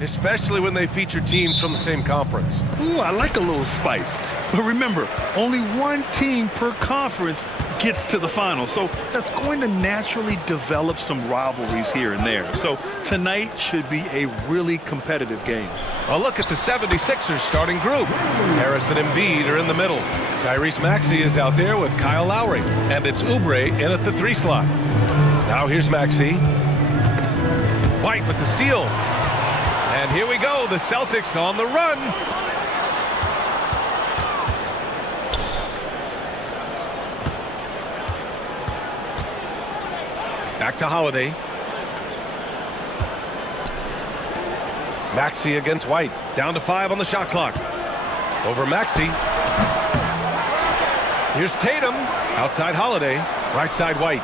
especially when they feature teams from the same conference. Ooh, I like a little spice. But remember, only one team per conference gets to the final, so that's going to naturally develop some rivalries here and there. So tonight should be a really competitive game. A look at the 76ers starting group. Harris and Embiid are in the middle. Tyrese Maxey is out there with Kyle Lowry, and it's Oubre in at the 3 slot. Now here's Maxey. White with the steal. And here we go, the Celtics on the run. Back to Holiday. Maxey against White. Down to 5 on the shot clock. Over Maxey. Here's Tatum. Outside Holiday. Right side White.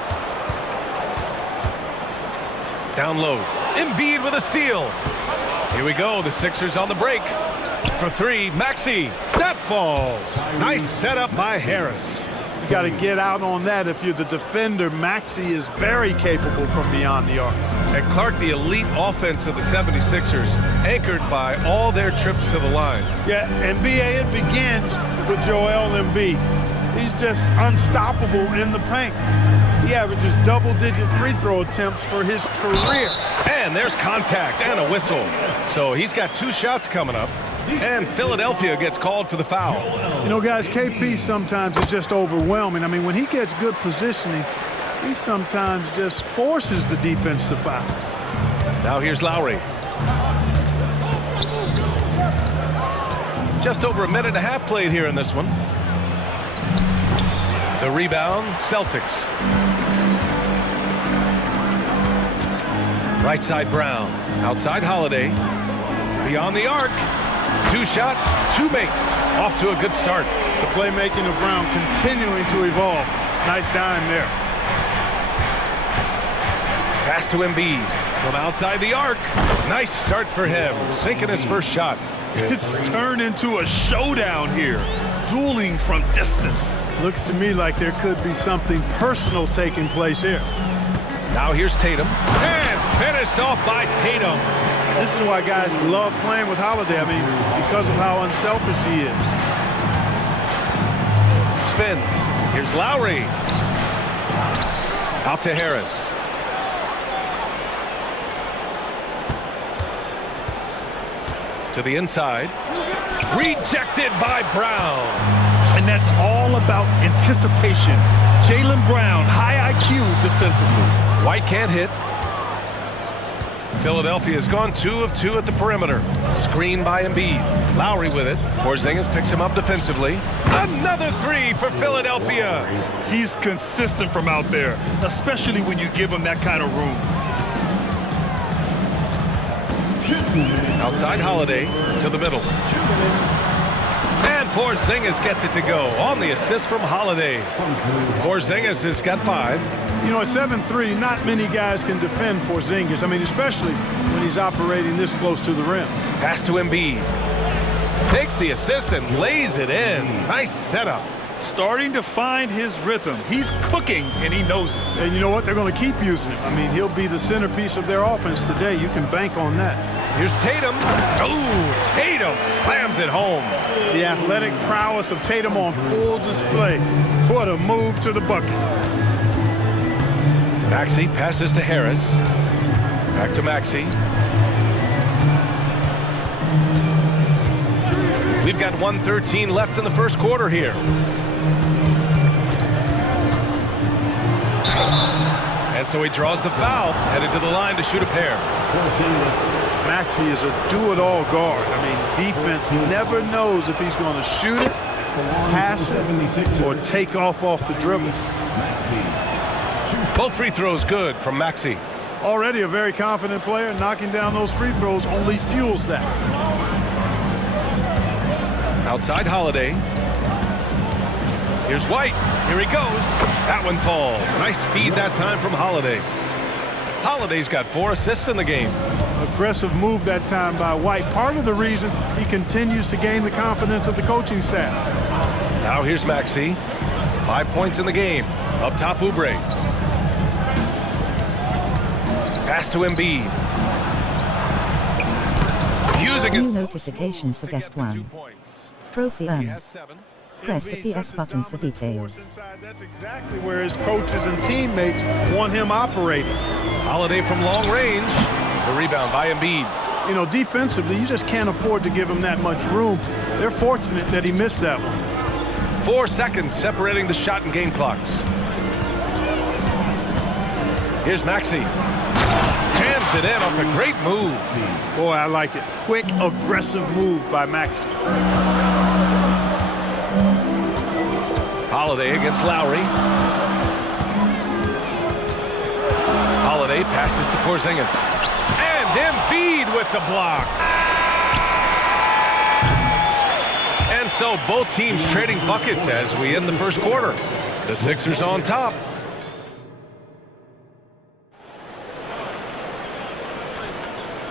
Down low. Embiid with a steal. Here we go. The Sixers on the break. For 3. Maxey. That falls. Nice setup by Harris. You got to get out on that if you're the defender. Maxey is very capable from beyond the arc. And Clark, the elite offense of the 76ers, anchored by all their trips to the line. Yeah, and BA, it begins with Joel Embiid. He's just unstoppable in the paint. He averages double-digit free throw attempts for his career. And there's contact and a whistle. So he's got 2 shots coming up. And Philadelphia gets called for the foul. You know, guys, KP sometimes is just overwhelming. I mean, when he gets good positioning, he sometimes just forces the defense to foul. Now here's Lowry. Just over a minute and a half played here in this one. The rebound, Celtics. Right side Brown. Outside Holiday. Beyond the arc. 2 shots, 2 makes. Off to a good start. The playmaking of Brown continuing to evolve. Nice dime there. Pass to Embiid. From outside the arc. Nice start for him. Sinking his first shot. It's turned into a showdown here. Dueling from distance. Looks to me like there could be something personal taking place here. Now here's Tatum. And finished off by Tatum. This is why guys love playing with Holiday. I mean, because of how unselfish he is. Spins. Here's Lowry. Out to Harris. To the inside. Rejected by Brown. And that's all about anticipation. Jaylen Brown, high IQ defensively. White can't hit. Philadelphia has gone 2 of 2 at the perimeter. Screen by Embiid. Lowry with it. Porzingis picks him up defensively. Another 3 for Philadelphia. He's consistent from out there, especially when you give him that kind of room. Outside Holiday to the middle. And Porzingis gets it to go on the assist from Holiday. Porzingis has got 5. You know, at 7'3", not many guys can defend Porzingis. I mean, especially when he's operating this close to the rim. Pass to Embiid. Takes the assist and lays it in. Nice setup. Starting to find his rhythm. He's cooking, and he knows it. And you know what? They're going to keep using him. I mean, he'll be the centerpiece of their offense today. You can bank on that. Here's Tatum. Oh, Tatum slams it home. The athletic prowess of Tatum on full display. What a move to the bucket. Maxey passes to Harris. Back to Maxey. We've got 1:13 left in the first quarter here. And so he draws the foul, headed to the line to shoot a pair. Maxey is a do-it-all guard. I mean, defense never knows if he's going to shoot it, pass it, or take off the dribble. Both free throws good from Maxey. Already a very confident player. Knocking down those free throws only fuels that. Outside Holiday. Here's White. Here he goes. That one falls. Nice feed that time from Holiday. Holiday's got 4 assists in the game. Aggressive move that time by White. Part of the reason he continues to gain the confidence of the coaching staff. Now here's Maxey. 5 points in the game. Up top, Oubre. Pass to Embiid. using his New notification for guest 1. Trophy He earned. has 7. Press the PS button for details. Inside, that's exactly where his coaches and teammates want him operating. Holiday from long range. The rebound by Embiid. You know, defensively, you just can't afford to give him that much room. They're fortunate that he missed that one. 4 seconds separating the shot and game clocks. Here's Maxey. Jams it in off a great move. Boy, I like it. Quick, aggressive move by Maxey. Holiday against Lowry. Holiday passes to Porzingis. And Embiid with the block. And so both teams trading buckets as we end the first quarter. The Sixers on top.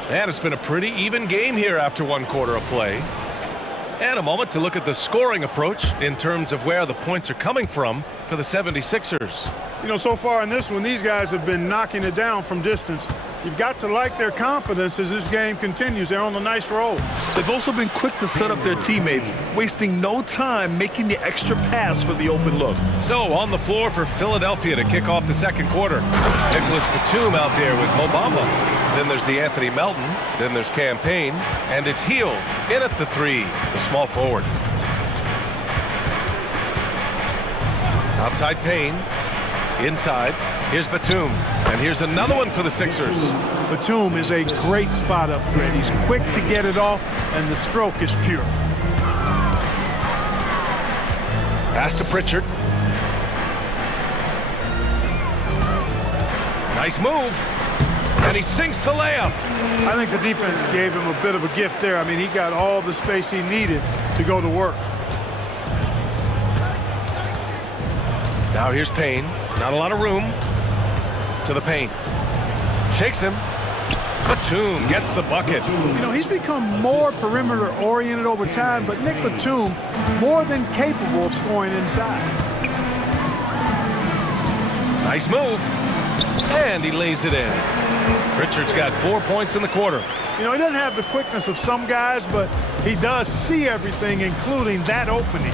And it's been a pretty even game here after 1 quarter of play. And a moment to look at the scoring approach in terms of where the points are coming from for the 76ers. You know, so far in this one, these guys have been knocking it down from distance. You've got to like their confidence as this game continues. They're on a nice roll. They've also been quick to set up their teammates, wasting no time making the extra pass for the open look. So on the floor for Philadelphia to kick off the second quarter. Nicholas Batum out there with Mobamba. Then there's DeAnthony Melton. Then there's Campaign. And it's Heel in at the 3, the small forward. Outside Payne. Inside. Here's Batum. And here's another one for the Sixers. Batum is a great spot-up threat. He's quick to get it off, and the stroke is pure. Pass to Pritchard. Nice move. And he sinks the layup. I think the defense gave him a bit of a gift there. I mean, he got all the space he needed to go to work. Now here's Payne. Not a lot of room. To the paint. Shakes him. Batum gets the bucket. You know, he's become more perimeter-oriented over time, but Nick Batum more than capable of scoring inside. Nice move. And he lays it in. Pritchard's got 4 points in the quarter. You know, he doesn't have the quickness of some guys, but he does see everything, including that opening.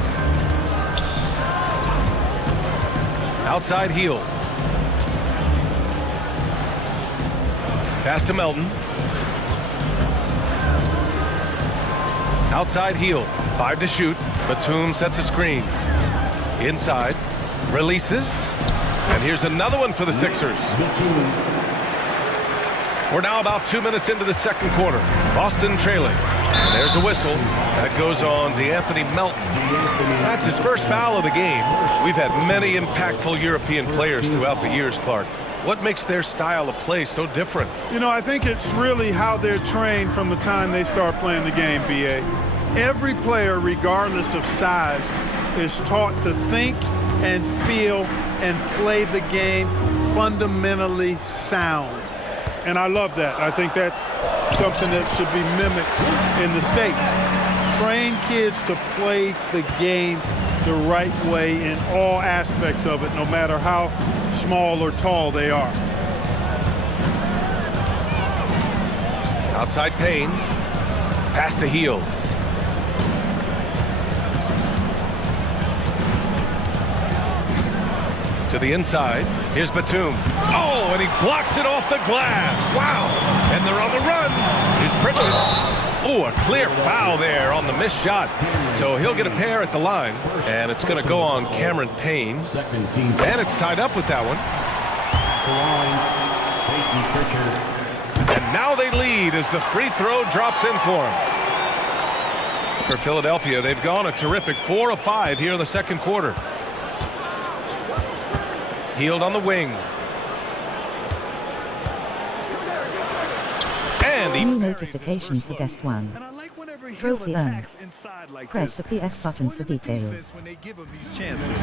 Outside Heel. Pass to Melton. Outside Heel. 5 to shoot. Batum sets a screen. Inside. Releases. And here's another one for the Sixers. We're now about 2 minutes into the second quarter. Boston trailing. And there's a whistle. That goes on DeAnthony Melton. That's his first foul of the game. We've had many impactful European players throughout the years, Clark. What makes their style of play so different? You know, I think it's really how they're trained from the time they start playing the game, B.A. Every player, regardless of size, is taught to think and feel and play the game fundamentally sound. And I love that. I think that's something that should be mimicked in the States. Train kids to play the game the right way in all aspects of it, no matter how small or tall they are. Outside Payne. Pass to Heel. To the inside. Here's Batum. Oh, and he blocks it off the glass. Wow. And they're on the run. Here's Pritchard. Oh, a clear foul there on the missed shot. So he'll get a pair at the line. And it's going to go on Cameron Payne. And it's tied up with that one. And now they lead as the free throw drops in for him. For Philadelphia, they've gone a terrific 4 of 5 here in the second quarter. Healed on the wing. And he... New notification for guest 1. Trophy earned. Press the PS button for details. When they give them these chances.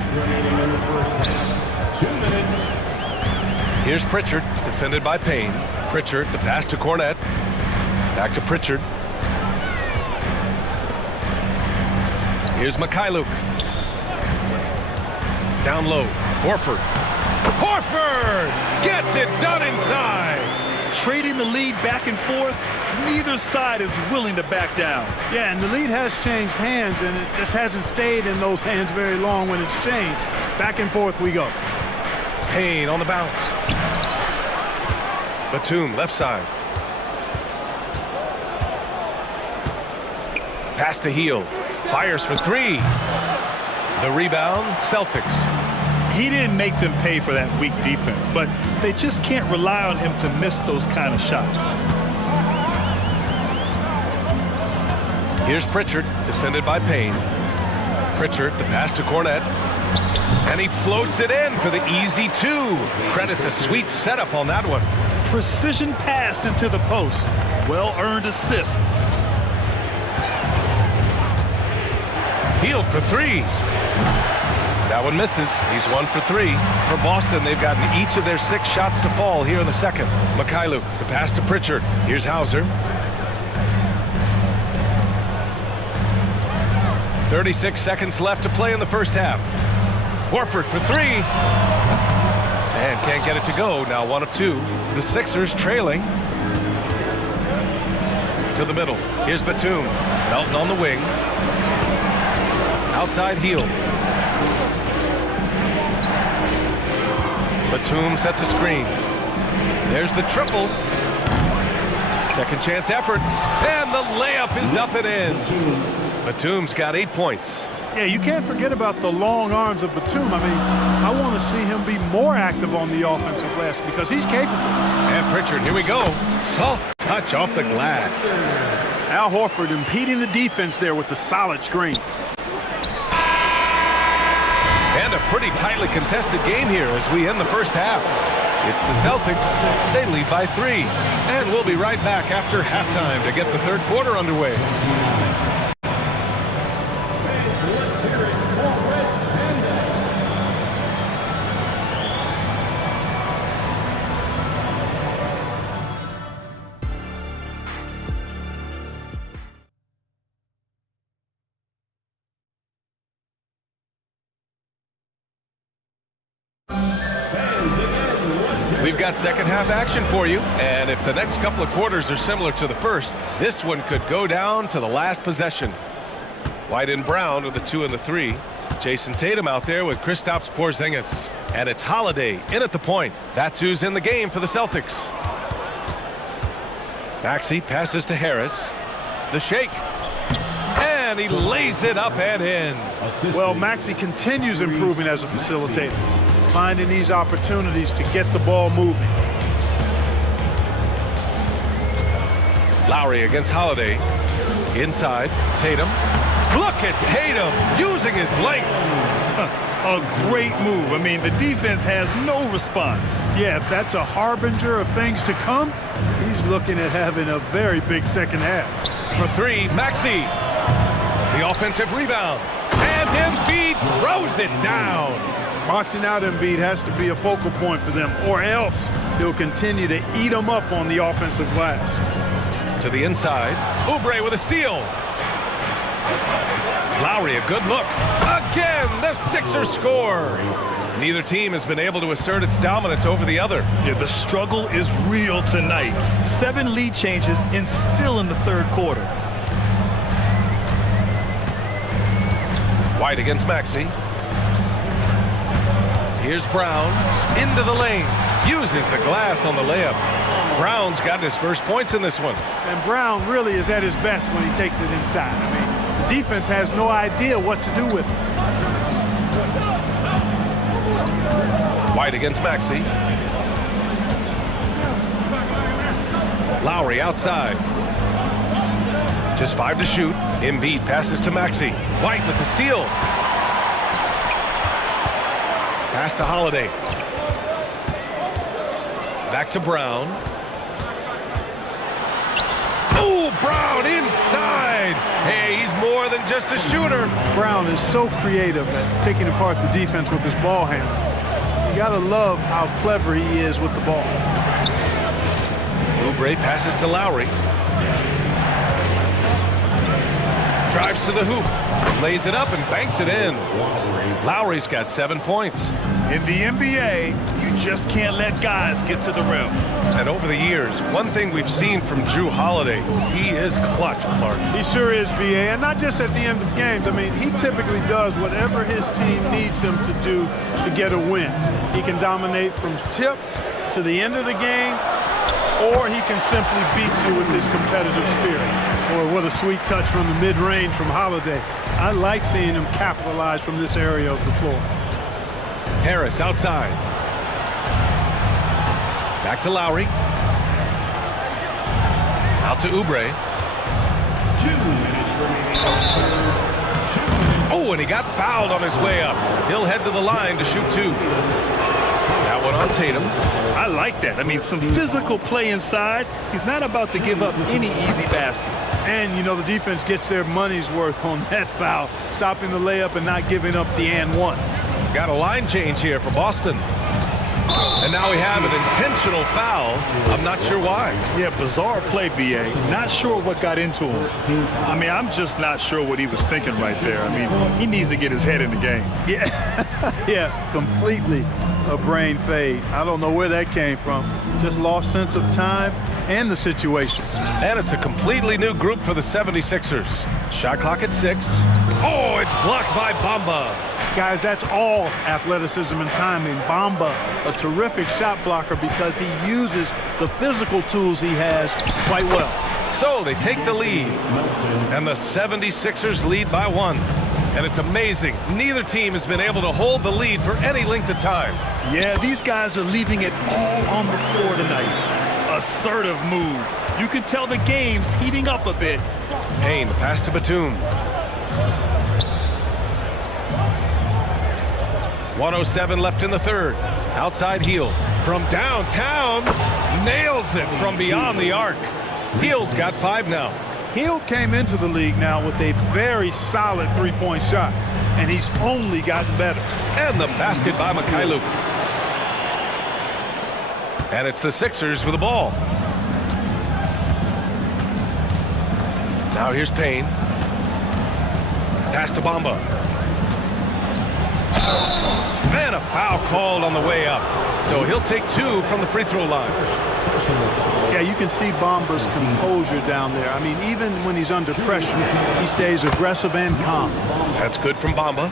Here's Pritchard, defended by Payne. Pritchard, the pass to Cornette. Back to Pritchard. Here's Mikhailuk. Down low. Horford. Horford gets it done inside. Trading the lead back and forth, neither neither side is willing to back down. Yeah, and the lead has changed hands, and it just hasn't stayed in those hands very long when it's changed. Back and forth we go. Payne on the bounce. Batum, left side. Pass to Heel. Fires for three. The rebound, Celtics. He didn't make them pay for that weak defense, but they just can't rely on him to miss those kind of shots. Here's Pritchard, defended by Payne. Pritchard, the pass to Cornette. And he floats it in for the easy two. Credit the sweet setup on that one. Precision pass into the post. Well-earned assist. Healed for three. That one misses. He's 1 for 3. For Boston, they've gotten each of their 6 shots to fall here in the second. Mikhailu, the pass to Pritchard. Here's Hauser. 36 seconds left to play in the first half. Horford for 3. And can't get it to go. Now 1 of 2. The Sixers trailing. To the middle. Here's Batum. Melton on the wing. Outside Heel. Batum sets a screen. There's the triple. Second chance effort. And the layup is up and in. Batum's got 8 points. Yeah, you can't forget about the long arms of Batum. I mean, I want to see him be more active on the offensive glass because he's capable. And Pritchard, here we go. Soft touch off the glass. Al Horford impeding the defense there with the solid screen. And a pretty tightly contested game here as we end the first half. It's the Celtics. They lead by 3. And we'll be right back after halftime to get the third quarter underway. We've got second half action for you, and if the next couple of quarters are similar to the first, this one could go down to the last possession. White and Brown with the 2 and the 3. Jason Tatum out there with Kristaps Porzingis. And it's Holiday in at the point. That's who's in the game for the Celtics. Maxey passes to Harris. The shake. And he lays it up and in. Well, Maxey continues improving as a facilitator, finding these opportunities to get the ball moving. Lowry against Holiday. Inside, Tatum. Look at Tatum using his length. A great move. I mean, the defense has no response. Yeah, if that's a harbinger of things to come, he's looking at having a very big second half. For 3, Maxey. The offensive rebound. And Embiid throws it down. Boxing out Embiid has to be a focal point for them, or else he'll continue to eat them up on the offensive glass. To the inside. Oubre with a steal. Lowry, a good look. Again, the Sixers score. Neither team has been able to assert its dominance over the other. Yeah, the struggle is real tonight. 7 lead changes and still in the third quarter. White against Maxey. Here's Brown. Into the lane. Uses the glass on the layup. Brown's got his first points in this one. And Brown really is at his best when he takes it inside. I mean, the defense has no idea what to do with it. White against Maxey. Lowry outside. Just 5 to shoot. Embiid passes to Maxey. White with the steal. Pass to Holiday. Back to Brown. Oh, Brown inside. Hey, he's more than just a shooter. Brown is so creative at picking apart the defense with his ball handle. You gotta love how clever he is with the ball. Oubre passes to Lowry. Drives to the hoop. Lays it up and banks it in. Lowry's got 7 points. In the NBA, you just can't let guys get to the rim. And over the years, one thing we've seen from Drew Holiday, he is clutch, Clark. He sure is, BA, and not just at the end of games. I mean, he typically does whatever his team needs him to do to get a win. He can dominate from tip to the end of the game, or he can simply beat you with his competitive spirit. Boy, what a sweet touch from the mid-range from Holiday. I like seeing him capitalize from this area of the floor. Harris outside. Back to Lowry. Out to Oubre. Oh, and he got fouled on his way up. He'll head to the line to shoot two. That one on Tatum. I like that. I mean, some physical play inside. He's not about to give up any easy baskets. And, you know, the defense gets their money's worth on that foul, stopping the layup and not giving up the and one. Got a line change here for Boston. And now we have an intentional foul. I'm not sure why. Yeah, bizarre play, BA. Not sure what got into him. I mean, I'm just not sure what he was thinking right there. I mean, he needs to get his head in the game. Yeah, yeah, completely a brain fade. I don't know where that came from. Just lost sense of time and the situation. And it's a completely new group for the 76ers. Shot clock at 6. Oh, it's blocked by Bamba. Guys, that's all athleticism and timing. Bamba, a terrific shot blocker because he uses the physical tools he has quite well. So they take the lead, and the 76ers lead by 1. And it's amazing. Neither team has been able to hold the lead for any length of time. Yeah, these guys are leaving it all on the floor tonight. Assertive move. You can tell the game's heating up a bit. Payne, the pass to Batum. 1:07 left in the third. Outside Hield from downtown. Nails it from beyond the arc. Hield's got 5 now. Hield came into the league now with a very solid three-point shot, and he's only gotten better. And the basket by Mikhailuk. And it's the Sixers with the ball. Now here's Payne. Pass to Bamba. And a foul called on the way up. So he'll take 2 from the free throw line. Yeah, you can see Bamba's composure down there. I mean, even when he's under pressure, he stays aggressive and calm. That's good from Bamba.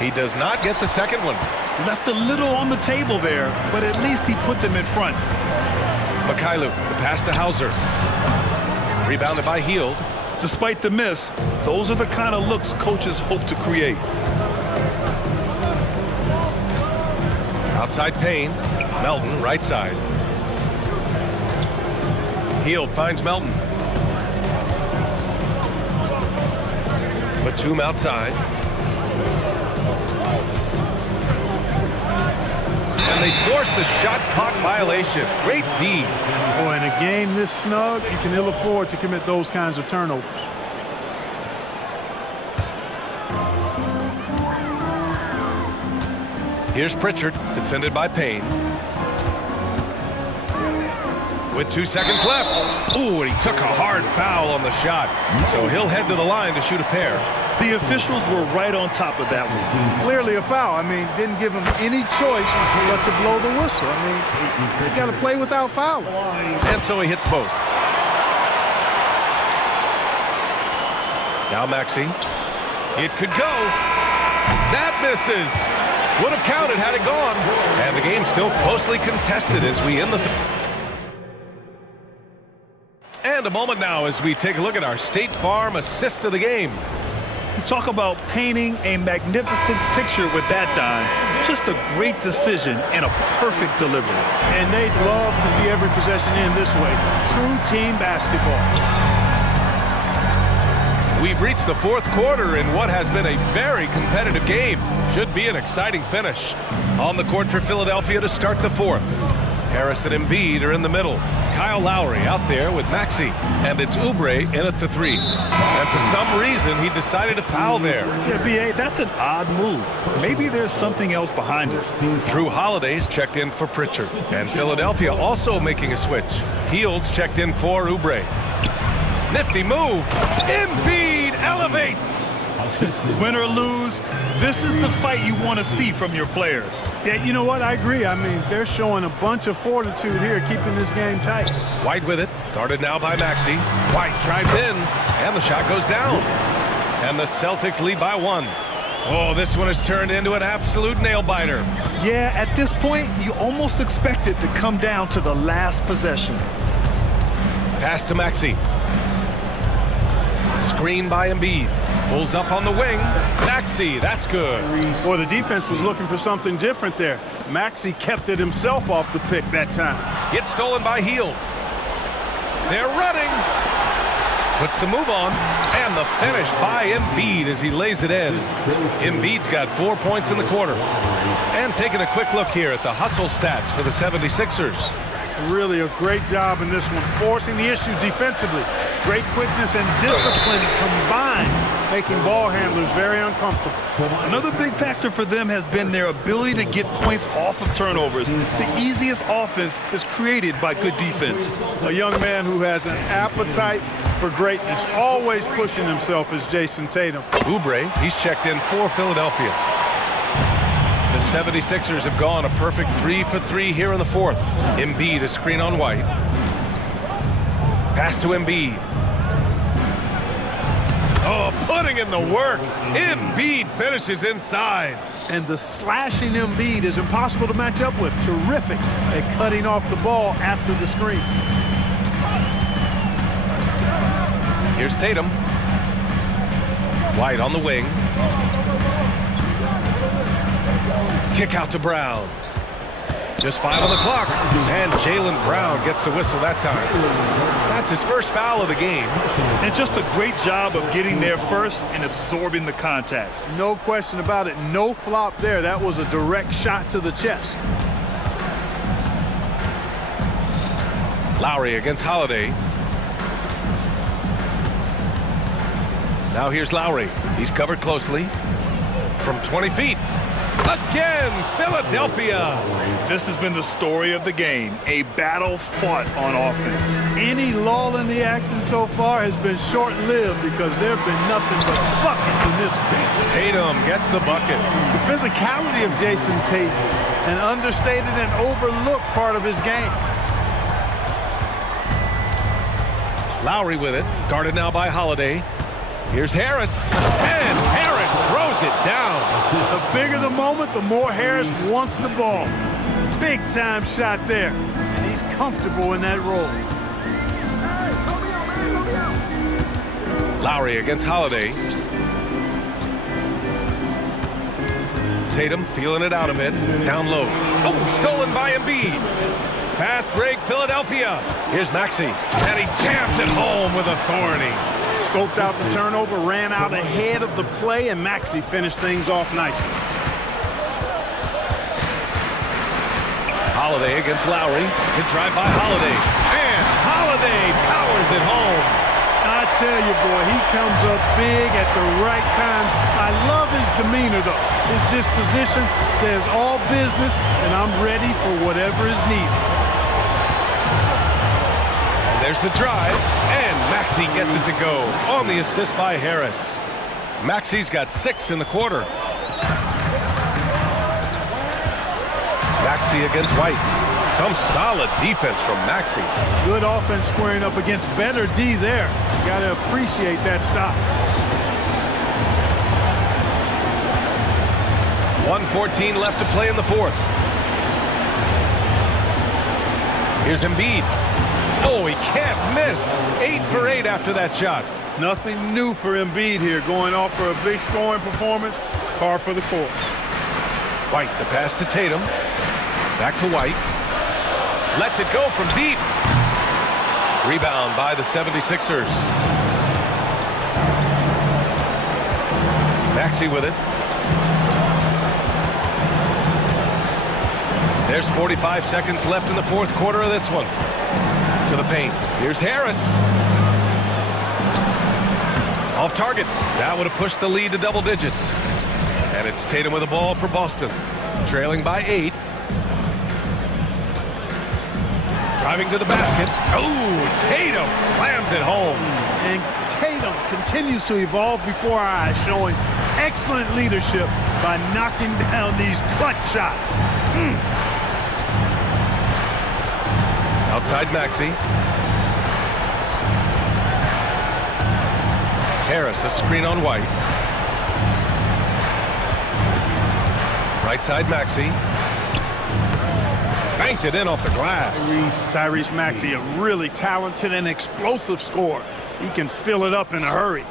He does not get the second one. Left a little on the table there, but at least he put them in front. Mikhailuk, the pass to Hauser. Rebounded by Hield. Despite the miss, those are the kind of looks coaches hope to create. Outside Payne. Melton, right side. Hield finds Melton. Batum outside. And they force the shot clock violation. Great D. Boy, in a game this snug, you can ill afford to commit those kinds of turnovers. Here's Pritchard, defended by Payne. With 2 seconds left. Ooh, and he took a hard foul on the shot. So he'll head to the line to shoot a pair. The officials were right on top of that one. Clearly a foul. I mean, didn't give him any choice but to blow the whistle. I mean, you got to play without fouling. And so he hits both. Now Maxey. It could go. That misses. Would have counted had it gone. And the game's still closely contested as we end the And a moment now as we take a look at our State Farm assist of the game. You talk about painting a magnificent picture with that dime. Just a great decision and a perfect delivery. And they'd love to see every possession end this way. True team basketball. We've reached the fourth quarter in what has been a very competitive game. Should be an exciting finish. On the court for Philadelphia to start the fourth. Harris and Embiid are in the middle. Kyle Lowry out there with Maxey. And it's Oubre in at the 3. And for some reason, he decided to foul there. Yeah, BA, that's an odd move. Maybe there's something else behind it. Drew Holiday's checked in for Pritchard. And Philadelphia also making a switch. Hield's checked in for Oubre. Nifty move. Embiid elevates. Win or lose, this is the fight you want to see from your players. Yeah, you know what? I agree. I mean, they're showing a bunch of fortitude here, keeping this game tight. White with it, guarded now by Maxey. White drives in, and the shot goes down. And the Celtics lead by 1. Oh, this one has turned into an absolute nail-biter. Yeah, at this point, you almost expect it to come down to the last possession. Pass to Maxey. Screen by Embiid. Pulls up on the wing. Maxey, that's good. Boy, the defense was looking for something different there. Maxey kept it himself off the pick that time. Gets stolen by Hield. They're running. Puts the move on. And the finish by Embiid as he lays it in. Embiid's got 4 points in the quarter. And taking a quick look here at the hustle stats for the 76ers. Really a great job in this one, forcing the issues defensively. Great quickness and discipline combined, making ball handlers very uncomfortable. Another big factor for them has been their ability to get points off of turnovers. The easiest offense is created by good defense. A young man who has an appetite for greatness, always pushing himself, is Jason Tatum. Oubre, he's checked in for Philadelphia. The 76ers have gone a perfect 3 for 3 here in the fourth. Embiid, a screen on White. Pass to Embiid. Oh, putting in the work. Embiid finishes inside. And the slashing Embiid is impossible to match up with. Terrific at cutting off the ball after the screen. Here's Tatum. White on the wing. Kick out to Brown. Just 5 on the clock. And Jaylen Brown gets a whistle that time. That's his first foul of the game. And just a great job of getting there first and absorbing the contact. No question about it. No flop there. That was a direct shot to the chest. Lowry against Holiday. Now here's Lowry. He's covered closely. From 20 feet. Again, Philadelphia. This has been the story of the game, a battle fought on offense. Any lull in the action so far has been short-lived because there have been nothing but buckets in this one. Tatum gets the bucket. The physicality of Jason Tatum, an understated and overlooked part of his game. Lowry with it, guarded now by Holiday. Here's Harris, and Harris throws it down. The bigger the moment, the more Harris wants the ball. Big-time shot there, and he's comfortable in that role. Lowry against Holiday. Tatum feeling it out a bit, down low. Oh, stolen by Embiid. Fast break, Philadelphia. Here's Maxey, and he jams it home with authority. Scoped out the turnover, ran out ahead of the play, and Maxey finished things off nicely. Holiday against Lowry. Good drive by Holiday. And Holiday powers it home. I tell you, boy, he comes up big at the right time. I love his demeanor, though. His disposition says all business, and I'm ready for whatever is needed. And there's the drive, and Maxey gets it to go on the assist by Harris. Maxey's got 6 in the quarter. Maxey against White. Some solid defense from Maxey. Good offense squaring up against better D there. You got to appreciate that stop. 1:14 left to play in the fourth. Here's Embiid. Oh, he can't miss. 8 for 8 after that shot. Nothing new for Embiid here, going off for a big scoring performance. Par for the course. White, the pass to Tatum. Back to White. Lets it go from deep. Rebound by the 76ers. Maxey with it. There's 45 seconds left in the fourth quarter of this one. To the paint. Here's Harris. Off target. That would have pushed the lead to double digits. And it's Tatum with the ball for Boston. Trailing by 8. Driving to the basket. Oh, Tatum slams it home. And Tatum continues to evolve before our eyes, showing excellent leadership by knocking down these clutch shots. Outside Maxey. Harris, a screen on White. Right side Maxey. Banked it in off the glass. Tyrese Maxey, a really talented and explosive scorer. He can fill it up in a hurry.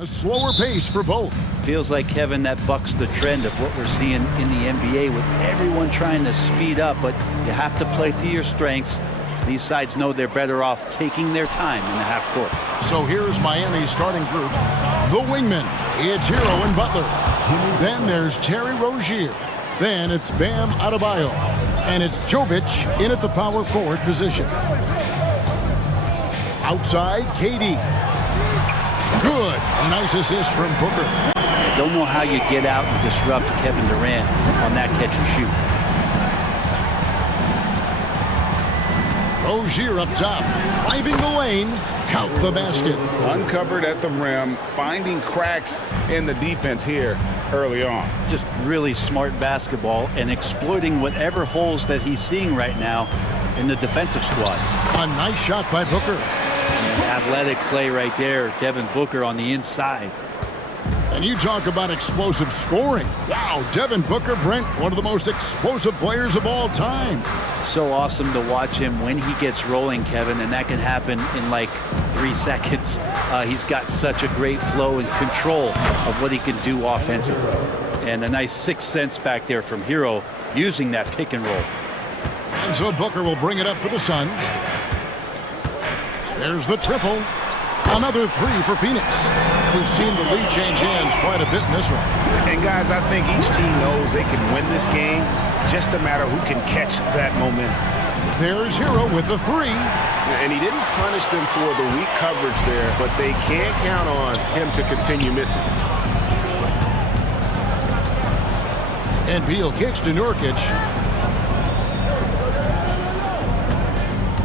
A slower pace for both. Feels like, Kevin, that bucks the trend of what we're seeing in the NBA with everyone trying to speed up, but you have to play to your strengths. These sides know they're better off taking their time in the half court. So here's Miami's starting group. The wingmen, it's Hero and Butler. Then there's Terry Rozier. Then it's Bam Adebayo. And it's Jovic in at the power forward position. Outside, KD. Good. A nice assist from Booker. I don't know how you get out and disrupt Kevin Durant on that catch and shoot. Rozier up top, driving the lane, count the basket. Uncovered at the rim, finding cracks in the defense here early on. Just really smart basketball and exploiting whatever holes that he's seeing right now in the defensive squad. A nice shot by Booker. And athletic play right there, Devin Booker on the inside. And you talk about explosive scoring. Wow, Devin Booker, Brent, one of the most explosive players of all time. So awesome to watch him when he gets rolling, Kevin, and that can happen in like 3 seconds. He's got such a great flow and control of what he can do offensively. And a nice 6th sense back there from Hero using that pick and roll. And so Booker will bring it up for the Suns. There's the triple. Another 3 for Phoenix. We've seen the lead change hands quite a bit in this one. And guys, I think each team knows they can win this game. Just a matter who can catch that momentum. There's Hero with the 3. And he didn't punish them for the weak coverage there, but they can't count on him to continue missing. And Beal kicks to Nurkic.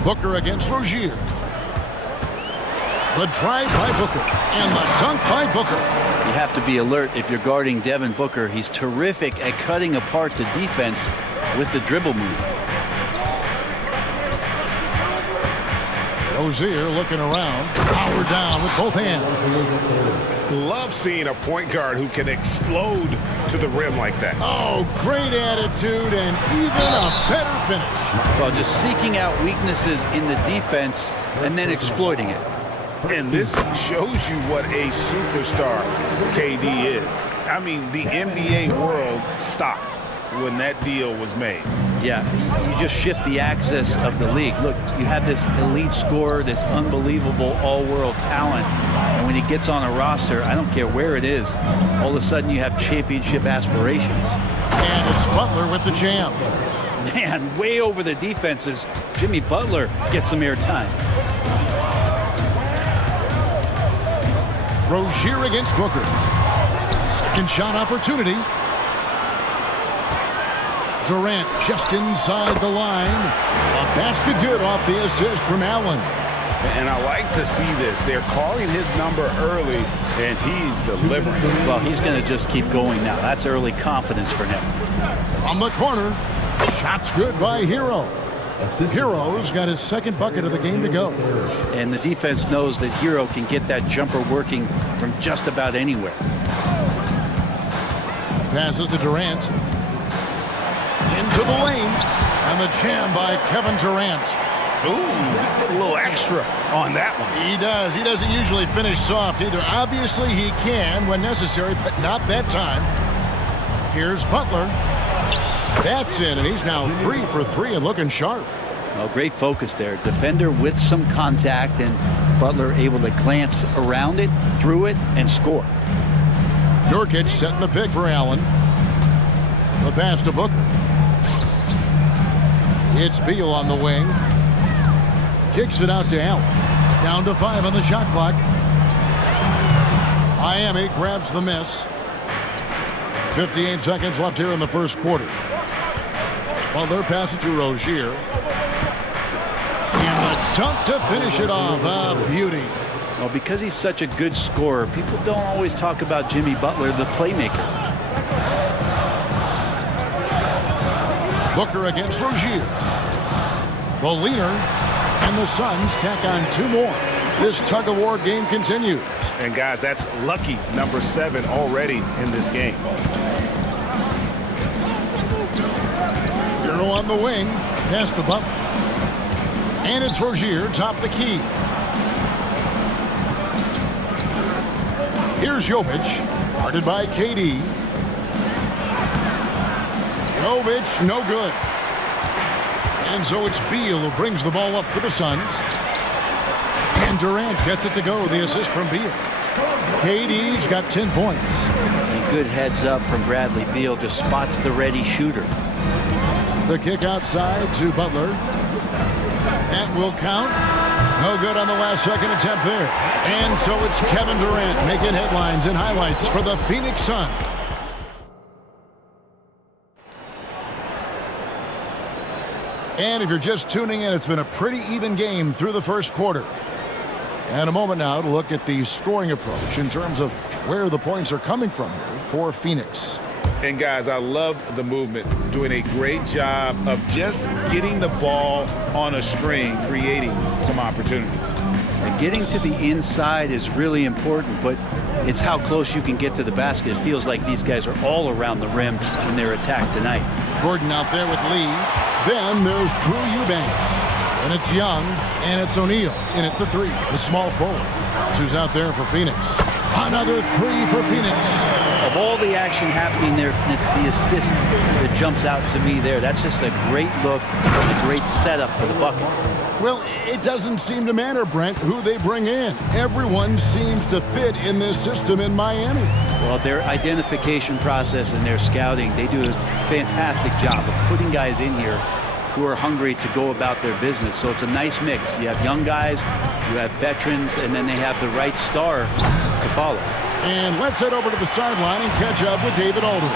Booker against Rozier. The drive by Booker and the dunk by Booker. You have to be alert if you're guarding Devin Booker. He's terrific at cutting apart the defense with the dribble move. Rozier looking around, power down with both hands. Love seeing a point guard who can explode to the rim like that. Oh, great attitude and even a better finish. Well, just seeking out weaknesses in the defense and then exploiting it. And this shows you what a superstar KD is. I mean, the NBA world stopped when that deal was made. Yeah, you just shift the axis of the league. Look, you have this elite scorer, this unbelievable all-world talent, and when he gets on a roster, I don't care where it is, all of a sudden you have championship aspirations. And it's Butler with the jam. Man, way over the defenses. Jimmy Butler gets some airtime. Rozier against Booker. Second shot opportunity. Durant just inside the line. A basket good off the assist from Allen. And I like to see this. They're calling his number early, and he's delivering. Well, he's going to just keep going now. That's early confidence for him. From the corner. Shots good by Hero. Hero's got his second bucket of the game to go. And the defense knows that Hero can get that jumper working from just about anywhere. Passes to Durant. Into the lane. And the jam by Kevin Durant. Ooh, put a little extra on that one. He does. He doesn't usually finish soft either. Obviously, he can when necessary, but not that time. Here's Butler. That's in, and he's now 3 for 3 and looking sharp. Well, great focus there. Defender with some contact, and Butler able to glance around it, through it, and score. Nurkic setting the pick for Allen. The pass to Booker. It's Beal on the wing. Kicks it out to Allen. Down to 5 on the shot clock. Miami grabs the miss. 58 seconds left here in the first quarter. Butler passes to Rozier. And the dunk to finish it off. A beauty. Well, because he's such a good scorer, people don't always talk about Jimmy Butler, the playmaker. Booker against Rozier. The leaner, and the Suns tack on 2 more. This tug-of-war game continues. And guys, that's lucky number 7 already in this game. Hero on the wing, past the Butler. And it's Rozier, top the key. Here's Jovic, guarded by KD. Jovic, no good. And so it's Beal who brings the ball up for the Suns. And Durant gets it to go, the assist from Beal. KD's got 10 points. And good heads up from Bradley Beal, just spots the ready shooter. The kick outside to Butler. That will count. No good on the last second attempt there. And so it's Kevin Durant making headlines and highlights for the Phoenix Suns. And if you're just tuning in, it's been a pretty even game through the first quarter. And a moment now to look at the scoring approach in terms of where the points are coming from here for Phoenix. And guys, I love the movement, doing a great job of just getting the ball on a string, creating some opportunities. And getting to the inside is really important, but it's how close you can get to the basket. It feels like these guys are all around the rim in their attack tonight. Gordon out there with Lee. Then there's Drew Eubanks. And it's Young, and it's O'Neal in at the three, the small forward. That's who's out there for Phoenix. Another three for Phoenix. Of all the action happening there, it's the assist that jumps out to me there. That's just a great look, a great setup for the bucket. Well, it doesn't seem to matter, Brent, who they bring in. Everyone seems to fit in this system in Miami. Well, their identification process and their scouting, they do a fantastic job of putting guys in here who are hungry to go about their business. So it's a nice mix. You have young guys, you have veterans, and then they have the right star to follow. And let's head over to the sideline and catch up with David Aldridge.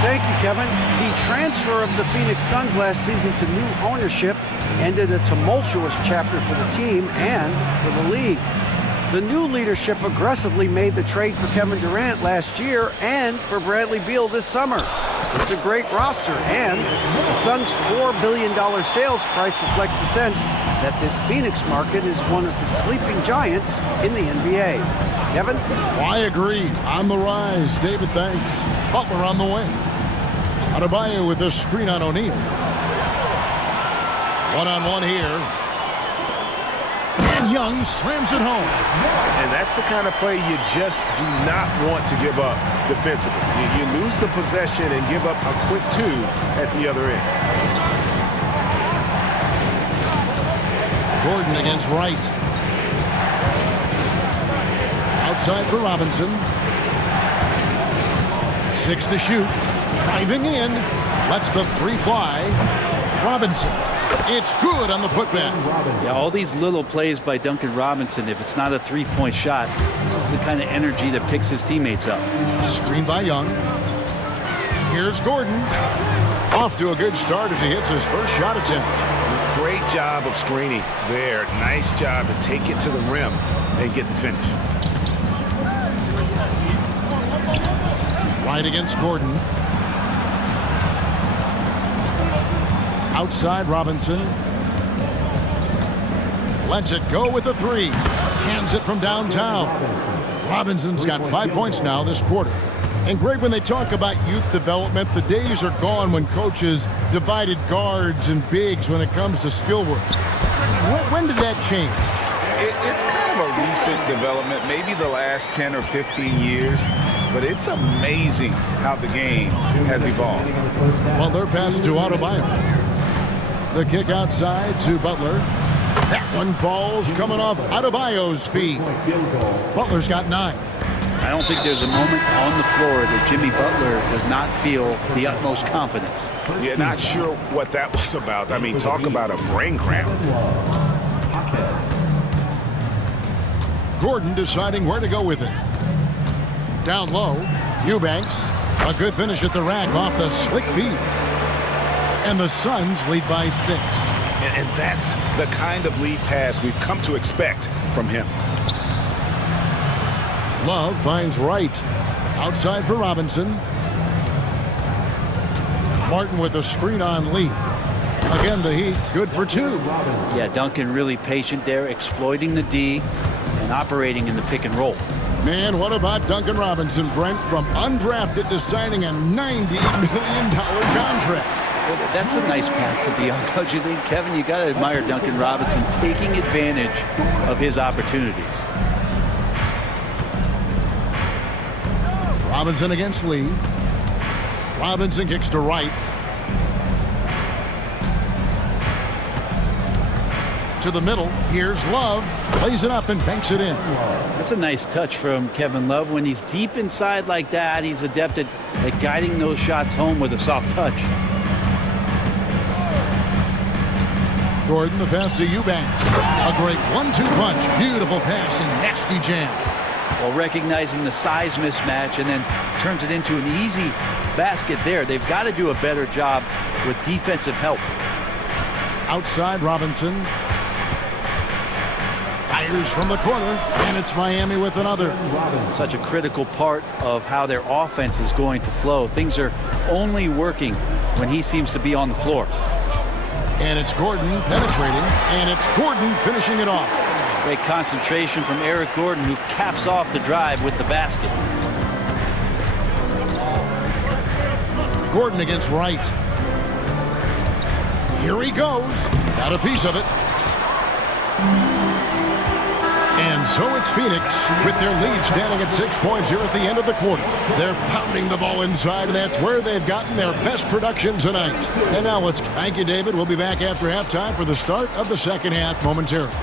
Thank you, Kevin. The transfer of the Phoenix Suns last season to new ownership ended a tumultuous chapter for the team and for the league. The new leadership aggressively made the trade for Kevin Durant last year and for Bradley Beal this summer. It's a great roster, and the Suns' $4 billion sales price reflects the sense that this Phoenix market is one of the sleeping giants in the NBA. Kevin? I agree. On the rise. David, thanks. Butler on the wing. Adebayo with a screen on O'Neal. One-on-one here. And Young slams it home. And that's the kind of play you just do not want to give up defensively. You lose the possession and give up a quick two at the other end. Gordon against Wright. Outside for Robinson. 6 to shoot. Driving in. Lets the three fly. Robinson. It's good on the putback. Yeah, all these little plays by Duncan Robinson, if it's not a three-point shot, this is the kind of energy that picks his teammates up. Screen by Young. Here's Gordon. Off to a good start as he hits his first shot attempt. Great job of screening there. Nice job to take it to the rim and get the finish. Right against Gordon. Outside Robinson. Lets it go with a three. Hands it from downtown. Robinson's got 5 points now this quarter. And Greg, when they talk about youth development, the days are gone when coaches divided guards and bigs when it comes to skill work. When did that change? It's kind of a recent development, maybe the last 10 or 15 years, but it's amazing how the game has evolved. Well, their pass to Adebayo. The kick outside to Butler. That one falls coming off Adebayo's feet. Butler's got 9. I don't think there's a moment on the floor that Jimmy Butler does not feel the utmost confidence. Yeah, not sure what that was about. I mean, talk about a brain cramp. Gordon deciding where to go with it. Down low, Eubanks. A good finish at the rack off the slick feet. And the Suns lead by 6. And that's the kind of lead pass we've come to expect from him. Love finds Wright. Outside for Robinson. Martin with a screen on Lee. Again, the Heat good for 2. Yeah, Duncan really patient there, exploiting the D and operating in the pick and roll. Man, what about Duncan Robinson, Brent, from undrafted to signing a $90 million contract? Well, that's a nice path to be on, don't you think, Kevin? You got to admire Duncan Robinson taking advantage of his opportunities. Robinson against Lee. Robinson kicks to right. To the middle. Here's Love. Plays it up and banks it in. That's a nice touch from Kevin Love. When he's deep inside like that, he's adept at guiding those shots home with a soft touch. Gordon, the pass to Eubanks. A great 1-2 punch. Beautiful pass and nasty jam. Well, recognizing the size mismatch and then turns it into an easy basket there. They've got to do a better job with defensive help. Outside Robinson. Fires from the corner, and it's Miami with another. Such a critical part of how their offense is going to flow. Things are only working when he seems to be on the floor. And it's Gordon penetrating, and it's Gordon finishing it off. Great concentration from Eric Gordon, who caps off the drive with the basket. Gordon against Wright. Here he goes. Got a piece of it. And so it's Phoenix with their lead standing at 6 points here at the end of the quarter. They're pounding the ball inside, and that's where they've gotten their best production tonight. And now let's thank you, David. We'll be back after halftime for the start of the second half momentarily.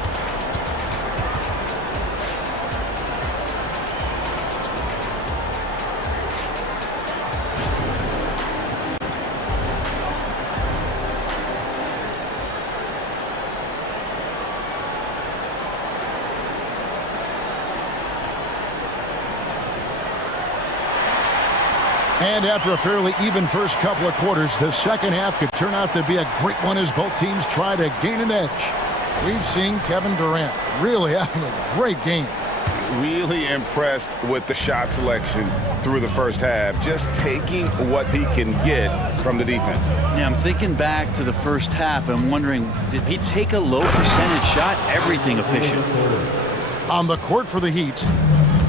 And after a fairly even first couple of quarters, the second half could turn out to be a great one as both teams try to gain an edge. We've seen Kevin Durant really having a great game. Really impressed with the shot selection through the first half, just taking what he can get from the defense. Yeah, I'm thinking back to the first half and wondering, did he take a low percentage shot? Everything efficient. On the court for the Heat,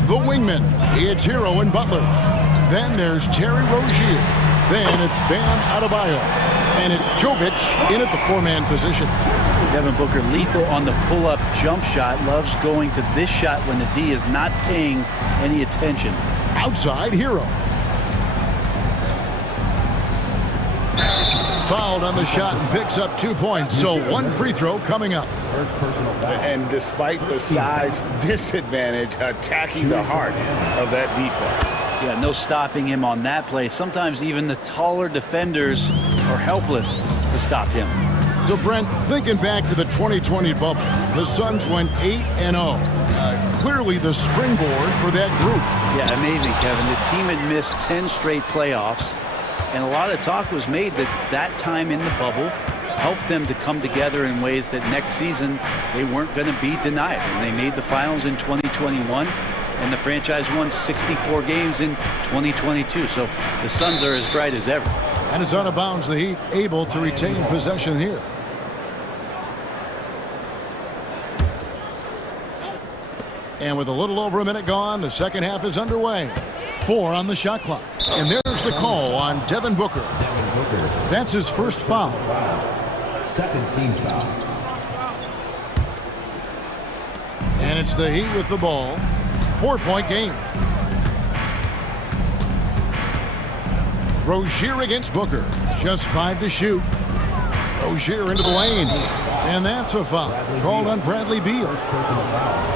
the wingmen, it's Hero and Butler. Then there's Terry Rozier. Then it's Bam Adebayo. And it's Jovic in at the four-man position. Devin Booker lethal on the pull-up jump shot. Loves going to this shot when the D is not paying any attention. Outside, Hero. Fouled on the shot and picks up 2 points. So one free throw coming up. And despite the size disadvantage, attacking the heart of that defense. Yeah, no stopping him on that play. Sometimes even the taller defenders are helpless to stop him. So, Brent, thinking back to the 2020 bubble, the Suns went 8-0. Clearly the springboard for that group. Yeah, amazing, Kevin. The team had missed 10 straight playoffs, and a lot of talk was made that that time in the bubble helped them to come together in ways that next season they weren't going to be denied. And they made the finals in 2021. And the franchise won 64 games in 2022. So the Suns are as bright as ever. And it's out of bounds. The Heat able to retain possession here. And with a little over a minute gone, the second half is underway. 4 on the shot clock. And there's the call on Devin Booker. That's his first foul. Second team foul. And it's the Heat with the ball. 4-point game. Rozier against Booker. Just 5 to shoot. Rozier into the lane. And that's a foul. Called on Bradley Beal.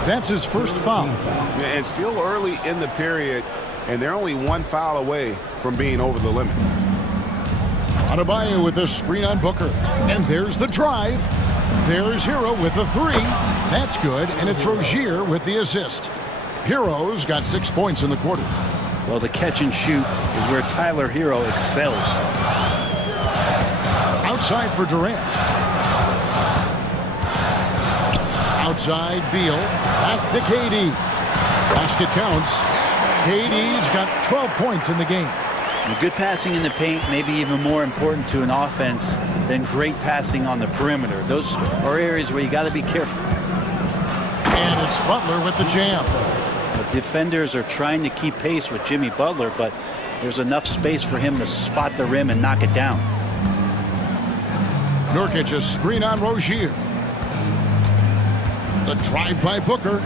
That's his first foul. And still early in the period, and they're only 1 foul away from being over the limit. Adebayo with a screen on Booker. And there's the drive. There's Hero with the 3. That's good. And it's Rozier with the assist. Hero's got 6 points in the quarter. Well, the catch and shoot is where Tyler Hero excels. Outside for Durant. Outside Beal. Back to KD. Basket counts. KD's got 12 points in the game. And good passing in the paint may be even more important to an offense than great passing on the perimeter. Those are areas where you got to be careful. And it's Butler with the jam. The defenders are trying to keep pace with Jimmy Butler, but there's enough space for him to spot the rim and knock it down. Nurkic a screen on Rozier. The drive by Booker.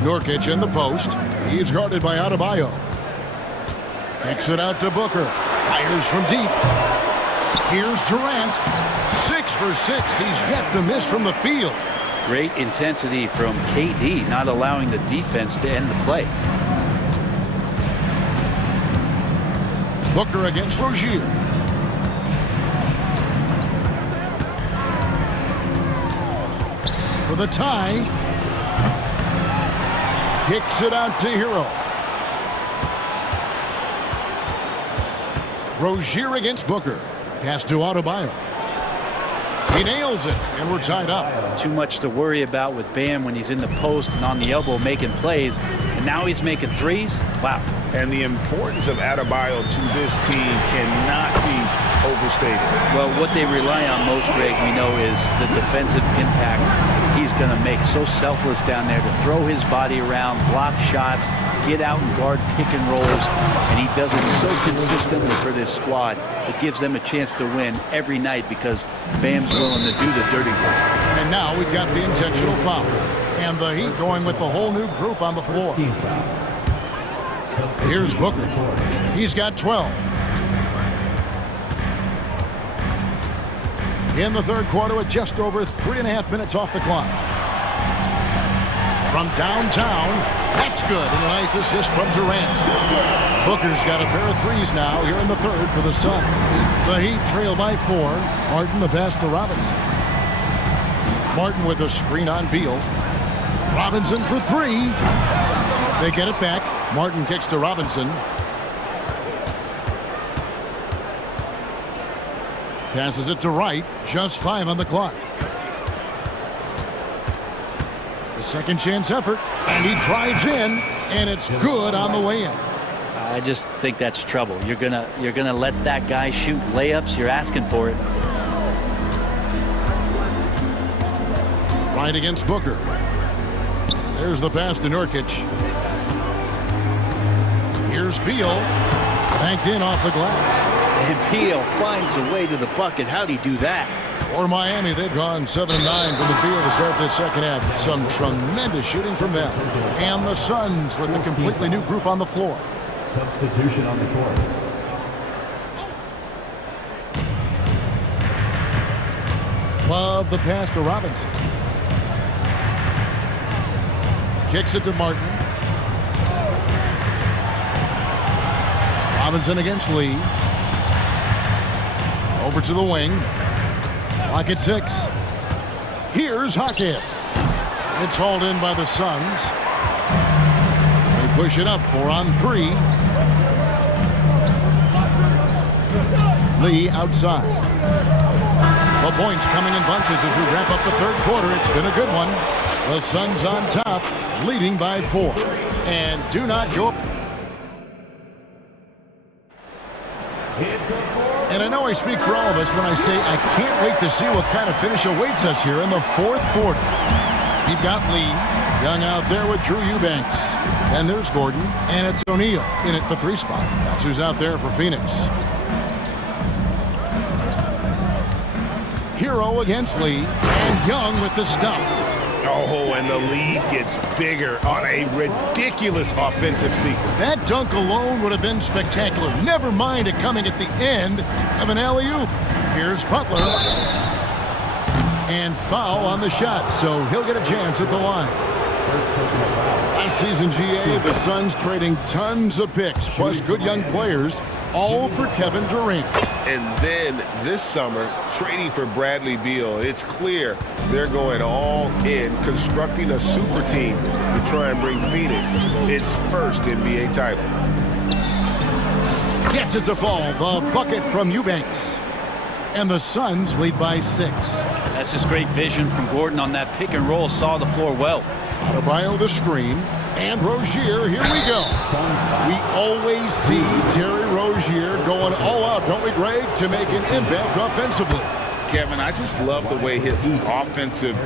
Nurkic in the post. He's guarded by Adebayo. Kicks it out to Booker. Fires from deep. Here's Durant. 6 for 6. He's yet to miss from the field. Great intensity from KD, not allowing the defense to end the play. Booker against Rozier. For the tie. Kicks it out to Hero. Rozier against Booker. Pass to Adebayo. He nails it, and we're tied up. Too much to worry about with Bam when he's in the post and on the elbow making plays, and now he's making threes? Wow. And the importance of Adebayo to this team cannot be overstated. Well, what they rely on most, Greg, we know, is the defensive impact he's going to make. So selfless down there to throw his body around, block shots, get out and guard pick and rolls, and he does it so consistently for this squad. It gives them a chance to win every night because Bam's willing to do the dirty work. And now we've got the intentional foul. And the Heat going with the whole new group on the floor. Here's Booker. He's got 12. In the third quarter with just over 3.5 minutes off the clock. From downtown, that's good. And a nice assist from Durant. Booker's got a pair of threes now here in the third for the Suns. The Heat trail by 4. Martin the pass to Robinson. Martin with a screen on Beal. Robinson for 3. They get it back. Martin kicks to Robinson. Passes it to Wright. Just 5 on the clock. The second chance effort, and he drives in, and it's good on the way in. I just think that's trouble. You're gonna let that guy shoot layups. You're asking for it. Right against Booker. There's the pass to Nurkic. Here's Beal. Banked in off the glass. And Beal finds a way to the bucket. How'd he do that? For Miami, they've gone 7-9 from the field to start this second half. Some tremendous shooting from them. And the Suns with a completely new group on the floor. Substitution on the court. Love the pass to Robinson. Kicks it to Martin. Robinson against Lee. Over to the wing. Lock at 6. Here's Hockey. It's hauled in by the Suns. They push it up 4 on 3. Lee outside. The points coming in bunches as we wrap up the third quarter. It's been a good one. The Suns on top, leading by 4. And do not go. And I know I speak for all of us when I say I can't wait to see what kind of finish awaits us here in the fourth quarter. You've got Lee, Young out there with Drew Eubanks. And there's Gordon, and it's O'Neal in at the 3 spot. That's who's out there for Phoenix. Hero against Lee, and Young with the stuff. Oh, and the lead gets bigger on a ridiculous offensive sequence. That dunk alone would have been spectacular. Never mind it coming at the end of an alley-oop. Here's Butler. And foul on the shot, so he'll get a chance at the line. Last season, GA, the Suns trading tons of picks, plus good young players, all for Kevin Durant. And then this summer, trading for Bradley Beal. It's clear they're going all in, constructing a super team to try and bring Phoenix its first NBA title. Gets it to fall. The bucket from Eubanks. And the Suns lead by 6. That's just great vision from Gordon on that pick and roll. Saw the floor well. Adebayo the screen. And Rozier, here we go. We always see Terry Rozier going all out, don't we, Greg, to make an impact offensively. Kevin, I just love the way his offensive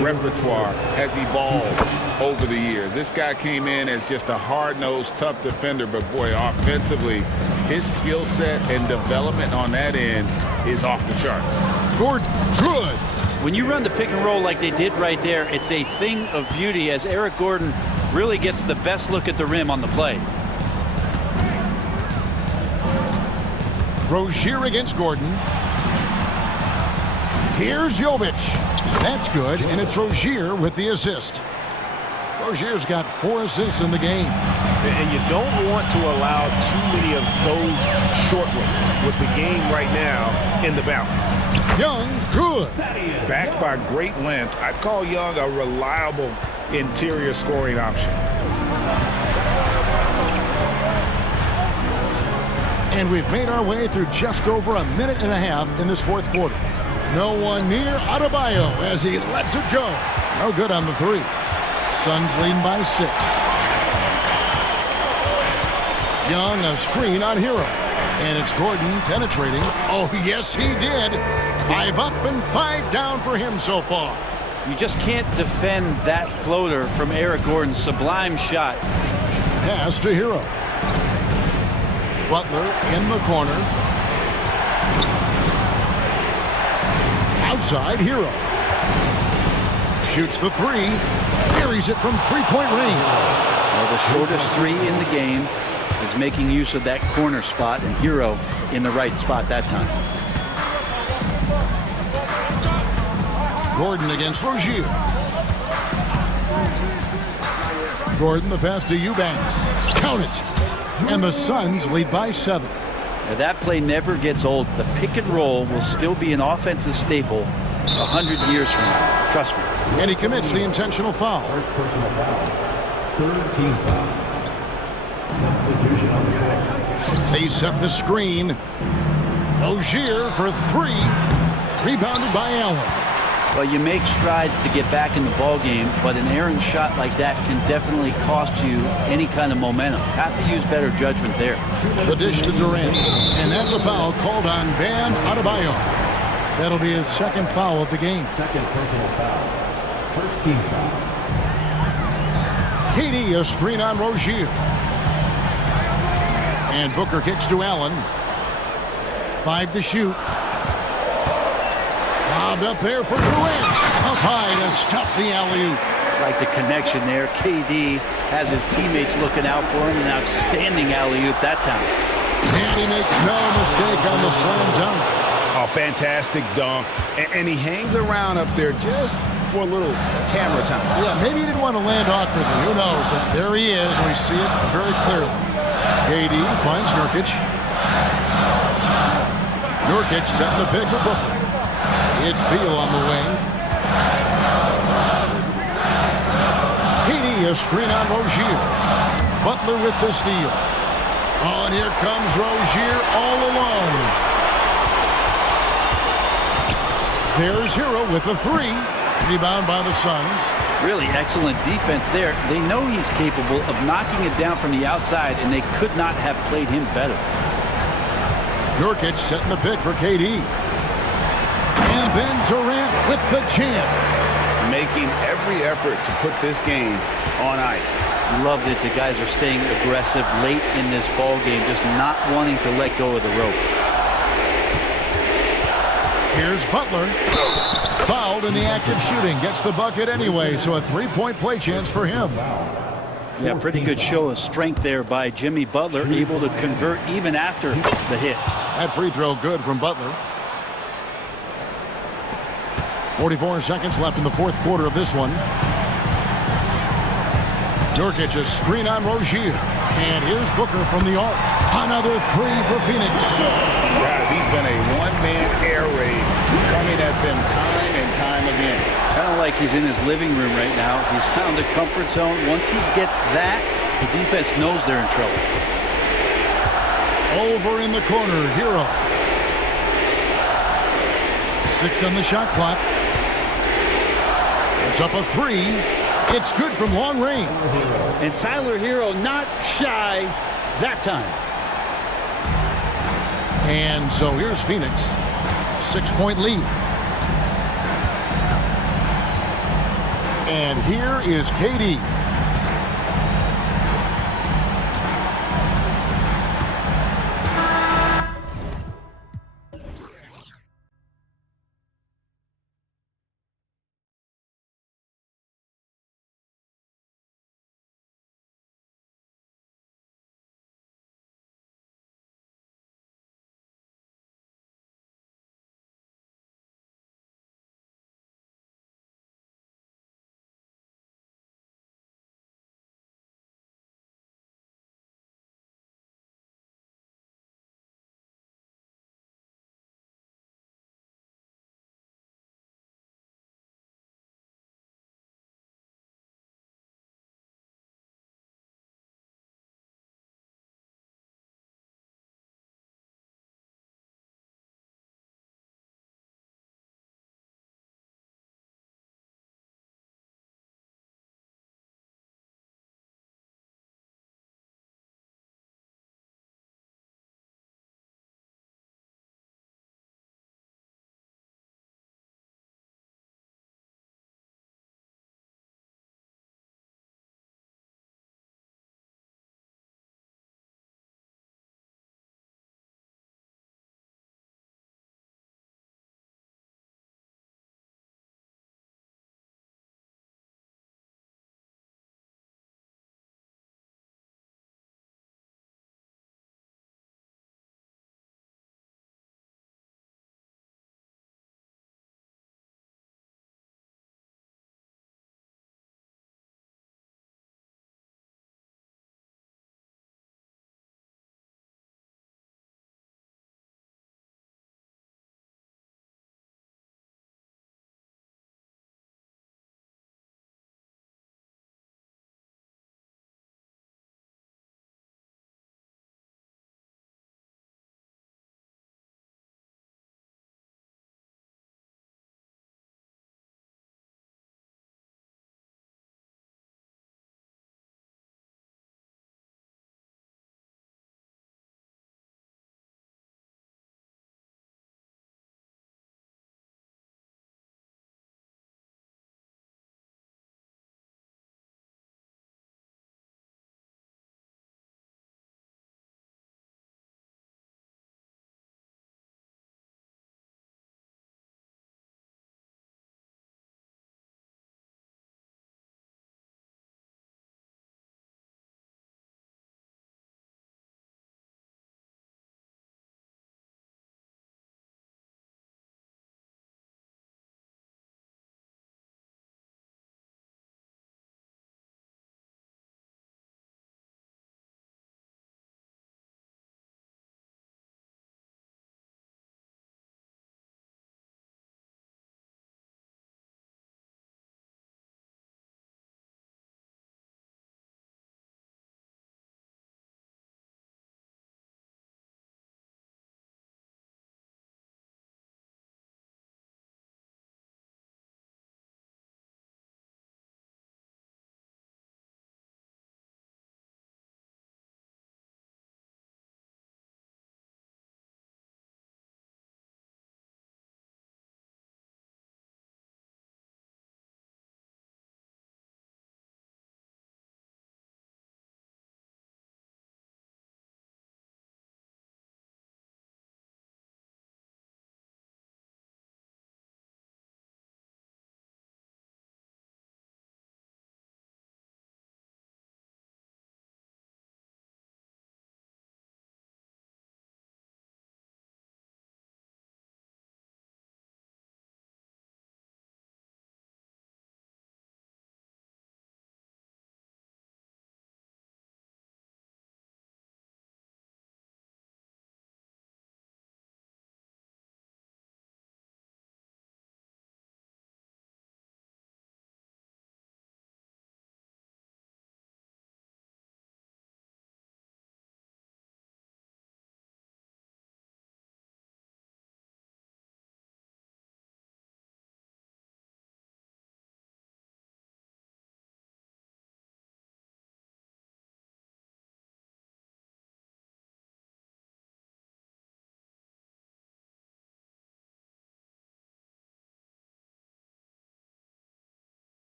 repertoire has evolved over the years. This guy came in as just a hard-nosed, tough defender, but boy, offensively, his skill set and development on that end is off the charts. Gordon, good. When you run the pick and roll like they did right there, it's a thing of beauty as Eric Gordon really gets the best look at the rim on the play. Rozier against Gordon. Here's Jovic. That's good, and it's Rozier with the assist. Rozier's got 4 assists in the game. And you don't want to allow too many of those short ones with the game right now in the balance. Young, good. Backed by great length, I'd call Young a reliable interior scoring option. And we've made our way through just over a minute and a half in this fourth quarter. No one near Adebayo as he lets it go. No good on the 3. Suns leading by 6. Young, a screen on Hero. And it's Gordon penetrating. Oh, yes, he did. 5 up and 5 down for him so far. You just can't defend that floater from Eric Gordon's sublime shot. Pass to Hero. Butler in the corner. Outside, Hero. Shoots the 3. Buries it from 3-point range. Well, the shortest 3 in the game is making use of that corner spot, and Hero in the right spot that time. Gordon against Rozier. Gordon, the pass to Eubanks. Count it. And the Suns lead by 7. Now, that play never gets old. The pick and roll will still be an offensive staple 100 years from now. Trust me. And he commits the intentional foul. First personal foul. 3rd team foul. Substitution on the court. They set the screen. Rozier for 3. Rebounded by Allen. Well, you make strides to get back in the ball game, but an errant shot like that can definitely cost you any kind of momentum. Have to use better judgment there. The dish to Durant. And that's a foul called on Bam Adebayo. That'll be his 2nd foul of the game. 2nd personal foul. 1st team foul. KD, a screen on Rozier. And Booker kicks to Allen. 5 to shoot. Bobbed up there for Durant. Up high to stuff the alley-oop. Like the connection there. KD has his teammates looking out for him. An outstanding alley-oop that time. And he makes no mistake on the slam dunk. A fantastic dunk. And he hangs around up there just for a little camera time. Yeah, maybe he didn't want to land awkwardly. Who knows? But there he is. We see it very clearly. KD finds Nurkic. Nurkic setting the pick for Booker. It's Beal on the wing. KD, a screen on Rozier. Butler with the steal. Oh, and here comes Rozier all alone. There's Hero with the 3. Rebound by the Suns. Really excellent defense there. They know he's capable of knocking it down from the outside, and they could not have played him better. Nurkic setting the pick for KD. And then Durant with the jam. Making every effort to put this game on ice. Loved it. The guys are staying aggressive late in this ball game, just not wanting to let go of the rope. Here's Butler. Fouled in the act of shooting. Gets the bucket anyway, so a 3-point play chance for him. Yeah, pretty good show of strength there by Jimmy Butler, able to convert even after the hit. That free throw good from Butler. 44 seconds left in the fourth quarter of this one. Nurkic, a screen on Rozier. And here's Booker from the arc. Another 3 for Phoenix. Guys, he's been a one-man air raid coming at them time and time again. Kind of like he's in his living room right now. He's found a comfort zone. Once he gets that, the defense knows they're in trouble. Over in the corner, Hero. 6 on the shot clock. It's up a 3. It's good from long range. And Tyler Hero not shy that time. And so here's Phoenix. 6-point lead. And here is KD.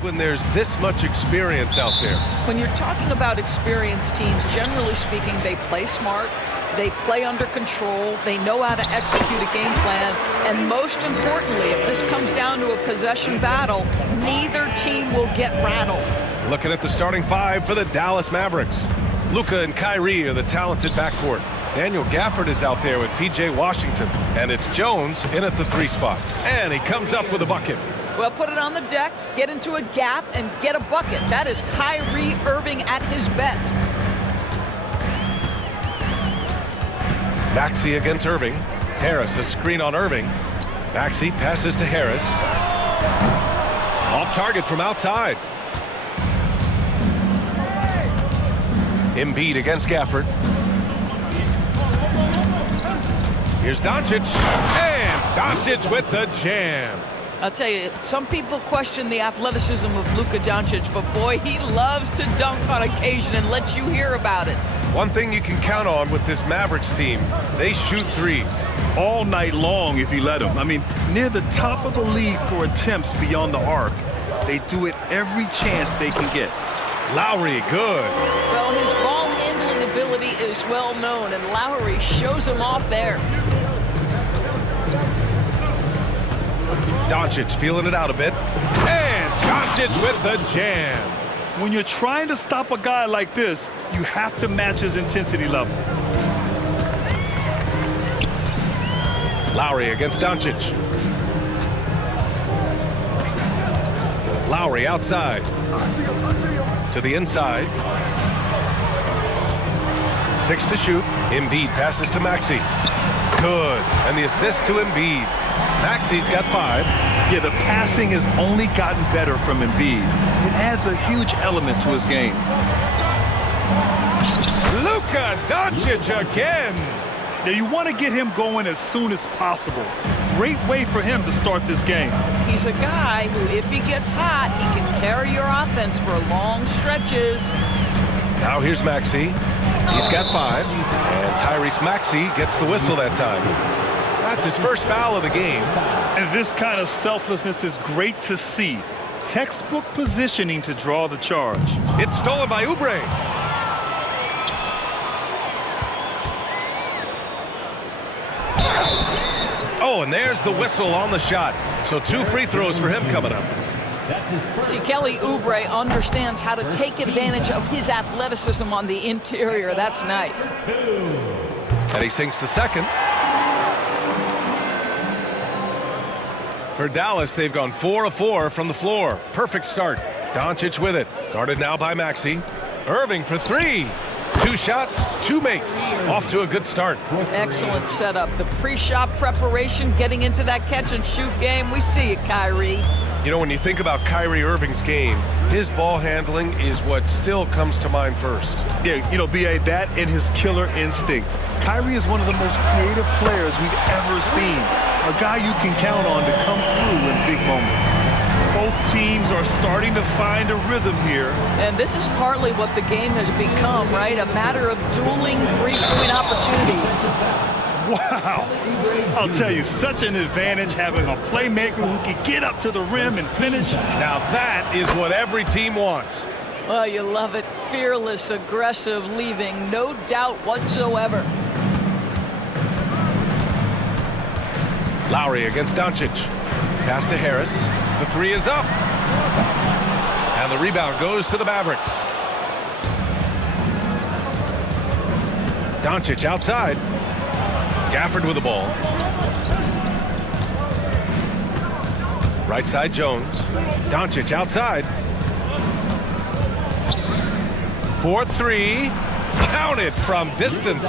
When there's this much experience out there. When you're talking about experienced teams, generally speaking, they play smart, they play under control, they know how to execute a game plan, and most importantly, if this comes down to a possession battle, neither team will get rattled. Looking at the starting five for the Dallas Mavericks. Luka and Kyrie are the talented backcourt. Daniel Gafford is out there with P.J. Washington, and it's Jones in at the 3 spot. And he comes up with a bucket. Well, put it on the deck, get into a gap, and get a bucket. That is Kyrie Irving at his best. Maxey against Irving. Harris, a screen on Irving. Maxey passes to Harris. Off target from outside. Embiid against Gafford. Here's Doncic. And Doncic with the jam. I'll tell you, some people question the athleticism of Luka Doncic, but boy, he loves to dunk on occasion and let you hear about it. One thing you can count on with this Mavericks team, they shoot threes. All night long if you let them. I mean, near the top of the league for attempts beyond the arc. They do it every chance they can get. Lowry, good. Well, his ball handling ability is well known, and Lowry shows him off there. Doncic feeling it out a bit. And Doncic with the jam. When you're trying to stop a guy like this, you have to match his intensity level. Lowry against Doncic. Lowry outside. To the inside. 6 to shoot. Embiid passes to Maxey. Good. And the assist to Embiid. Maxey's got 5. Yeah, the passing has only gotten better from Embiid. It adds a huge element to his game. Luka Doncic again. Now you want to get him going as soon as possible. Great way for him to start this game. He's a guy who, if he gets hot, he can carry your offense for long stretches. Now here's Maxey. He's got 5. And Tyrese Maxey gets the whistle that time. That's his first foul of the game. And this kind of selflessness is great to see. Textbook positioning to draw the charge. It's stolen by Oubre. Oh, and there's the whistle on the shot. So 2 free throws for him coming up. See, Kelly Oubre understands how to take advantage of his athleticism on the interior. That's nice. And he sinks the second. For Dallas, they've gone 4 of 4 from the floor. Perfect start. Doncic with it. Guarded now by Maxey. Irving for 3. 2 shots, 2 makes. Off to a good start. Excellent setup. The pre-shot preparation, getting into that catch-and-shoot game. We see it, Kyrie. You know, when you think about Kyrie Irving's game, his ball handling is what still comes to mind first. Yeah, you know, B.A., that and his killer instinct. Kyrie is one of the most creative players we've ever seen. A guy you can count on to come through in big moments. Both teams are starting to find a rhythm here. And this is partly what the game has become, right? A matter of dueling three-point opportunities. Wow. I'll tell you, such an advantage having a playmaker who can get up to the rim and finish. Now that is what every team wants. Well, you love it. Fearless, aggressive, leaving no doubt whatsoever. Lowry against Doncic. Pass to Harris. The 3 is up. And the rebound goes to the Mavericks. Doncic outside. Gafford with the ball. Right side Jones. Doncic outside. 4-3. Counted from distance.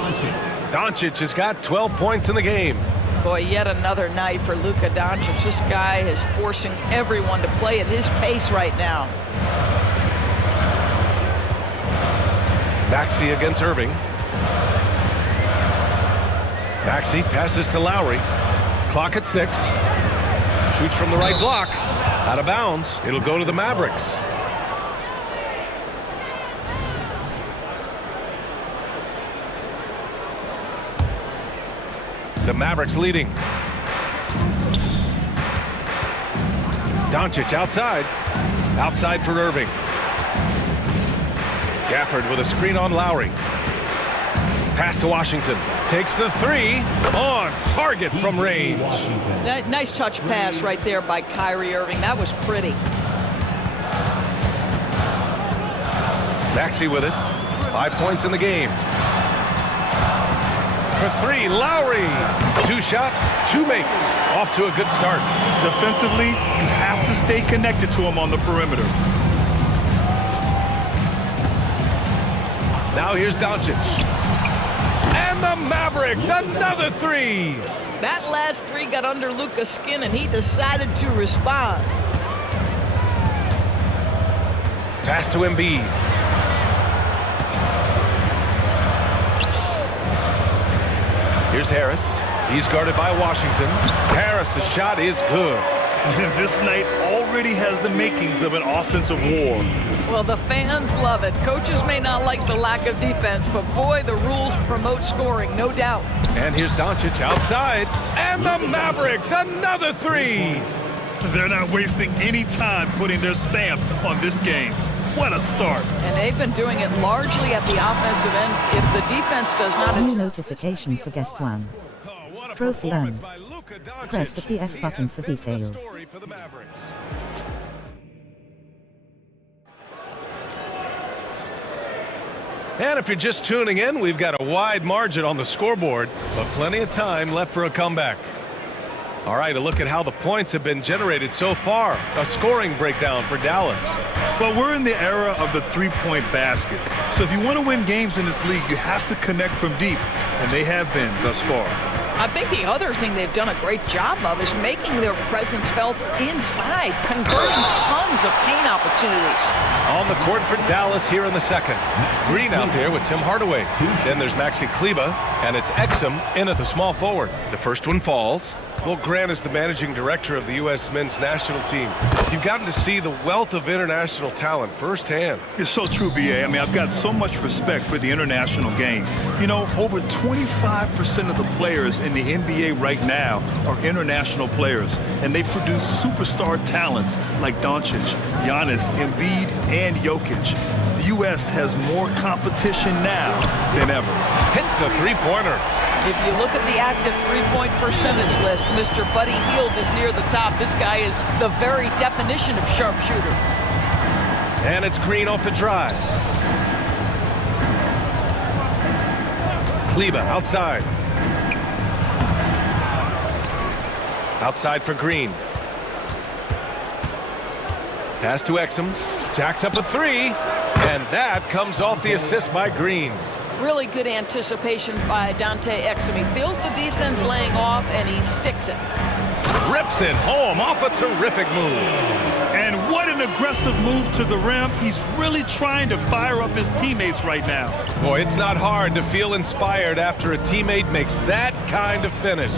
Doncic has got 12 points in the game. Boy, yet another night for Luka Doncic. This guy is forcing everyone to play at his pace right now. Maxey against Irving. Maxey passes to Lowry. Clock at 6. Shoots from the right block. Out of bounds. It'll go to the Mavericks. The Mavericks leading. Doncic outside. Outside for Irving. Gafford with a screen on Lowry. Pass to Washington. Takes the three. On target from range. That nice touch pass right there by Kyrie Irving. That was pretty. Maxey with it. 5 points in the game. For three, Lowry. 2 shots, 2 makes. Off to a good start. Defensively, you have to stay connected to him on the perimeter. Now here's Doncic. And the Mavericks, another three. That last three got under Luka's skin, and he decided to respond. Pass to Embiid. Here's Harris. He's guarded by Washington. Harris' shot is good. This night already has the makings of an offensive war. Well, the fans love it. Coaches may not like the lack of defense, but boy, the rules promote scoring, no doubt. And here's Doncic outside. And the Mavericks, another three. They're not wasting any time putting their stamp on this game. What a start. And they've been doing it largely at the offensive end. If the defense does not... New notification for guest one. Trophy earned. Press the PS button for details. And if you're just tuning in, we've got a wide margin on the scoreboard, but plenty of time left for a comeback. All right, a look at how the points have been generated so far. A scoring breakdown for Dallas. Well, we're in the era of the three-point basket. So if you want to win games in this league, you have to connect from deep, and they have been thus far. I think the other thing they've done a great job of is making their presence felt inside, converting tons of paint opportunities. On the court for Dallas here in the second. Green out there with Tim Hardaway. Then there's Maxi Kleber, and it's Exum in at the small forward. The first one falls. Well, Grant is the managing director of the U.S. men's national team. You've gotten to see the wealth of international talent firsthand. It's so true, B.A. I mean, I've got so much respect for the international game. You know, over 25% of the players in the NBA right now are international players, and they produce superstar talents like Doncic, Giannis, Embiid, and Jokic. The U.S. has more competition now than ever. Hits a three-pointer. If you look at the active three-point percentage list, Mr. Buddy Hield is near the top. This guy is the very definition of sharpshooter. And it's Green off the drive. Kleber outside. Outside for Green. Pass to Exum. Jacks up a three. And that comes off the assist by Green. Really good anticipation by Dante Exum. He feels the defense laying off, and he sticks it. Rips it home off a terrific move. And what an aggressive move to the rim. He's really trying to fire up his teammates right now. Boy, it's not hard to feel inspired after a teammate makes that kind of finish.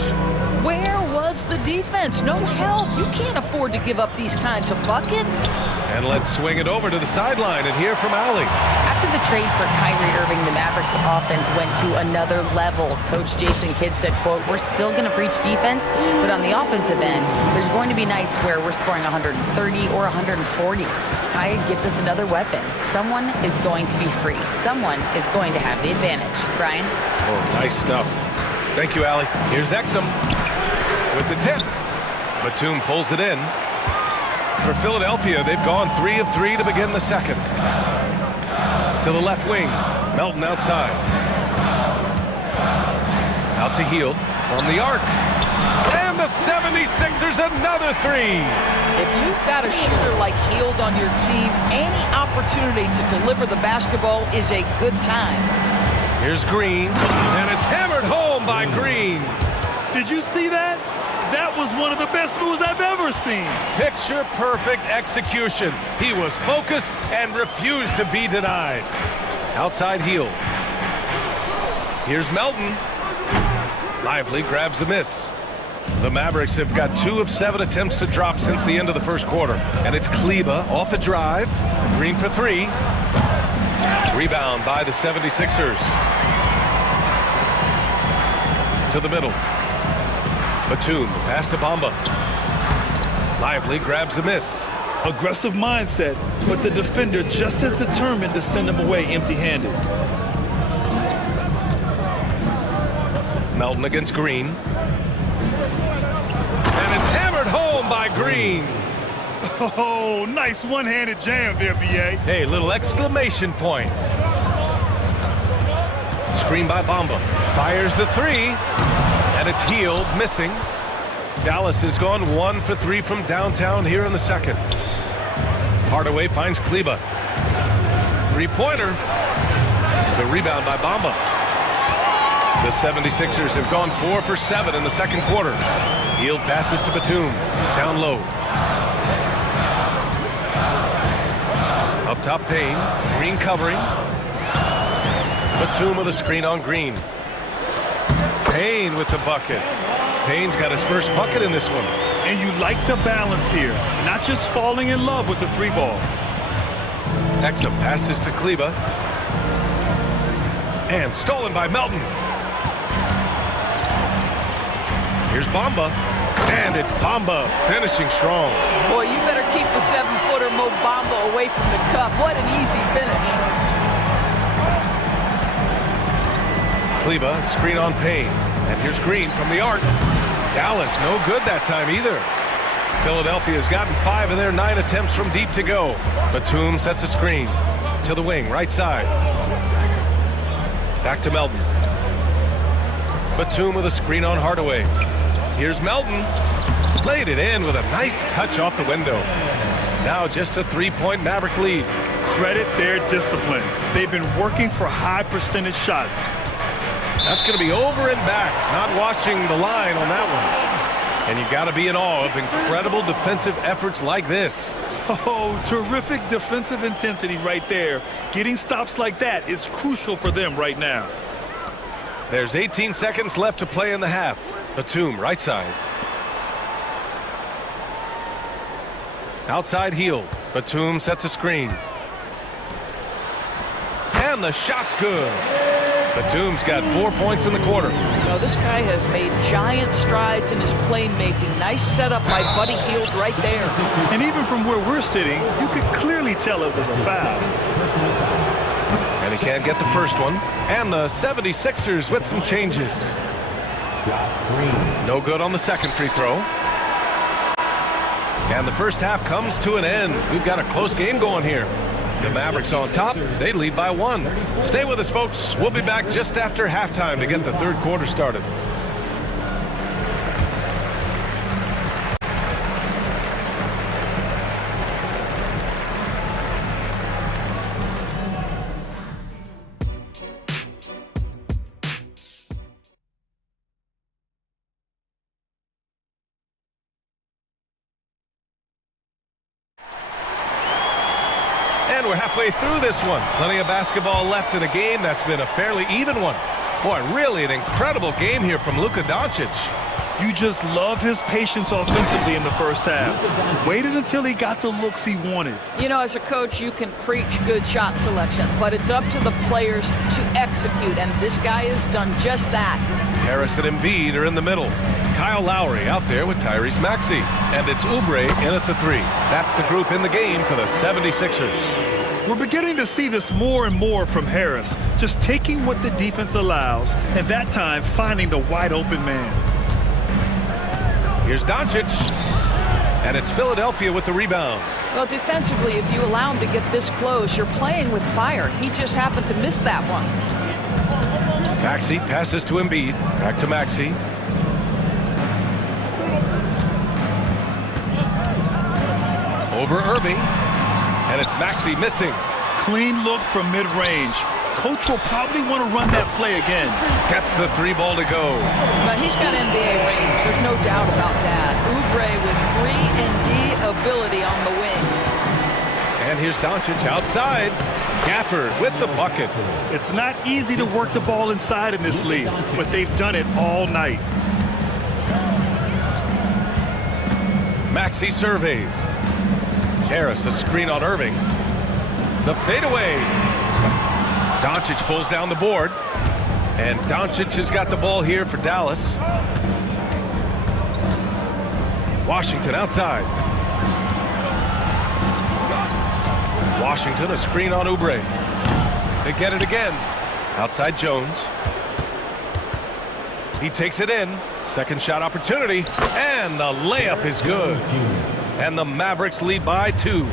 Where was the defense? No help. You can't afford to give up these kinds of buckets. And let's swing it over to the sideline and hear from Allie. After the trade for Kyrie Irving, the Mavericks offense went to another level. Coach Jason Kidd said, quote, "We're still going to preach defense, but on the offensive end, there's going to be nights where we're scoring 130 or 140. Kai gives us another weapon. Someone is going to be free. Someone is going to have the advantage." Brian? Oh, nice stuff. Thank you, Allie. Here's Exum with the tip. Batum pulls it in. For Philadelphia, they've gone 3 of 3 to begin the second. To the left wing, Melton outside. Out to Hield from the arc. And the 76ers another three. If you've got a shooter like Hield on your team, any opportunity to deliver the basketball is a good time. Here's Green, and it's hammered home by Green. Did you see that? That was one of the best moves I've ever seen. Picture perfect execution. He was focused and refused to be denied. Outside Hield. Here's Melton. Lively grabs the miss. The Mavericks have got 2 of 7 attempts to drop since the end of the first quarter. And it's Kleber off the drive. Green for 3. Rebound by the 76ers. To the middle. Batum, pass to Bamba. Lively grabs a miss. Aggressive mindset, but the defender just as determined to send him away empty-handed. Melton against Green. And it's hammered home by Green. Oh, nice one-handed jam there, B.A. Hey, little exclamation point. Screen by Bamba. Fires the three. And it's healed, missing. Dallas has gone 1 for 3 from downtown here in the second. Hardaway finds Kleba. Three-pointer. The rebound by Bamba. The 76ers have gone 4 for 7 in the second quarter. Healed passes to Batum. Down low. Up top, Payne. Green covering. Batum with a screen on Green. Payne with the bucket. Payne's got his first bucket in this one. And you like the balance here, not just falling in love with the three ball. Exum passes to Kleba. And stolen by Melton. Here's Bamba. And it's Bamba finishing strong. Boy, you better keep the 7-footer Mo Bamba away from the cup. What an easy finish. Kleba, screen on Payne. And here's Green from the arc. Dallas, no good that time either. Philadelphia's gotten 5 of their 9 attempts from deep to go. Batum sets a screen to the wing, right side. Back to Melton. Batum with a screen on Hardaway. Here's Melton. Laid it in with a nice touch off the window. Now just a 3-point Maverick lead. Credit their discipline. They've been working for high percentage shots. That's going to be over and back. Not watching the line on that one. And you got to be in awe of incredible defensive efforts like this. Oh, terrific defensive intensity right there. Getting stops like that is crucial for them right now. There's 18 seconds left to play in the half. Batum, right side. Outside heel. Batum sets a screen. And the shot's good. Batum's got 4 points in the quarter. No, this guy has made giant strides in his playmaking. Nice setup by Buddy Hield right there. And even from where we're sitting, you could clearly tell it was a foul. And he can't get the first one. And the 76ers with some changes. No good on the second free throw. And the first half comes to an end. We've got a close game going here. The Mavericks on top. They lead by 1. Stay with us, folks. We'll be back just after halftime to get the third quarter started. And we're halfway through this one. Plenty of basketball left in a game that's been a fairly even one. Boy, really an incredible game here from Luka Doncic. You just love his patience offensively in the first half. Waited until he got the looks he wanted. You know, as a coach, you can preach good shot selection, but it's up to the players to execute, and this guy has done just that. Harris and Embiid are in the middle. Kyle Lowry out there with Tyrese Maxey. And it's Oubre in at the 3. That's the group in the game for the 76ers. We're beginning to see this more and more from Harris, just taking what the defense allows, and that time finding the wide open man. Here's Doncic, and it's Philadelphia with the rebound. Well, defensively, if you allow him to get this close, you're playing with fire. He just happened to miss that one. Maxey passes to Embiid. Back to Maxey. Over Irving, and it's Maxey missing. Clean look from mid-range. Coach will probably want to run that play again. Gets the 3 ball to go. But he's got NBA range. There's no doubt about that. Oubre with 3-and-D ability on the wing. And here's Doncic outside. Gafford with the bucket. It's not easy to work the ball inside in this league, but they've done it all night. Maxey surveys. Harris, a screen on Irving. The fadeaway. Doncic pulls down the board. And Doncic has got the ball here for Dallas. Washington outside. Washington, a screen on Oubre. They get it again. Outside Jones. He takes it in. Second shot opportunity. And the layup is good. And the Mavericks lead by 2.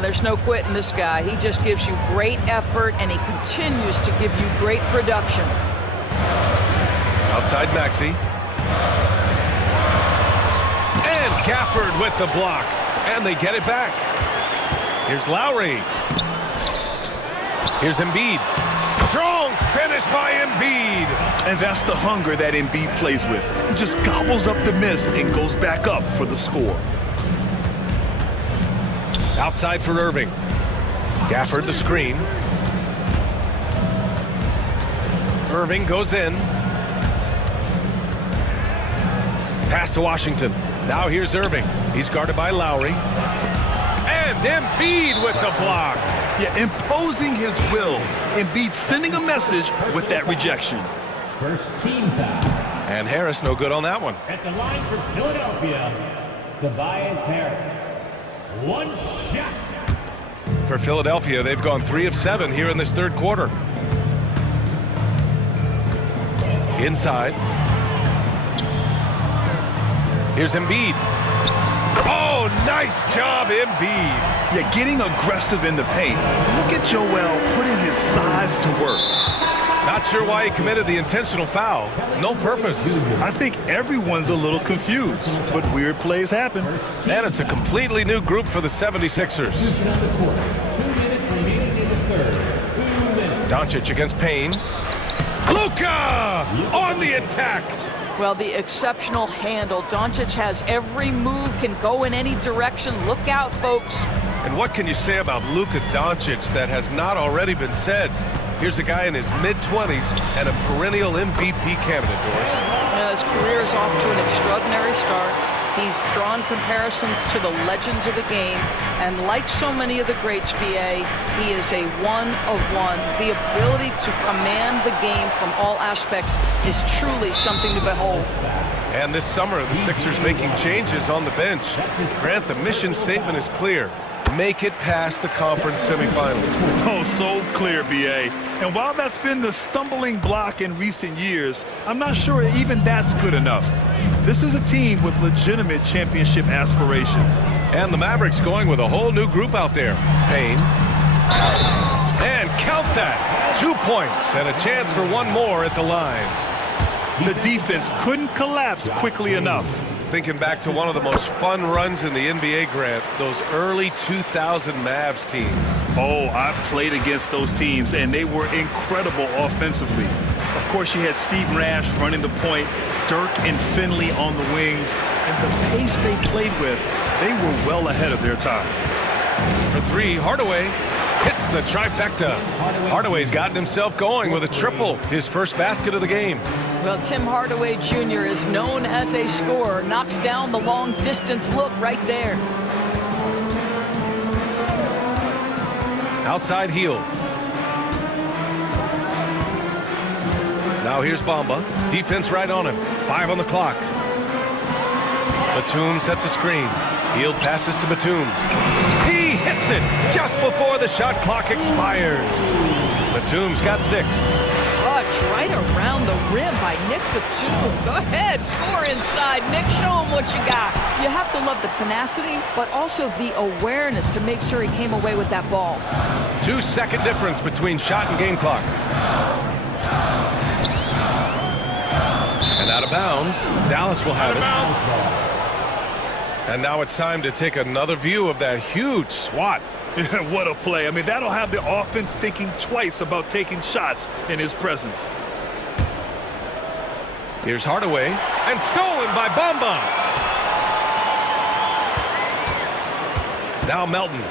There's no quitting this guy. He just gives you great effort, and he continues to give you great production. Outside Maxey. And Gafford with the block. And they get it back. Here's Lowry. Here's Embiid. Strong finish by Embiid. And that's the hunger that Embiid plays with. He just gobbles up the miss and goes back up for the score. Outside for Irving. Gafford the screen. Irving goes in. Pass to Washington. Now here's Irving. He's guarded by Lowry. And Embiid with the block. Yeah, imposing his will. Embiid sending a message with that rejection. First team foul. And Harris no good on that one. At the line for Philadelphia, Tobias Harris. One shot. For Philadelphia, they've gone 3 of 7 here in this third quarter. Inside. Here's Embiid. Oh, nice job, Embiid. Yeah, getting aggressive in the paint. Look at Joel putting his size to work. Not sure why he committed the intentional foul. No purpose. I think everyone's a little confused, but weird plays happen. And it's a completely new group for the 76ers. Doncic against Payne. Luka on the attack. Well, the exceptional handle. Doncic has every move, can go in any direction. Look out, folks. And what can you say about Luka Doncic that has not already been said? Here's a guy in his mid-20s and a perennial MVP candidate, Doris. His career is off to an extraordinary start. He's drawn comparisons to the legends of the game, and like so many of the greats, BA, he is a one of one. The ability to command the game from all aspects is truly something to behold. And this summer, the Sixers making changes on the bench. Grant, the mission statement is clear. Make it past the conference semifinals. Oh, so clear, BA. And while that's been the stumbling block in recent years, I'm not sure even that's good enough. This is a team with legitimate championship aspirations. And the Mavericks going with a whole new group out there. Payne. And count that. 2 points and a chance for one more at the line. The defense couldn't collapse quickly enough. Thinking back to one of the most fun runs in the NBA, Grant, those early 2000 Mavs teams. Oh, I played against those teams, and they were incredible offensively. Of course, you had Steve Nash running the point, Dirk and Finley on the wings, and the pace they played with, they were well ahead of their time. For 3, Hardaway hits the trifecta. Hardaway's gotten himself going with a triple, his first basket of the game. Well, Tim Hardaway Jr. is known as a scorer. Knocks down the long-distance look right there. Outside heel. Now here's Bamba. Defense right on him. 5 on the clock. Batum sets a screen. Hield passes to Batum. He hits it just before the shot clock expires. Batum's got 6. Touch right around the rim by Nick Batum. Go ahead, score inside. Nick, show him what you got. You have to love the tenacity, but also the awareness to make sure he came away with that ball. 2-second difference between shot and game clock. And out of bounds. Dallas will have it. And now it's time to take another view of that huge swat. What a play. I mean, that'll have the offense thinking twice about taking shots in his presence. Here's Hardaway, and stolen by Bamba. Now Melton.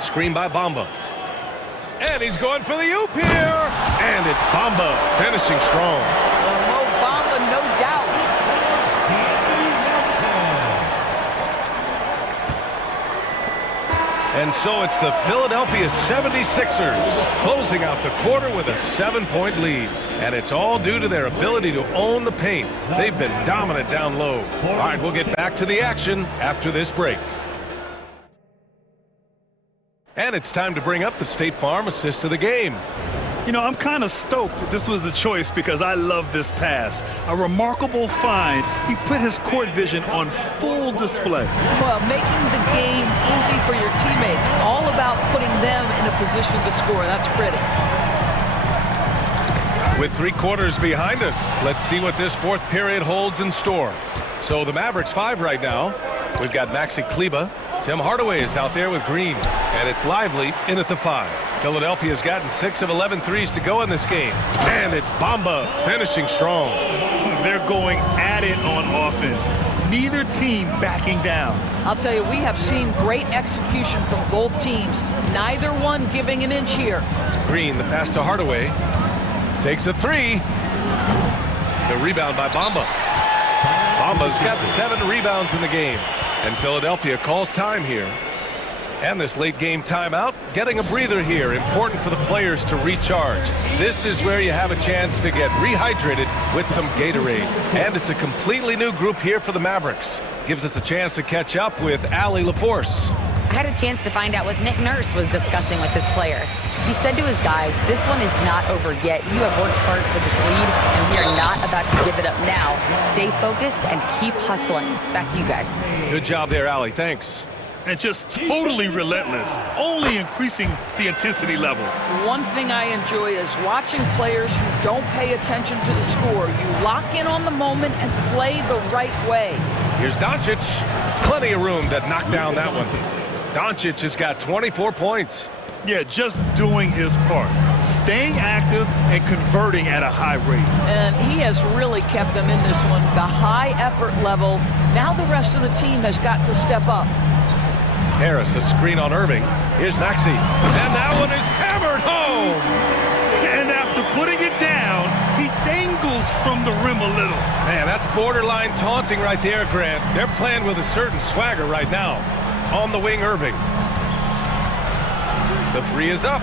Screen by Bamba. And he's going for the oop here. And it's Bamba finishing strong. Mo Bamba, no doubt. And so it's the Philadelphia 76ers closing out the quarter with a 7-point lead. And it's all due to their ability to own the paint. They've been dominant down low. All right, we'll get back to the action after this break. And it's time to bring up the State Farm assist of the game. You know, I'm kind of stoked this was a choice because I love this pass. A remarkable find. He put his court vision on full display. Well, making the game easy for your teammates. All about putting them in a position to score. That's pretty. With 3 quarters behind us, let's see what this fourth period holds in store. So the Mavericks 5 right now. We've got Maxi Kleba. Tim Hardaway is out there with Green. And it's Lively in at the 5. Philadelphia's gotten 6 of 11 threes to go in this game. And it's Bamba finishing strong. They're going at it on offense. Neither team backing down. I'll tell you, we have seen great execution from both teams. Neither one giving an inch here. Green, the pass to Hardaway. Takes a 3. The rebound by Bamba. Bamba's got 7 rebounds in the game. And Philadelphia calls time here. And this late game timeout, getting a breather here. Important for the players to recharge. This is where you have a chance to get rehydrated with some Gatorade. And it's a completely new group here for the Mavericks. Gives us a chance to catch up with Allie LaForce. I had a chance to find out what Nick Nurse was discussing with his players. He said to his guys, this one is not over yet. You have worked hard for this lead, and we are not about to give it up now. Stay focused and keep hustling. Back to you guys. Good job there, Allie. Thanks. And just totally relentless, only increasing the intensity level. One thing I enjoy is watching players who don't pay attention to the score. You lock in on the moment and play the right way. Here's Doncic. Plenty of room to knock down that one. Doncic has got 24 points. Yeah, just doing his part. Staying active and converting at a high rate. And he has really kept them in this one. The high effort level. Now the rest of the team has got to step up. Harris, a screen on Irving. Here's Maxey. And that one is hammered home. And after putting it down, he dangles from the rim a little. Man, that's borderline taunting right there, Grant. They're playing with a certain swagger right now. On the wing, Irving. The 3 is up.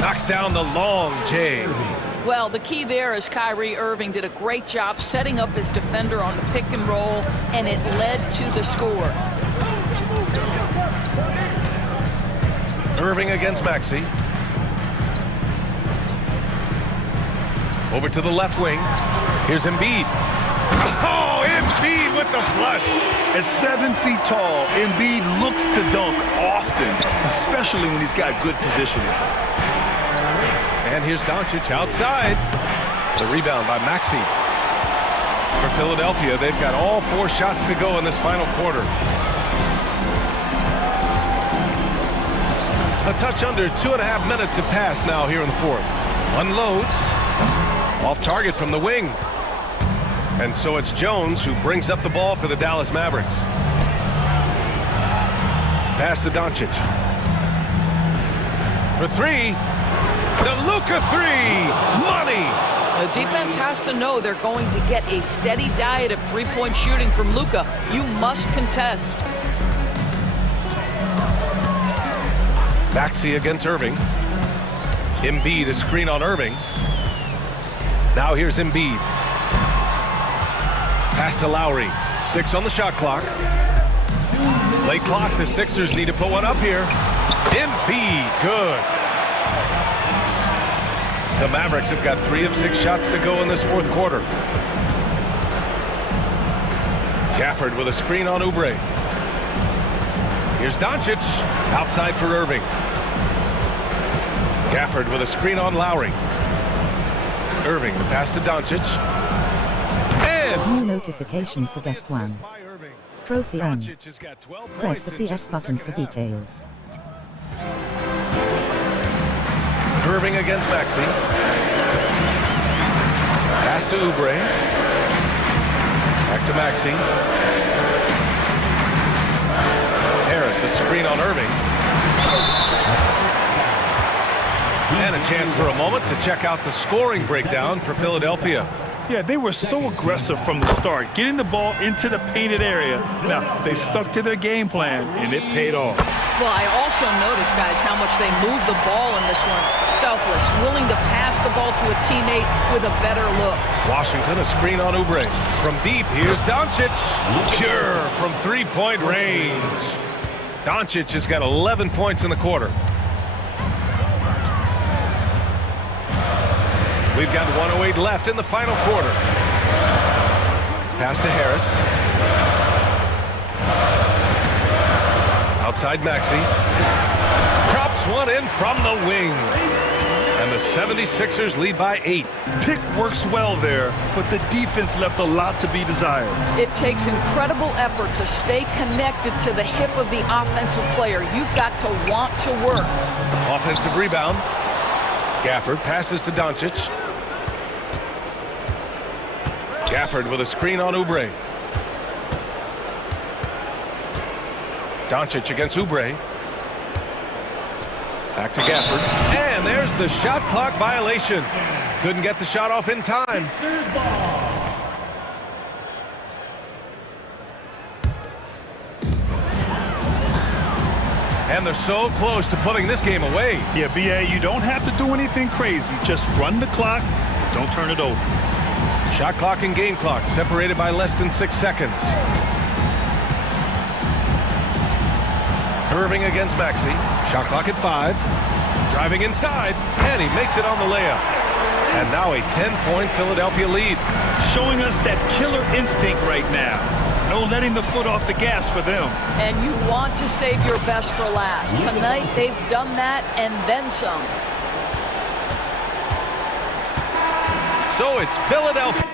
Knocks down the long J. Well, the key there is Kyrie Irving did a great job setting up his defender on the pick and roll, and it led to the score. Irving against Maxey. Over to the left wing. Here's Embiid. Oh, Embiid with the flush. At 7 feet tall, Embiid looks to dunk often, especially when he's got good positioning. And here's Doncic outside. The rebound by Maxey. For Philadelphia, they've got all 4 shots to go in this final quarter. A touch under 2.5 minutes have passed now here in the 4th. Unloads. Off target from the wing. And so it's Jones who brings up the ball for the Dallas Mavericks. Pass to Doncic. For 3. The Luka 3. Money. The defense has to know they're going to get a steady diet of 3-point shooting from Luka. You must contest. Maxey against Irving. Embiid, a screen on Irving. Now here's Embiid. Pass to Lowry. 6 on the shot clock. Late clock. The Sixers need to put one up here. Embiid, good. The Mavericks have got 3 of 6 shots to go in this 4th quarter. Gafford with a screen on Oubre. Here's Doncic. Outside for Irving. Gafford with a screen on Lowry. Irving, the pass to Doncic. New notification for guest 1. Trophy on. Press the PS button for details. Irving against Maxey. Pass to Oubre. Back to Maxey. Harris, a screen on Irving. And a chance for a moment to check out the scoring breakdown for Philadelphia. Yeah, they were so aggressive from the start, getting the ball into the painted area. Now, they stuck to their game plan, and it paid off. Well, I also noticed, guys, how much they moved the ball in this one. Selfless, willing to pass the ball to a teammate with a better look. Washington, a screen on Oubre. From deep, here's Doncic. Pure from 3-point range. Doncic has got 11 points in the quarter. We've got 1:08 left in the final quarter. Pass to Harris. Outside Maxey. Drops one in from the wing. And the 76ers lead by 8. Pick works well there, but the defense left a lot to be desired. It takes incredible effort to stay connected to the hip of the offensive player. You've got to want to work. Offensive rebound. Gafford passes to Doncic. Gafford with a screen on Oubre. Doncic against Oubre. Back to Gafford. And there's the shot clock violation. Couldn't get the shot off in time. And they're so close to putting this game away. Yeah, BA, you don't have to do anything crazy. Just run the clock. Don't turn it over. Shot clock and game clock separated by less than 6 seconds. Irving against Maxey. Shot clock at 5. Driving inside, and he makes it on the layup. And now a 10-point Philadelphia lead. Showing us that killer instinct right now. No letting the foot off the gas for them. And you want to save your best for last. Tonight, they've done that and then some. So it's Philadelphia.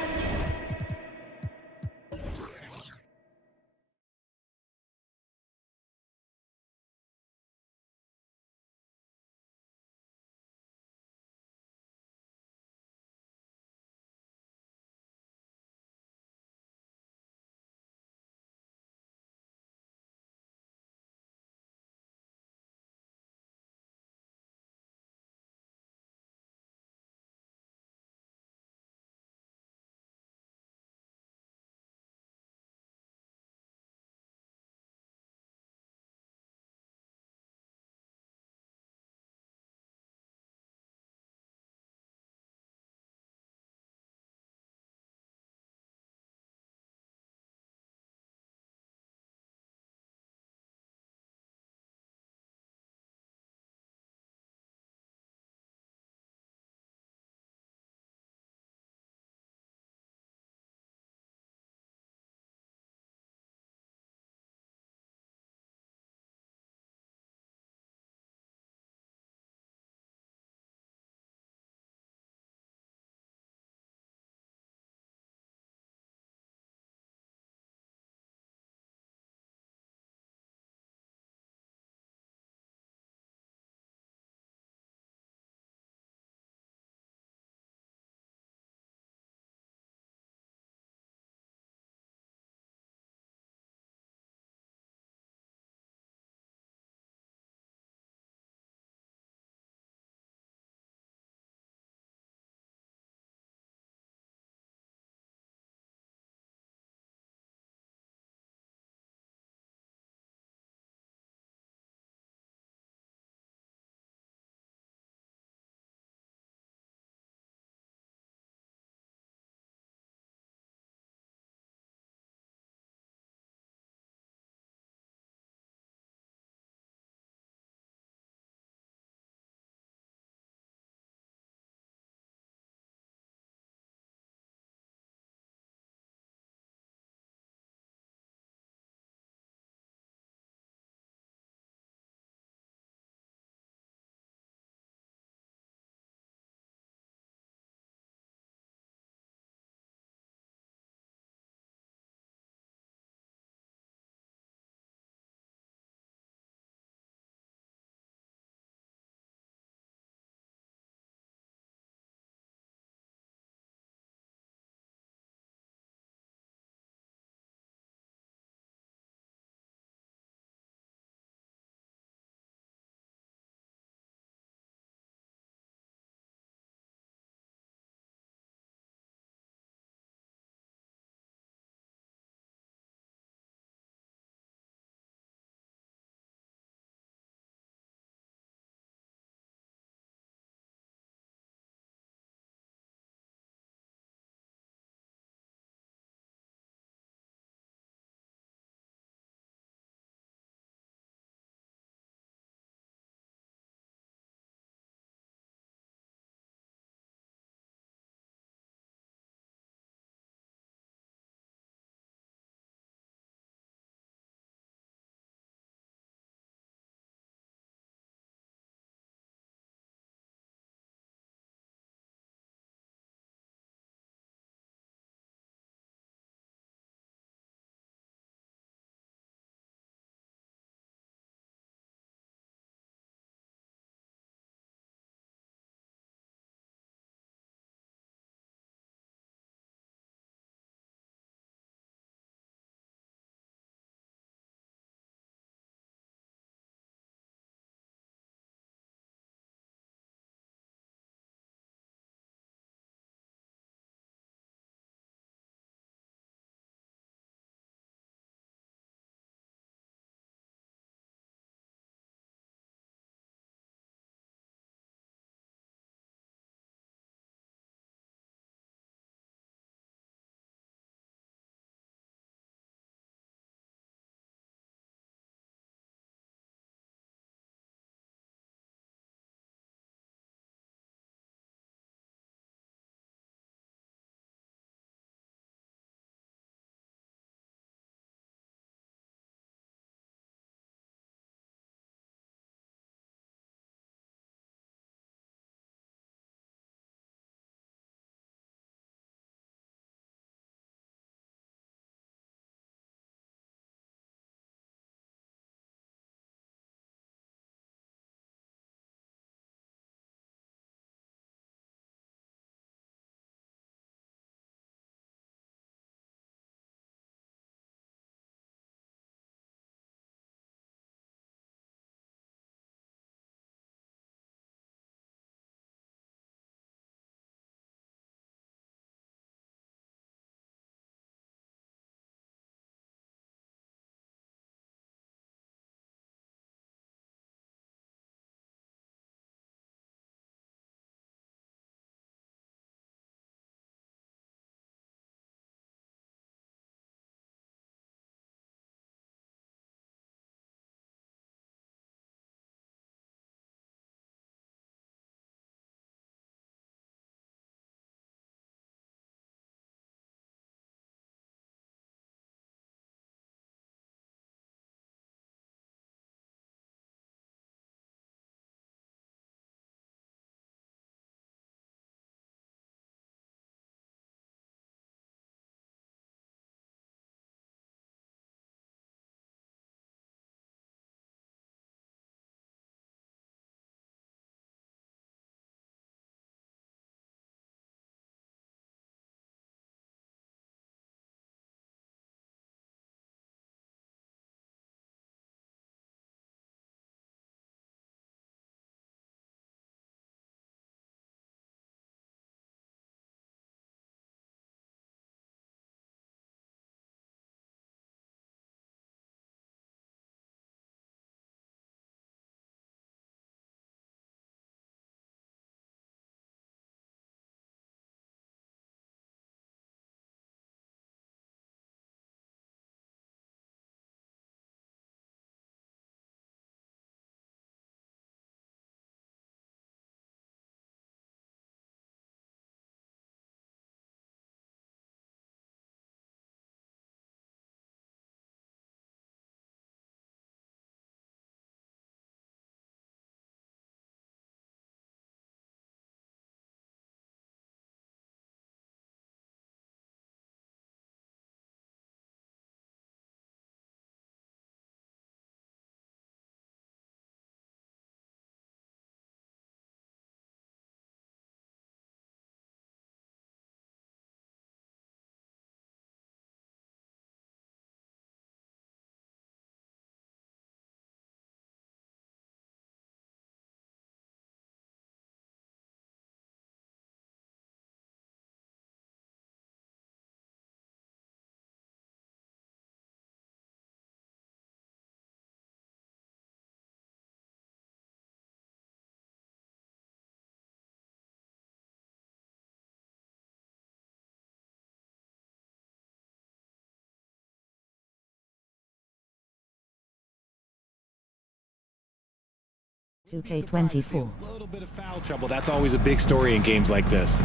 2K24. A little bit of foul trouble. That's always a big story in games like this.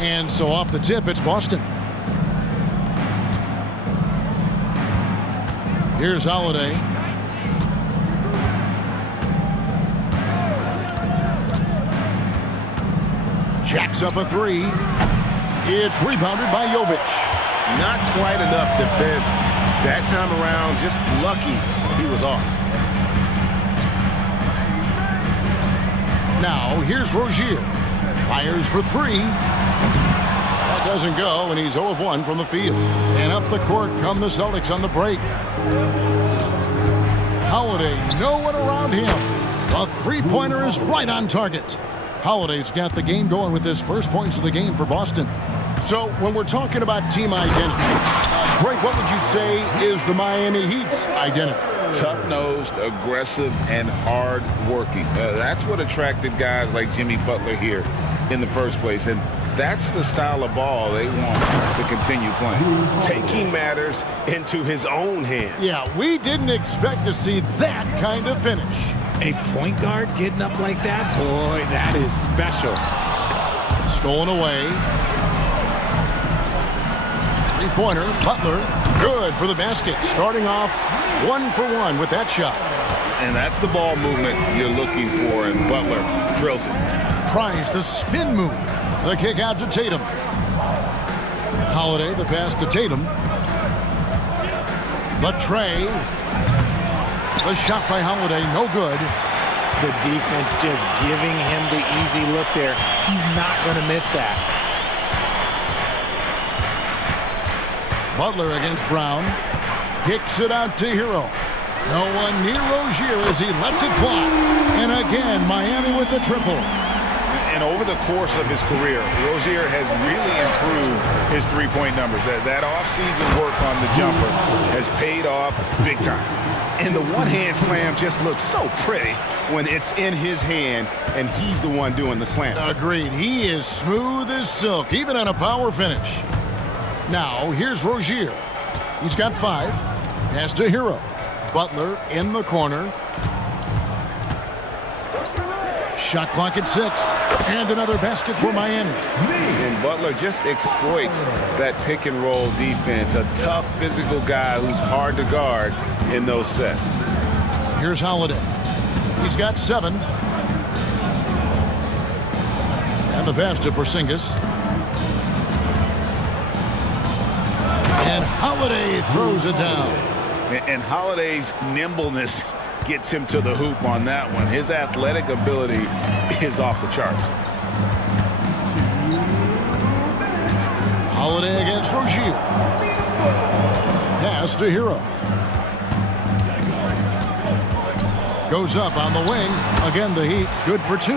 And so off the tip, it's Boston. Here's Holiday. Jacks up a three. It's rebounded by Jovic. Not quite enough defense that time around. Just lucky he was off. Now here's Rozier. Fires for three. That doesn't go, and he's 0 of 1 from the field. And up the court come the Celtics on the break. Holiday, no one around him. The three-pointer is right on target. Holiday's got the game going with his first points of the game for Boston. So when we're talking about team identity, Greg, what would you say is the Miami Heat's identity? Tough-nosed, aggressive, and hard-working. That's what attracted guys like Jimmy Butler here in the first place. And that's the style of ball they want to continue playing. Taking matters into his own hands. Yeah, we didn't expect to see that kind of finish. A point guard getting up like that? Boy, that is special. Stolen away. Three-pointer, Butler, good for the basket. Starting off 1 for 1 with that shot. And that's the ball movement you're looking for, and Butler drills it. Tries the spin move. The kick out to Tatum. Holiday, the pass to Tatum. The tray. The shot by Holiday, no good. The defense just giving him the easy look there. He's not going to miss that. Butler against Brown. Kicks it out to Hero. No one near Rozier as he lets it fly. And again, Miami with the triple. And over the course of his career, Rozier has really improved his three-point numbers. That off-season work on the jumper has paid off big time. And the one-hand slam just looks so pretty when it's in his hand and he's the one doing the slam. Agreed. He is smooth as silk, even on a power finish. Now, here's Rozier. He's got 5. Pass to Hero. Butler in the corner. Shot clock at 6. And another basket for Miami. And Butler just exploits that pick and roll defense. A tough physical guy who's hard to guard in those sets. Here's Holiday. He's got 7. And the pass to Porzingis. And Holiday throws it down. And Holiday's nimbleness gets him to the hoop on that one. His athletic ability is off the charts. Holiday against Rozier. Pass to Hero. Goes up on the wing. Again, the Heat good for 2.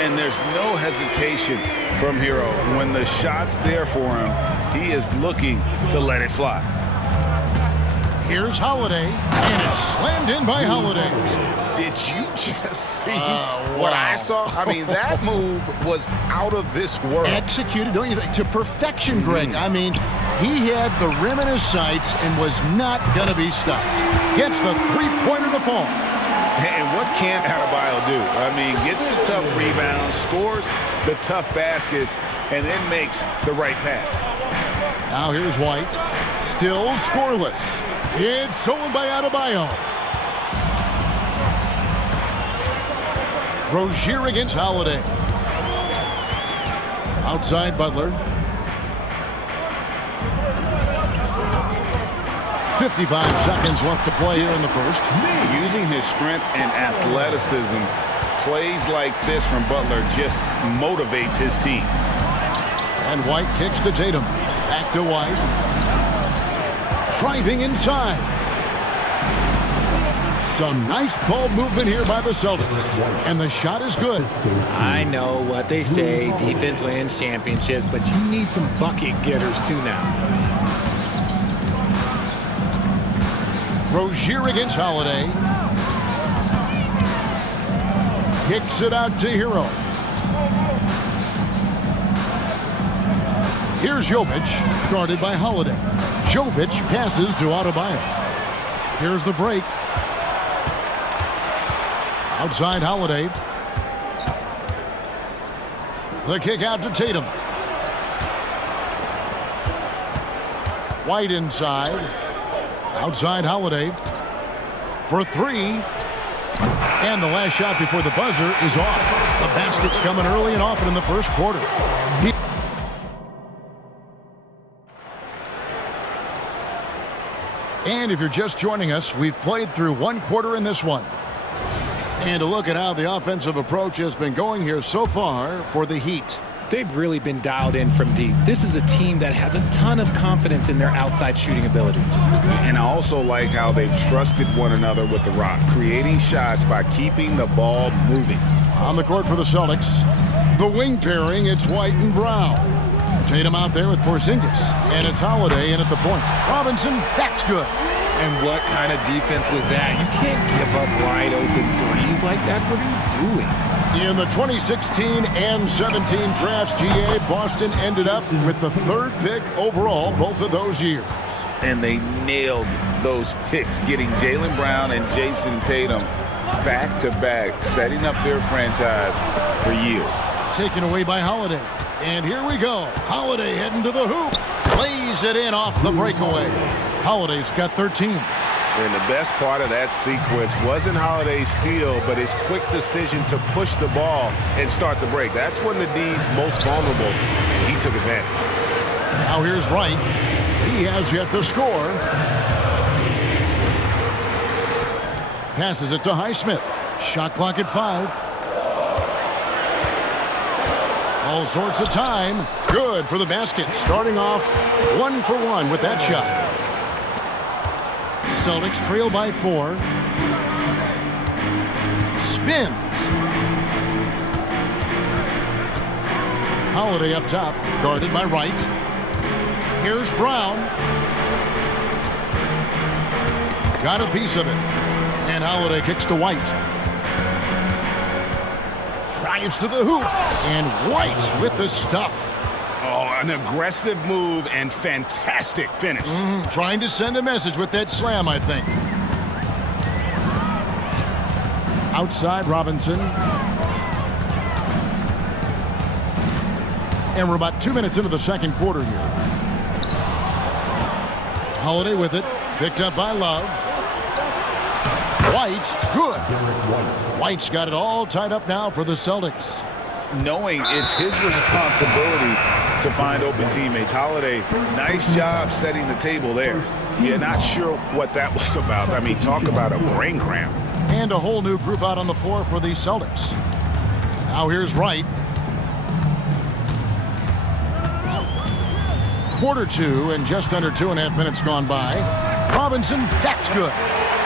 And there's no hesitation from Hero. When the shot's there for him, he is looking to let it fly. Here's Holiday, and it's slammed in by Holiday. Did you just see what I saw? I mean, that move was out of this world. Executed, don't you think, to perfection, Greg. I mean, he had the rim in his sights and was not going to be stopped. Gets the three-pointer to fall. And what can't Adebayo do? I mean, gets the tough rebounds, scores the tough baskets, and then makes the right pass. Now here's White. Still scoreless. It's stolen by Adebayo. Rozier against Holiday. Outside Butler. 55 seconds left to play here in the first. Using his strength and athleticism, plays like this from Butler just motivates his team. And White kicks to Tatum. Back to White. Driving inside. Some nice ball movement here by the Celtics. And the shot is good. I know what they say, defense wins championships, but you need some bucket getters too now. Rozier against Holiday. Kicks it out to Hero. Here's Jovic, guarded by Holiday. Jovic passes to Adebayo. Here's the break. Outside Holiday. The kick out to Tatum. White inside. Outside Holiday. For three. And the last shot before the buzzer is off. The basket's coming early and often in the first quarter. And if you're just joining us, we've played through one quarter in this one. And a look at how the offensive approach has been going here so far for the Heat. They've really been dialed in from deep. This is a team that has a ton of confidence in their outside shooting ability. And I also like how they've trusted one another with the rock, creating shots by keeping the ball moving. On the court for the Celtics, the wing pairing, it's White and Brown. Tatum out there with Porzingis, and it's Holiday in at the point. Robinson, that's good. And what kind of defense was that? You can't give up wide open threes like that. What are you doing? In the 2016 and 17 drafts, GA, Boston ended up with the third pick overall both of those years. And they nailed those picks, getting Jaylen Brown and Jason Tatum back-to-back, setting up their franchise for years. Taken away by Holiday. And here we go. Holiday heading to the hoop. Lays it in off the breakaway. Holiday's got 13. And the best part of that sequence wasn't Holiday's steal, but his quick decision to push the ball and start the break. That's when the D's most vulnerable, and he took advantage. Now here's Wright. He has yet to score. Passes it to Highsmith. Shot clock at 5. All sorts of time. Good for the basket. Starting off 1 for 1 with that shot. Celtics trail by 4. Spins. Holiday up top, guarded by Wright. Here's Brown. Got a piece of it. And Holiday kicks to White. Drives to the hoop. And White with the stuff. Oh, an aggressive move and fantastic finish. Trying to send a message with that slam, I think. Outside Robinson. And we're about 2 minutes into the second quarter here. Holiday with it. Picked up by Love. White, good. White's got it all tied up now for the Celtics. Knowing it's his responsibility to find open teammates. Holiday, nice job setting the table there. Yeah, not sure what that was about. I mean, talk about a brain cramp. And a whole new group out on the floor for the Celtics. Now here's Wright. Quarter 2 and just under 2.5 minutes gone by. Robinson, that's good.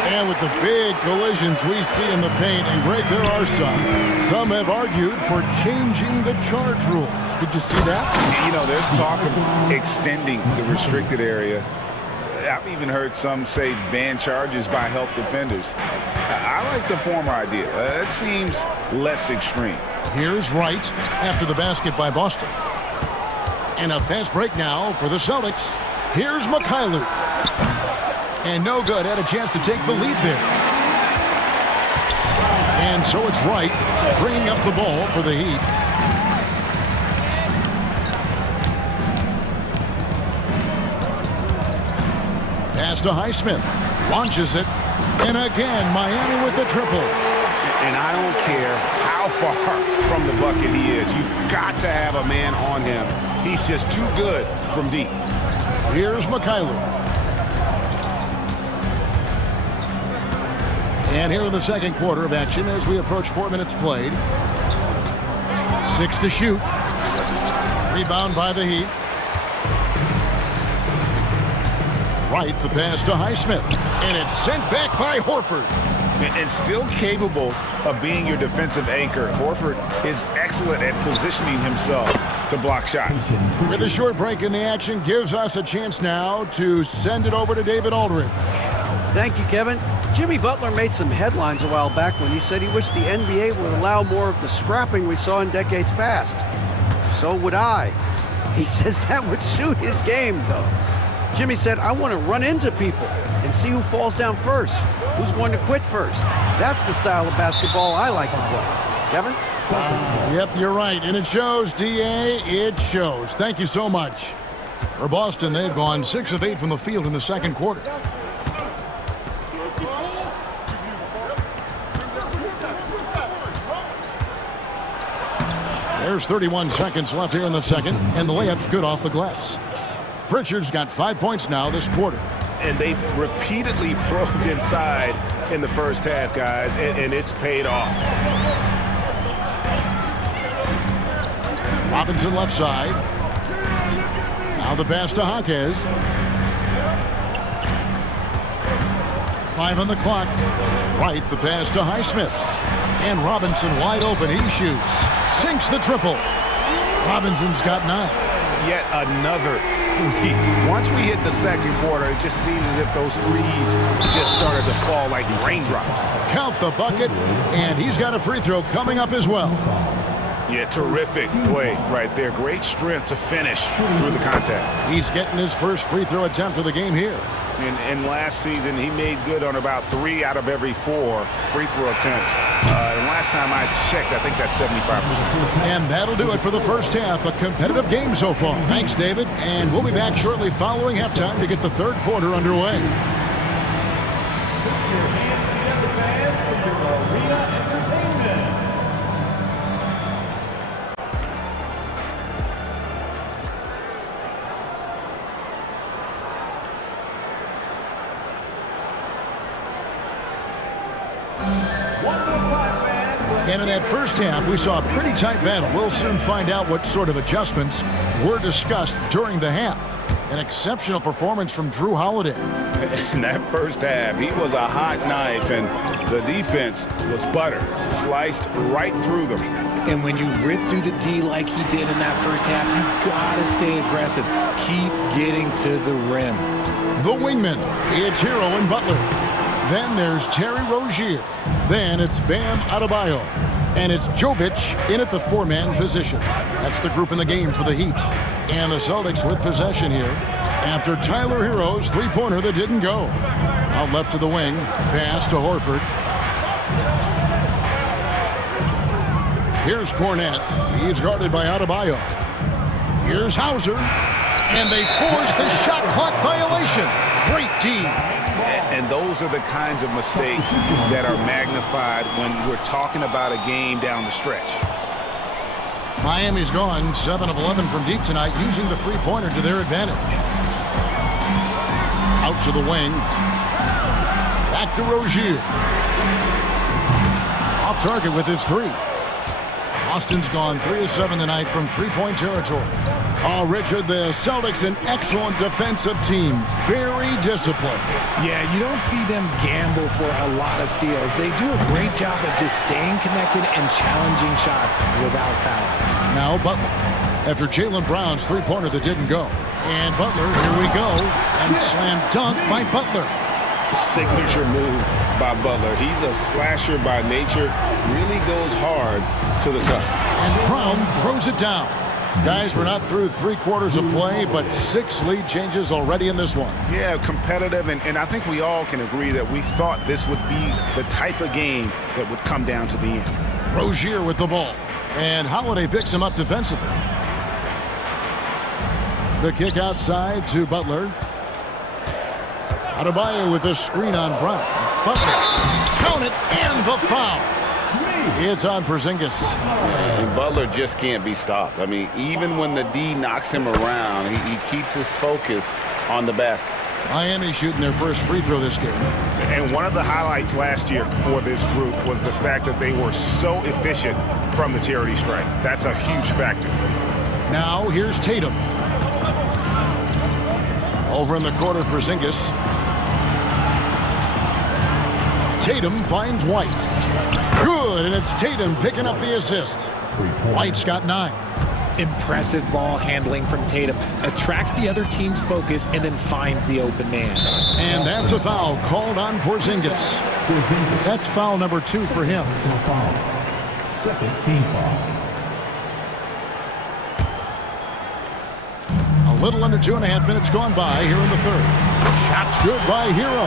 And with the big collisions we see in the paint, and Greg, there are some. Some have argued for changing the charge rules. Did you see that? You know, there's talk of extending the restricted area. I've even heard some say ban charges by help defenders. I like the former idea. It seems less extreme. Here's Wright after the basket by Boston. And a fast break now for the Celtics. Here's Mikhailuk. And no good, had a chance to take the lead there. And so it's Wright bringing up the ball for the Heat. Pass to Highsmith. Launches it. And again, Miami with the triple. And I don't care how far from the bucket he is. You've got to have a man on him. He's just too good from deep. Here's Mikhailuk. And here in the second quarter of action as we approach 4 minutes played. 6 to shoot. Rebound by the Heat. Wright, the pass to Highsmith. And it's sent back by Horford. And still capable of being your defensive anchor. Horford is excellent at positioning himself to block shots. With a short break in the action, gives us a chance now to send it over to David Aldridge. Thank you, Kevin. Jimmy Butler made some headlines a while back when he said he wished the NBA would allow more of the scrapping we saw in decades past. So would I. He says that would suit his game, though. Jimmy said, I want to run into people and see who falls down first, who's going to quit first. That's the style of basketball I like to play. Kevin? Yep, you're right. And it shows, D.A. It shows. Thank you so much. For Boston, they've gone 6 of 8 from the field in the second quarter. There's 31 seconds left here in the second, and the layup's good off the glass. Pritchard's got 5 points now this quarter. And they've repeatedly probed inside in the first half, guys, and it's paid off. Robinson left side. Now the pass to Hawkes. 5 on the clock. Right, the pass to Highsmith. And Robinson wide open. He shoots. Sinks the triple. Robinson's got 9. Yet another three. Once we hit the second quarter, it just seems as if those threes just started to fall like raindrops. Count the bucket, and he's got a free throw coming up as well. Yeah, terrific play right there. Great strength to finish through the contact. He's getting his first free throw attempt of the game here. And last season, he made good on about 3 out of every 4 free throw attempts. And last time I checked, I think that's 75%. And that'll do it for the first half. A competitive game so far. Thanks, David. And we'll be back shortly following halftime to get the third quarter underway. And in that first half, we saw a pretty tight battle. We'll soon find out what sort of adjustments were discussed during the half. An exceptional performance from Drew Holiday. In that first half, he was a hot knife, and the defense was butter, sliced right through them. And when you rip through the D like he did in that first half, you gotta stay aggressive. Keep getting to the rim. The wingman, it's Hero and Butler. Then there's Terry Rozier. Then it's Bam Adebayo. And it's Jovic in at the 4-man position. That's the group in the game for the Heat. And the Celtics with possession here after Tyler Hero's three-pointer that didn't go. Out left to the wing. Pass to Horford. Here's Cornette. He's guarded by Adebayo. Here's Hauser. And they force the shot clock violation. Great team. And those are the kinds of mistakes that are magnified when we're talking about a game down the stretch. Miami's gone 7 of 11 from deep tonight, using the three-pointer to their advantage. Out to the wing. Back to Rozier. Off target with his 3. Austin's gone 3 of 7 tonight from three-point territory. Oh, Richard, the Celtics, an excellent defensive team. Very disciplined. Yeah, you don't see them gamble for a lot of steals. They do a great job of just staying connected and challenging shots without fouling. Now Butler. After Jaylen Brown's three-pointer that didn't go. And Butler, here we go. And slam dunk by Butler. Signature move by Butler. He's a slasher by nature. Really goes hard to the cup. And Brown throws it down. Guys, we're not through 3 quarters of play, but 6 lead changes already in this one. Yeah, competitive, and I think we all can agree that we thought this would be the type of game that would come down to the end. Rozier with the ball, and Holiday picks him up defensively. The kick outside to Butler. Adebayo with the screen on Brown. Butler, count it, and the foul. It's on Porzingis. And Butler just can't be stopped. I mean, even when the D knocks him around, he keeps his focus on the basket. Miami shooting their first free throw this game. And one of the highlights last year for this group was the fact that they were so efficient from the charity stripe. That's a huge factor. Now here's Tatum. Over in the corner, Porzingis. Tatum finds White. Good, and it's Tatum picking up the assist. White's got 9. Impressive ball handling from Tatum. Attracts the other team's focus and then finds the open man. And that's a foul called on Porzingis. That's foul number 2 for him. Second team foul. Little under 2.5 minutes gone by here in the third. Shot's good by Hero.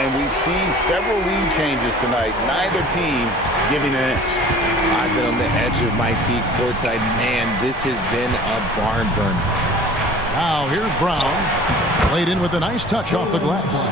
And we've seen several lead changes tonight. Neither team giving an inch. I've been on the edge of my seat courtside. Man, this has been a barn burner. Now here's Brown. Played in with a nice touch off the glass.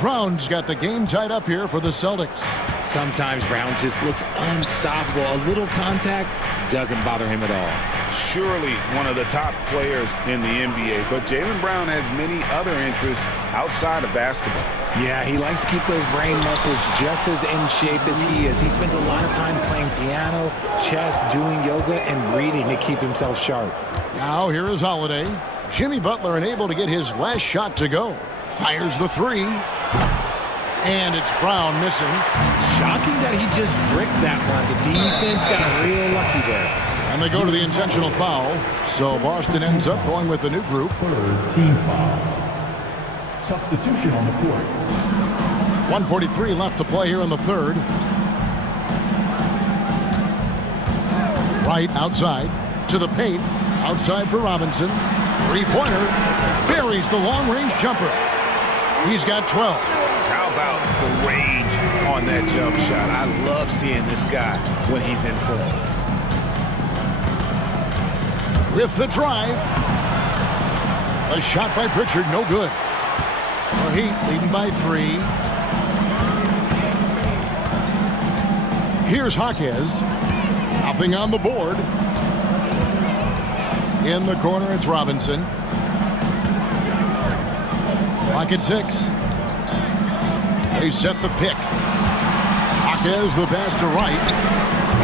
Brown's got the game tied up here for the Celtics. Sometimes Brown just looks unstoppable. A little contact doesn't bother him at all. Surely one of the top players in the NBA, but Jaylen Brown has many other interests outside of basketball. Yeah, he likes to keep those brain muscles just as in shape as he is. He spends a lot of time playing piano, chess, doing yoga, and reading to keep himself sharp. Now here is Holiday. Jimmy Butler unable to get his last shot to go. Fires the three. And it's Brown missing. Shocking that he just bricked that one. The defense got real lucky there. And they go to the intentional foul. So Boston ends up going with a new group. Third team foul. Substitution on the court. 1:43 left to play here in the third. Right outside to the paint. Outside for Robinson. Three-pointer. Buries the long-range jumper. He's got 12. How about the range on that jump shot? I love seeing this guy when he's in form. With the drive. A shot by Pritchard, no good. The Heat leading by 3. Here's Jaquez. Nothing on the board. In the corner, it's Robinson. Clock at 6. They set the pick. Jaquez the pass to right.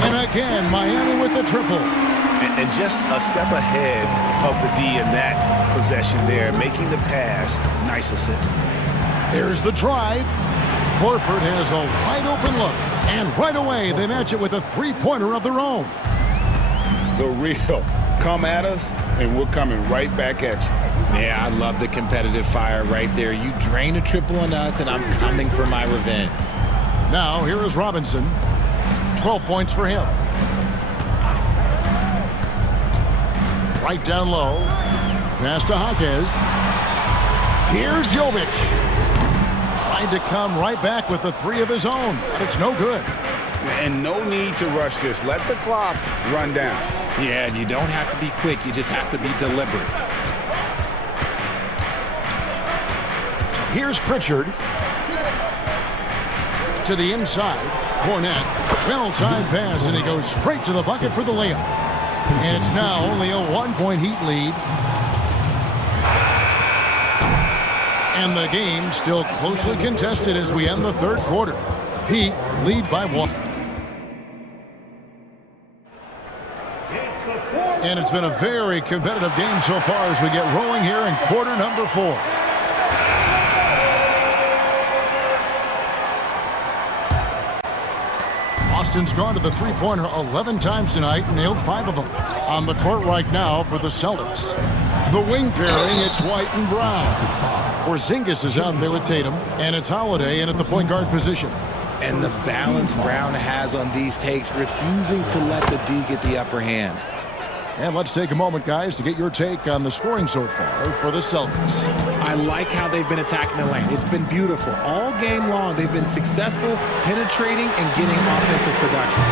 And again, Miami with the triple. And just a step ahead of the D in that possession there, making the pass. Nice assist. There's the drive. Horford has a wide open look. And right away, they match it with a three-pointer of their own. The real. Come at us, and we're coming right back at you. Yeah, I love the competitive fire right there. You drain a triple on us, and I'm coming for my revenge. Now, here is Robinson. 12 points for him. Right down low. Pass to Jaquez. Here's Jovic. Trying to come right back with the three of his own, but it's no good. And no need to rush this. Let the clock run down. Yeah, and you don't have to be quick. You just have to be deliberate. Here's Pritchard. To the inside. Cornette. Well-timed pass, and he goes straight to the bucket for the layup. And it's now only a one-point Heat lead. And the game still closely contested as we end the third quarter. Heat lead by 1. And it's been a very competitive game so far as we get rolling here in quarter number 4. Boston's gone to the three-pointer 11 times tonight and nailed 5 of them. On the court right now for the Celtics. The wing pairing, it's White and Brown. Porzingis is out there with Tatum, and it's Holiday in at the point guard position. And the balance Brown has on these takes, refusing to let the D get the upper hand. And let's take a moment, guys, to get your take on the scoring so far for the Celtics. I like how they've been attacking the lane. It's been beautiful. All game long, they've been successful penetrating and getting offensive production.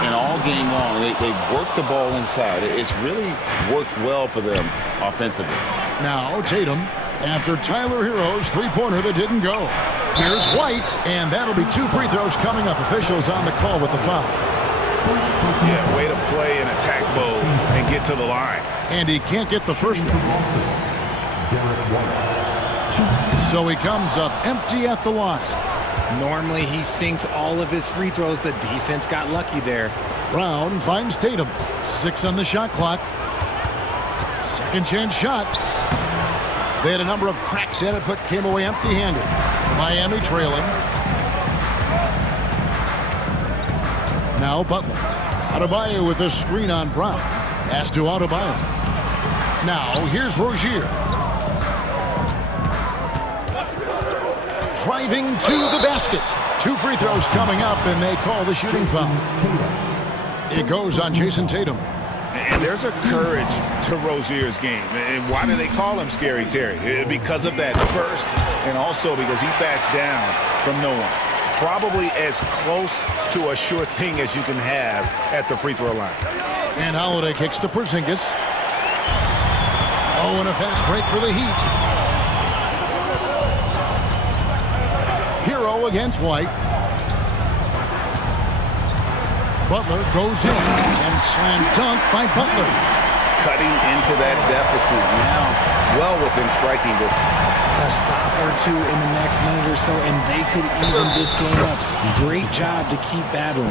And all game long, they've worked the ball inside. It's really worked well for them offensively. Now Tatum, after Tyler Hero's three-pointer that didn't go. Here's White, and that'll be 2 free throws coming up. Officials on the call with the foul. Yeah, way to play in attack mode and get to the line. And he can't get the first one. So he comes up empty at the line. Normally he sinks all of his free throws. The defense got lucky there. Brown finds Tatum. 6 on the shot clock. Second chance shot. They had a number of cracks at it, but came away empty-handed. Miami trailing. Now Butler. Adebayo with a screen on Brown. Pass to Adebayo. Now here's Rozier. Driving to the basket. 2 free throws coming up, and they call the shooting foul. It goes on Jason Tatum. And there's a courage to Rozier's game. And why do they call him Scary Terry? Because of that burst, and also because he backs down from no one. Probably as close to a sure thing as you can have at the free throw line. And Holiday kicks to Porzingis. Oh, and a fast break for the Heat. Hero against White. Butler goes in and slam dunk by Butler. Cutting into that deficit now, well within striking distance. A stop or two in the next minute or so, and they could even this game up. Great job to keep battling.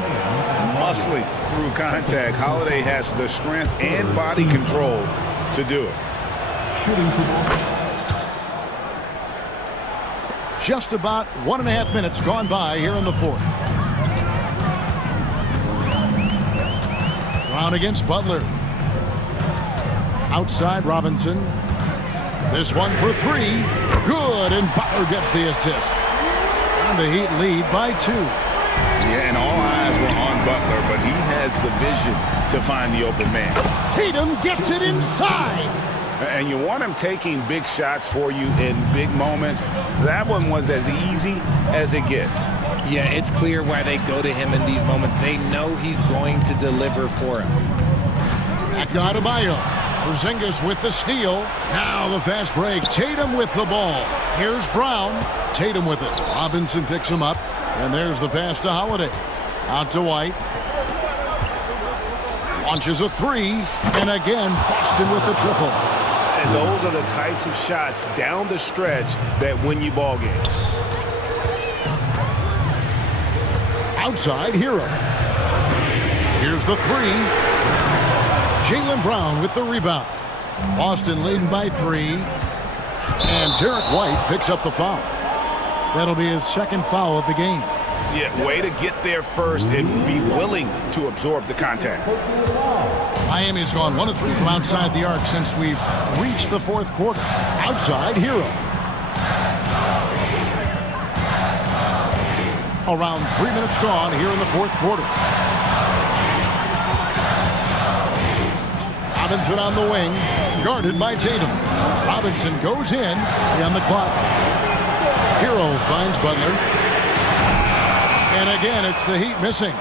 Muscling through contact. Holiday has the strength and body control to do it. Just about 1.5 minutes gone by here in the fourth. Brown against Butler. Outside Robinson. This one for three. Good, and Butler gets the assist. And the Heat lead by 2. Yeah, and all eyes were on Butler, but he has the vision to find the open man. Tatum gets it inside. And you want him taking big shots for you in big moments. That one was as easy as it gets. Yeah, it's clear why they go to him in these moments. They know he's going to deliver for him. Back to Adebayo. Porzingis with the steal. Now the fast break. Tatum with the ball. Here's Brown. Tatum with it. Robinson picks him up. And there's the pass to Holiday. Out to White. Launches a three. And again, Boston with the triple. And those are the types of shots down the stretch that win you ball games. Outside, Hero. Here's the three. Jaylen Brown with the rebound. Boston leading by 3. And Derek White picks up the foul. That'll be his second foul of the game. Yeah, way to get there first and be willing to absorb the contact. Miami's gone 1 of 3 from outside the arc since we've reached the fourth quarter. Outside, Hero. Around 3 minutes gone here in the fourth quarter. Robinson on the wing, guarded by Tatum. Robinson goes in, on the clock. Hero finds Butler. And again, it's the Heat missing.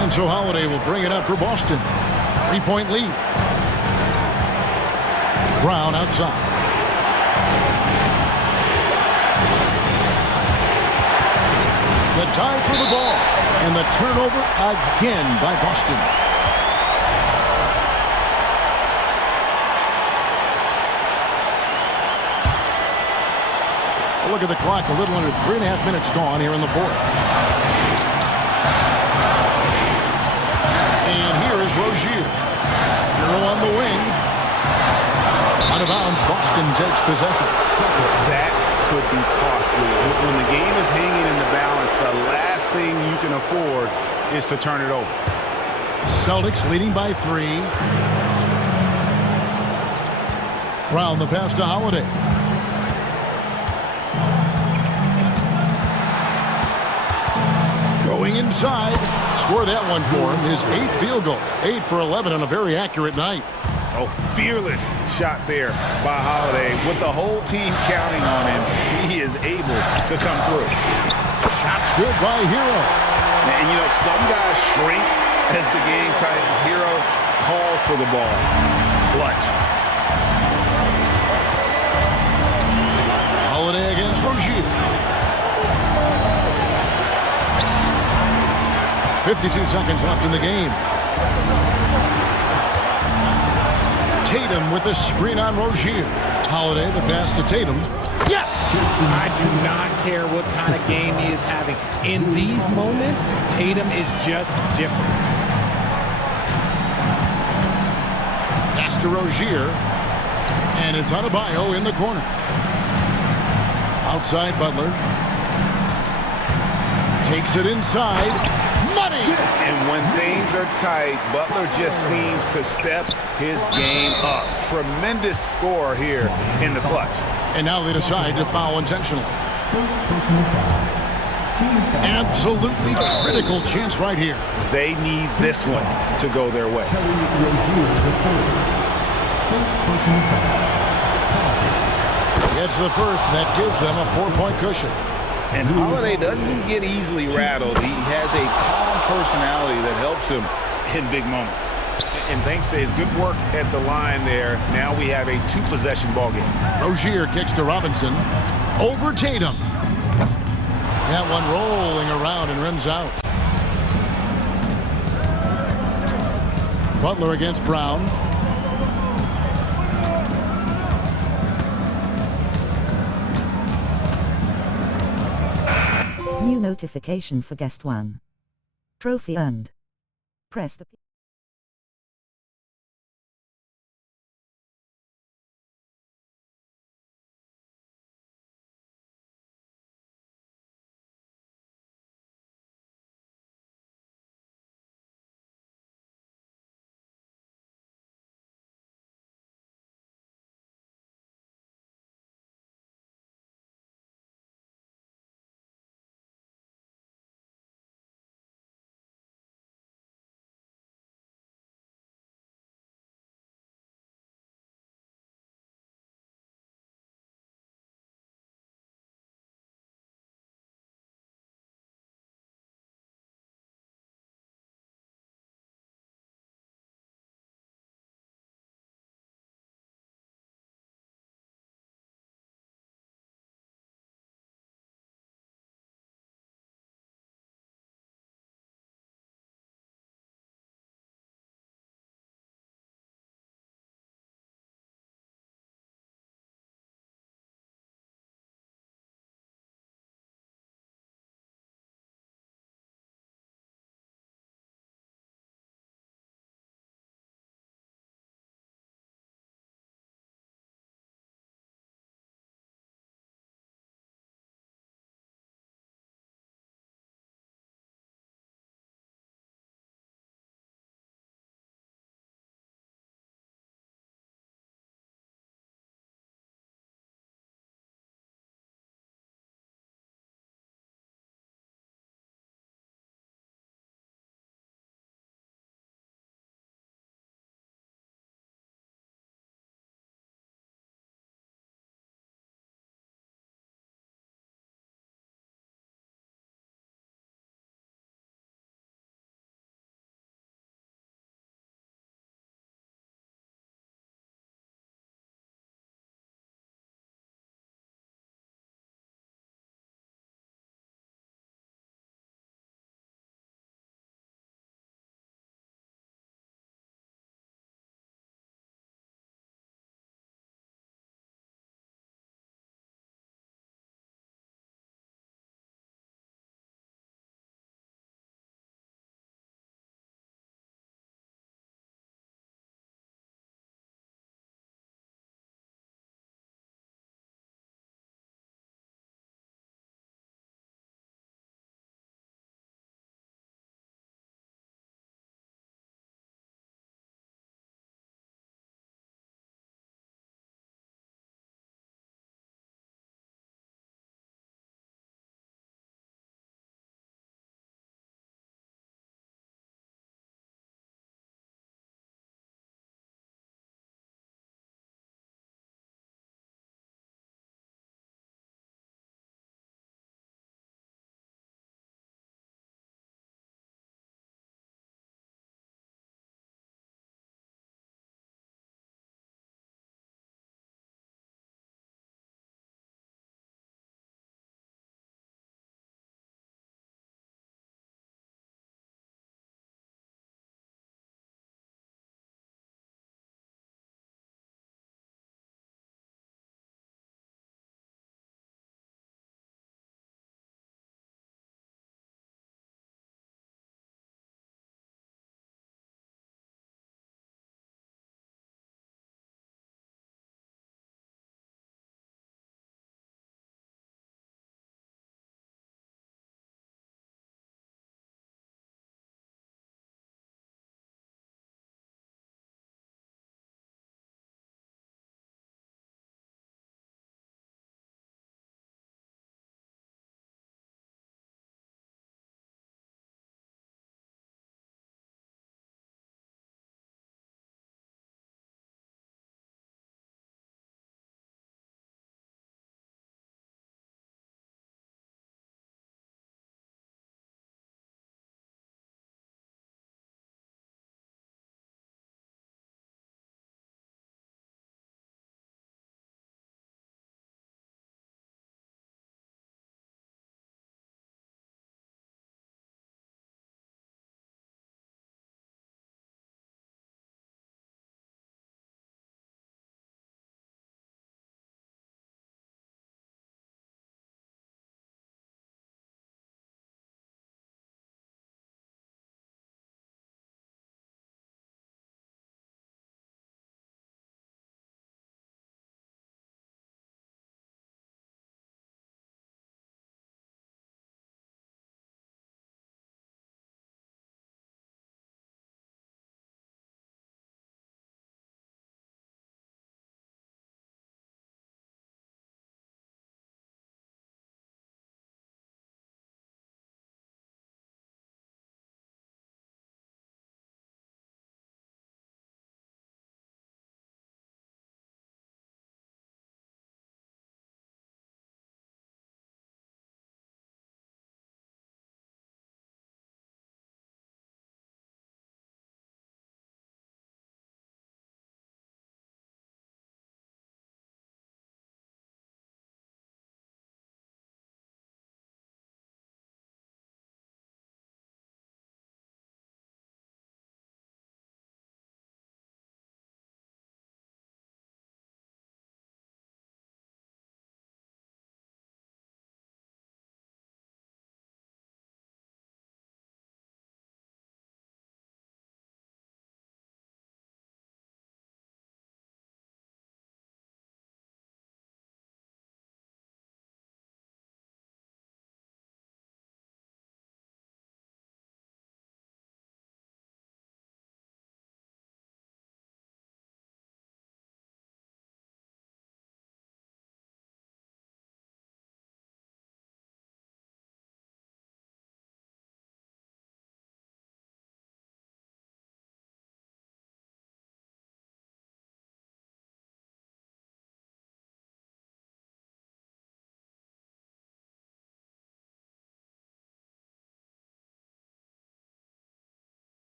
And so Holiday will bring it up for Boston. 3-point lead. Brown outside. The dive for the ball. And the turnover again by Boston. Look at the clock, a little under 3.5 minutes gone here in the fourth. And here is Rozier. Hero on the wing. Out of bounds, Boston takes possession. That could be costly. When the game is hanging in the balance, the last thing you can afford is to turn it over. Celtics leading by 3. Brown the pass to Holiday. Going inside. Score that one for him. His 8th field goal. 8 for 11 on a very accurate night. Oh, fearless shot there by Holiday. With the whole team counting on him, he is able to come through. Shots good by Hero. And, you know, some guys shrink as the game tightens. Hero calls for the ball. Clutch. Holiday against Rozier. 52 seconds left in the game. Tatum with the screen on Rozier. Holiday, the pass to Tatum. Yes! I do not care what kind of game he is having. In these moments, Tatum is just different. Pass to Rozier. And it's Adebayo in the corner. Outside Butler. Takes it inside. Money! And when things are tight, Butler just seems to step his game up. Tremendous score here in the clutch. And now they decide to foul intentionally. Absolutely critical chance right here. They need this one to go their way. Gets the first, and that gives them a 4-point cushion. And Holiday doesn't get easily rattled. He has a calm personality that helps him in big moments. And thanks to his good work at the line there, now we have a 2-possession ball game. Rozier kicks to Robinson. Over Tatum. That one rolling around and rims out. Butler against Brown. New notification for guest 1. Trophy earned. Press the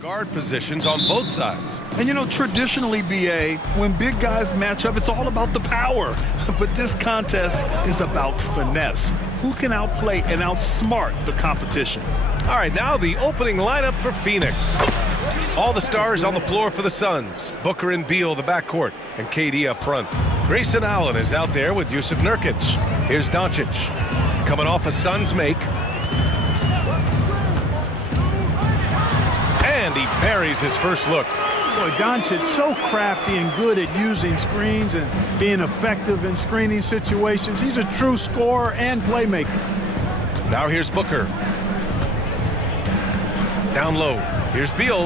Guard positions on both sides. And you know, traditionally, BA, when big guys match up, it's all about the power. But this contest is about finesse. Who can outplay and outsmart the competition? All right, now the opening lineup for Phoenix. All the stars on the floor for the Suns. Booker and Beal, the backcourt, and KD up front. Grayson Allen is out there with Yusuf Nurkic. Here's Doncic, coming off a Suns make. And he buries his first look. Boy, Doncic so crafty and good at using screens and being effective in screening situations. He's a true scorer and playmaker. Now here's Booker. Down low. Here's Beal.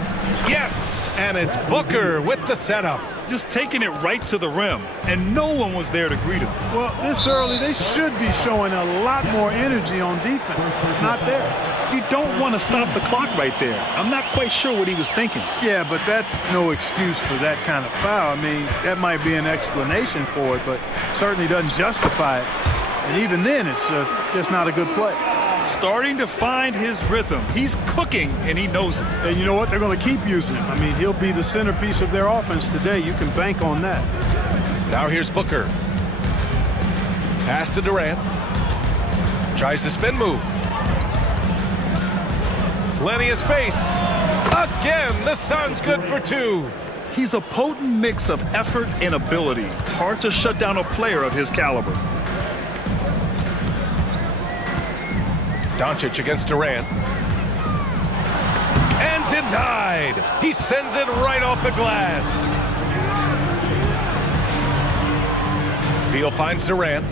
Yes! And it's Booker with the setup. Just taking it right to the rim, and no one was there to greet him. Well, this early, they should be showing a lot more energy on defense. It's not there. You don't want to stop the clock right there. I'm not quite sure what he was thinking. Yeah, but that's no excuse for that kind of foul. I mean, that might be an explanation for it, but certainly doesn't justify it. And even then, it's just not a good play. Starting to find his rhythm. He's cooking, and he knows it. And you know what? They're going to keep using him. I mean, he'll be the centerpiece of their offense today. You can bank on that. Now here's Booker. Pass to Durant. Tries the spin move. Plenty of space. Again, the Suns good for two. He's a potent mix of effort and ability. Hard to shut down a player of his caliber. Doncic against Durant. And denied. He sends it right off the glass. Beal finds Durant.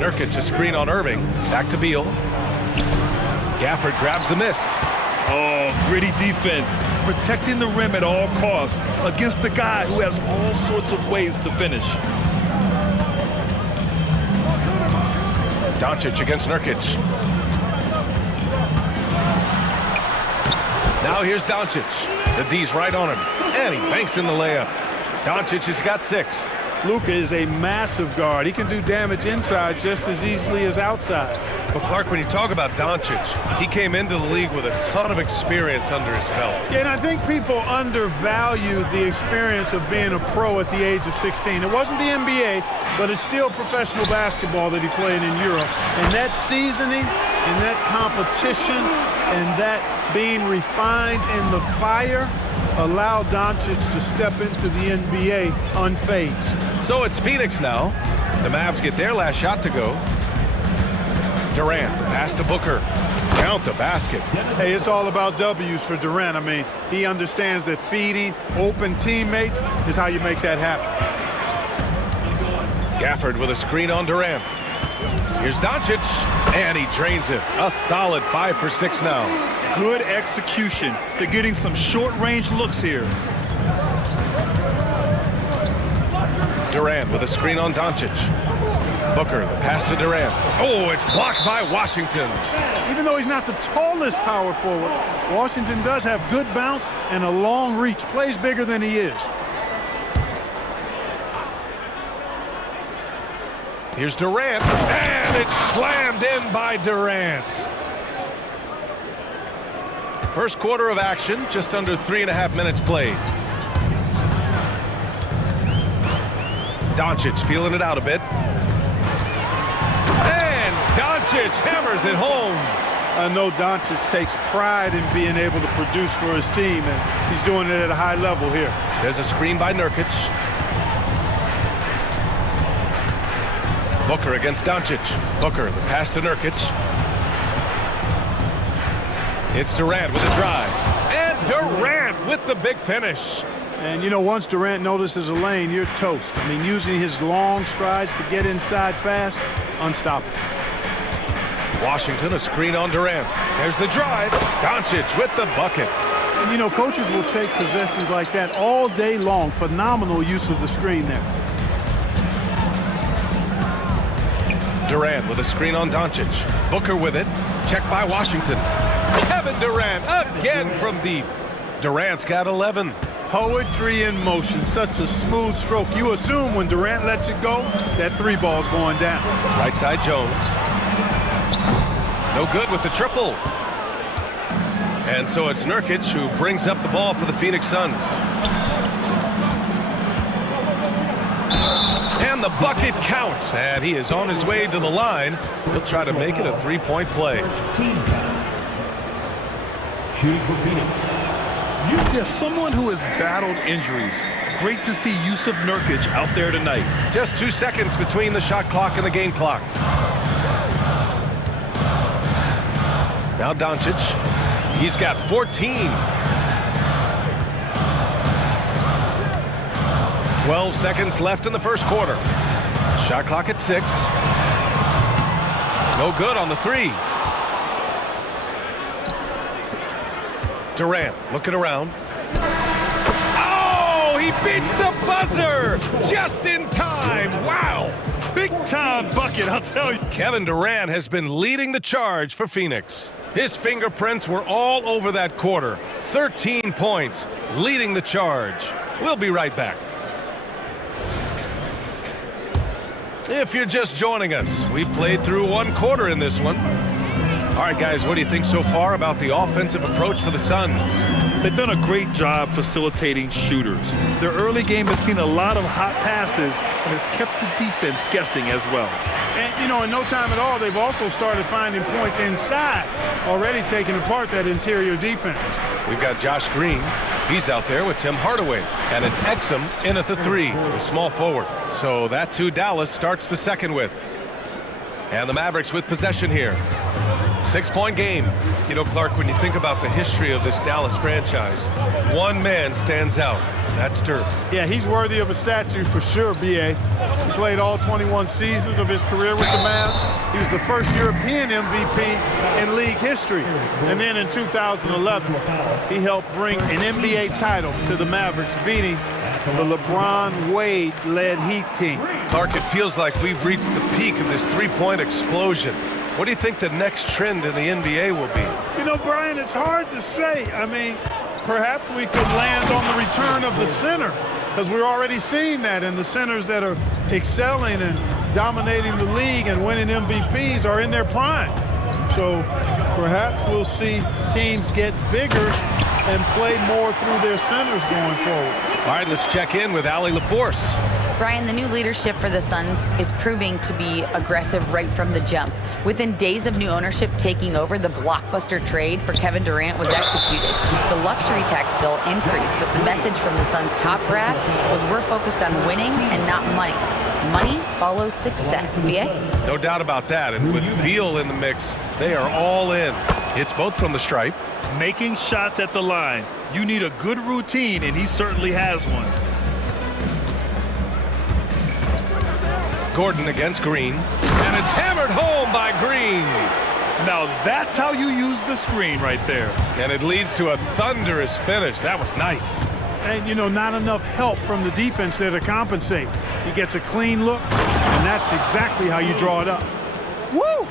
Nurkic a screen on Irving. Back to Beal. Gafford grabs the miss. Oh, gritty defense. Protecting the rim at all costs against a guy who has all sorts of ways to finish. Doncic against Nurkic. Now here's Doncic. The D's right on him. And he banks in the layup. Doncic has got 6. Luka is a massive guard. He can do damage inside just as easily as outside. But Clark, when you talk about Doncic, he came into the league with a ton of experience under his belt. Yeah, and I think people undervalue the experience of being a pro at the age of 16. It wasn't the NBA, but it's still professional basketball that he played in Europe. And that seasoning and that competition and that being refined in the fire allowed Doncic to step into the NBA unfazed. So it's Phoenix now. The Mavs get their last shot to go. Durant, the pass to Booker. Count the basket. Hey, it's all about W's for Durant. I mean, he understands that feeding open teammates is how you make that happen. Gafford with a screen on Durant. Here's Doncic, and he drains it. A solid 5 for 6 now. Good execution. They're getting some short-range looks here. Durant with a screen on Doncic. Booker, the pass to Durant. Oh, it's blocked by Washington. Even though he's not the tallest power forward, Washington does have good bounce and a long reach. Plays bigger than he is. Here's Durant, and it's slammed in by Durant. First quarter of action, just under 3.5 minutes played. Doncic feeling it out a bit. And Doncic hammers it home. I know Doncic takes pride in being able to produce for his team, and he's doing it at a high level here. There's a screen by Nurkic. Booker against Doncic. Booker, the pass to Nurkic. It's Durant with a drive. And Durant with the big finish. And, you know, once Durant notices a lane, you're toast. I mean, using his long strides to get inside fast, unstoppable. Washington, a screen on Durant. There's the drive. Doncic with the bucket. And, you know, coaches will take possessions like that all day long. Phenomenal use of the screen there. Durant with a screen on Doncic. Booker with it. Checked by Washington. Kevin Durant again from deep. Durant's got 11. Poetry in motion. Such a smooth stroke. You assume when Durant lets it go, that 3 ball's going down. Right side Jones. No good with the triple. And so it's Nurkic who brings up the ball for the Phoenix Suns. And the bucket counts, and he is on his way to the line. He'll try to make it a three-point play. Team foul. Shooting for Phoenix. Yeah, someone who has battled injuries. Great to see Yusuf Nurkic out there tonight. Just 2 seconds between the shot clock and the game clock. Now Doncic. He's got 14. 12 seconds left in the first quarter. Shot clock at 6. No good on the 3. Durant looking around. Oh, he beats the buzzer just in time. Wow. Big time bucket, I'll tell you. Kevin Durant has been leading the charge for Phoenix. His fingerprints were all over that quarter. 13 points, leading the charge. We'll be right back. If you're just joining us, we played through one quarter in this one. All right, guys, what do you think so far about the offensive approach for the Suns? They've done a great job facilitating shooters. Their early game has seen a lot of hot passes and has kept the defense guessing as well. And, you know, in no time at all, they've also started finding points inside, already taking apart that interior defense. We've got Josh Green. He's out there with Tim Hardaway. And it's Exum in at the 3, the small forward. So that's who Dallas starts the second with. And the Mavericks with possession here. 6-point game. You know, Clark, when you think about the history of this Dallas franchise, one man stands out. That's Dirk. Yeah, he's worthy of a statue for sure, B.A. He played all 21 seasons of his career with the Mavs. He was the first European MVP in league history. And then in 2011, he helped bring an NBA title to the Mavericks, beating the LeBron Wade-led Heat team. Clark, it feels like we've reached the peak of this three-point explosion. What do you think the next trend in the NBA will be? You know, Brian, it's hard to say. I mean, perhaps we could land on the return of the center, because we're already seeing that, and the centers that are excelling and dominating the league and winning MVPs are in their prime. So perhaps we'll see teams get bigger and play more through their centers going forward. All right, let's check in with Allie LaForce. Brian, the new leadership for the Suns is proving to be aggressive right from the jump. Within days of new ownership taking over, the blockbuster trade for Kevin Durant was executed. The luxury tax bill increased, but the message from the Suns' top brass was we're focused on winning and not money. Money follows success. B.A.? No doubt about that. And with Beal in the mix, they are all in. Hits both from the stripe. Making shots at the line. You need a good routine, and he certainly has one. Gordon against Green, and it's hammered home by Green. Now that's how you use the screen right there. And it leads to a thunderous finish. That was nice. And, you know, not enough help from the defense there to compensate. He gets a clean look, and that's exactly how you draw it up. Woo!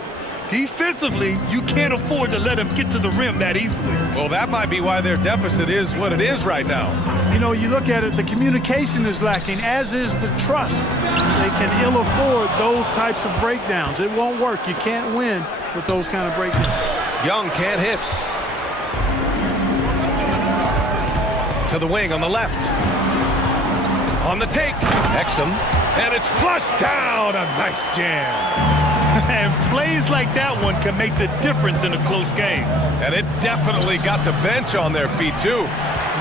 Defensively, you can't afford to let him get to the rim that easily. Well, that might be why their deficit is what it is right now. You know, you look at it, the communication is lacking, as is the trust. They can ill afford those types of breakdowns. It won't work. You can't win with those kind of breakdowns. Young can't hit. To the wing on the left. On the take. Exum. And it's flushed down. A nice jam. And plays like that one can make the difference in a close game. And it definitely got the bench on their feet, too.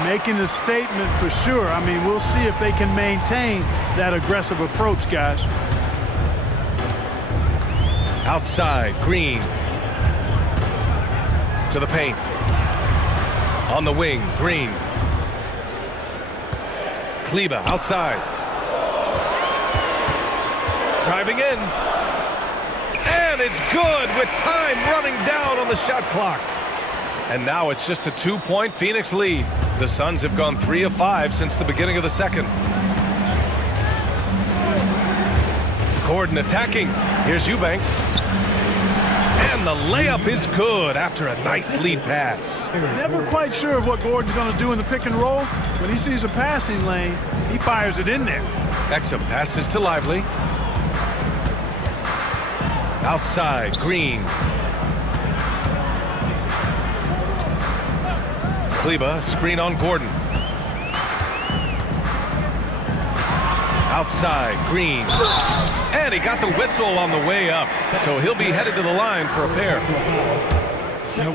Making a statement for sure. I mean, we'll see if they can maintain that aggressive approach, guys. Outside, Green. To the paint. On the wing, Green. Kleba outside. Driving in. And it's good with time running down on the shot clock. And now it's just a 2-point Phoenix lead. The Suns have gone 3 of 5 since the beginning of the second. Gordon attacking. Here's Eubanks. And the layup is good after a nice lead pass. Never quite sure of what Gordon's going to do in the pick and roll. When he sees a passing lane, he fires it in there. Exum passes to Lively. Outside, Green. Kleba, screen on Gordon. Outside, Green. And he got the whistle on the way up. So he'll be headed to the line for a pair.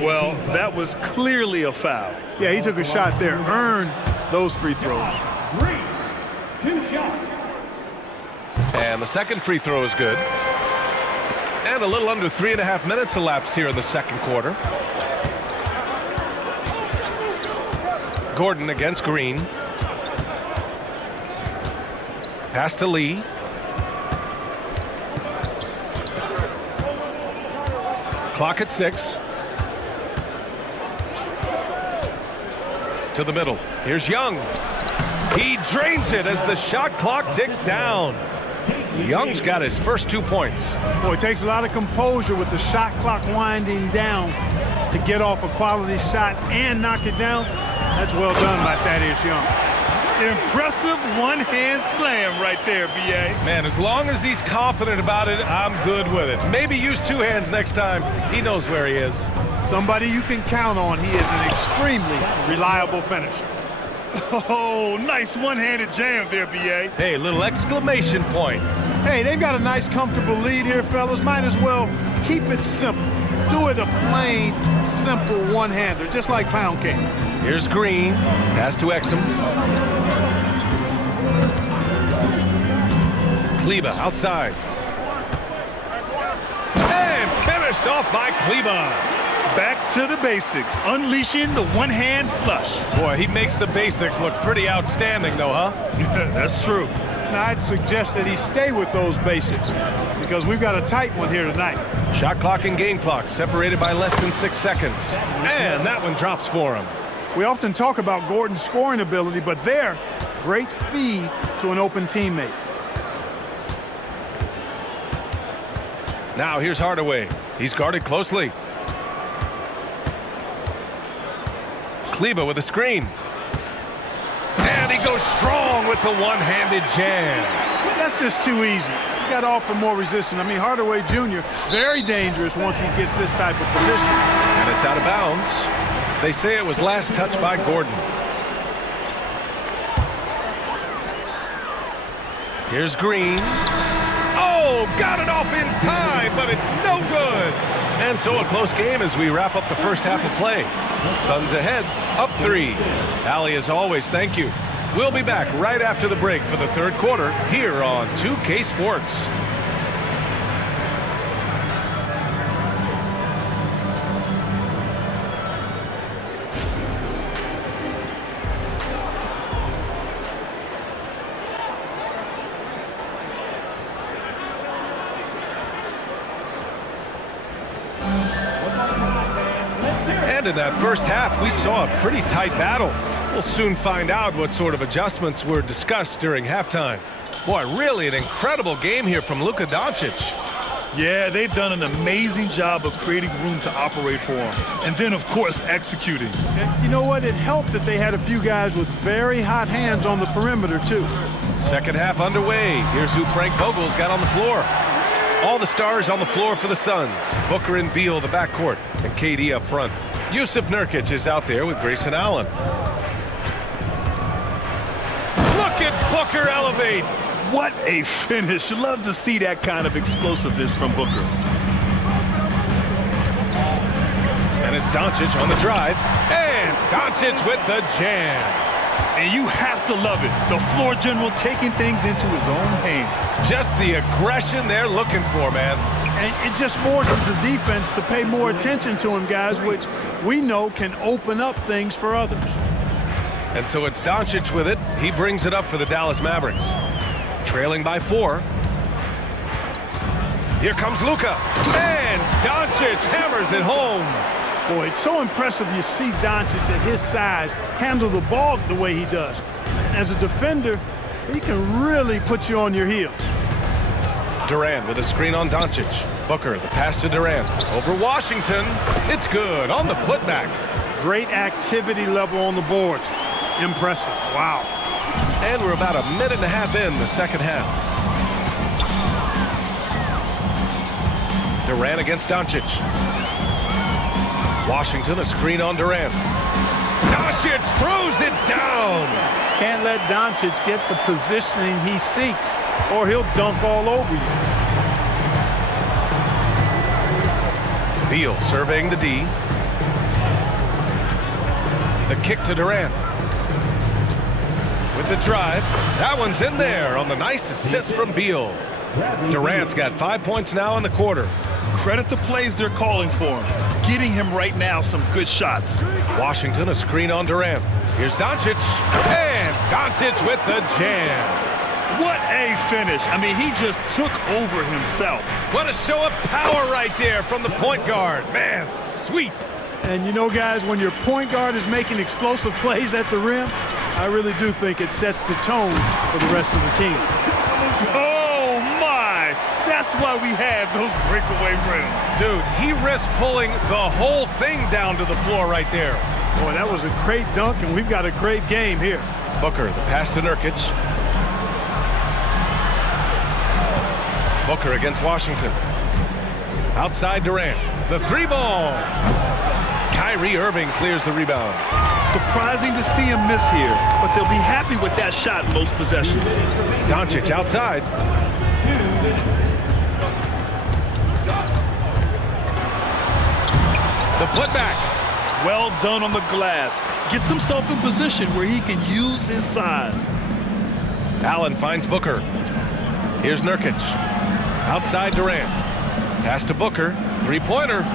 Well, that was clearly a foul. Yeah, he took a shot there, earned those free throws. 2 shots. And the second free throw is good. And a little under 3.5 minutes elapsed here in the second quarter. Gordon against Green. Pass to Lee. Clock at 6. To the middle. Here's Young. He drains it as the shot clock ticks down. Young's got his first 2 points. Boy, it takes a lot of composure with the shot clock winding down to get off a quality shot and knock it down. That's well done by Thaddeus Young. Impressive one-hand slam right there, B.A. Man, as long as he's confident about it, I'm good with it. Maybe use 2 hands next time. He knows where he is. Somebody you can count on. He is an extremely reliable finisher. Oh, nice one-handed jam there, B.A. Hey, little exclamation point. Hey, they've got a nice, comfortable lead here, fellas. Might as well keep it simple. Do it a plain, simple one-hander, just like pound cake. Here's Green. Pass to Exum. Kleba outside. And finished off by Kleba. Back to the basics, unleashing the one-hand flush. Boy, he makes the basics look pretty outstanding, though, huh? That's true. Now, I'd suggest that he stay with those basics because we've got a tight one here tonight. Shot clock and game clock separated by less than 6 seconds. And that one drops for him. We often talk about Gordon's scoring ability, but there, great feed to an open teammate. Now here's Hardaway. He's guarded closely. Kleba with a screen. And he goes strong with the one-handed jam. That's just too easy. You got to offer more resistance. I mean, Hardaway Jr., very dangerous once he gets this type of position. And it's out of bounds. They say it was last touched by Gordon. Here's Green. Oh, got it off in time, but it's no good. And so a close game as we wrap up the first half of play. Suns ahead, up 3. Allie, as always, thank you. We'll be back right after the break for the third quarter here on 2K Sports. In that first half, we saw a pretty tight battle. We'll soon find out what sort of adjustments were discussed during halftime. Boy, really an incredible game here from Luka Doncic. Yeah, they've done an amazing job of creating room to operate for him. And then, of course, executing. And you know what? It helped that they had a few guys with very hot hands on the perimeter, too. Second half underway. Here's who Frank Vogel's got on the floor. All the stars on the floor for the Suns. Booker and Beal, the backcourt, and KD up front. Yusuf Nurkic is out there with Grayson Allen. Look at Booker elevate. What a finish. Love to see that kind of explosiveness from Booker. And it's Doncic on the drive. And Doncic with the jam. And you have to love it. The floor general taking things into his own hands. Just the aggression they're looking for, man. And it just forces the defense to pay more attention to him, guys, which we know can open up things for others. And so it's Doncic with it. He brings it up for the Dallas Mavericks. Trailing by 4. Here comes Luka. And Doncic hammers it home. Boy, it's so impressive you see Doncic at his size handle the ball the way he does. As a defender, he can really put you on your heels. Durant with a screen on Doncic. Booker, the pass to Durant. Over Washington. It's good on the putback. Great activity level on the boards. Impressive. Wow. And we're about 1.5 minutes in the second half. Durant against Doncic. Washington, a screen on Durant. Doncic Doncic throws it down. Can't let Doncic get the positioning he seeks, or he'll dunk all over you. Beal surveying the D. The kick to Durant. With the drive. That one's in there on the nice assist from Beal. Durant's got 5 points now in the quarter. Credit the plays they're calling for him. Getting him right now some good shots. Washington a screen on Durant. Here's Doncic. And Doncic with the jam. What a finish. I mean, he just took over himself. What a show of power right there from the point guard. Man, sweet. And you know, guys, when your point guard is making explosive plays at the rim, I really do think it sets the tone for the rest of the team. Oh, my. That's why we have those breakaway rims. Dude, he risked pulling the whole thing down to the floor right there. Boy, that was a great dunk, and we've got a great game here. Booker, the pass to Nurkic. Booker against Washington. Outside Durant. The three ball. Kyrie Irving clears the rebound. Surprising to see him miss here, but they'll be happy with that shot most possessions. Doncic outside. The putback. Well done on the glass. Gets himself in position where he can use his size. Allen finds Booker. Here's Nurkic. Outside Durant. Pass to Booker. Three-pointer.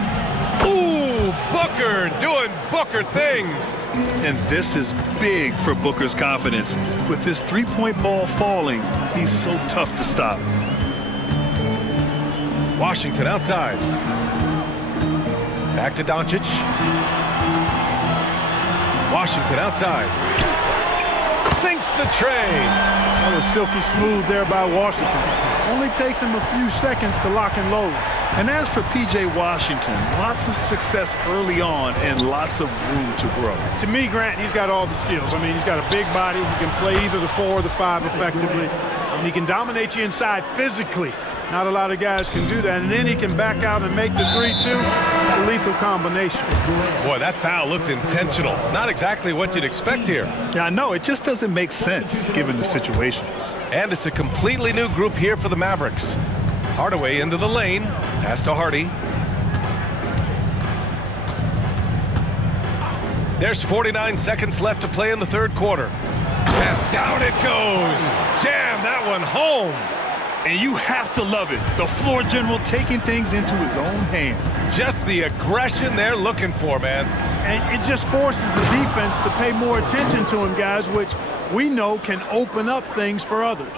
Ooh, Booker doing Booker things. And this is big for Booker's confidence. With this three-point ball falling, he's so tough to stop. Washington outside. Back to Doncic. Washington outside. Sinks the tray. That was silky smooth there by Washington. Only takes him a few seconds to lock and load. And as for P.J. Washington, lots of success early on and lots of room to grow. To me, Grant, he's got all the skills. I mean, he's got a big body. He can play either the 4 or the 5 effectively. And he can dominate you inside physically. Not a lot of guys can do that. And then he can back out and make the 3-2. It's a lethal combination. Boy, that foul looked intentional. Not exactly what you'd expect here. Yeah, I know. It just doesn't make sense given the situation. And it's a completely new group here for the Mavericks. Hardaway into the lane. Pass to Hardy. There's 49 seconds left to play in the third quarter. And down it goes. Jam that one home. And you have to love it. The floor general taking things into his own hands. Just the aggression they're looking for, man. And it just forces the defense to pay more attention to him, guys, which we know can open up things for others.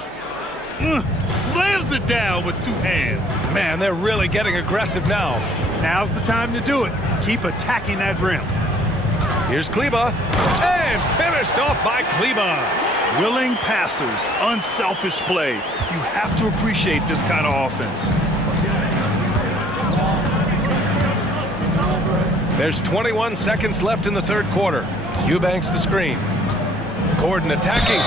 Slams it down with 2 hands. Man, they're really getting aggressive now. Now's the time to do it. Keep attacking that rim. Here's Kleba. And finished off by Kleba. Willing passers, unselfish play. You have to appreciate this kind of offense. There's 21 seconds left in the third quarter. Eubanks the screen. Gordon attacking.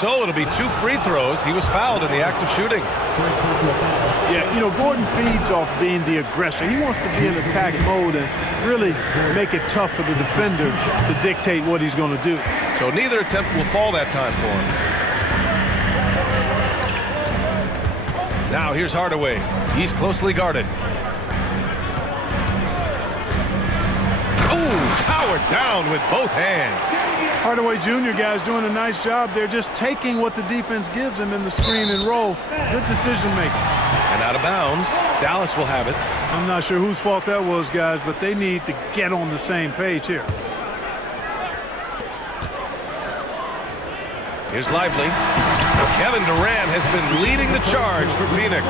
So it'll be 2 free throws. He was fouled in the act of shooting. Yeah, you know, Gordon feeds off being the aggressor. He wants to be in attack mode and really make it tough for the defender to dictate what he's going to do. So neither attempt will fall that time for him. Now here's Hardaway. He's closely guarded. Oh, powered down with both hands. Hardaway Jr. guys doing a nice job. They're just taking what the defense gives him in the screen and roll. Good decision making. And out of bounds. Dallas will have it. I'm not sure whose fault that was, guys, but they need to get on the same page here. Here's Lively. Kevin Durant has been leading the charge for Phoenix,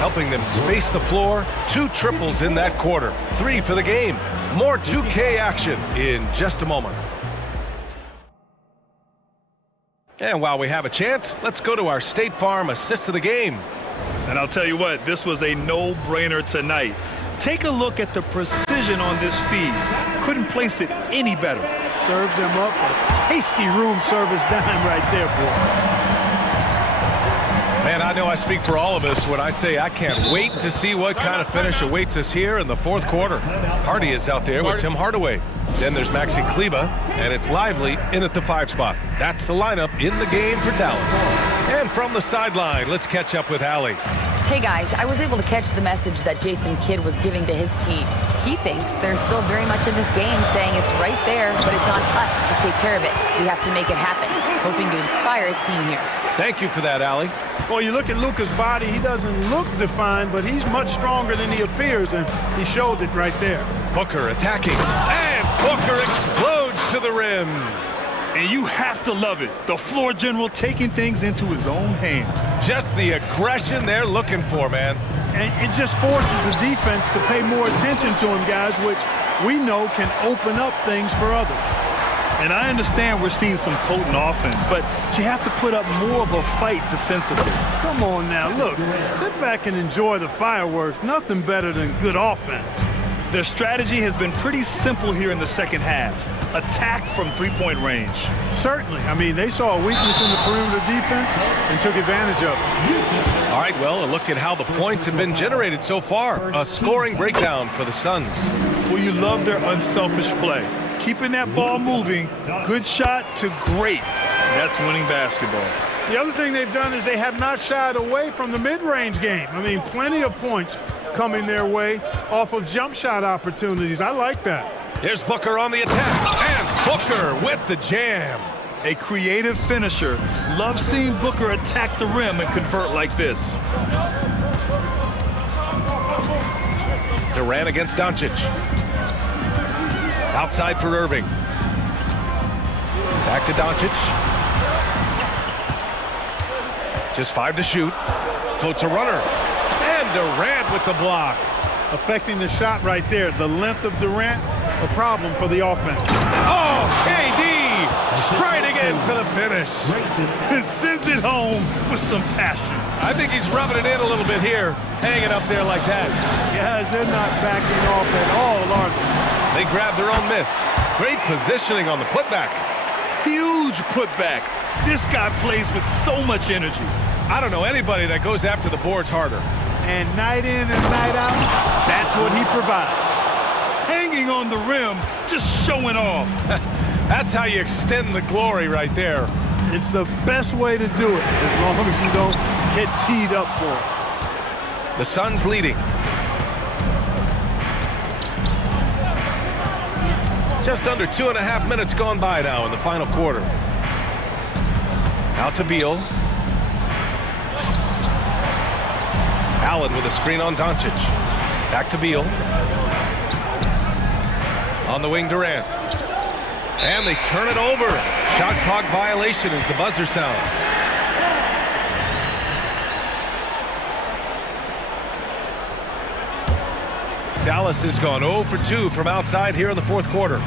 helping them space the floor. 2 triples in that quarter. 3 for the game. More 2K action in just a moment. And while we have a chance, let's go to our State Farm assist of the game. And I'll tell you what, this was a no-brainer tonight. Take a look at the precision on this feed. Couldn't place it any better. Served him up a tasty room service dime right there, boy. Man, I know I speak for all of us when I say I can't wait to see what kind of finish awaits us here in the fourth quarter. Hardy is out there with Tim Hardaway. Then there's Maxi Kleba, and it's Lively in at the 5 spot. That's the lineup in the game for Dallas. And from the sideline, let's catch up with Allie. Hey guys, I was able to catch the message that Jason Kidd was giving to his team. He thinks they're still very much in this game, saying it's right there, but it's on us to take care of it. We have to make it happen, hoping to inspire his team here. Thank you for that, Allie. Well, you look at Luka's body, he doesn't look defined, but he's much stronger than he appears, and he showed it right there. Booker attacking, and Booker explodes to the rim. And you have to love it. The floor general taking things into his own hands. Just the aggression they're looking for, man. And it just forces the defense to pay more attention to him, guys, which we know can open up things for others. And I understand we're seeing some potent offense, but you have to put up more of a fight defensively. Come on now, look, sit back and enjoy the fireworks. Nothing better than good offense. Their strategy has been pretty simple here in the second half. Attack from three-point range. Certainly. I mean, they saw a weakness in the perimeter defense and took advantage of it. All right, well, a look at how the points have been generated so far. A scoring breakdown for the Suns. Well, you love their unselfish play. Keeping that ball moving, good shot to great. That's winning basketball. The other thing they've done is they have not shied away from the mid-range game. I mean, plenty of points coming their way off of jump shot opportunities. I like that. Here's Booker on the attack, and Booker with the jam. A creative finisher. Love seeing Booker attack the rim and convert like this. Durant against Doncic. Outside for Irving. Back to Doncic. Just 5 to shoot. Floats a runner. And Durant with the block. Affecting the shot right there. The length of Durant, a problem for the offense. Oh, KD striding in for the finish. Sends it home with some passion. I think he's rubbing it in a little bit here, hanging up there like that. Guys, they're not backing off at all, are they? They grabbed their own miss. Great positioning on the putback. Huge putback. This guy plays with so much energy. I don't know anybody that goes after the boards harder. And night in and night out, that's what he provides. Hanging on the rim, just showing off. That's how you extend the glory right there. It's the best way to do it, as long as you don't get teed up for it. The Suns leading. Just under 2.5 minutes gone by now in the final quarter. Out to Beal. Allen with a screen on Doncic. Back to Beal. On the wing, Durant. And they turn it over. Shot clock violation as the buzzer sounds. Dallas has gone 0 for 2 from outside here in the fourth quarter.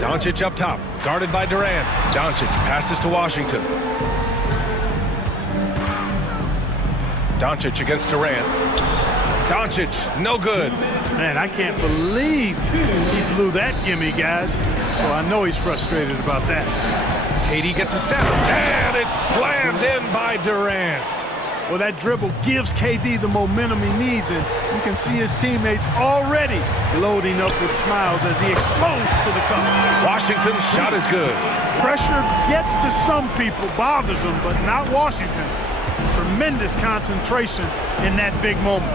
Doncic up top, guarded by Durant. Doncic passes to Washington. Doncic against Durant. Doncic, no good. Man, I can't believe he blew that gimme, guys. Well, I know he's frustrated about that. KD gets a step, and it's slammed in by Durant. Well, that dribble gives KD the momentum he needs, and you can see his teammates already loading up with smiles as he explodes to the cup. Washington's shot is good. Pressure gets to some people, bothers them, but not Washington. Tremendous concentration in that big moment.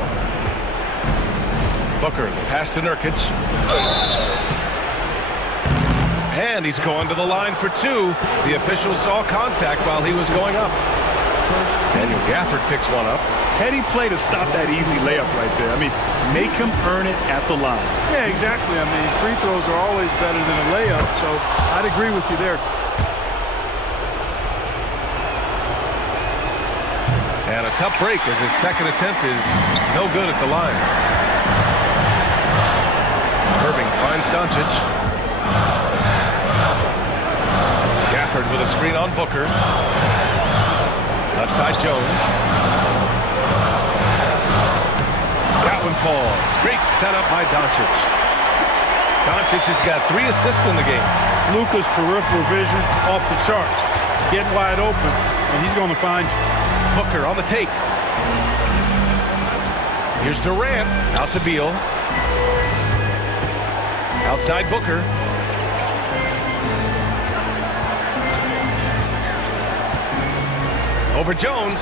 Booker, the pass to Nurkic. And he's going to the line for 2. The official saw contact while he was going up. Daniel Gafford picks one up. Heady play to stop that easy layup right there. I mean, make him earn it at the line. Yeah, exactly. I mean, free throws are always better than a layup, so I'd agree with you there. And a tough break as his second attempt is no good at the line. Irving finds Doncic. Gafford with a screen on Booker. Left side Jones. That one falls. Great setup by Doncic. Doncic has got 3 assists in the game. Luka's peripheral vision off the charts. Get wide open, and he's going to find you. Booker on the take. Here's Durant, out to Beal. Outside Booker. Over Jones.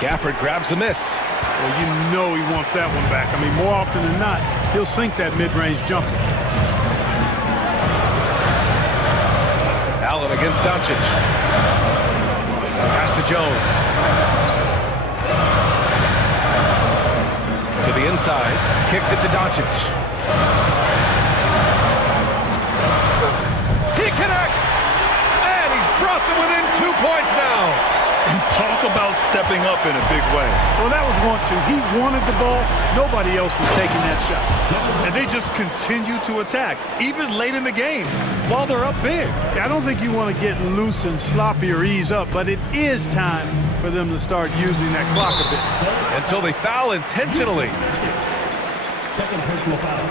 Gafford grabs the miss. Well, you know he wants that one back. I mean, more often than not, he'll sink that mid-range jumper. Allen against Doncic. Pass to Jones. To the inside. Kicks it to Doncic. He connects! And he's brought them within 2 points now. And talk about stepping up in a big way. Well, that was want to. He wanted the ball. Nobody else was taking that shot. And they just continue to attack, even late in the game, while they're up big. I don't think you want to get loose and sloppy or ease up, but it is time for them to start using that clock a bit. Until they foul intentionally. Second personal foul.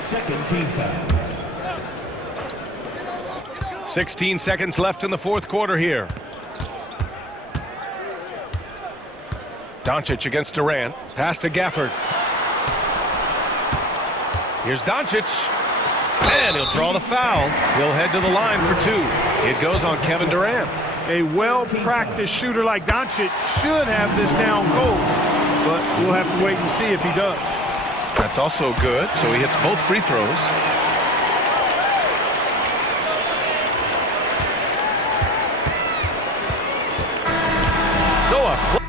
Second team foul. 16 seconds left in the fourth quarter here. Doncic against Durant. Pass to Gafford. Here's Doncic. And he'll draw the foul. He'll head to the line for two. It goes on Kevin Durant. A well-practiced shooter like Doncic should have this down cold, but we'll have to wait and see if he does. That's also good. So he hits both free throws. So a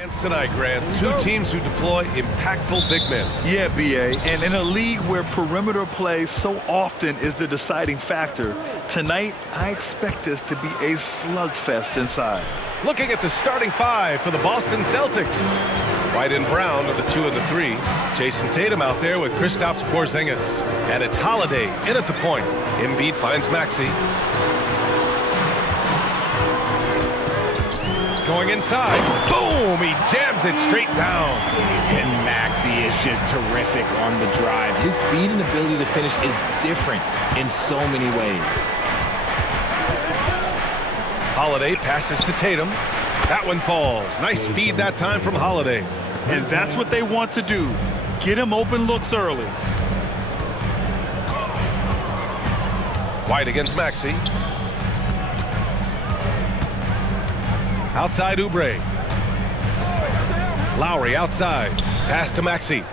And tonight, Grant, two teams who deploy impactful big men. Yeah, B.A., and in a league where perimeter play so often is the deciding factor, tonight I expect this to be a slugfest inside. Looking at the starting five for the Boston Celtics. White and Brown are the 2 and the 3. Jason Tatum out there with Kristaps Porzingis. And it's Holiday in at the point. Embiid finds Maxey. Going inside. Boom! He jams it straight down. And Maxey is just terrific on the drive. His speed and ability to finish is different in so many ways. Holiday passes to Tatum. That one falls. Nice feed that time from Holiday. And that's what they want to do. Get him open looks early. White against Maxey. Outside Oubre. Lowry outside. Pass to Maxey.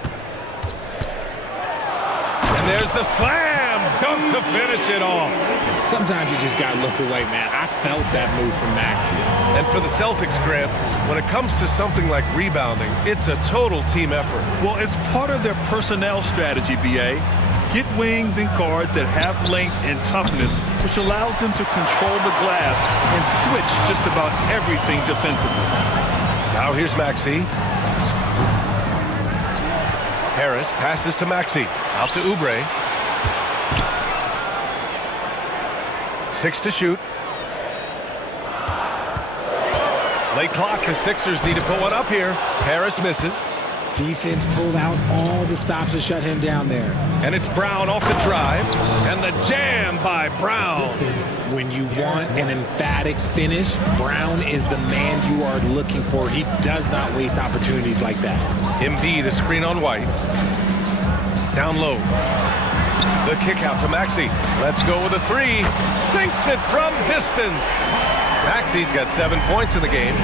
And there's the slam dunk to finish it off. Sometimes you just gotta look away, man. I felt that move from Maxey. And for the Celtics, Grant, when it comes to something like rebounding, it's a total team effort. Well, it's part of their personnel strategy, B.A. Get wings and guards that have length and toughness, which allows them to control the glass and switch just about everything defensively. Now here's Maxey. Harris passes to Maxey. Out to Oubre. 6 to shoot. Late clock. The Sixers need to put one up here. Harris misses. Defense pulled out all the stops to shut him down there. And it's Brown off the drive. And the jam by Brown. When you want an emphatic finish, Brown is the man you are looking for. He does not waste opportunities like that. Embiid, a screen on White. Down low. The kick out to Maxey. Let's go with a 3. Sinks it from distance. Maxey's got 7 points in the game.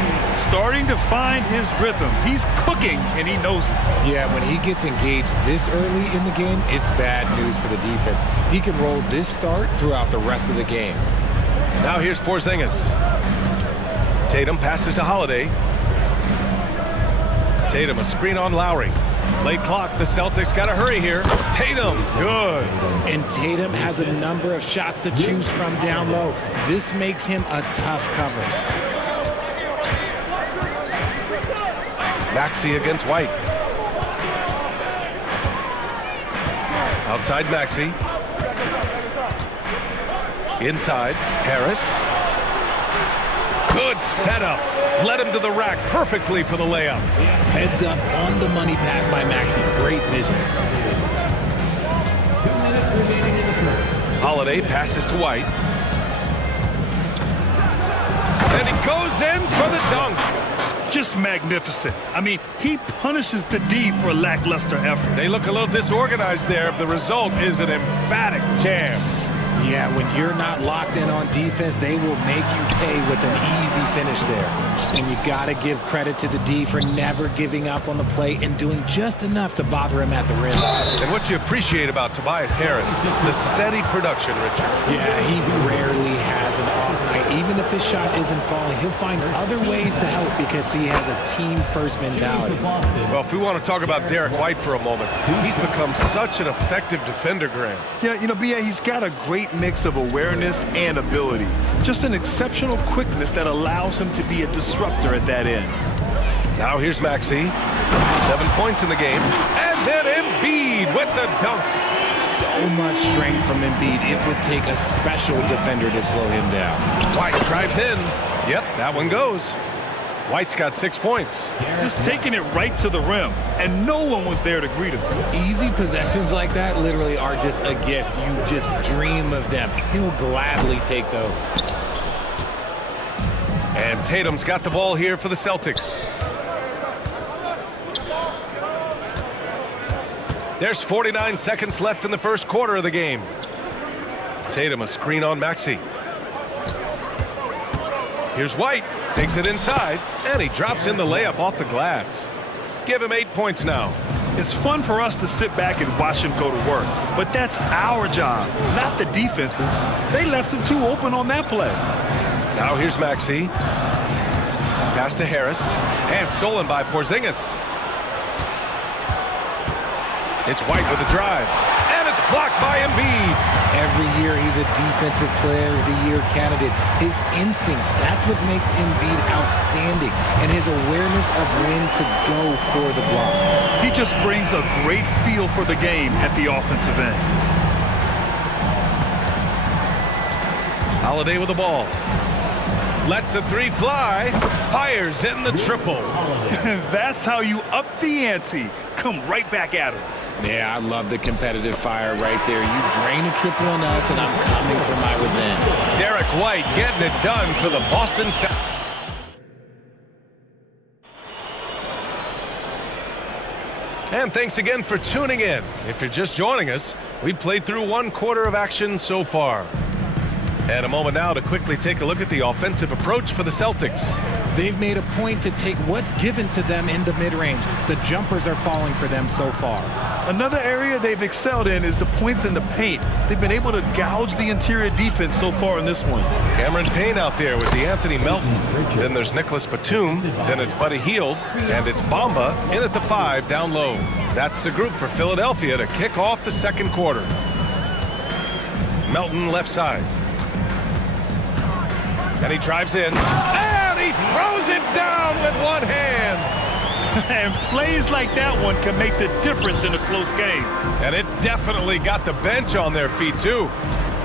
Starting to find his rhythm. He's cooking, and he knows it. Yeah, when he gets engaged this early in the game, it's bad news for the defense. He can roll this start throughout the rest of the game. Now here's Porzingis. Tatum passes to Holiday. Tatum, a screen on Lowry. Late clock, the Celtics got to hurry here. Tatum, good. And Tatum has a number of shots to choose from down low. This makes him a tough cover. Maxey against White. Outside Maxey. Inside, Harris. Good setup. Led him to the rack perfectly for the layup. Heads up on the money pass by Maxey. Great vision. Holiday passes to White. And he goes in for the dunk. Just magnificent. I mean, he punishes the D for lackluster effort. They look a little disorganized there. The result is an emphatic jam. Yeah, when you're not locked in on defense, they will make you pay with an easy finish there. And you got to give credit to the D for never giving up on the play and doing just enough to bother him at the rim. And what you appreciate about Tobias Harris, the steady production, Richard. Yeah, he rarely has an off night. Even if this shot isn't falling, he'll find other ways to help because he has a team-first mentality. Well, if we want to talk about Derek White for a moment, he's become such an effective defender, Grant. Yeah, you know, B.A., he's got a great mix of awareness and ability. Just an exceptional quickness that allows him to be a disruptor at that end. Now here's Maxey. 7 points in the game. And then Embiid with the dunk. So much strength from Embiid. It would take a special defender to slow him down. White drives in. Yep, that one goes. White's got 6 points. Just taking it right to the rim, and no one was there to greet him. Easy possessions like that literally are just a gift. You just dream of them. He'll gladly take those. And Tatum's got the ball here for the Celtics. There's 49 seconds left in the first quarter of the game. Tatum, a screen on Maxey. Here's White. Takes it inside, and he drops in the layup off the glass. Give him 8 points now. It's fun for us to sit back and watch him go to work, but that's our job, not the defense's. They left him too open on that play. Now here's Maxey. Pass to Harris. And stolen by Porzingis. It's White with a drive. And it's blocked by Embiid. Every year he's a defensive player of the year candidate. His instincts, that's what makes Embiid outstanding. And his awareness of when to go for the block. He just brings a great feel for the game at the offensive end. Holiday with the ball. Lets the three fly. Fires in the triple. That's how you up the ante. Come right back at him. Yeah, I love the competitive fire right there. You drain a triple on us, and I'm coming for my revenge. Derek White getting it done for the Boston Celtics. And thanks again for tuning in. If you're just joining us, we played through one quarter of action so far. And a moment now to quickly take a look at the offensive approach for the Celtics. They've made a point to take what's given to them in the mid-range. The jumpers are falling for them so far. Another area they've excelled in is the points in the paint. They've been able to gouge the interior defense so far in this one. Cameron Payne out there with the Anthony Melton. Then there's Nicholas Batum. Then it's Buddy Hield. And it's Bamba in at the 5 down low. That's the group for Philadelphia to kick off the second quarter. Melton left side. And he drives in. And he throws it down with one hand. And plays like that one can make the difference in a close game. And it definitely got the bench on their feet, too.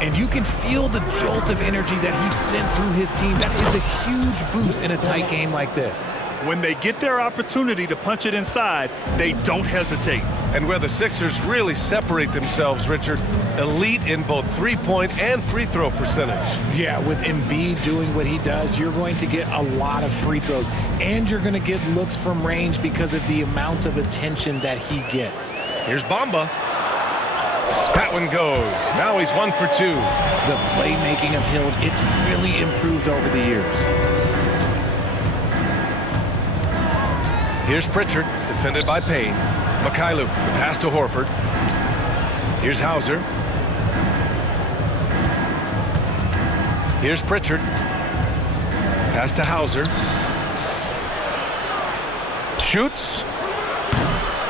And you can feel the jolt of energy that he sent through his team. That is a huge boost in a tight game like this. When they get their opportunity to punch it inside, they don't hesitate. And where the Sixers really separate themselves, Richard, elite in both three-point and free throw percentage. Yeah, with Embiid doing what he does, you're going to get a lot of free throws. And you're going to get looks from range because of the amount of attention that he gets. Here's Bamba. That one goes. Now he's 1 for 2. The playmaking of Hield, it's really improved over the years. Here's Pritchard, defended by Payne. Mikhailuk, the pass to Horford. Here's Hauser. Here's Pritchard. Pass to Hauser. Shoots.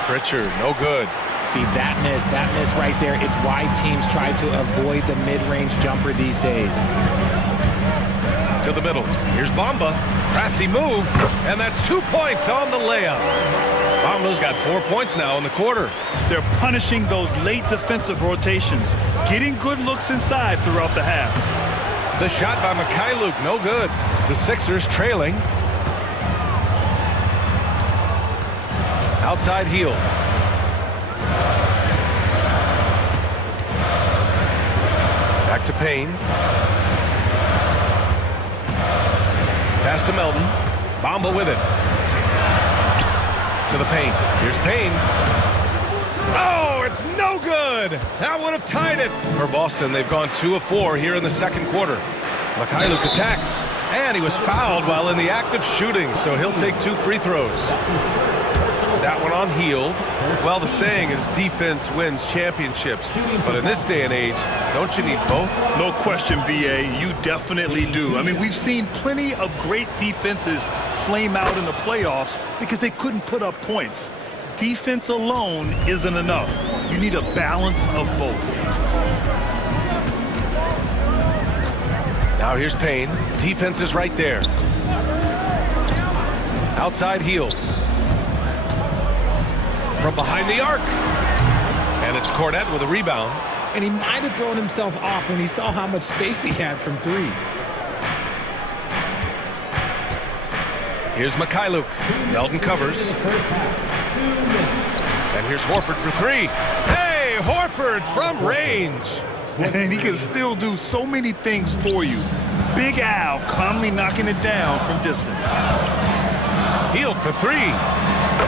Pritchard, no good. See, that miss right there, it's why teams try to avoid the mid-range jumper these days. To the middle. Here's Bamba. Crafty move. And that's 2 points on the layup. Bamba's got 4 points now in the quarter. They're punishing those late defensive rotations, getting good looks inside throughout the half. The shot by Mikhailuk, no good. The Sixers trailing. Outside Hield. Back to Payne. Pass to Melton. Bamba with it. To the paint. Here's Payne. Oh, it's no good. That would have tied it. For Boston, they've gone 2 of 4 here in the second quarter. Mikhailuk attacks. And he was fouled while in the act of shooting, so he'll take 2 free throws. That one on Hield. Well, the saying is defense wins championships. But in this day and age, don't you need both? No question, B.A. You definitely do. I mean, we've seen plenty of great defenses flame out in the playoffs because they couldn't put up points. Defense alone isn't enough. You need a balance of both. Now here's Payne. Defense is right there. Outside Hield. From behind the arc. And it's Cornette with a rebound. And he might have thrown himself off when he saw how much space he had from 3. Here's Mikhailuk. Melton covers. And here's Horford for 3. Hey, Horford from range. And he can still do so many things for you. Big Al calmly knocking it down from distance. Hield for 3.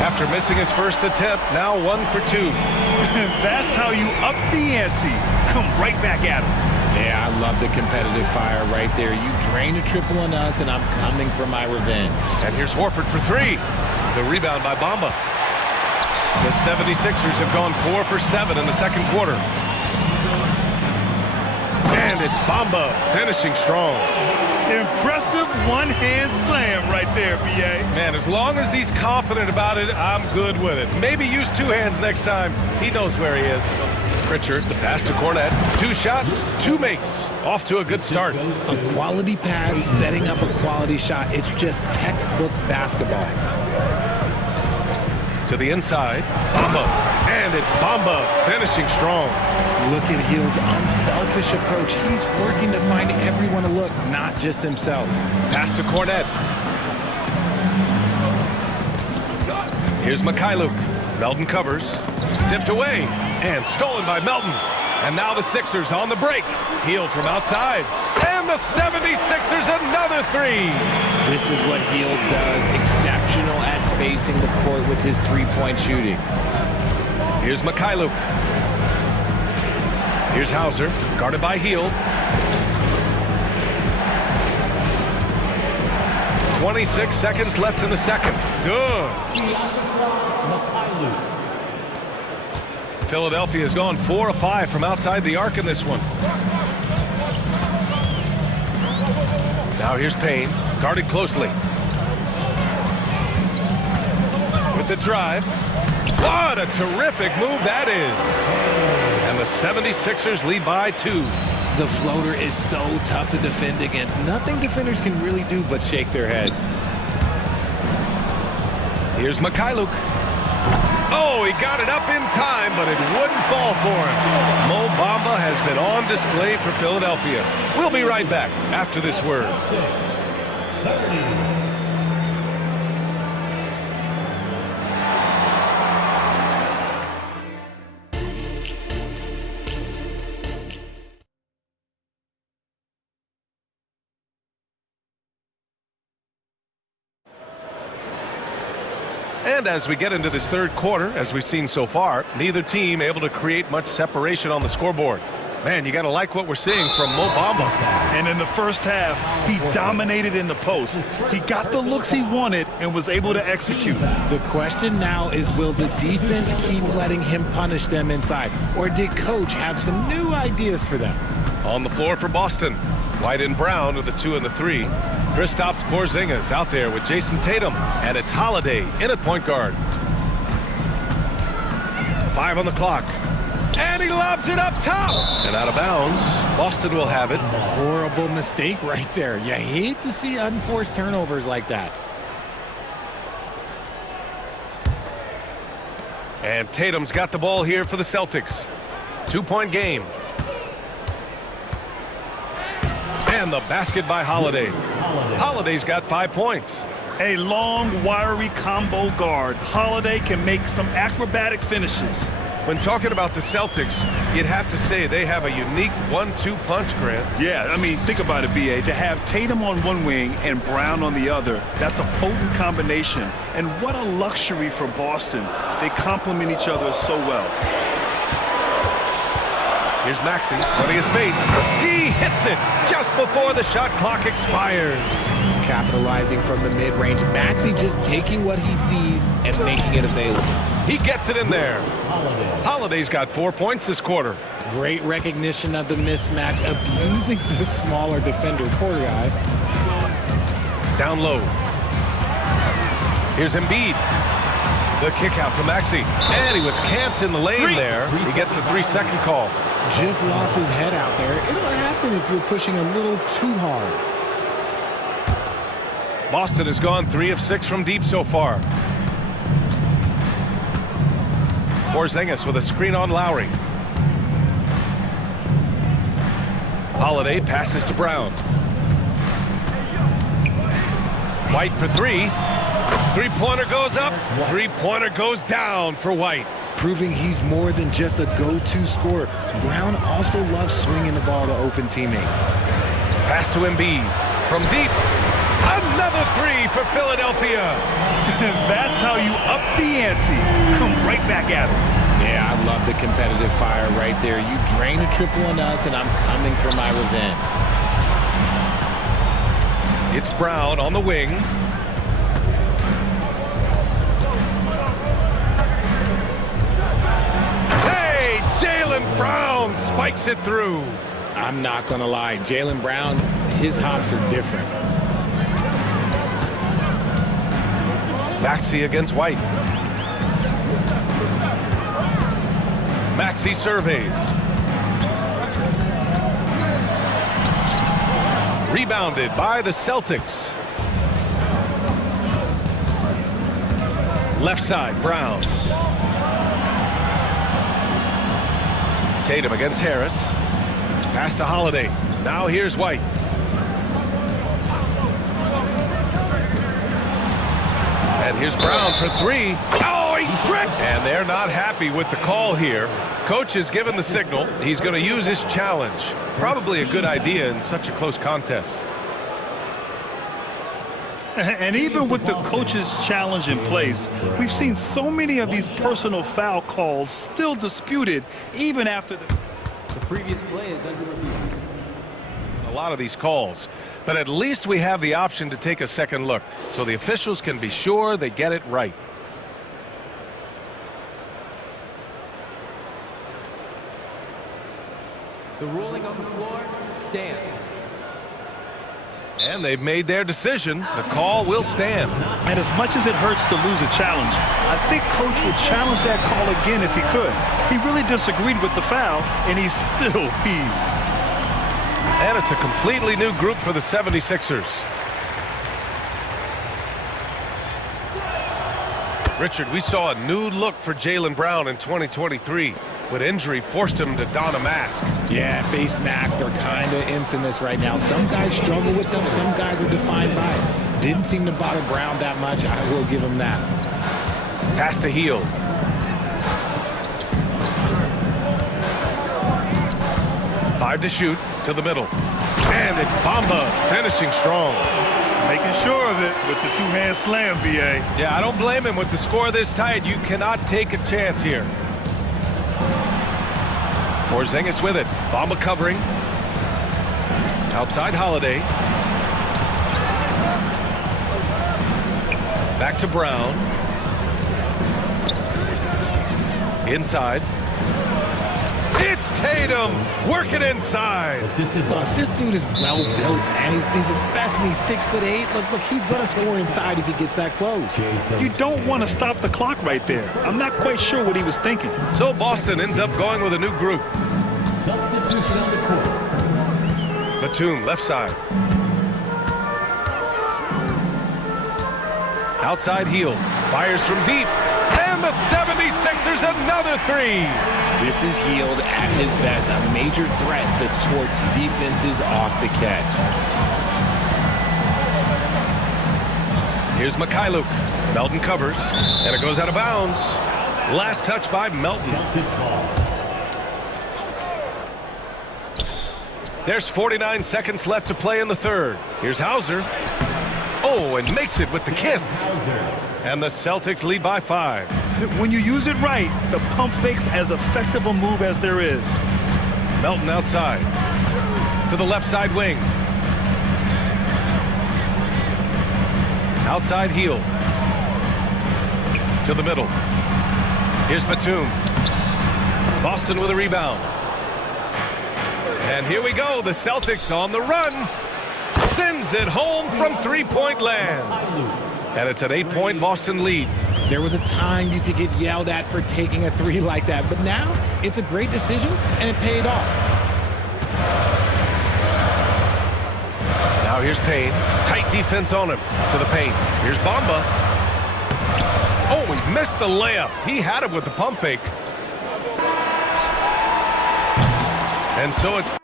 After missing his first attempt, now 1 for 2. That's how you up the ante. Come right back at him. Yeah, I love the competitive fire right there. You drain a triple on us, and I'm coming for my revenge. And here's Horford for 3. The rebound by Bamba. The 76ers have gone 4 for 7 in the second quarter. And it's Bamba finishing strong. Impressive one-hand slam right there, B.A. Man, as long as he's confident about it, I'm good with it. Maybe use two hands next time. He knows where he is. Pritchard, the pass to Cornette. 2 shots, 2 makes. Off to a good start. A quality pass, setting up a quality shot. It's just textbook basketball. To the inside, Bamba. And it's Bamba finishing strong. Look at Hield's unselfish approach. He's working to find everyone to look, not just himself. Pass to Cornette. Here's Mikhailuk. Melton covers. Tipped away. And stolen by Melton. And now the Sixers on the break. Hield from outside. And the 76ers another 3. This is what Hield does. Exceptional at spacing the court with his three-point shooting. Here's Mikhailuk. Here's Hauser, guarded by Hield. 26 seconds left in the second. Good. Philadelphia has gone 4 of 5 from outside the arc in this one. Now here's Payne, guarded closely. With the drive. What a terrific move that is. And the 76ers lead by 2. The floater is so tough to defend against. Nothing defenders can really do but shake their heads. Here's Mikhailuk. Oh, he got it up in time, but it wouldn't fall for him. Mo Bamba has been on display for Philadelphia. We'll be right back after this word. And as we get into this third quarter, as we've seen so far, neither team able to create much separation on the scoreboard. Man, you got to like what we're seeing from Mo Bamba. And in the first half, he dominated in the post. He got the looks he wanted and was able to execute. The question now is, will the defense keep letting him punish them inside? Or did Coach have some new ideas for them? On the floor for Boston. White and Brown with the 2 and the 3. Kristaps Porzingis out there with Jason Tatum. And it's Holiday in at point guard. 5 on the clock. And he lobs it up top. And out of bounds. Boston will have it. Horrible mistake right there. You hate to see unforced turnovers like that. And Tatum's got the ball here for the Celtics. 2-point game. And the basket by Holiday. Holiday's got 5 points. A long, wiry combo guard. Holiday can make some acrobatic finishes. When talking about the Celtics, you'd have to say they have a unique 1-2 punch, Grant. Yeah, I mean, think about it, B.A. To have Tatum on one wing and Brown on the other, that's a potent combination. And what a luxury for Boston. They complement each other so well. Here's Maxey, plenty of space. He hits it just before the shot clock expires. Capitalizing from the mid-range. Maxey just taking what he sees and making it available. He gets it in there. Holiday's got 4 points this quarter. Great recognition of the mismatch, abusing the smaller defender. Poor guy. Down low. Here's Embiid. The kick out to Maxey. And he was camped in the lane there. He gets a 3-second call. Just lost his head out there. It'll happen if you're pushing a little too hard. Boston has gone 3 of 6 from deep so far. Porzingis with a screen on Lowry. Holiday passes to Brown. White for 3. Three-pointer goes up. Three-pointer goes down for White. Proving he's more than just a go-to scorer. Brown also loves swinging the ball to open teammates. Pass to Embiid. From deep. Another 3 for Philadelphia. That's how you up the ante. Come right back at him. Yeah, I love the competitive fire right there. You drain a triple on us, and I'm coming for my revenge. It's Brown on the wing. Hey, Jaylen Brown spikes it through. I'm not going to lie. Jaylen Brown, his hops are different. Maxey against White. Maxey surveys. Rebounded by the Celtics. Left side, Brown. Tatum against Harris. Pass to Holiday. Now here's White. And here's Brown for three. Oh, he tripped! And they're not happy with the call here. Coach has given the signal. He's going to use his challenge. Probably a good idea in such a close contest. And even with the coach's challenge in place, we've seen so many of these personal foul calls still disputed even after the previous play is under review. A lot of these calls, but at least we have the option to take a second look so the officials can be sure they get it right. The ruling on the floor stands. And they've made their decision. The call will stand. And as much as it hurts to lose a challenge, I think Coach would challenge that call again if he could. He really disagreed with the foul, and he's still peeved. And it's a completely new group for the 76ers. Richard, we saw a new look for Jaylen Brown in 2023. But injury forced him to don a mask. Yeah, face masks are kind of infamous right now. Some guys struggle with them. Some guys are defined by it. Didn't seem to bother Brown that much. I will give him that. Pass to Hield. Five to shoot to the middle. And it's Bamba finishing strong. Making sure of it with the two-hand slam, B.A. Yeah, I don't blame him with the score this tight. You cannot take a chance here. Porzingis with it. Bamba covering. Outside Holiday. Back to Brown. Inside. It's Tatum working inside. Look, this dude is well built, man. He's a specimen. He's 6'8". Look, he's going to score inside if he gets that close. You don't want to stop the clock right there. I'm not quite sure what he was thinking. So Boston ends up going with a new group. Substitution on the court. Batum, left side. Outside Hield. Fires from deep. And the 76ers another three. This is Hield at his best, a major threat to torch defenses off the catch. Here's Mikhailuk. Melton covers, and it goes out of bounds. Last touch by Melton. There's 49 seconds left to play in the third. Here's Hauser. Oh, and makes it with the kiss. And the Celtics lead by 5. When you use it right, the pump fake's as effective a move as there is. Melton outside. To the left side wing. Outside Hield. To the middle. Here's Batum. Boston with a rebound. And here we go. The Celtics on the run. Sends it home from three-point land. And it's an 8-point Boston lead. There was a time you could get yelled at for taking a three like that, but now it's a great decision, and it paid off. Now here's Payne. Tight defense on him. To the paint. Here's Bamba. Oh, he missed the layup. He had it with the pump fake. And so it's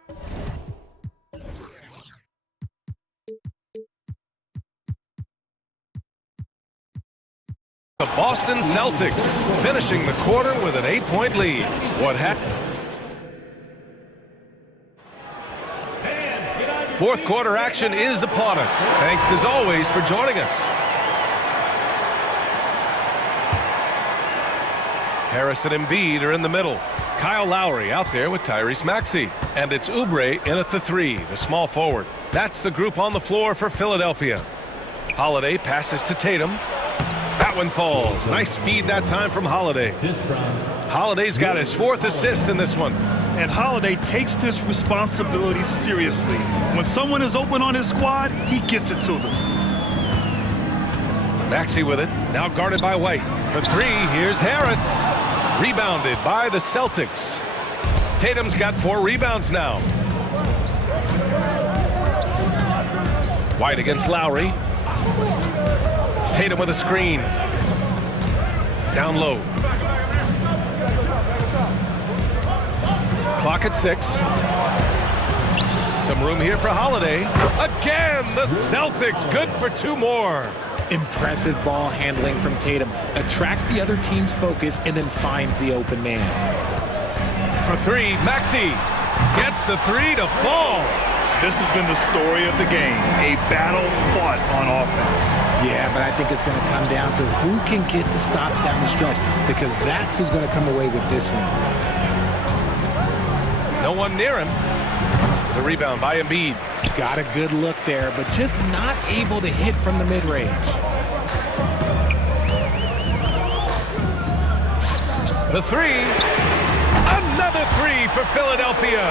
the Boston Celtics finishing the quarter with an 8-point lead. What happened? Fourth quarter action is upon us. Thanks as always for joining us. Harris and Embiid are in the middle. Kyle Lowry out there with Tyrese Maxey. And it's Oubre in at the 3, the small forward. That's the group on the floor for Philadelphia. Holiday passes to Tatum. That one falls. Nice feed that time from Holiday. Holiday's got his 4th assist in this one. And Holiday takes this responsibility seriously. When someone is open on his squad, he gets it to them. Maxey with it, now guarded by White. For three, here's Harris. Rebounded by the Celtics. Tatum's got 4 rebounds now. White against Lowry. Tatum with a screen. Down low. Clock at 6. Some room here for Holiday. Again, the Celtics good for 2 more. Impressive ball handling from Tatum. Attracts the other team's focus and then finds the open man. For 3, Maxey gets the 3 to fall. This has been the story of the game, a battle fought on offense. Yeah, but I think it's going to come down to who can get the stops down the stretch, because that's who's going to come away with this one. No one near him. The rebound by Embiid. Got a good look there, but just not able to hit from the mid-range. The 3. Another 3 for Philadelphia.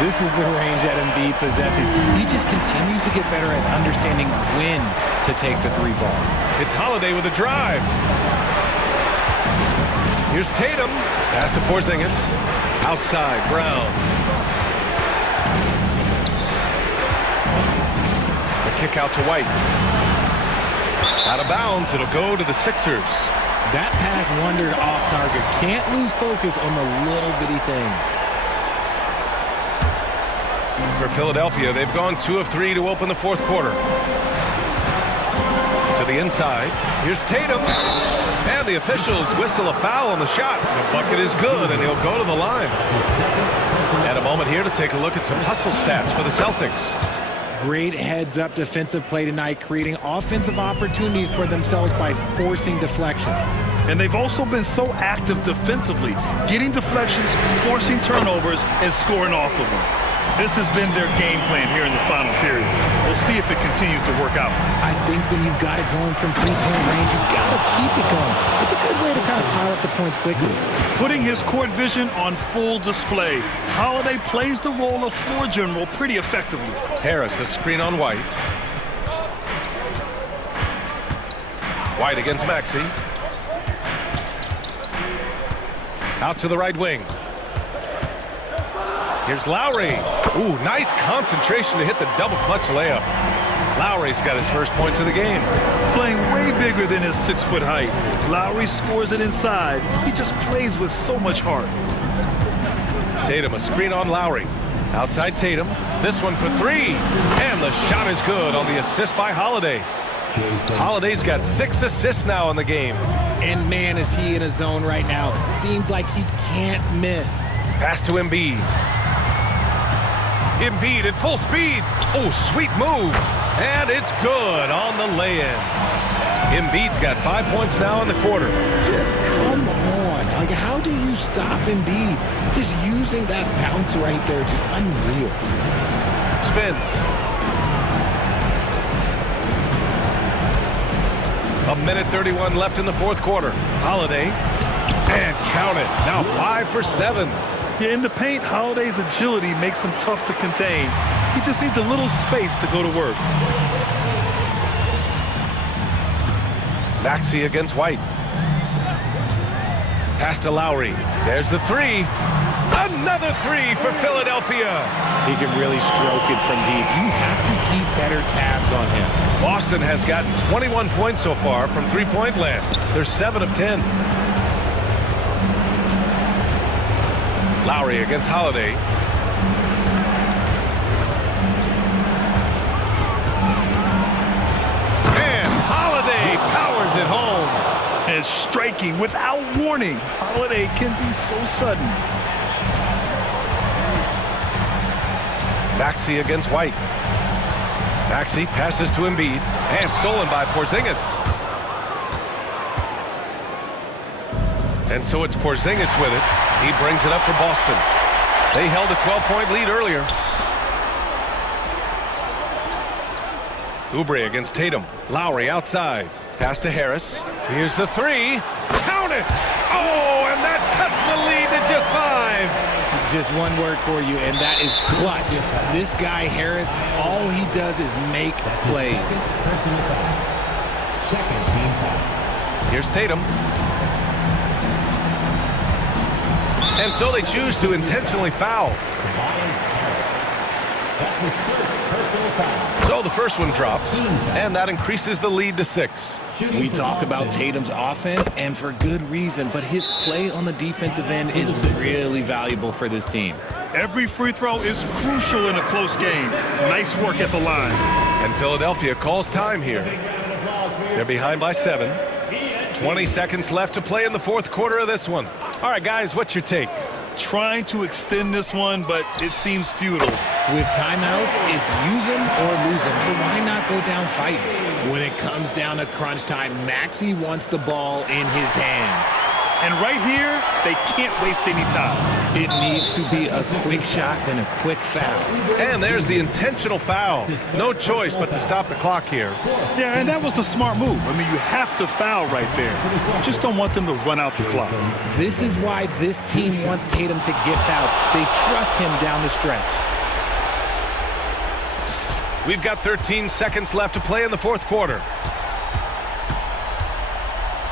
This is the range that Embiid possesses. He just continues to get better at understanding when to take the 3 ball. It's Holiday with a drive. Here's Tatum. Pass to Porzingis. Outside, Brown. The kick out to White. Out of bounds, it'll go to the Sixers. That pass wandered off target. Can't lose focus on the little bitty things. For Philadelphia, they've gone 2 of 3 to open the 4th quarter. To the inside. Here's Tatum. And the officials whistle a foul on the shot. The bucket is good, and he'll go to the line. And a moment here to take a look at some hustle stats for the Celtics. Great heads-up defensive play tonight, creating offensive opportunities for themselves by forcing deflections. And they've also been so active defensively, getting deflections, forcing turnovers, and scoring off of them. This has been their game plan here in the final period. We'll see if it continues to work out. I think when you've got it going from 3-point range, you've got to keep it going. It's a good way to kind of pile up the points quickly. Putting his court vision on full display, Holiday plays the role of floor general pretty effectively. Harris, a screen on White. White against Maxey. Out to the right wing. Here's Lowry. Ooh, nice concentration to hit the double clutch layup. Lowry's got his first points of the game. Playing way bigger than his 6-foot height. Lowry scores it inside. He just plays with so much heart. Tatum, a screen on Lowry. Outside Tatum. This one for 3. And the shot is good on the assist by Holiday. Holiday's got 6 assists now in the game. And man, is he in a zone right now. Seems like he can't miss. Pass to Embiid. Embiid at full speed. Oh, sweet move. And it's good on the lay-in. Embiid's got 5 points now in the quarter. Just come on. Like, how do you stop Embiid? Just using that bounce right there, just unreal. Spins. A minute 31 left in the 4th quarter. Holiday. And count it. Now 5 for 7. Yeah, in the paint, Holiday's agility makes him tough to contain. He just needs a little space to go to work. Maxey against White. Pass to Lowry. There's the 3. Another 3 for Philadelphia. He can really stroke it from deep. You have to keep better tabs on him. Boston has gotten 21 points so far from 3-point land. They're 7 of 10. Lowry against Holiday. And Holiday powers it home. And striking without warning. Holiday can be so sudden. Maxey against White. Maxey passes to Embiid. And stolen by Porzingis. And so it's Porzingis with it. He brings it up for Boston. They held a 12-point lead earlier. Oubre against Tatum. Lowry outside. Pass to Harris. Here's the 3. Count it! Oh, and that cuts the lead to just 5. Just one word for you, and that is clutch. This guy, Harris, all he does is make plays. Second team foul. Here's Tatum. And so they choose to intentionally foul. So the first one drops, and that increases the lead to 6. We talk about Tatum's offense, and for good reason, but his play on the defensive end is really valuable for this team. Every free throw is crucial in a close game. Nice work at the line. And Philadelphia calls time here. They're behind by 7. 20 seconds left to play in the fourth quarter of this one. All right, guys, what's your take? Trying to extend this one, but it seems futile. With timeouts, it's use them or lose them, so why not go down fighting? When it comes down to crunch time, Maxey wants the ball in his hands. And right here, they can't waste any time. It needs to be a quick shot, then a quick foul. And there's the intentional foul. No choice but to stop the clock here. Yeah, and that was a smart move. I mean, you have to foul right there. Just don't want them to run out the clock. This is why this team wants Tatum to get fouled. They trust him down the stretch. We've got 13 seconds left to play in the fourth quarter.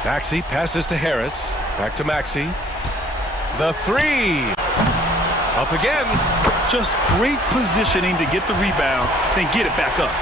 Maxey passes to Harris. Back to Maxey. The 3. Up again. Just great positioning to get the rebound, then get it back up.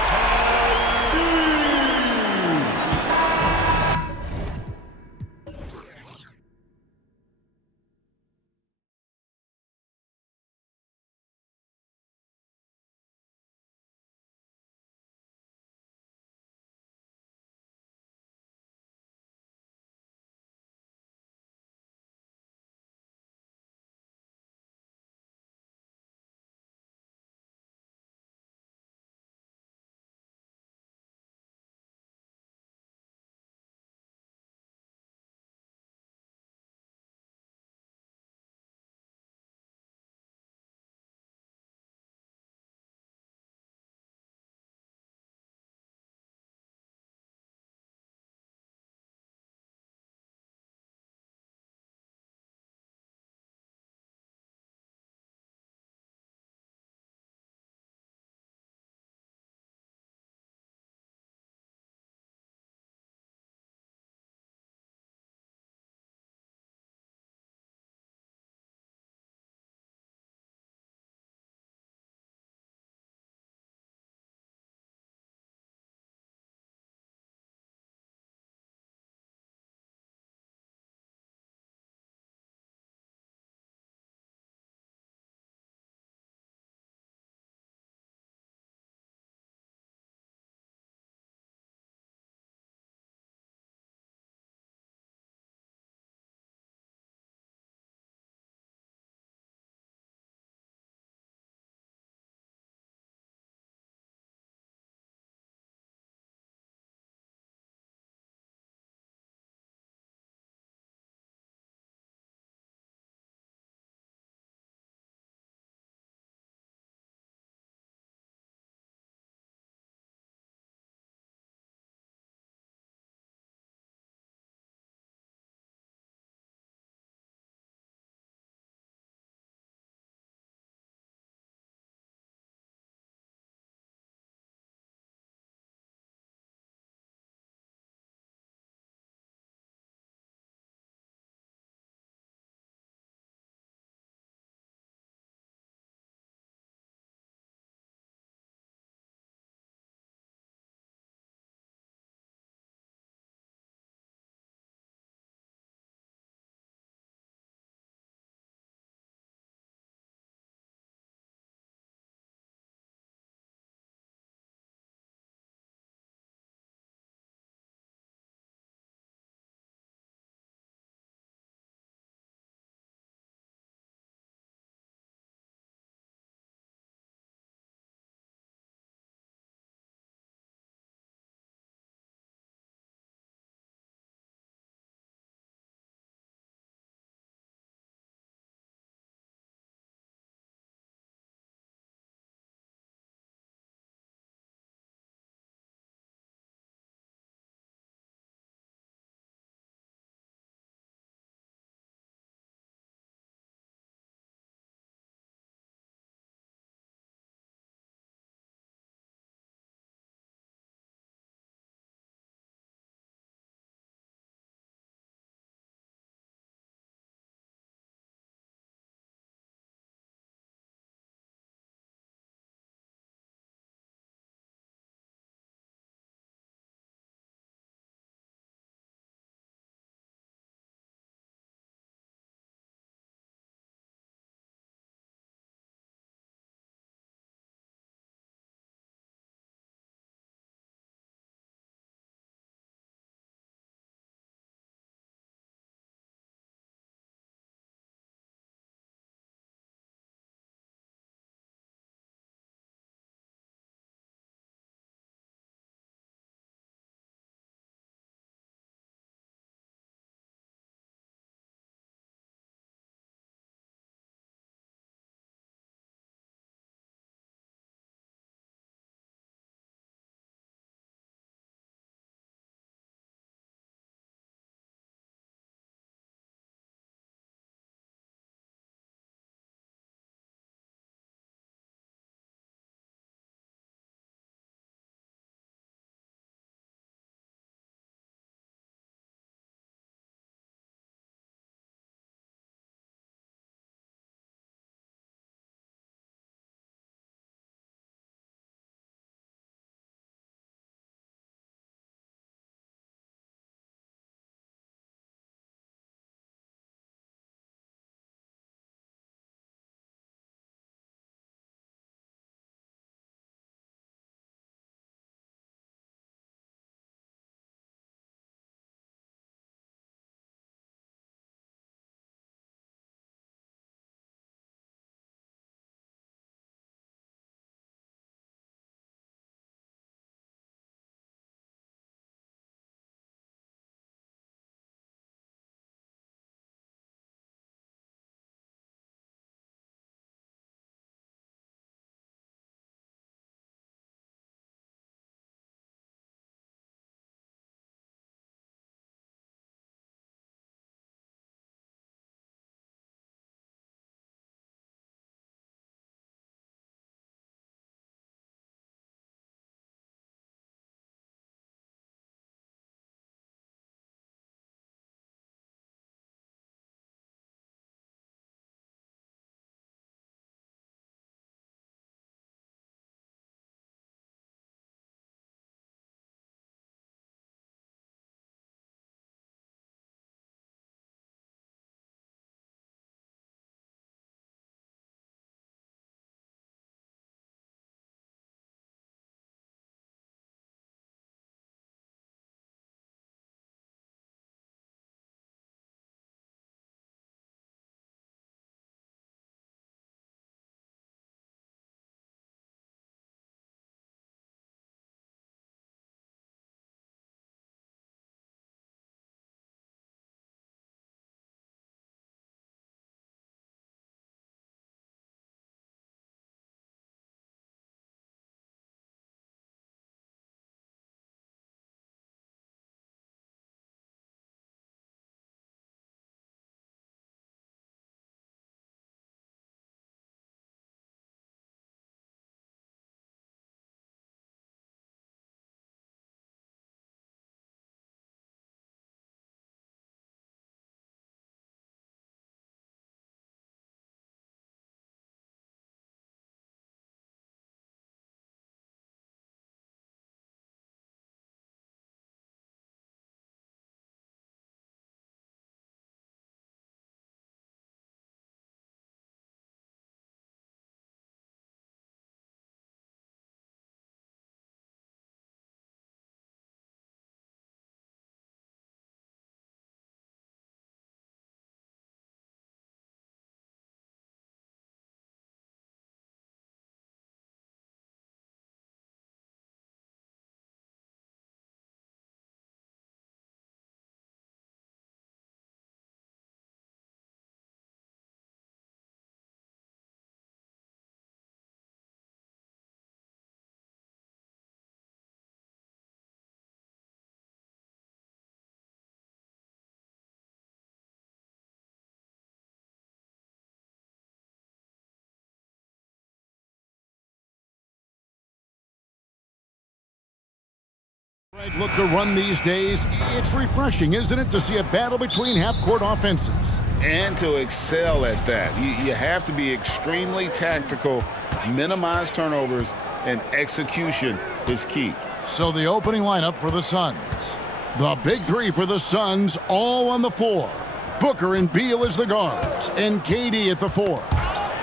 Look to run these days. It's refreshing, isn't it, to see a battle between half-court offenses? And to excel at that. You have to be extremely tactical, minimize turnovers, and execution is key. So the opening lineup for the Suns. The big three for the Suns all on the floor. Booker and Beal as the guards, and KD at the four.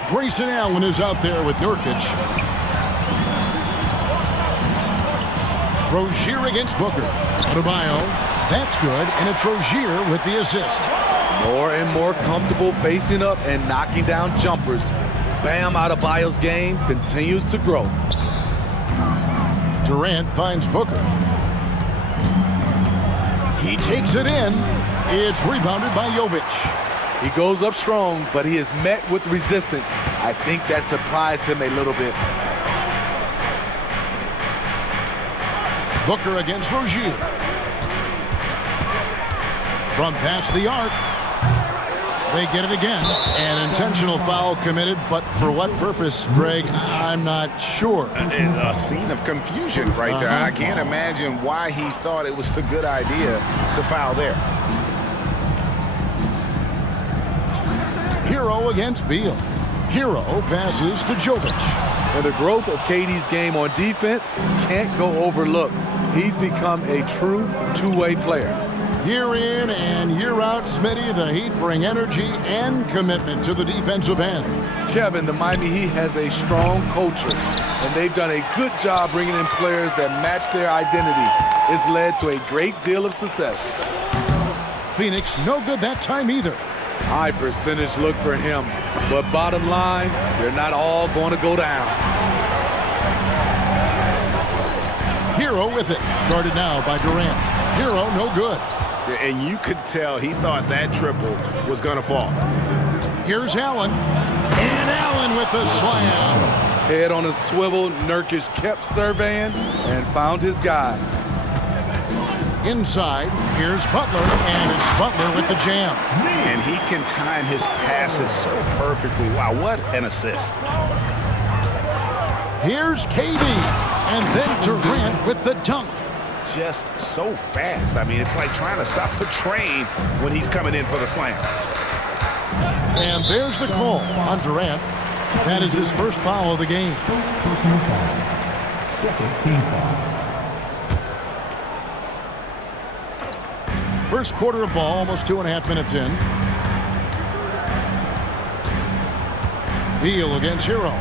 Grayson Allen is out there with Nurkic. Rozier against Booker. Adebayo, that's good, and it's Rozier with the assist. More and more comfortable facing up and knocking down jumpers. Bam Adebayo's game continues to grow. Durant finds Booker. He takes it in. It's rebounded by Jovic. He goes up strong, but he is met with resistance. I think that surprised him a little bit. Booker against Rozier. From past the arc. They get it again. An intentional foul committed, but for what purpose, Greg, I'm not sure. A scene of confusion right there. I can't imagine why he thought it was a good idea to foul there. Hero against Beal. Hero passes to Jovic. And the growth of KD's game on defense can't go overlooked. He's become a true two-way player. Year in and year out, Smitty, the Heat bring energy and commitment to the defensive end. Kevin, the Miami Heat has a strong culture, and they've done a good job bringing in players that match their identity. It's led to a great deal of success. Phoenix, no good that time either. High percentage look for him, but bottom line, they're not all going to go down. Hero with it, guarded now by Durant. Hero, no good. And you could tell he thought that triple was going to fall. Here's Allen. And Allen with the slam. Head on a swivel, Nurkic kept surveying and found his guy. Inside, here's Butler, and it's Butler with the jam. And he can time his passes so perfectly. Wow, what an assist. Here's KD, and then Durant with the dunk. Just so fast. I mean, it's like trying to stop a train when he's coming in for the slam. And there's the call on Durant. That is his first foul of the game. Second team foul. First quarter of ball, almost 2.5 minutes in. Beal against Hero.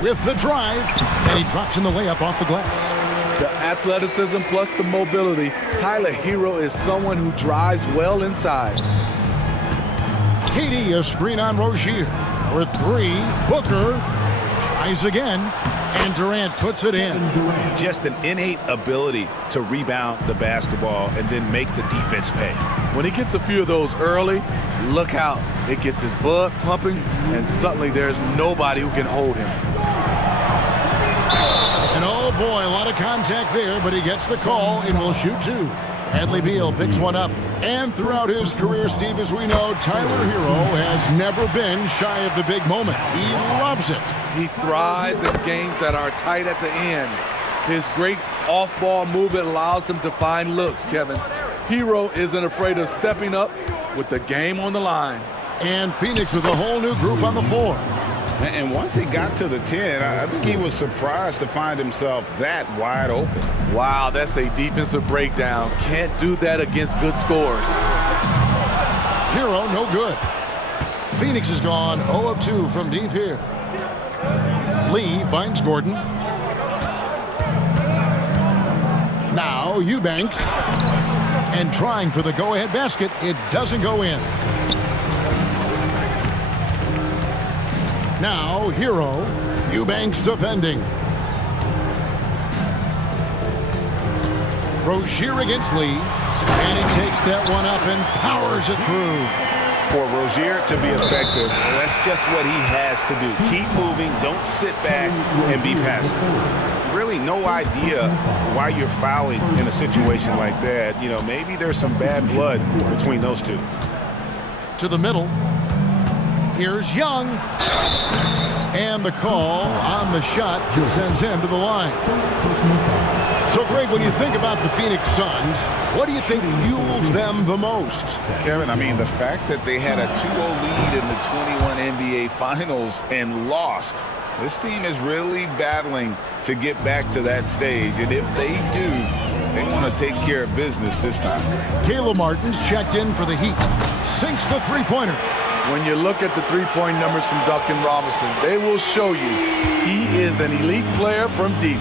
With the drive, and he drops in the layup off the glass. The athleticism plus the mobility. Tyler Hero is someone who drives well inside. KD, a screen on Rozier. For three, Booker tries again, and Durant puts it in. Just an innate ability to rebound the basketball and then make the defense pay. When he gets a few of those early, look out. It gets his blood pumping, and suddenly there's nobody who can hold him. And oh boy, a lot of contact there, but he gets the call and will shoot two. Bradley Beal picks one up. And throughout his career, Steve, as we know, Tyler Hero has never been shy of the big moment. He loves it. He thrives in games that are tight at the end. His great off-ball movement allows him to find looks, Kevin. Hero isn't afraid of stepping up with the game on the line. And Phoenix with a whole new group on the floor. And once he got to the 10, I think he was surprised to find himself that wide open. Wow, that's a defensive breakdown. Can't do that against good scores. Hero, no good. Phoenix is gone 0 of 2 from deep here. Lee finds Gordon. Now Eubanks. And trying for the go-ahead basket. It doesn't go in. Now Hero. Eubanks defending. Rozier against Lee. And he takes that one up and powers it through. For Rozier to be effective, that's just what he has to do. Keep moving, don't sit back and be passive. Really no idea why you're fouling in a situation like that. You know, maybe there's some bad blood between those two. To the middle. Here's Young. And the call on the shot sends him to the line. So, Greg, when you think about the Phoenix Suns, what do you think fuels them the most? Kevin, I mean, the fact that they had a 2-0 lead in the 21 NBA Finals and lost. This team is really battling to get back to that stage. And if they do, they want to take care of business this time. Caleb Martin's checked in for the Heat. Sinks the three-pointer. When you look at the three-point numbers from Duncan Robinson, they will show you he is an elite player from deep.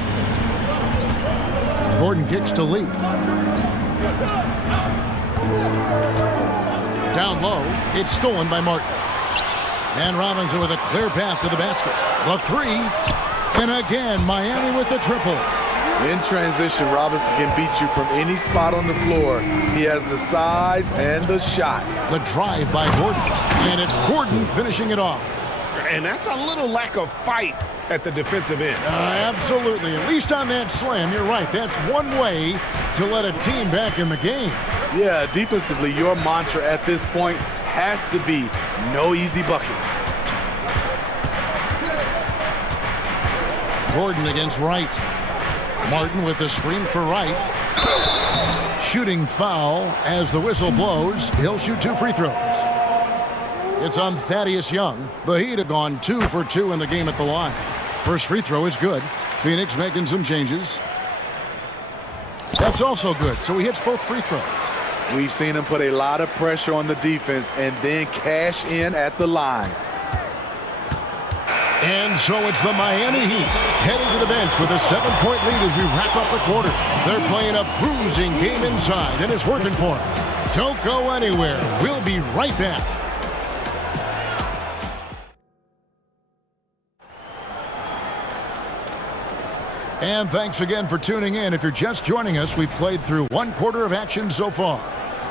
Gordon kicks to Lee. Down low, it's stolen by Martin. And Robinson with a clear path to the basket. The three, and again, Miami with the triple. In transition, Robinson can beat you from any spot on the floor. He has the size and the shot. The drive by Gordon, and it's Gordon finishing it off. And that's a little lack of fight at the defensive end. Absolutely. At least on that slam, you're right. That's one way to let a team back in the game. Yeah, defensively, your mantra at this point has to be no easy buckets. Gordon against Wright. Martin with the screen for Wright. Shooting foul as the whistle blows. He'll shoot 2 free throws. It's on Thaddeus Young. The Heat have gone 2 for 2 in the game at the line. First free throw is good. Phoenix making some changes. That's also good, so he hits both free throws. We've seen him put a lot of pressure on the defense and then cash in at the line. And so it's the Miami Heat heading to the bench with a 7-point lead as we wrap up the quarter. They're playing a bruising game inside, and it's working for them. Don't go anywhere. We'll be right back. And thanks again for tuning in. If you're just joining us, we've played through 1 quarter of action so far.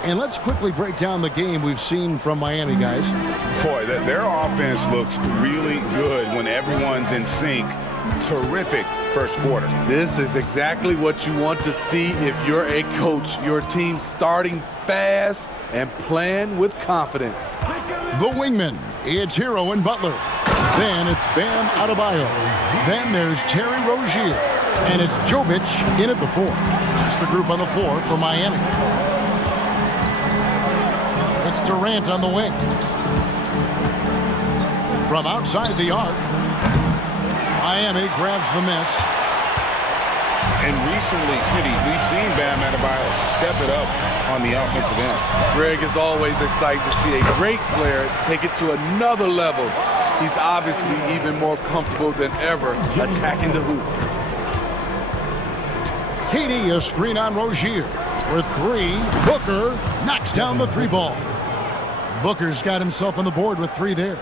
And let's quickly break down the game we've seen from Miami, guys. Boy, their offense looks really good when everyone's in sync. Terrific first quarter. This is exactly what you want to see if you're a coach. Your team starting fast and playing with confidence. The wingman, it's Hero and Butler. Then it's Bam Adebayo. Then there's Terry Rozier. And it's Jovic in at the 4. It's the group on the floor for Miami. It's Durant on the wing. From outside the arc, Miami grabs the miss. And recently, Smitty, we've seen Bam Adebayo step it up on the offensive end. Greg is always excited to see a great player take it to another level. He's obviously even more comfortable than ever attacking the hoop. Katie, a screen on Rozier. For 3, Booker knocks down the 3 ball. Booker's got himself on the board with 3 there.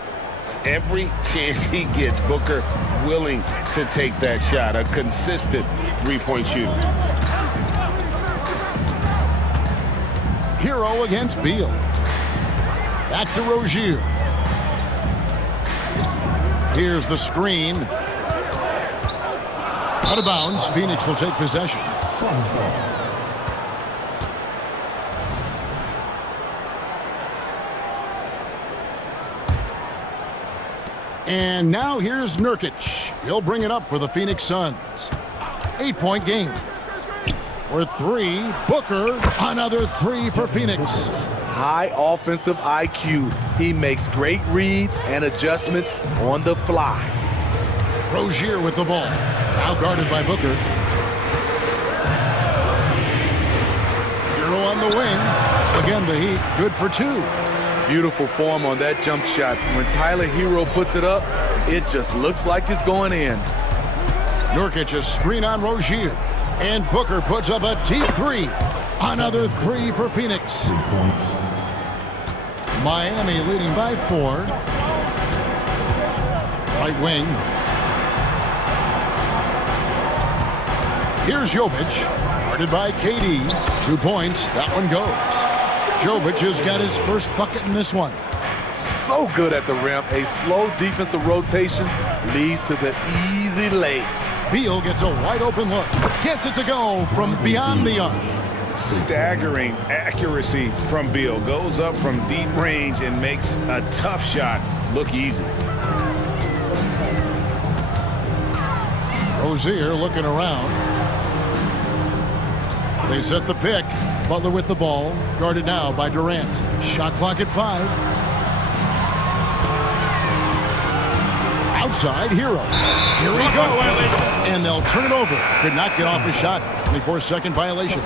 Every chance he gets, Booker willing to take that shot. A consistent 3-point shooter. Hero against Beal. Back to Rozier. Here's the screen. Out of bounds. Phoenix will take possession. And now here's Nurkic. He'll bring it up for the Phoenix Suns. 8-point game. For 3, Booker. Another 3 for Phoenix. High offensive IQ. He makes great reads and adjustments on the fly. Rozier with the ball. Now guarded by Booker. Hero on the wing. Again, the Heat good for 2. Beautiful form on that jump shot. When Tyler Hero puts it up, it just looks like it's going in. Nurkic a screen on Rozier. And Booker puts up a deep 3. Another 3 for Phoenix. Miami leading by 4. Right wing. Here's Jovic. Guarded by KD. 2 points. That one goes. Jovic has got his first bucket in this one. So good at the rim. A slow defensive rotation leads to the easy lay. Beal gets a wide open look. Gets it to go from beyond the arc. Staggering accuracy from Beal. Goes up from deep range and makes a tough shot look easy. Rozier looking around. They set the pick. Butler with the ball. Guarded now by Durant. Shot clock at 5. Outside, Hero. Here we go. And they'll turn it over. Could not get off a shot. 24-second violation.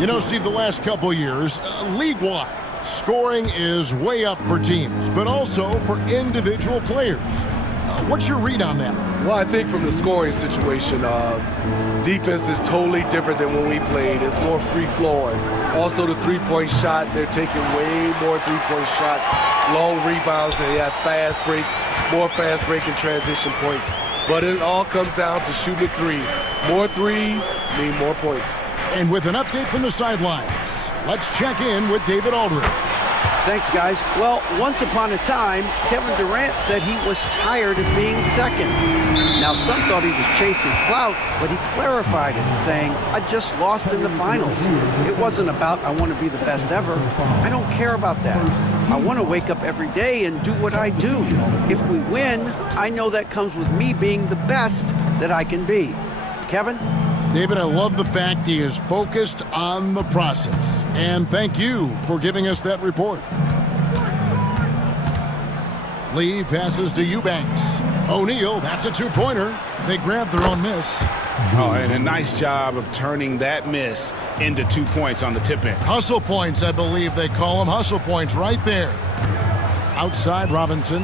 You know, Steve, the last couple years, league-wide, scoring is way up for teams, but also for individual players. What's your read on that? Well, I think from the scoring situation, defense is totally different than when we played. It's more free-flowing. Also, the three-point shot, they're taking way more three-point shots, long rebounds, and they have fast break, more fast break and transition points. But it all comes down to shooting a three. More threes mean more points. And with an update from the sidelines, let's check in with David Aldridge. Thanks, guys. Well, once upon a time, Kevin Durant said he was tired of being second. Now, some thought he was chasing clout, but he clarified it, saying, I just lost in the finals. It wasn't about I want to be the best ever. I don't care about that. I want to wake up every day and do what I do. If we win, I know that comes with me being the best that I can be. Kevin? David, I love the fact he is focused on the process. And thank you for giving us that report. Lee passes to Eubanks. O'Neal, that's a two-pointer. They grab their own miss. Oh, and a nice job of turning that miss into 2 points on the tip-in. Hustle points, I believe they call them. Hustle points right there. Outside, Robinson.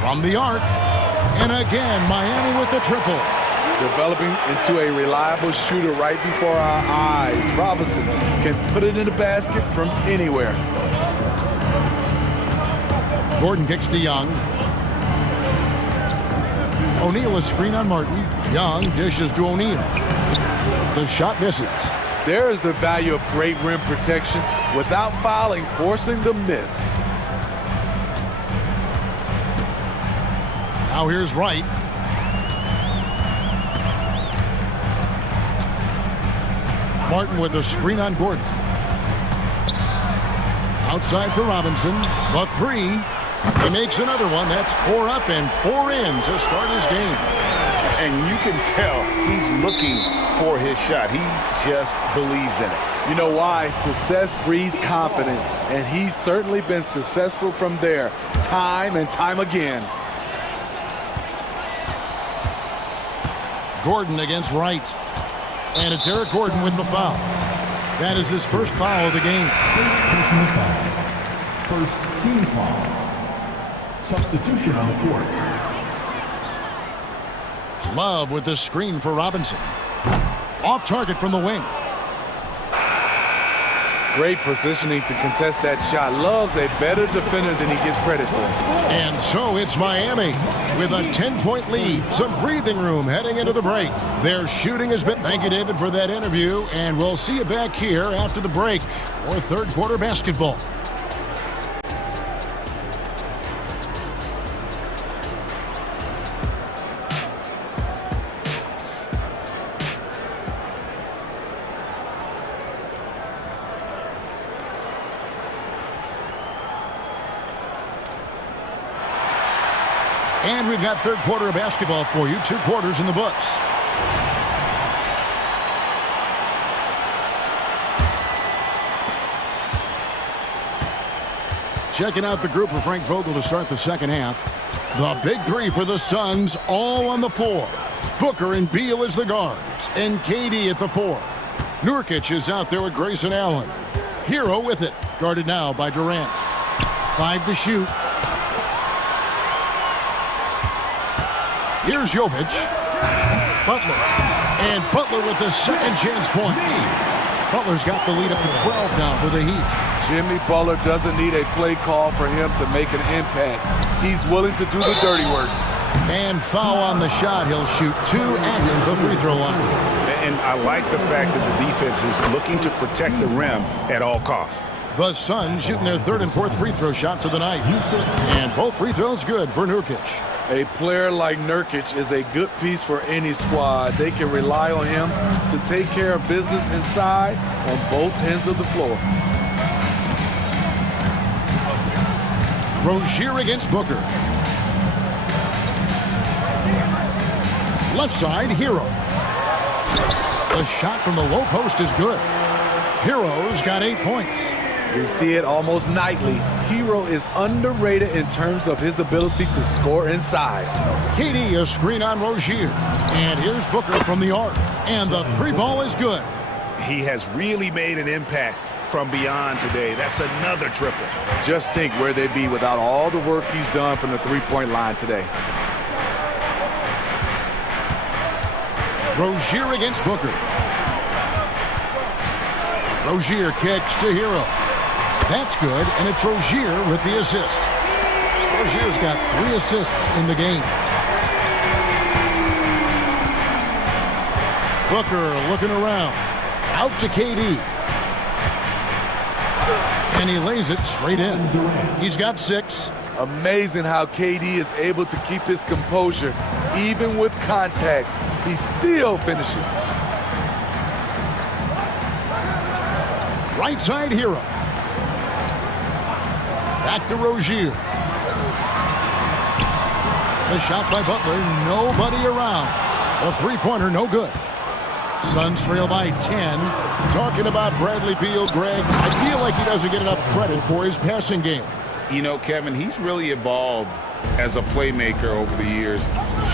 From the arc. And again, Miami with the triple. Developing into a reliable shooter right before our eyes. Robinson can put it in the basket from anywhere. Gordon kicks to Young. O'Neal a screen on Martin. Young dishes to O'Neal. The shot misses. There is the value of great rim protection without fouling, forcing the miss. Now here's Wright. Martin with a screen on Gordon. Outside for Robinson. The three. He makes another one. That's 4 up and 4 in to start his game. And you can tell he's looking for his shot. He just believes in it. You know why? Success breeds confidence, and he's certainly been successful from there, time and time again. Gordon against Wright. And it's Eric Gordon with the foul. That is his first foul of the game. First team foul. Substitution on the court. Love with the screen for Robinson. Off target from the wing. Great positioning to contest that shot. Love's a better defender than he gets credit for. And so it's Miami with a 10-point lead. Some breathing room heading into the break. Their shooting has been... Thank you, David, for that interview. And we'll see you back here after the break for third quarter basketball. And we've got third quarter of basketball for you. 2 quarters in the books. Checking out the group of Frank Vogel to start the second half. The big three for the Suns, all on the floor. Booker and Beal as the guards, and KD at the 4. Nurkic is out there with Grayson Allen. Hero with it, guarded now by Durant. 5 to shoot. Here's Jovic. Butler. And Butler with the second chance points. Butler's got the lead up to 12 now for the Heat. Jimmy Butler doesn't need a play call for him to make an impact. He's willing to do the dirty work. And foul on the shot. He'll shoot 2 at the free throw line. And I like the fact that the defense is looking to protect the rim at all costs. The Suns shooting their 3rd and 4th free throw shots of the night. And both free throws good for Nurkic. A player like Nurkic is a good piece for any squad. They can rely on him to take care of business inside on both ends of the floor. Rozier against Booker. Left side, Hero. The shot from the low post is good. Hero's got 8 points. We see it almost nightly. Hero is underrated in terms of his ability to score inside. KD, a screen on Rozier. And here's Booker from the arc. And the 3-ball is good. He has really made an impact from beyond today. That's another triple. Just think where they'd be without all the work he's done from the three-point line today. Rozier against Booker. Rozier kicks to Hero. That's good, and it's Rozier with the assist. Rozier's got 3 assists in the game. Booker looking around. Out to KD. And he lays it straight in. He's got 6. Amazing how KD is able to keep his composure. Even with contact, he still finishes. Right side, Hero. Back to Rozier. The shot by Butler, nobody around. The three-pointer, no good. Suns trail by 10. Talking about Bradley Beal, Greg, I feel like he doesn't get enough credit for his passing game. You know, Kevin, he's really evolved as a playmaker over the years.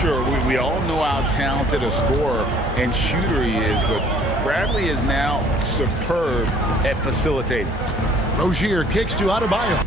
Sure, we all know how talented a scorer and shooter he is, but Bradley is now superb at facilitating. Rozier kicks to Adebayo.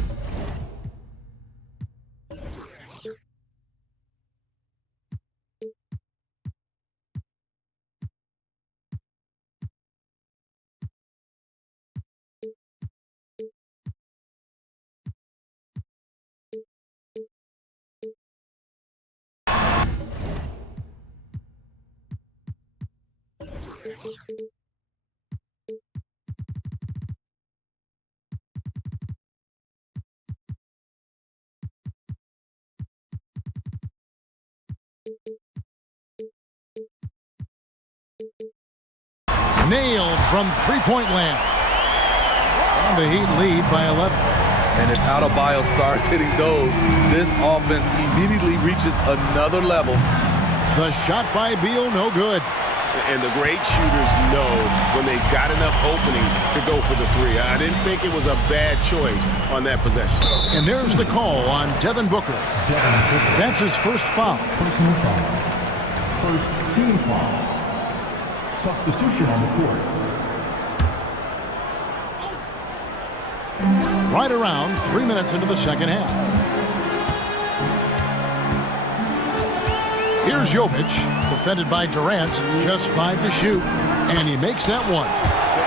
Nailed from three-point land. And the Heat lead by 11. And if Adebayo starts hitting those, this offense immediately reaches another level. The shot by Beal, no good. And the great shooters know when they've got enough opening to go for the three. I didn't think it was a bad choice on that possession. And there's the call on Devin Booker. That's his first foul. Personal foul. First team foul. Substitution on the court. Right around 3 minutes into the second half. Here's Jovic, defended by Durant, just 5 to shoot, and he makes that one.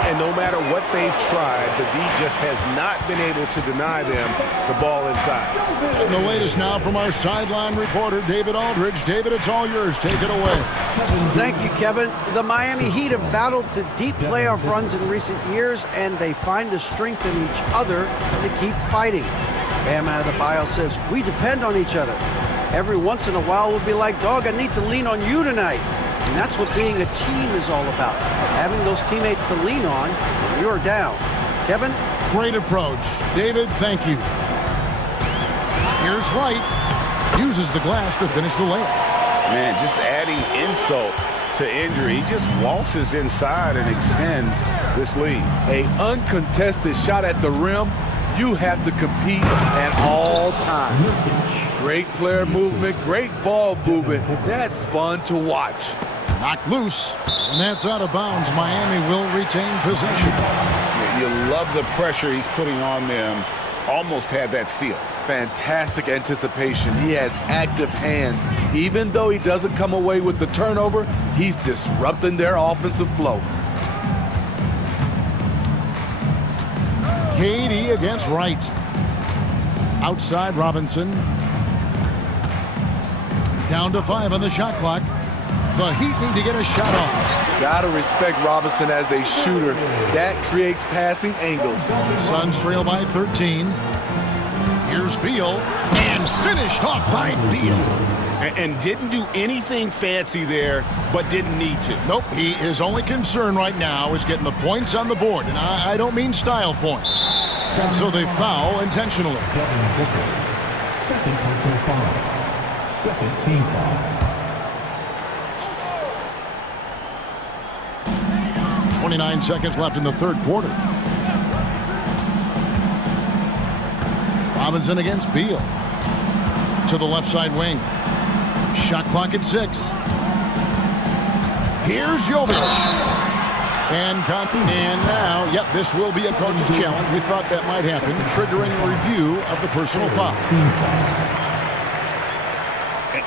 And no matter what they've tried, the D just has not been able to deny them the ball inside. And the latest now from our sideline reporter, David Aldridge. David, it's all yours. Take it away. Thank you, Kevin. The Miami Heat have battled to deep playoff runs in recent years, and they find the strength in each other to keep fighting. Bam Adebayo says, we depend on each other. Every once in a while, we'll be like, dog, I need to lean on you tonight. And that's what being a team is all about. Having those teammates to lean on when you're down. Kevin? Great approach. David, thank you. Here's White. Uses the glass to finish the layup. Man, just adding insult to injury. He just waltzes inside and extends this lead. An uncontested shot at the rim. You have to compete at all times. Great player movement, great ball movement. That's fun to watch. Knocked loose, and that's out of bounds. Miami will retain possession. You love the pressure he's putting on them. Almost had that steal. Fantastic anticipation. He has active hands. Even though he doesn't come away with the turnover, he's disrupting their offensive flow. KD against Wright. Outside Robinson. Down to 5 on the shot clock. The Heat need to get a shot off. Gotta respect Robinson as a shooter. That creates passing angles. Suns trail by 13. Here's Beal. And finished off by Beal. And didn't do anything fancy there, but didn't need to. Nope, his only concern right now is getting the points on the board. And I don't mean style points. So they foul intentionally. Devin Booker. Second personal foul. Second team foul. 29 seconds left in the third quarter. Robinson against Beal. To the left side wing. Shot clock at 6. Here's Jovic. And now, yep, this will be a coach's challenge. We thought that might happen, triggering a review of the personal foul.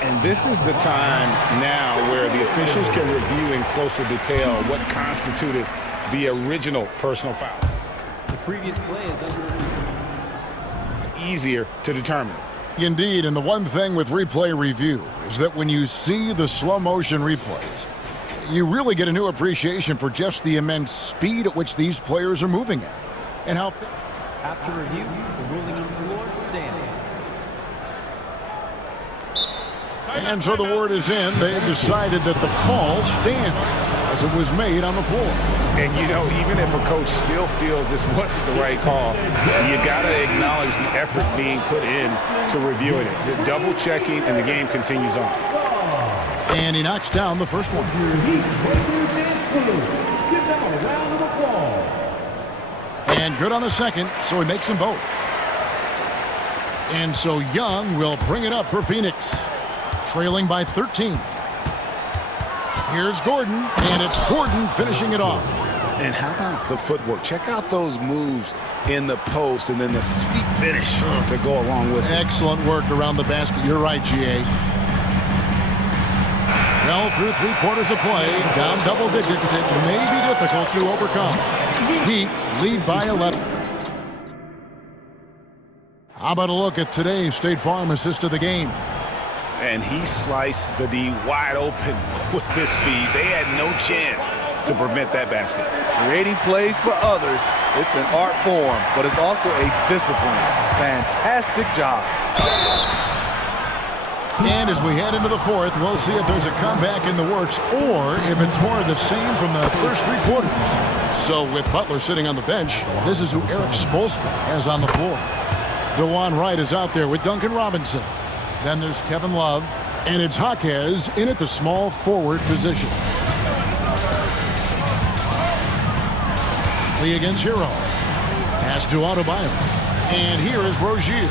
And this is the time now where the officials can review in closer detail what constituted the original personal foul. The previous play is under review. Easier to determine. Indeed, and the one thing with replay review is that when you see the slow motion replays, you really get a new appreciation for just the immense speed at which these players are moving at. And how... After review, the ruling on the floor stands. And so the word is in. They've decided that the call stands as it was made on the floor. And, you know, even if a coach still feels this wasn't the right call, you got to acknowledge the effort being put in to reviewing it. The double checking, and the game continues on. And he knocks down the first one. And good on the second, so he makes them both. And so Young will bring it up for Phoenix, trailing by 13. Here's Gordon, and it's Gordon finishing it off. And how about the footwork? Check out those moves in the post and then the sweet finish to go along with it. Excellent work around the basket. You're right, GA. Well, through 3 quarters of play, down double digits, it may be difficult to overcome. Heat lead by 11. How about a look at today's State Farm assist of the game? And he sliced the D wide open with his speed. They had no chance to prevent that basket. Creating plays for others, it's an art form, but it's also a discipline. Fantastic job. And as we head into the fourth, we'll see if there's a comeback in the works or if it's more of the same from the first 3 quarters. So with Butler sitting on the bench, this is who Eric Spoelstra has on the floor. DeJuan Wright is out there with Duncan Robinson. Then there's Kevin Love, and it's Jaquez in at the small forward position. Lee against Hero. Pass to Adebayo. And here is Rozier.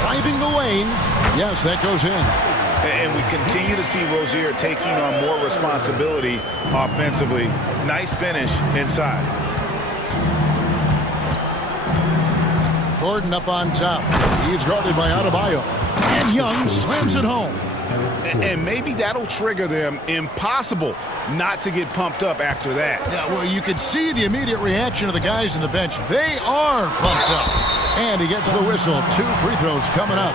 Driving the lane. Yes, that goes in. And we continue to see Rozier taking on more responsibility offensively. Nice finish inside. Gordon up on top. He's guarded by Adebayo. And Young slams it home. And maybe that'll trigger them. Impossible not to get pumped up after that. Yeah, well, you could see the immediate reaction of the guys on the bench. They are pumped up. And he gets the whistle. 2 free throws coming up.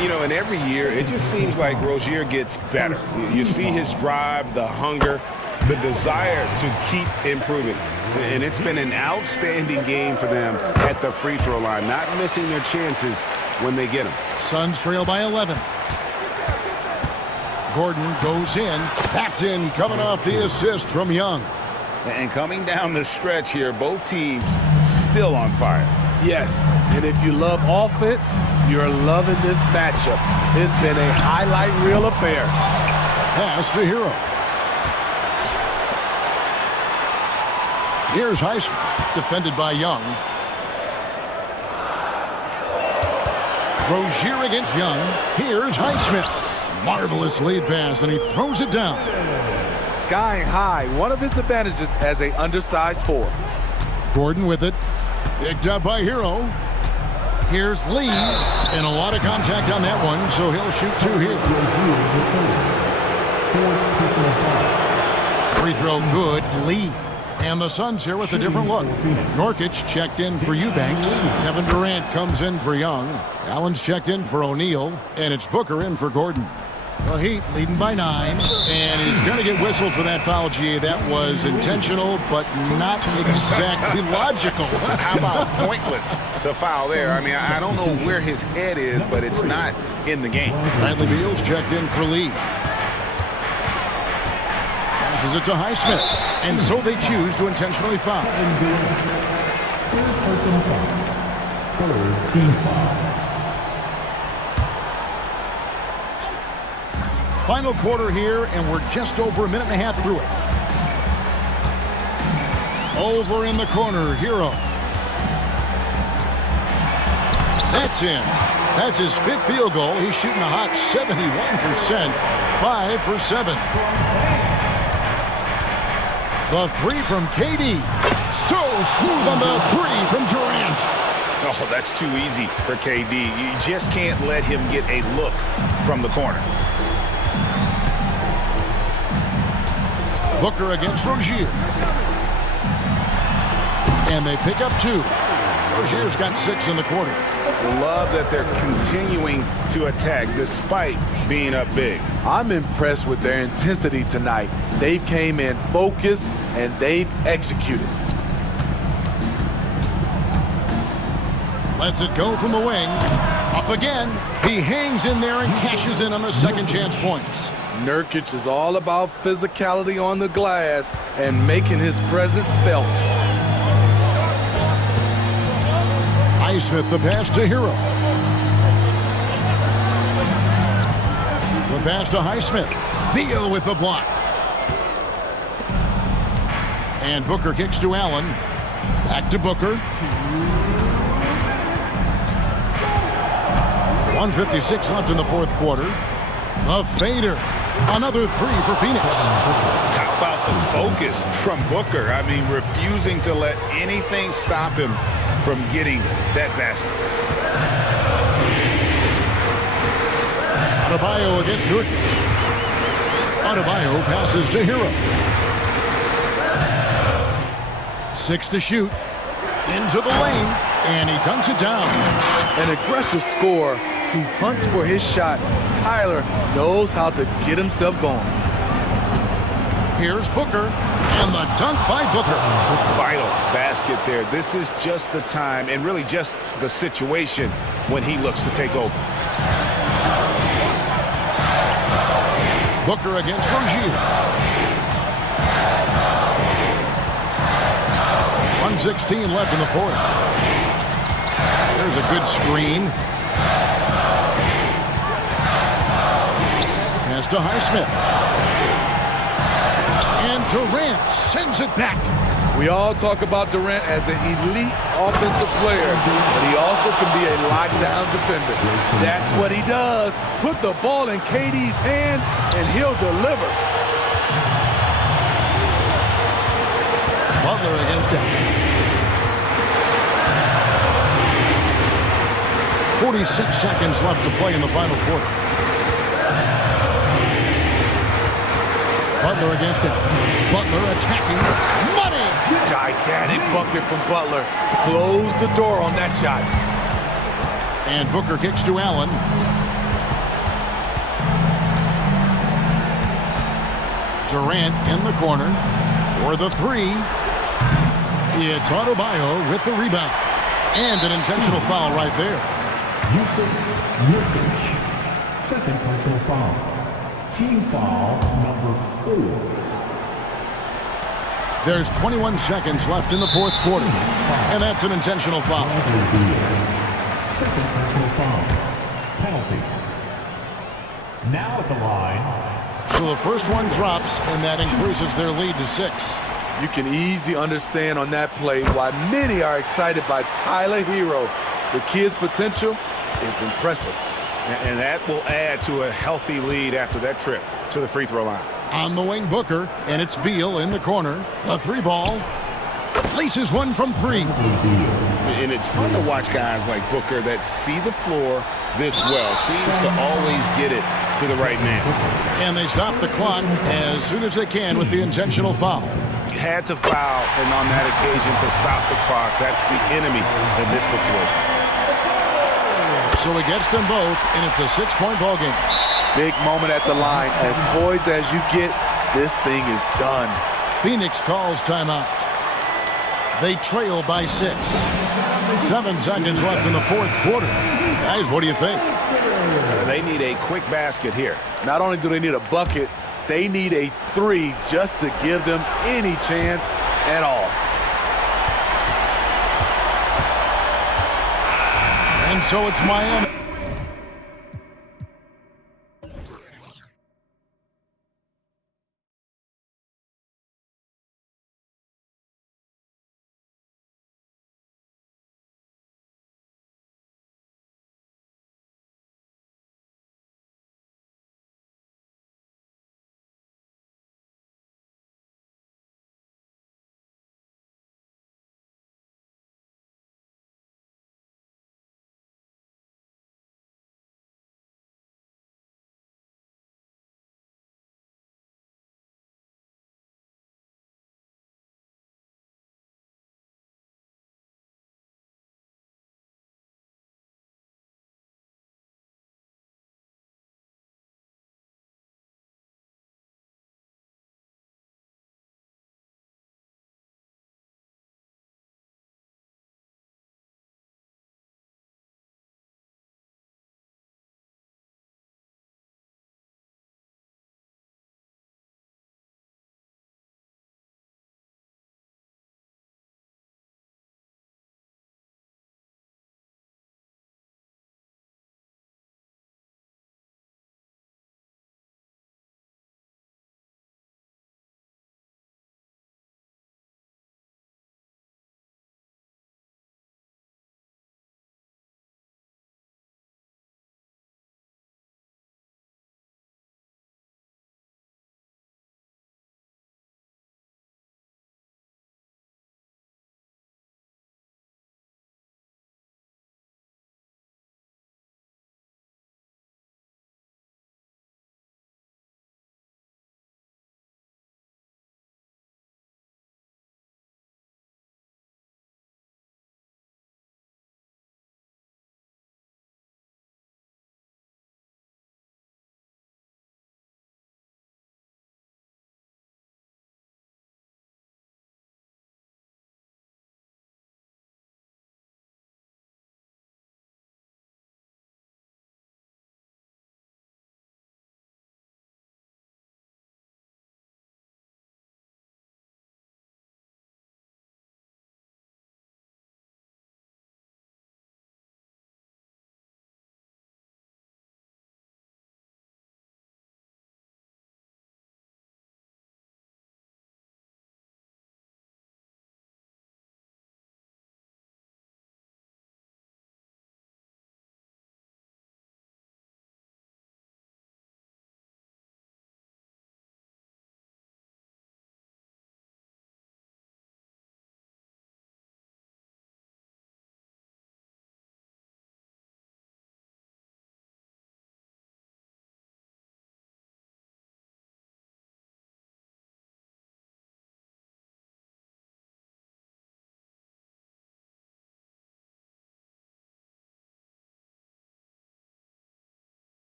You know, and every year, it just seems like Rozier gets better. You see his drive, the hunger, the desire to keep improving. And it's been an outstanding game for them at the free throw line, not missing their chances when they get them. Suns trail by 11. Gordon goes in. That's in, coming off the assist from Young. And coming down the stretch here, both teams still on fire. Yes, and if you love offense, you're loving this matchup. It's been a highlight reel affair. Pass to Hero. Here's Highsmith, defended by Young. Rozier against Young. Here's Highsmith. Marvelous lead pass, and he throws it down. Skying high, one of his advantages as an undersized forward. Gordon with it. Picked up by Hero. Here's Lee. And a lot of contact on that one, so he'll shoot 2 here. Free throw good, Lee. And the Suns here with a different look. Nurkic checked in for Eubanks. Kevin Durant comes in for Young. Allen's checked in for O'Neal. And it's Booker in for Gordon. The Heat leading by 9. And he's going to get whistled for that foul, GA. That was intentional, but not exactly logical. How about pointless to foul there? I mean, I don't know where his head is, but it's not in the game. Bradley Beal's checked in for Lee. Passes it to Highsmith. And so they choose to intentionally foul. Final quarter here, and we're just over a minute and a half through it. Over in the corner, Hero. That's in. That's his 5th field goal. He's shooting a hot 71%, 5 for 7. The 3 from KD. So smooth on the 3 from Durant. Oh, that's too easy for KD. You just can't let him get a look from the corner. Booker against Rozier. And they pick up 2. Rozier's got 6 in the quarter. Love that they're continuing to attack despite being up big. I'm impressed with their intensity tonight. They've came in focused and they've executed. Lets it go from the wing. Up again. He hangs in there and cashes in on the second chance points. Nurkic is all about physicality on the glass and making his presence felt. Highsmith the pass to Hero. The pass to Highsmith. Beal with the block. And Booker kicks to Allen. Back to Booker. 1:56 left in the 4th quarter. The fader. Another 3 for Phoenix. How about the focus from Booker? I mean, refusing to let anything stop him from getting that basket. Adebayo against Nurkic. Adebayo passes to Hero. 6 to shoot. Into the lane. And he dunks it down. An aggressive scorer who hunts for his shot. Tyler knows how to get himself going. Here's Booker. And the dunk by Booker. Vital basket there. This is just the time and really just the situation when he looks to take over. Booker against Rozier. 1:16 left in the 4th. There's a good screen. Pass to Highsmith. And Durant sends it back. We all talk about Durant as an elite offensive player, but he also can be a lockdown defender. That's what he does. Put the ball in KD's hands, and he'll deliver. Butler against him. 46 seconds left to play in the final quarter. Butler against him. Butler attacking. Money! Gigantic bucket from Butler. Close the door on that shot. And Booker kicks to Allen. Durant in the corner for the 3. It's Adebayo with the rebound. And an intentional foul right there. Nurkic, second personal foul. Team foul number 4. There's 21 seconds left in the 4th quarter. And that's an intentional foul. Second personal foul. Penalty. Now at the line. So the first one drops, and that increases their lead to 6. You can easily understand on that play why many are excited by Tyler Hero. The kid's potential is impressive. And that will add to a healthy lead after that trip to the free throw line. On the wing, Booker, and it's Beal in the corner. A 3-ball. Laces one from 3. And it's fun to watch guys like Booker that see the floor this well. Seems to always get it to the right man. And they stop the clock as soon as they can with the intentional foul. Had to foul, and on that occasion to stop the clock. That's the enemy in this situation. So he gets them both, and it's a 6-point ball game. Big moment at the line. As poised as you get, this thing is done. Phoenix calls timeout. They trail by 6. 7 seconds left in the 4th quarter. Guys, what do you think? They need a quick basket here. Not only do they need a bucket, they need a 3 just to give them any chance at all. And so it's Miami.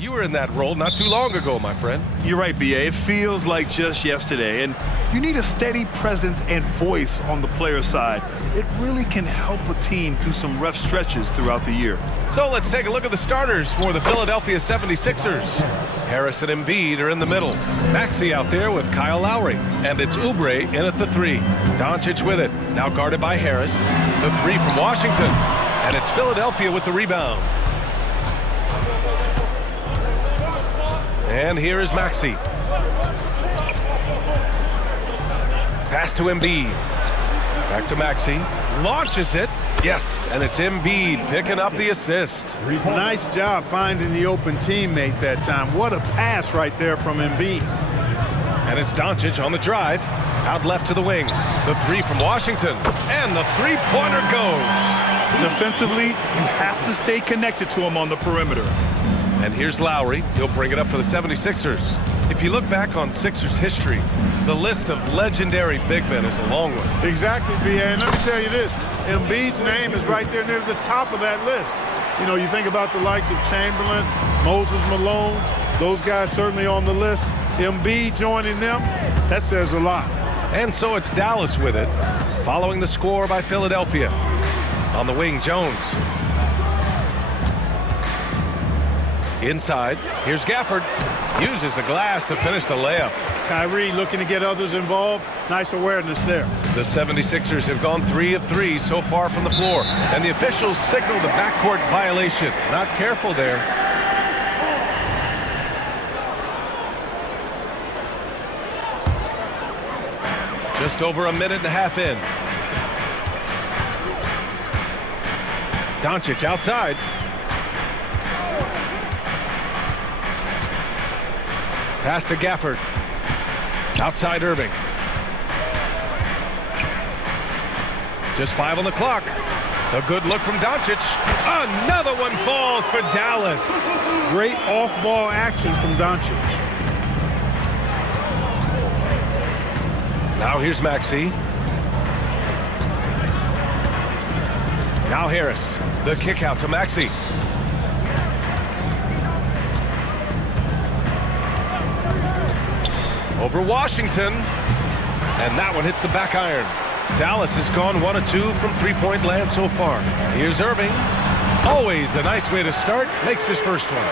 You were in that role not too long ago, my friend. You're right, B.A. It feels like just yesterday, and you need a steady presence and voice on the player side. It really can help a team through some rough stretches throughout the year. So let's take a look at the starters for the Philadelphia 76ers. Harris and Embiid are in the middle. Maxey out there with Kyle Lowry. And it's Oubre in at the 3. Doncic with it, now guarded by Harris. The 3 from Washington. And it's Philadelphia with the rebound. And here is Maxey. Pass to Embiid. Back to Maxey. Launches it. Yes, and it's Embiid picking up the assist. Nice job finding the open teammate that time. What a pass right there from Embiid. And it's Doncic on the drive. Out left to the wing. The 3 from Washington. And the three-pointer goes. Defensively, you have to stay connected to him on the perimeter. And here's Lowry. He'll bring it up for the 76ers. If you look back on Sixers history, the list of legendary big men is a long one. Exactly, B.A. And let me tell you this. Embiid's name is right there near the top of that list. You know, you think about the likes of Chamberlain, Moses Malone, those guys certainly on the list. Embiid joining them, that says a lot. And so it's Dallas with it, following the score by Philadelphia. On the wing, Jones. Inside, here's Gafford. Uses the glass to finish the layup. Kyrie looking to get others involved. Nice awareness there. The 76ers have gone 3 of 3 so far from the floor. And the officials signal the backcourt violation. Not careful there. Just over a minute and a half in. Doncic outside. Pass to Gafford. Outside Irving. Just 5 on the clock. A good look from Doncic. Another one falls for Dallas. Great off-ball action from Doncic. Now here's Maxey. Now Harris. The kick out to Maxey. Over Washington. And that one hits the back iron. Dallas has gone 1 of 2 from three-point land so far. Here's Irving. Always a nice way to start. Makes his first one.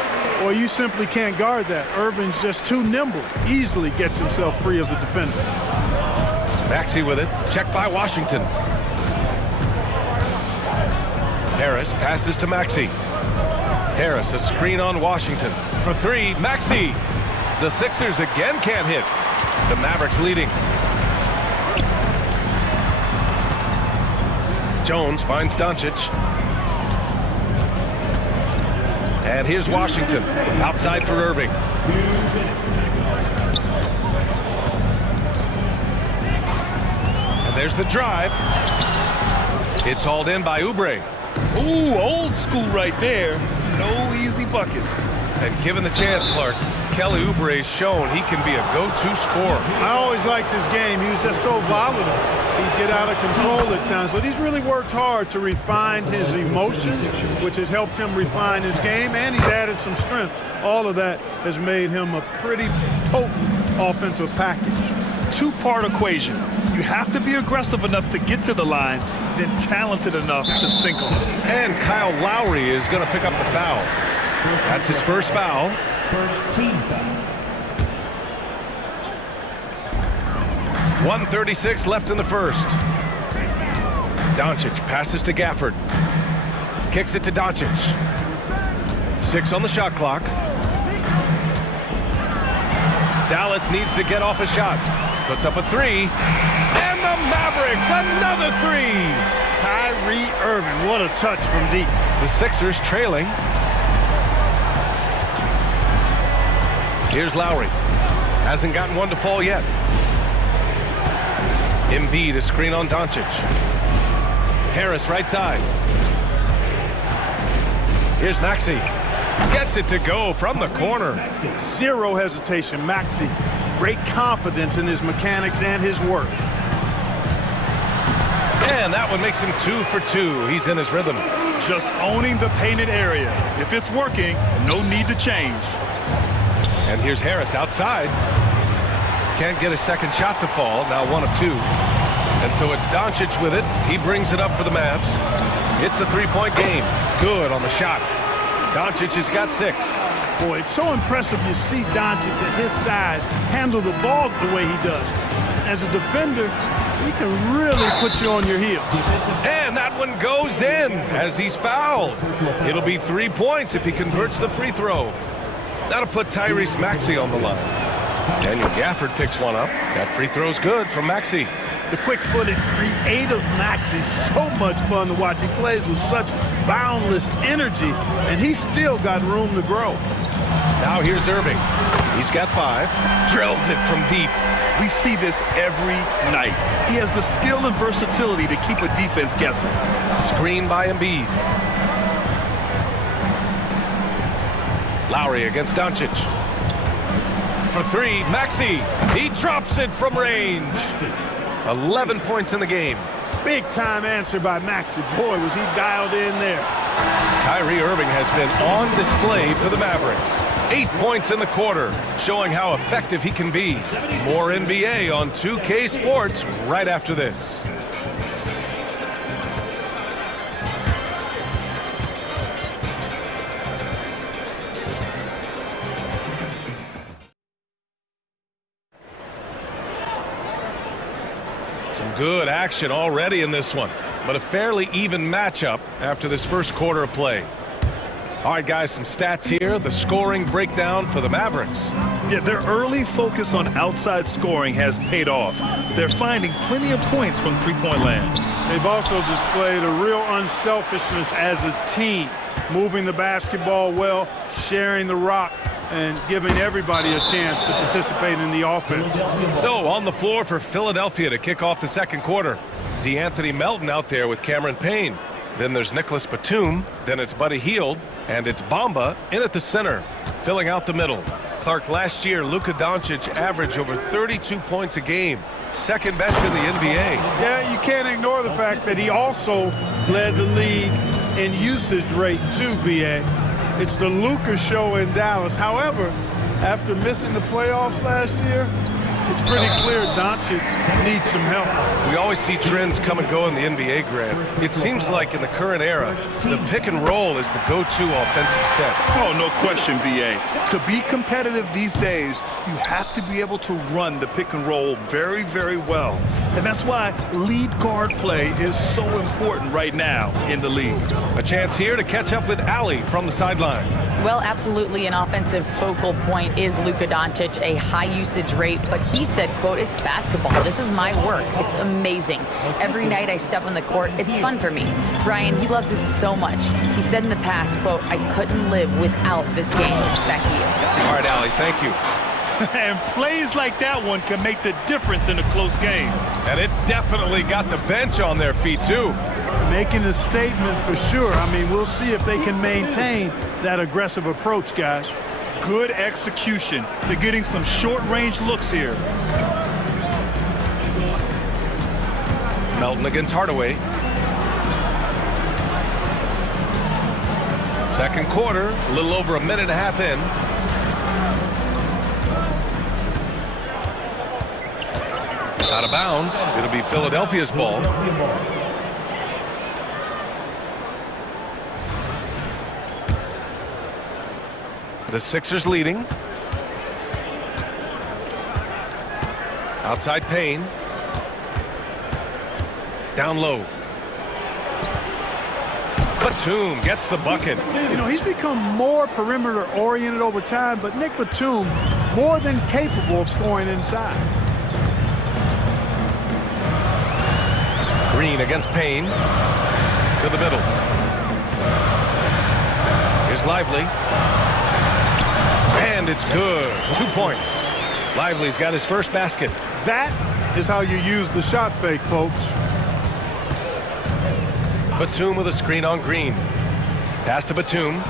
Well, you simply can't guard that. Irving's just too nimble. Easily gets himself free of the defender. Maxey with it. Checked by Washington. Harris passes to Maxey. Harris, a screen on Washington. For 3, Maxey. The Sixers again can't hit. The Mavericks leading. Jones finds Doncic. And here's Washington. Outside for Irving. And there's the drive. It's hauled in by Oubre. Ooh, old school right there. No easy buckets. And given the chance, Clark, Kelly Oubre's shown he can be a go-to scorer. I always liked his game. He was just so volatile. He'd get out of control at times, but he's really worked hard to refine his emotions, which has helped him refine his game, and he's added some strength. All of that has made him a pretty potent offensive package. Two-part equation. You have to be aggressive enough to get to the line, then talented enough to sink them. And Kyle Lowry is going to pick up the foul. That's his first foul. First team foul. 1:36 left in the first. Doncic passes to Gafford. Kicks it to Doncic. 6 on the shot clock. Dallas needs to get off a shot. Puts up a 3. And the Mavericks, another 3. Kyrie Irving, what a touch from deep. The Sixers trailing. Here's Lowry. Hasn't gotten one to fall yet. Embiid, a screen on Doncic. Harris, right side. Here's Maxey. Gets it to go from the corner. Zero hesitation, Maxey. Great confidence in his mechanics and his work. And that one makes him 2 for 2. He's in his rhythm. Just owning the painted area. If it's working, no need to change. And here's Harris outside. Can't get a second shot to fall. Now 1 of 2. And so it's Doncic with it. He brings it up for the Mavs. It's a three-point game. Good on the shot. Doncic has got 6. Boy, it's so impressive you see Doncic at his size handle the ball the way he does. As a defender, he can really put you on your heel. And that one goes in as he's fouled. It'll be 3 points if he converts the free throw. That'll put Tyrese Maxey on the line. Daniel Gafford picks one up. That free throw's good from Maxey. The quick-footed, creative Max is so much fun to watch. He plays with such boundless energy, and he's still got room to grow. Now here's Irving. He's got 5. Drills it from deep. We see this every night. He has the skill and versatility to keep a defense guessing. Screen by Embiid. Lowry against Doncic. For 3, Maxey. He drops it from range. 11 points in the game. Big-time answer by Maxey. Boy, was he dialed in there. Kyrie Irving has been on display for the Mavericks. 8 points in the quarter, showing how effective he can be. More NBA on 2K Sports right after this. Some good action already in this one, but a fairly even matchup after this first quarter of play. All right, guys, some stats here. The scoring breakdown for the Mavericks. Yeah, their early focus on outside scoring has paid off. They're finding plenty of points from three-point land. They've also displayed a real unselfishness as a team, moving the basketball well, sharing the rock, and giving everybody a chance to participate in the offense. So on the floor for Philadelphia to kick off the second quarter. DeAnthony Melton out there with Cameron Payne. Then there's Nicholas Batum. Then it's Buddy Hield. And it's Bamba in at the center, filling out the middle. Clark, last year, Luka Doncic averaged over 32 points a game. Second best in the NBA. Yeah, you can't ignore the fact that he also led the league in usage rate too, BA. It's the Luka show in Dallas. However, after missing the playoffs last year, it's pretty clear Doncic needs some help. We always see trends come and go in the NBA, Grant. It seems like in the current era, the pick and roll is the go-to offensive set. Oh, no question, BA. To be competitive these days, you have to be able to run the pick and roll very, very well. And that's why lead guard play is so important right now in the league. A chance here to catch up with Allie from the sideline. Well, absolutely an offensive focal point is Luka Doncic, a high usage rate, but he said, quote, "It's basketball. This is my work. It's amazing. Every night I step on the court, it's fun for me." Brian, he loves it so much. He said in the past, quote, "I couldn't live without this game." Back to you. All right, Allie, thank you. And plays like that one can make the difference in a close game. And it definitely got the bench on their feet, too. Making a statement for sure. I mean, we'll see if they can maintain that aggressive approach, guys. Good execution. They're getting some short-range looks here. Melton against Hardaway. Second quarter, a little over a minute and a half in. Out of bounds. It'll be Philadelphia's ball. The Sixers leading. Outside Payne. Down low. Batum gets the bucket. You know, he's become more perimeter oriented over time, but Nick Batum more than capable of scoring inside. Green against Payne. To the middle. Here's Lively. And it's good. 2 points. Lively's got his first basket. That is how you use the shot fake, folks. Batum with a screen on Green. Pass to Batum.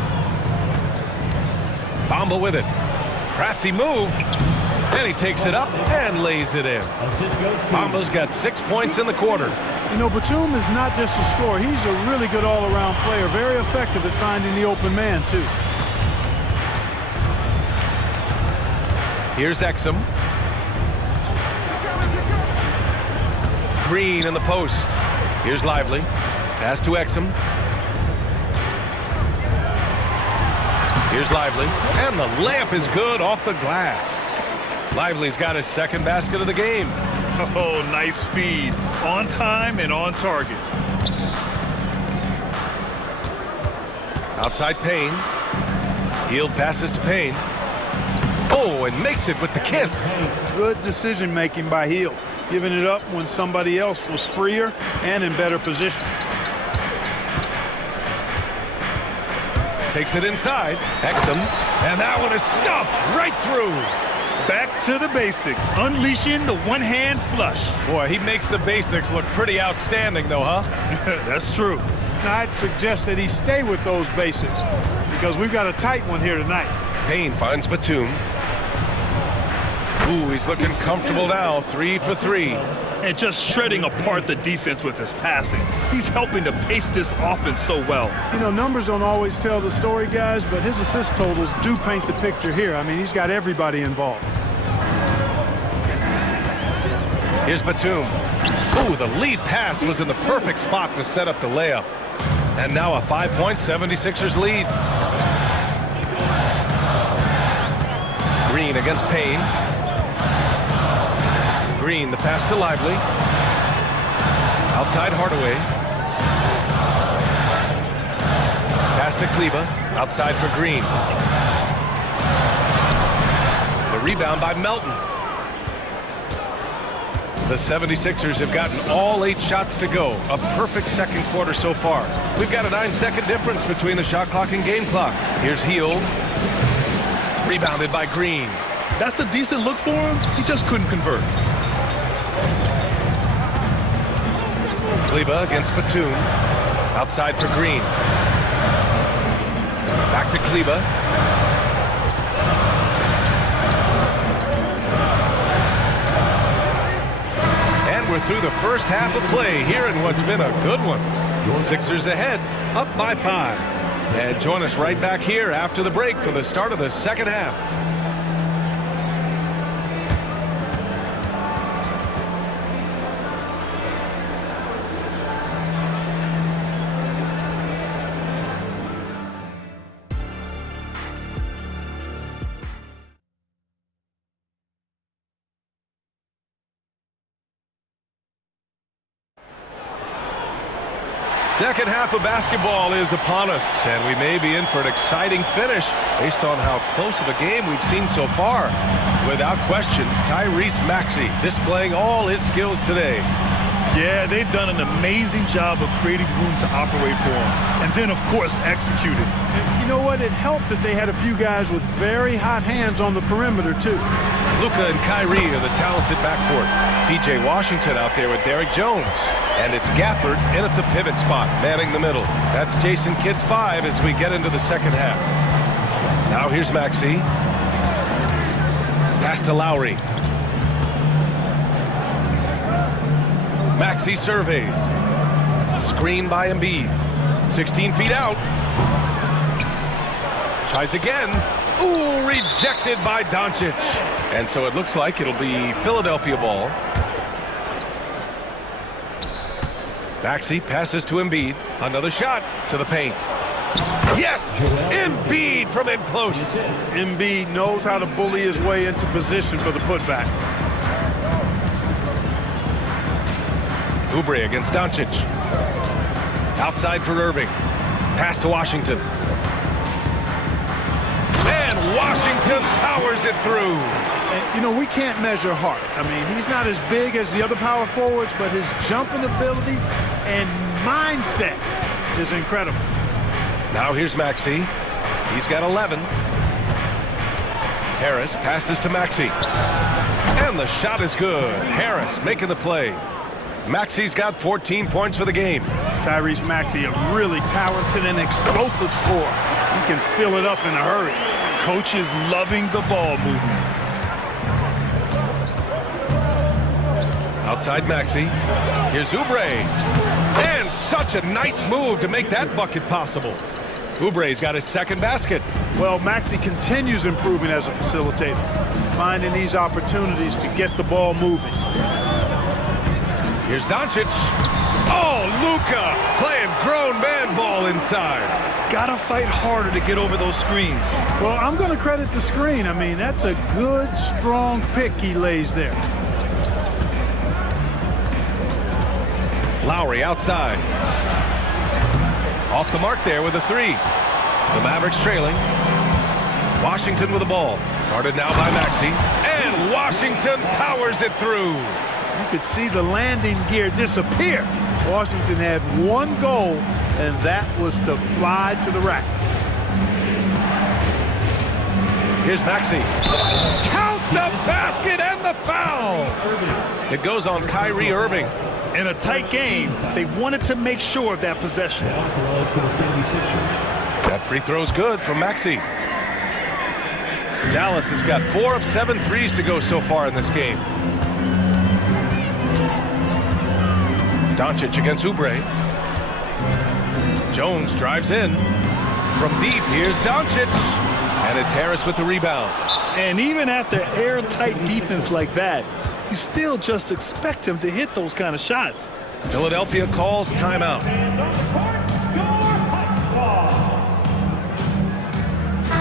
Bamba with it. Crafty move. And he takes it up and lays it in. Bamba's got 6 points in the quarter. You know, Batum is not just a scorer. He's a really good all-around player, very effective at finding the open man, too. Here's Exum. Green in the post. Here's Lively. Pass to Exum. Here's Lively. And the layup is good off the glass. Lively's got his second basket of the game. Oh, nice feed. On time and on target. Outside Payne. Hield passes to Payne. Oh, and makes it with the kiss. Good decision-making by Hield, giving it up when somebody else was freer and in better position. Takes it inside. Exum. And that one is stuffed right through. Back to the basics, unleashing the one-hand flush. Boy, he makes the basics look pretty outstanding, though, huh? That's true. Now, I'd suggest that he stay with those basics because we've got a tight one here tonight. Payne finds Batum. Ooh, he's looking comfortable now. 3 for 3. And just shredding apart the defense with his passing. He's helping to pace this offense so well. You know, numbers don't always tell the story, guys, but his assist totals do paint the picture here. I mean, he's got everybody involved. Here's Batum. Ooh, the lead pass was in the perfect spot to set up the layup. And now a 5-point 76ers lead. Green against Payne. Green, the pass to Lively. Outside Hardaway. Pass to Kleba. Outside for Green. The rebound by Melton. The 76ers have gotten all 8 shots to go. A perfect second quarter so far. We've got a 9-second difference between the shot clock and game clock. Here's Hield. Rebounded by Green. That's a decent look for him. He just couldn't convert. Kleba against Batum. Outside for Green. Back to Kleba. And we're through the first half of play here in what's been a good one. Sixers ahead, up by 5. And join us right back here after the break for the start of the second half. Second half of basketball is upon us, and we may be in for an exciting finish based on how close of a game we've seen so far. Without question, Tyrese Maxey displaying all his skills today. Yeah, they've done an amazing job of creating room to operate for him. And then, of course, executing. And you know what? It helped that they had a few guys with very hot hands on the perimeter, too. Luka and Kyrie are the talented backcourt. P.J. Washington out there with Derrick Jones. And it's Gafford in at the pivot spot, manning the middle. That's Jason Kidd's 5 as we get into the second half. Now here's Maxey. Pass to Lowry. Maxey surveys. Screen by Embiid. 16 feet out. Tries again. Ooh, rejected by Doncic. And so it looks like it'll be Philadelphia ball. Maxey passes to Embiid. Another shot to the paint. Yes! Embiid from in close. Embiid knows how to bully his way into position for the putback. Oubre against Doncic. Outside for Irving. Pass to Washington. And Washington powers it through. And, you know, we can't measure heart. I mean, he's not as big as the other power forwards, but his jumping ability and mindset is incredible. Now here's Maxey. He's got 11. Harris passes to Maxey. And the shot is good. Harris making the play. Maxey's got 14 points for the game. Tyrese Maxey, a really talented and explosive scorer. He can fill it up in a hurry. Coach is loving the ball movement. Outside Maxey. Here's Oubre. And such a nice move to make that bucket possible. Oubre's got his second basket. Well, Maxey continues improving as a facilitator, finding these opportunities to get the ball moving. Here's Doncic. Oh, Luka playing grown man ball inside. Gotta fight harder to get over those screens. Well, I'm going to credit the screen. I mean, that's a good, strong pick he lays there. Lowry outside. Off the mark there with a three. The Mavericks trailing. Washington with the ball. Guarded now by Maxey. And Washington powers it through. You could see the landing gear disappear. Washington had one goal, and that was to fly to the rack. Here's Maxey. Count the basket and the foul. It goes on Kyrie Irving. In a tight game, they wanted to make sure of that possession. That free throw's good from Maxey. Dallas has got 4 of 7 threes to go so far in this game. Doncic against Oubre. Jones drives in. From deep, here's Doncic. And it's Harris with the rebound. And even after airtight defense like that, you still just expect him to hit those kind of shots. Philadelphia calls timeout.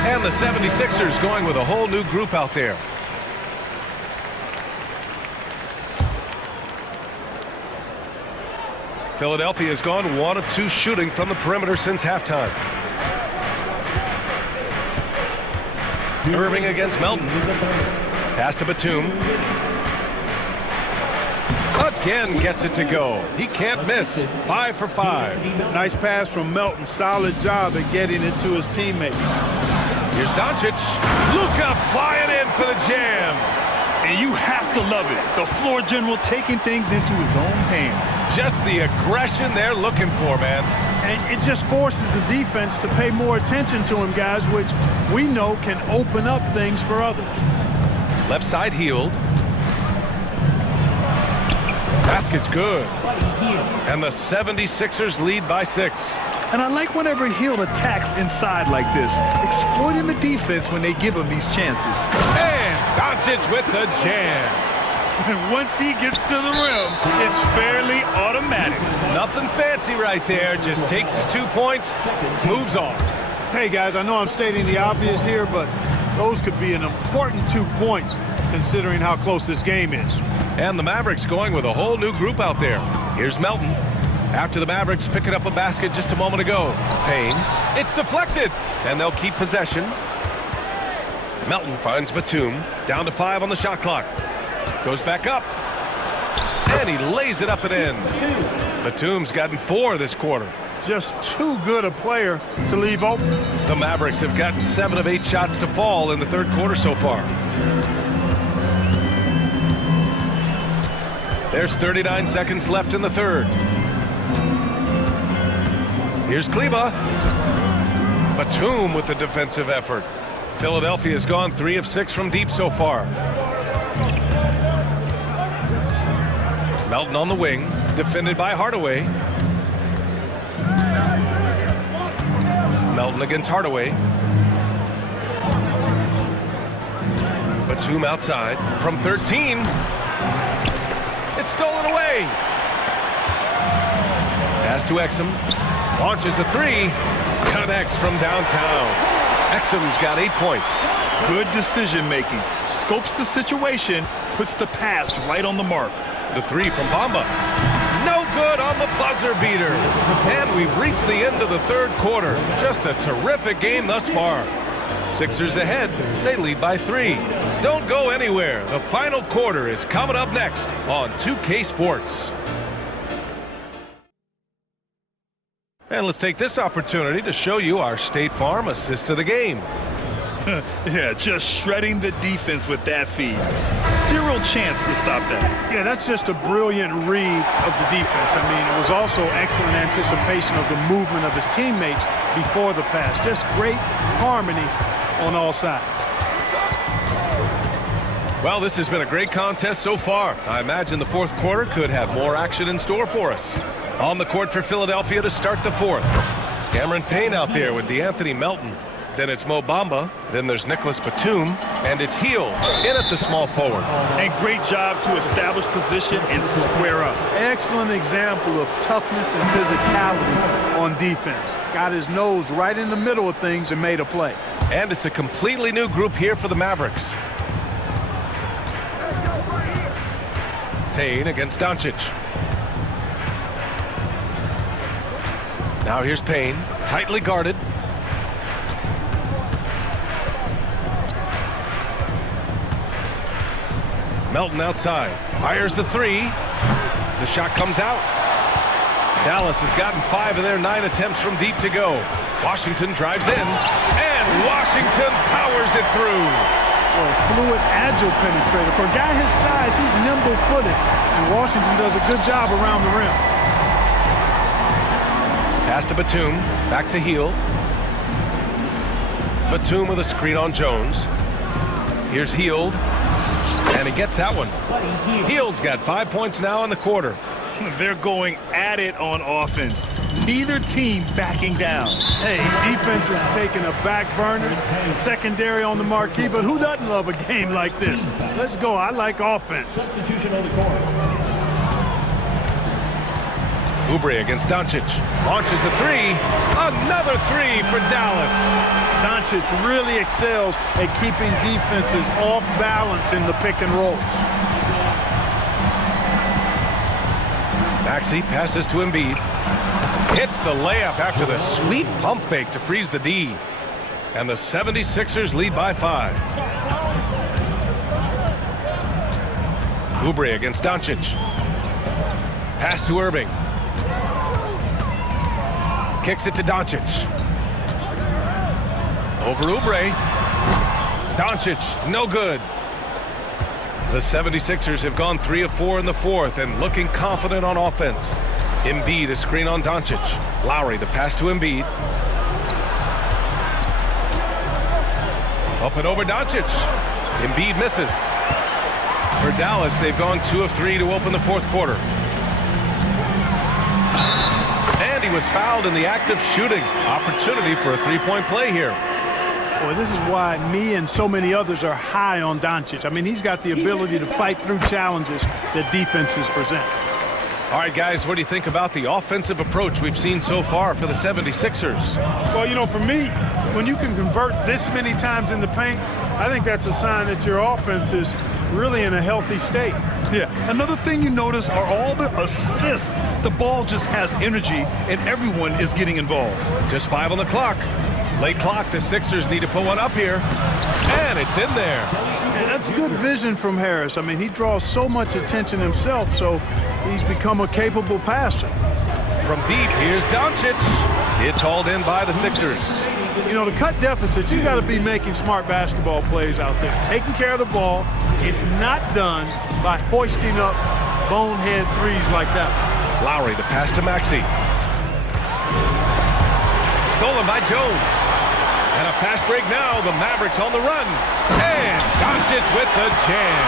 And the 76ers going with a whole new group out there. Philadelphia has gone 1 of 2 shooting from the perimeter since halftime. Irving against Melton. Pass to Batum. Again gets it to go. He can't miss. 5 for 5. Nice pass from Melton. Solid job at getting it to his teammates. Here's Doncic. Luka flying in for the jam. And you have to love it. The floor general taking things into his own hands. Just the aggression they're looking for, man. And it just forces the defense to pay more attention to him, guys, which we know can open up things for others. Left side healed. Basket's good. And the 76ers lead by 6. And I like whenever Hill attacks inside like this, exploiting the defense when they give him these chances. And Doncic with the jam. And once he gets to the rim, it's fairly automatic. Nothing fancy right there. Just takes his 2 points, moves on. Hey, guys, I know I'm stating the obvious here, but those could be an important 2 points considering how close this game is. And the Mavericks going with a whole new group out there. Here's Melton. After the Mavericks picking up a basket just a moment ago. Payne. It's deflected. And they'll keep possession. Melton finds Batum. Down to 5 on the shot clock. Goes back up. And he lays it up and in. Batum's gotten 4 this quarter. Just too good a player to leave open. The Mavericks have gotten 7 of 8 shots to fall in the third quarter so far. There's 39 seconds left in the third. Here's Kleba. Batum with the defensive effort. Philadelphia has gone 3 of 6 from deep so far. Melton on the wing, defended by Hardaway. Melton against Hardaway. Batum outside from 13. It's stolen away. Pass to Exum. Launches a 3. Connects from downtown. Exum's got 8 points. Good decision making. Scopes the situation, puts the pass right on the mark. The 3 from Bamba. No good on the buzzer beater. And we've reached the end of the third quarter. Just a terrific game thus far. Sixers ahead. They lead by 3. Don't go anywhere. The final quarter is coming up next on 2K Sports. And let's take this opportunity to show you our State Farm assist of the game. Yeah, just shredding the defense with that feed. Zero chance to stop that. Yeah, that's just a brilliant read of the defense. I mean, it was also excellent anticipation of the movement of his teammates before the pass. Just great harmony on all sides. Well, this has been a great contest so far. I imagine the fourth quarter could have more action in store for us. On the court for Philadelphia to start the fourth. Cameron Payne out there with DeAnthony Melton. Then it's Mo Bamba. Then there's Nicholas Batum. And it's Heel in at the small forward. And great job to establish position and square up. Excellent example of toughness and physicality on defense. Got his nose right in the middle of things and made a play. And it's a completely new group here for the Mavericks. Payne against Doncic. Now here's Payne, tightly guarded. Melton outside, fires the three. The shot comes out. Dallas has gotten 5 of their 9 attempts from deep to go. Washington drives in, and Washington powers it through. Well, fluid, agile penetrator. For a guy his size, he's nimble-footed, and Washington does a good job around the rim. Pass to Batum, back to Heel. Batum with a screen on Jones. Here's Hield, and he gets that one. Hield's got 5 points now in the quarter. They're going at it on offense. Neither team backing down. Hey, defense is taking a back burner, secondary on the marquee, but who doesn't love a game like this? Let's go. I like offense. Substitution on the court. Oubre against Doncic. Launches a three. Another three for Dallas. Doncic really excels at keeping defenses off balance in the pick and rolls. Maxey passes to Embiid. Hits the layup after the sweet pump fake to freeze the D. And the 76ers lead by 5. Oubre against Doncic. Pass to Irving. Kicks it to Doncic. Over Oubre. Doncic, no good. The 76ers have gone 3 of 4 in the fourth and looking confident on offense. Embiid, a screen on Doncic. Lowry, the pass to Embiid. Up and over Doncic. Embiid misses. For Dallas, they've gone 2 of 3 to open the fourth quarter. And he was fouled in the act of shooting. Opportunity for a three-point play here. Boy, this is why me and so many others are high on Doncic. I mean, he's got the ability to fight through challenges that defenses present. All right, guys, what do you think about the offensive approach we've seen so far for the 76ers? Well, you know, for me, when you can convert this many times in the paint, I think that's a sign that your offense is really in a healthy state. Yeah, another thing you notice are all the assists. The ball just has energy, and everyone is getting involved. Just 5 on the clock. Late clock, the Sixers need to put one up here. And it's in there. And that's good vision from Harris. I mean, he draws so much attention himself, so he's become a capable passer. From deep, here's Doncic. It's hauled in by the Sixers. You know, to cut deficits, you got to be making smart basketball plays out there. Taking care of the ball. It's not done by hoisting up bonehead threes like that. Lowry, the pass to Maxey. Stolen by Jones. And a fast break now. The Mavericks on the run. And Doncic with the jam.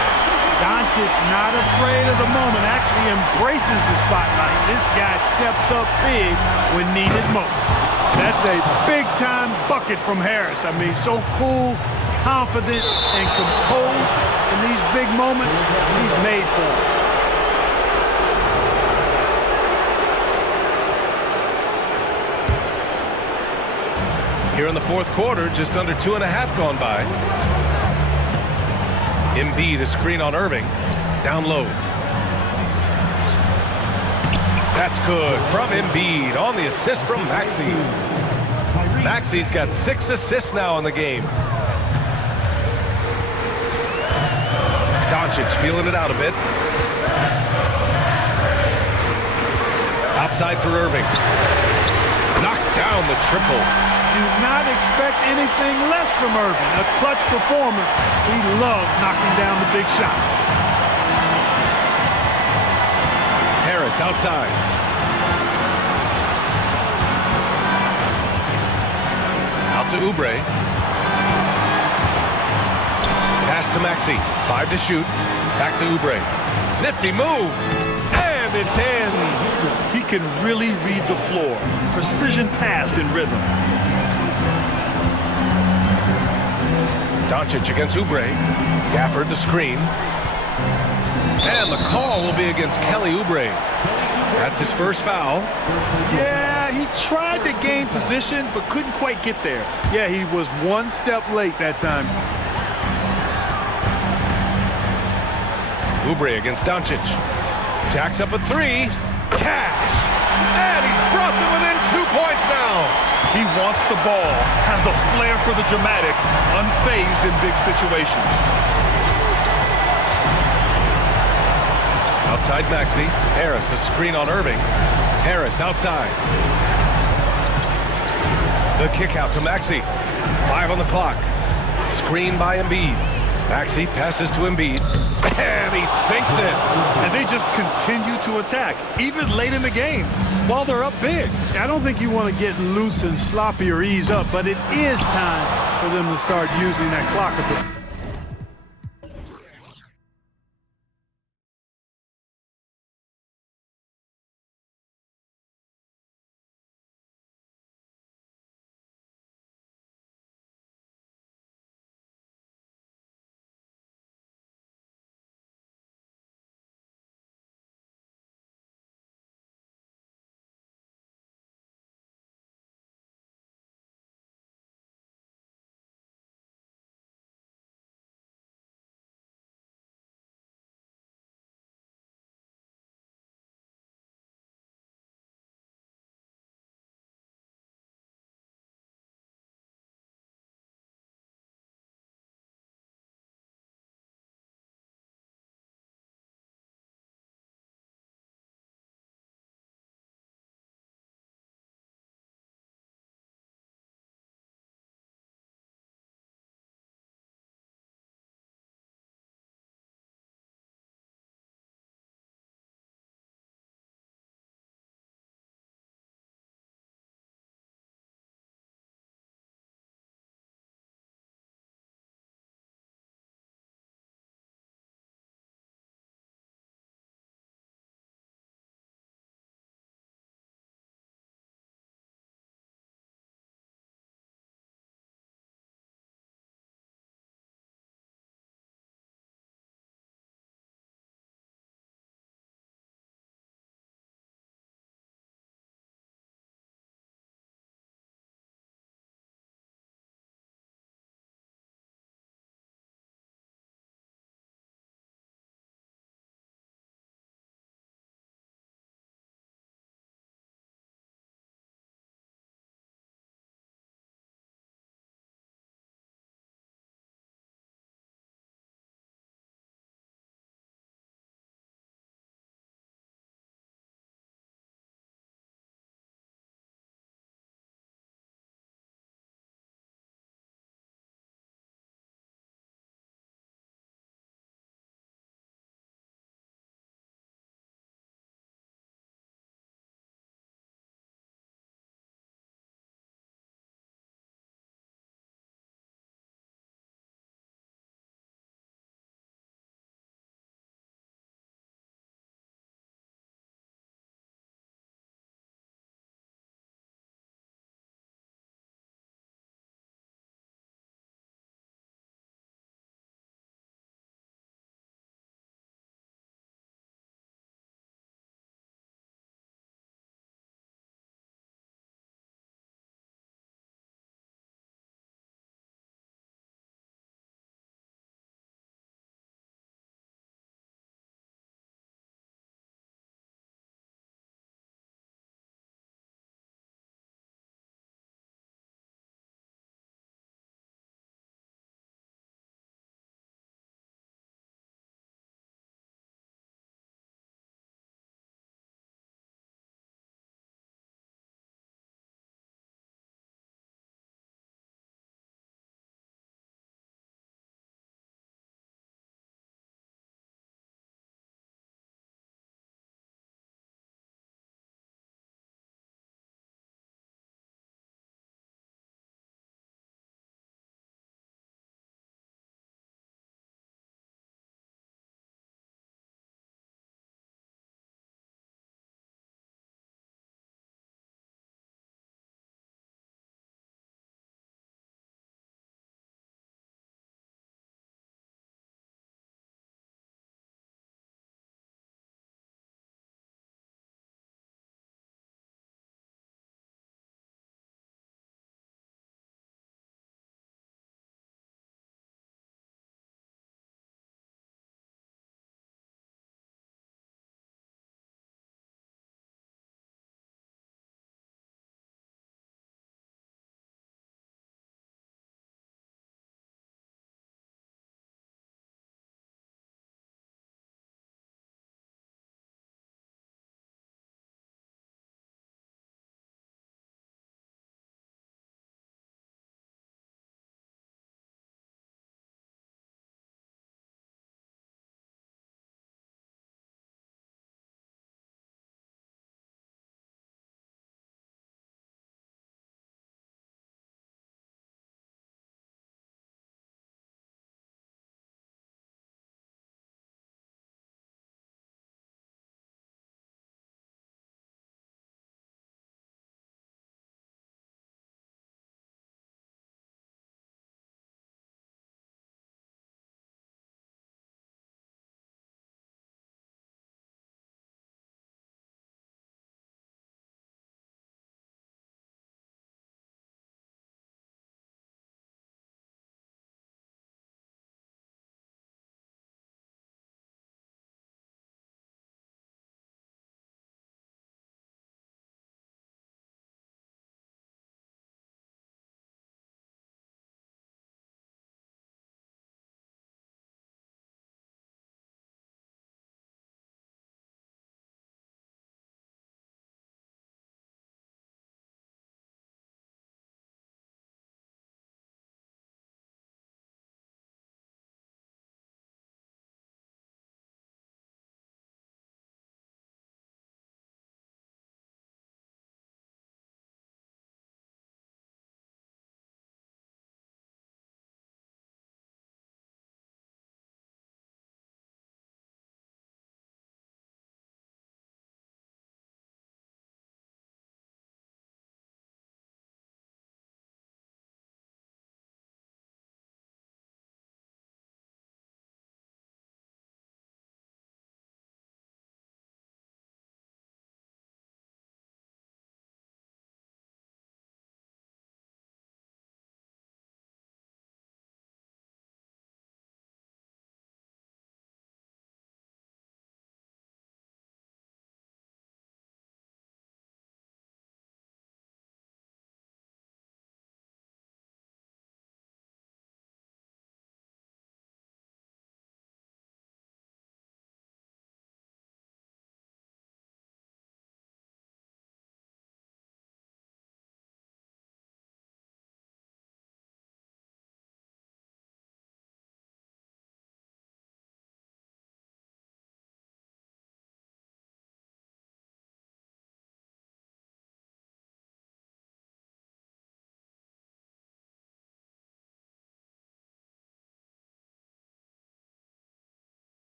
Doncic not afraid of the moment. Actually embraces the spotlight. This guy steps up big when needed most. That's a big-time bucket from Harris. I mean, so cool, confident, and composed in these big moments. He's made for it. Here in the fourth quarter, just under 2.5 gone by. Embiid, a screen on Irving. Down low. That's good from Embiid on the assist from Maxey. Maxey's got 6 assists now in the game. Doncic feeling it out a bit. Outside for Irving. Knocks down the triple. Do not expect anything less from Irving. A clutch performer. He loves knocking down the big shots. Harris outside. Out to Oubre. Pass to Maxey. 5 to shoot. Back to Oubre. Nifty move. And it's in. He can really read the floor. Precision pass in rhythm. Doncic against Oubre. Gafford the screen. And the call will be against Kelly Oubre. That's his first foul. Yeah, he tried to gain position, but couldn't quite get there. Yeah, he was one step late that time. Oubre against Doncic. Jacks up a 3. Cash. And he's brought them within 2 points now. He wants the ball, has a flair for the dramatic, unfazed in big situations. Outside Maxey. Harris, a screen on Irving. Harris outside. The kick out to Maxey. 5 on the clock. Screen by Embiid. Maxey passes to Embiid. And he sinks it. And they just continue to attack, even late in the game, while they're up big. I don't think you want to get loose and sloppy or ease up, but it is time for them to start using that clock a bit.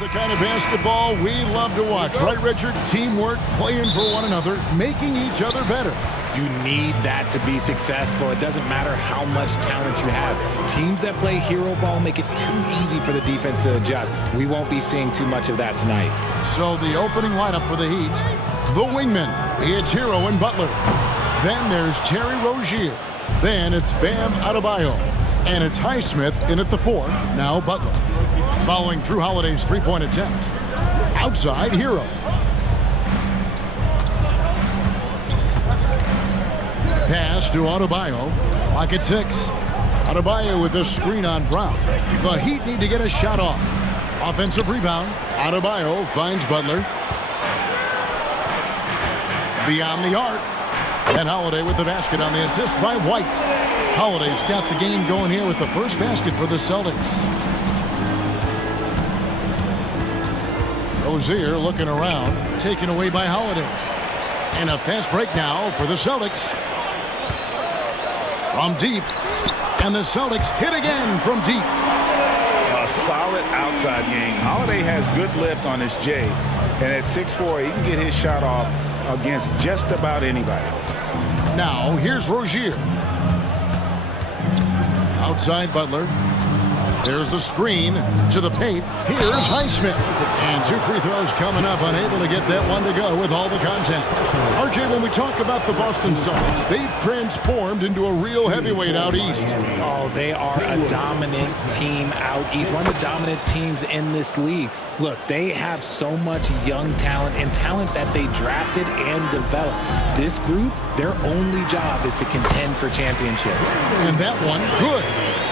the kind of basketball we love to watch, right, Richard? Teamwork, playing for one another, making each other better. You need that to be successful. It doesn't matter how much talent you have. Teams that play hero ball make it too easy for the defense to adjust. We won't be seeing too much of that tonight. So the opening lineup for the Heat, the wingmen, it's Hero and Butler. Then there's Terry Rozier. Then it's Bam Adebayo. And it's Highsmith in at the 4, now Butler. Following Drew Holiday's three-point attempt. Outside, Hero. Pass to Adebayo. Clock at 6. Adebayo with a screen on Brown. The Heat need to get a shot off. Offensive rebound. Adebayo finds Butler. Beyond the arc. And Holiday with the basket on the assist by White. Holiday's got the game going here with the first basket for the Celtics. Rozier looking around, taken away by Holiday. And a fast break now for the Celtics. From deep. And the Celtics hit again from deep. A solid outside game. Holiday has good lift on his J. And at 6'4", he can get his shot off against just about anybody. Now, here's Rozier. Outside Butler. There's the screen to the paint. Here's Highsmith. And 2 free throws coming up, unable to get that one to go with all the contact. RJ, when we talk about the Boston Celtics, they've transformed into a real heavyweight out east. Oh, they are a dominant team out east. One of the dominant teams in this league. Look, they have so much young talent and talent that they drafted and developed. This group, their only job is to contend for championships. And that one, good.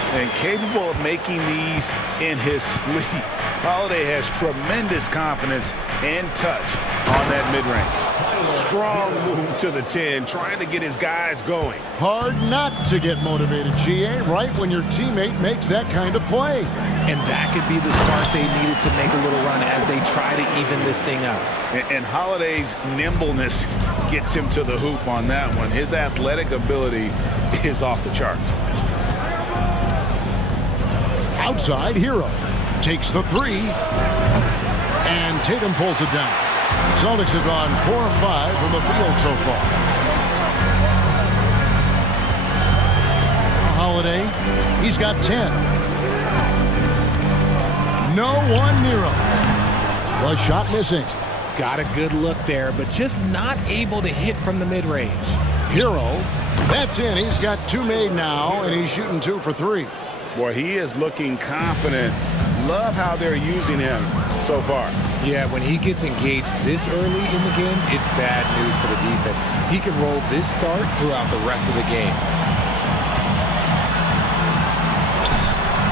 And capable of making these in his sleep. Holiday has tremendous confidence and touch on that mid-range. Strong move to the 10, trying to get his guys going. Hard not to get motivated, GA, right when your teammate makes that kind of play. And that could be the spark they needed to make a little run as they try to even this thing up. And Holiday's nimbleness gets him to the hoop on that one. His athletic ability is off the charts. Outside, Hero takes the 3, and Tatum pulls it down. The Celtics have gone 4 of 5 from the field so far. Holiday, he's got 10. No one near him. The shot missing. Got a good look there, but just not able to hit from the mid-range. Hero, that's in. He's got 2 made now, and he's shooting 2 for 3. Boy, he is looking confident. Love how they're using him so far. Yeah, when he gets engaged this early in the game, it's bad news for the defense. He can roll this start throughout the rest of the game.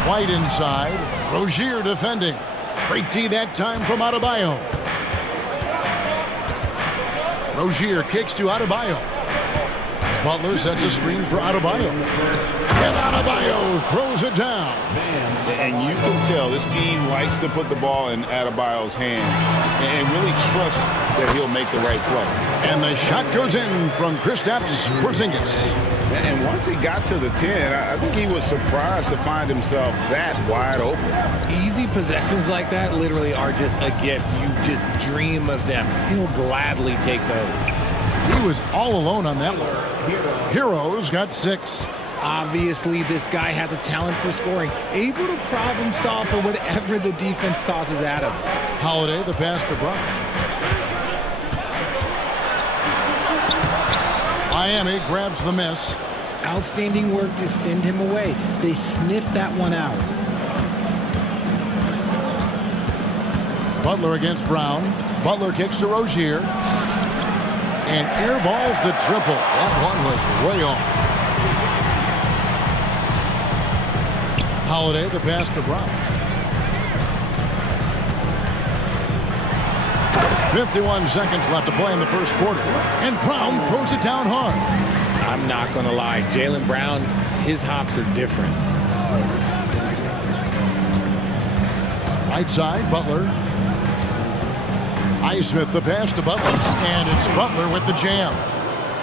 White inside. Rozier defending. Great D that time from Adebayo. Rozier kicks to Adebayo. Butler sets a screen for Adebayo. And Adebayo throws it down. And you can tell this team likes to put the ball in Adebayo's hands and really trust that he'll make the right play. And the shot goes in from Kristaps Porzingis. And once he got to the 10, I think he was surprised to find himself that wide open. Easy possessions like that literally are just a gift. You just dream of them. He'll gladly take those. He was all alone on that one. Hero's got 6. Obviously, this guy has a talent for scoring, able to problem solve for whatever the defense tosses at him. Holiday, the pass to Brown. Miami grabs the miss. Outstanding work to send him away. They sniffed that one out. Butler against Brown. Butler kicks to Rozier. And airballs the triple. That one was way off. Holiday, the pass to Brown. 51 seconds left to play in the first quarter. And Brown throws it down hard. I'm not going to lie. Jaylen Brown, his hops are different. Right side, Butler. Highsmith, the pass to Butler. And it's Butler with the jam.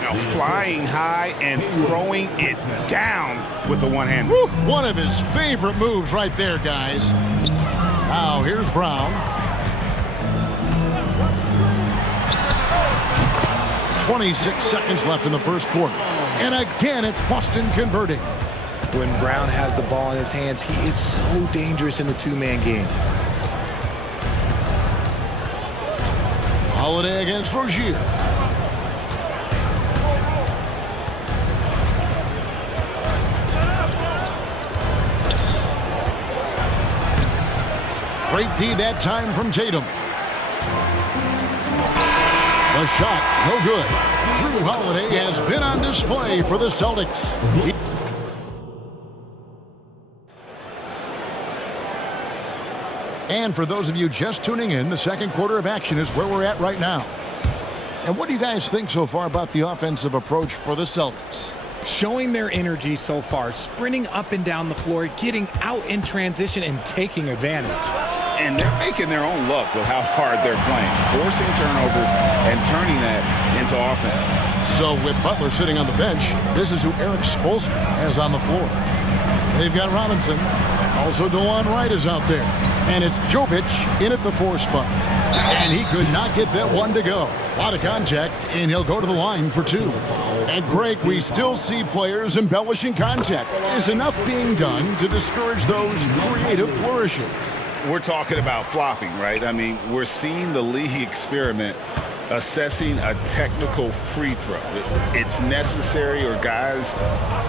Now flying high and throwing it down with the one-hand. One of his favorite moves right there, guys. Now here's Brown. 26 seconds left in the first quarter. And again, it's Boston converting. When Brown has the ball in his hands, he is so dangerous in the two-man game. Holiday against Rozier. Great D that time from Tatum. The shot, no good. Drew Holiday has been on display for the Celtics. And for those of you just tuning in, the second quarter of action is where we're at right now. And what do you guys think so far about the offensive approach for the Celtics? Showing their energy so far, sprinting up and down the floor, getting out in transition and taking advantage. And they're making their own luck with how hard they're playing, forcing turnovers and turning that into offense. So with Butler sitting on the bench, this is who Eric Spoelstra has on the floor. They've got Robinson. Also, DeJuan Wright is out there. And it's Jovic in at the 4 spot. And he could not get that one to go. A lot of contact, and he'll go to the line for 2. And Greg, we still see players embellishing contact. Is enough being done to discourage those creative flourishes? We're talking about flopping, right? I mean, we're seeing the league experiment assessing a technical free throw. It's necessary or guys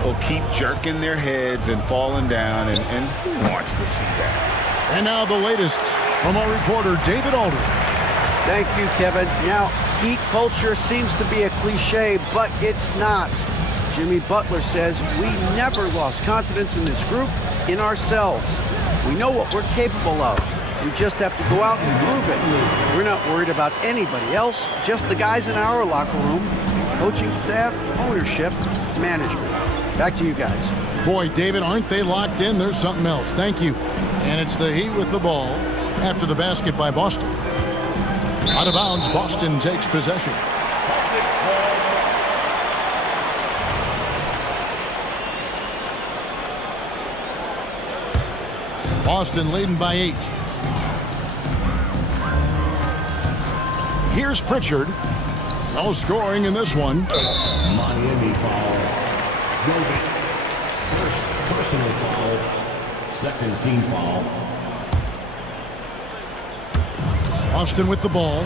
will keep jerking their heads and falling down, and who wants to see that? And now the latest from our reporter, David Aldridge. Thank you, Kevin. Now, heat culture seems to be a cliche, but it's not. Jimmy Butler says we never lost confidence in this group, in ourselves. We know what we're capable of. We just have to go out and prove it. We're not worried about anybody else, just the guys in our locker room, and coaching staff, ownership, management. Back to you guys. Boy, David, aren't they locked in? There's something else. Thank you. And it's the Heat with the ball after the basket by Boston. Out of bounds, Boston takes possession. Boston leading by 8. Here's Pritchard. No scoring in this one. Miami foul. First personal foul. Second team foul. Boston with the ball.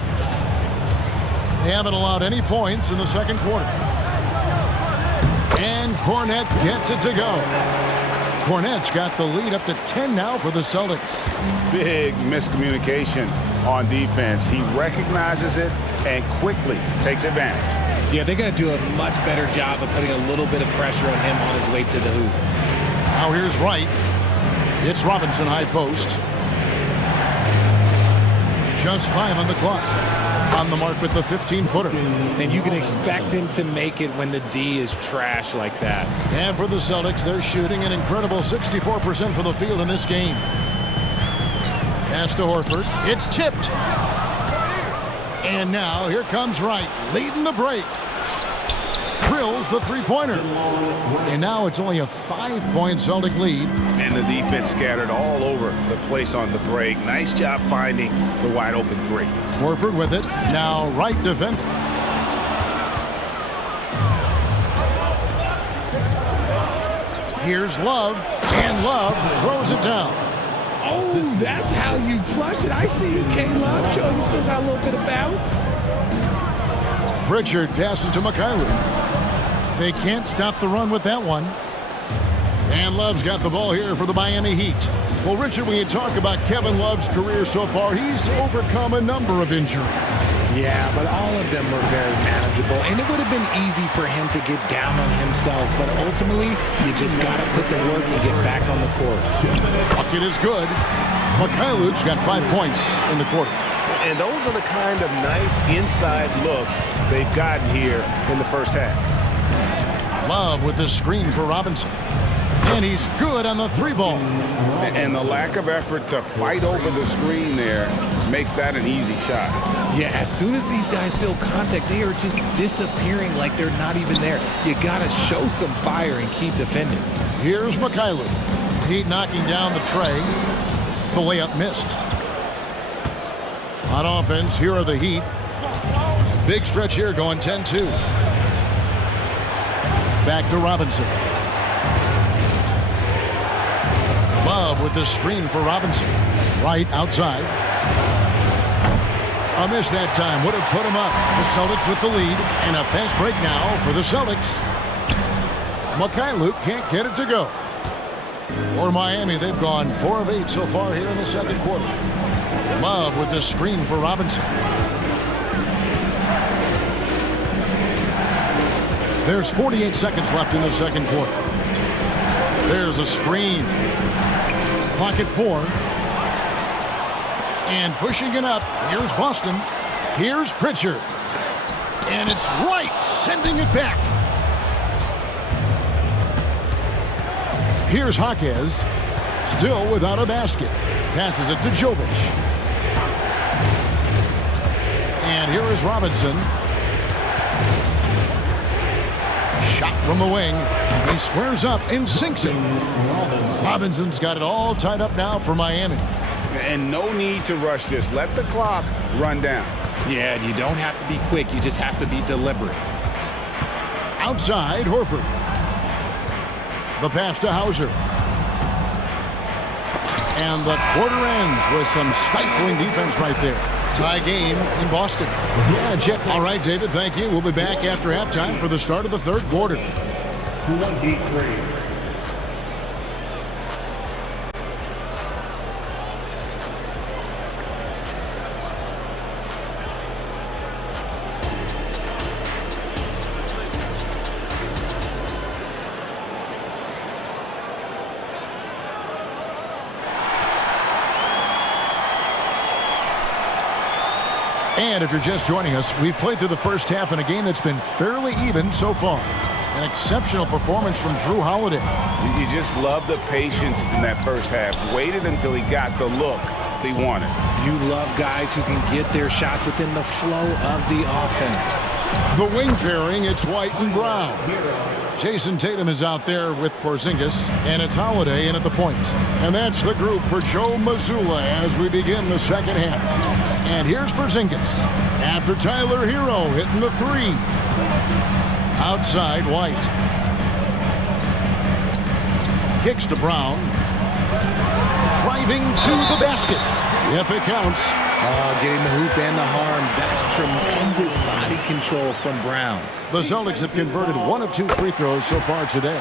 They haven't allowed any points in the second quarter. And Cornette gets it to go. Cornette's got the lead up to 10 now for the Celtics. Big miscommunication on defense. He recognizes it and quickly takes advantage. Yeah, they're going to do a much better job of putting a little bit of pressure on him on his way to the hoop. Now here's Wright. It's Robinson high post. Just 5 on the clock. On the mark with the 15-footer. And you can expect him to make it when the D is trash like that. And for the Celtics, they're shooting an incredible 64% for the field in this game. Pass to Horford. It's tipped. And now here comes Wright, leading the break. Drills the three-pointer. And now it's only a 5-point Celtic lead. And the defense scattered all over the place on the break. Nice job finding the wide-open 3. Horford with it. Now Wright defending. Here's Love. And Love throws it down. Oh, that's how you flush it. I see you, K-Love, showing you still got a little bit of bounce. Pritchard passes to McKinley. They can't stop the run with that one. And Love's got the ball here for the Miami Heat. Well, Richard, when you talk about Kevin Love's career so far, he's overcome a number of injuries. Yeah, but all of them were very manageable, and it would have been easy for him to get down on himself, but ultimately, you just got to put the work and get back on the court. Bucket is good. Mikhailov's got 5 points in the quarter. And those are the kind of nice inside looks they've gotten here in the first half. Love with the screen for Robinson. And he's good on the 3-ball. And the lack of effort to fight over the screen there makes that an easy shot. Yeah, as soon as these guys feel contact, they are just disappearing like they're not even there. You got to show some fire and keep defending. Here's Mikhailov. Heat knocking down the tray. The layup missed. On offense, here are the Heat. Big stretch here going 10-2. Back to Robinson. Love with the screen for Robinson. Right outside. A miss that time would have put him up. The Celtics with the lead. And a fast break now for the Celtics. Luke can't get it to go. For Miami, they've gone 4 of 8 so far here in the second quarter. Love with the screen for Robinson. There's 48 seconds left in the second quarter. There's a screen. Clock at 4. And pushing it up, here's Boston. Here's Pritchard. And it's right, sending it back. Here's Jaquez, still without a basket. Passes it to Jovic. And here is Robinson. Shot from the wing. He squares up and sinks it. Robinson's got it all tied up now for Miami. And no need to rush this. Let the clock run down. Yeah, you don't have to be quick. You just have to be deliberate. Outside, Horford. The pass to Hauser. And the quarter ends with some stifling defense right there. Tie game in Boston. Yeah, Jeff. All right, David, thank you. We'll be back after halftime for the start of the third quarter. 23. And if you're just joining us, we've played through the first half in a game that's been fairly even so far. An exceptional performance from Drew Holiday. You just love the patience in that first half. Waited until he got the look he wanted. You love guys who can get their shots within the flow of the offense. The wing pairing, it's White and Brown. Jason Tatum is out there with Porzingis, and it's Holiday in at the point. And that's the group for Joe Mazzulla as we begin the second half. And here's Porzingis. After Tyler Hero hitting the 3. Outside, White. Kicks to Brown. Driving to the basket. Yep, it counts. Getting the hoop and the harm. That's tremendous body control from Brown. The Celtics have converted 1 of 2 free throws so far today.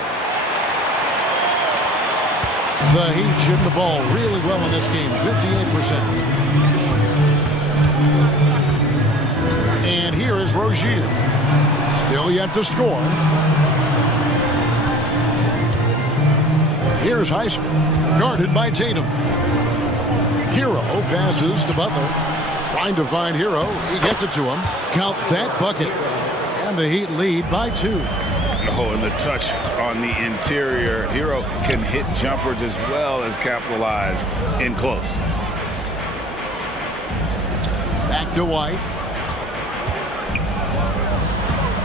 The Heat shooting the ball really well in this game, 58%. And here is Rozier. Still yet to score. Here's Highsmith, guarded by Tatum. Hero passes to Butler. Trying to find Hero. He gets it to him. Count that bucket. And the Heat lead by 2. Oh, and the touch on the interior. Hero can hit jumpers as well as capitalize in close. Back to White.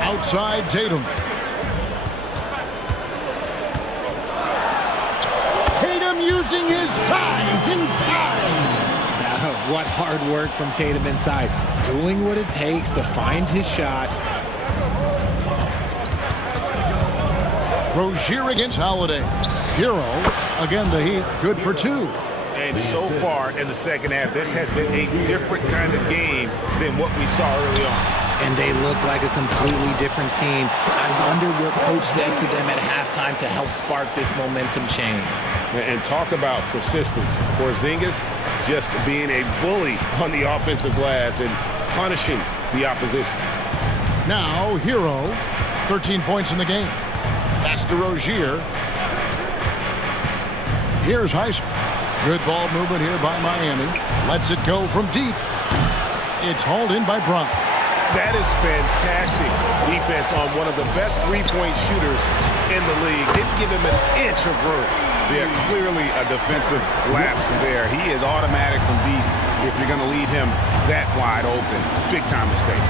Outside Tatum. Tatum using his size inside. What hard work from Tatum inside. Doing what it takes to find his shot. Rozier against Holiday. Hero, again the Heat, good for 2. And so far in the second half, this has been a different kind of game than what we saw early on. And they look like a completely different team. I wonder what coach said to them at halftime to help spark this momentum change. And talk about persistence. Porzingis just being a bully on the offensive glass and punishing the opposition. Now, Hero, 13 points in the game. Pass to Rozier. Here's Highsmith. Good ball movement here by Miami. Lets it go from deep. It's hauled in by Brown. That is fantastic defense on one of the best three-point shooters in the league. Didn't give him an inch of room. Yeah, clearly a defensive lapse there. He is automatic from deep if you're going to leave him that wide open. Big-time mistake.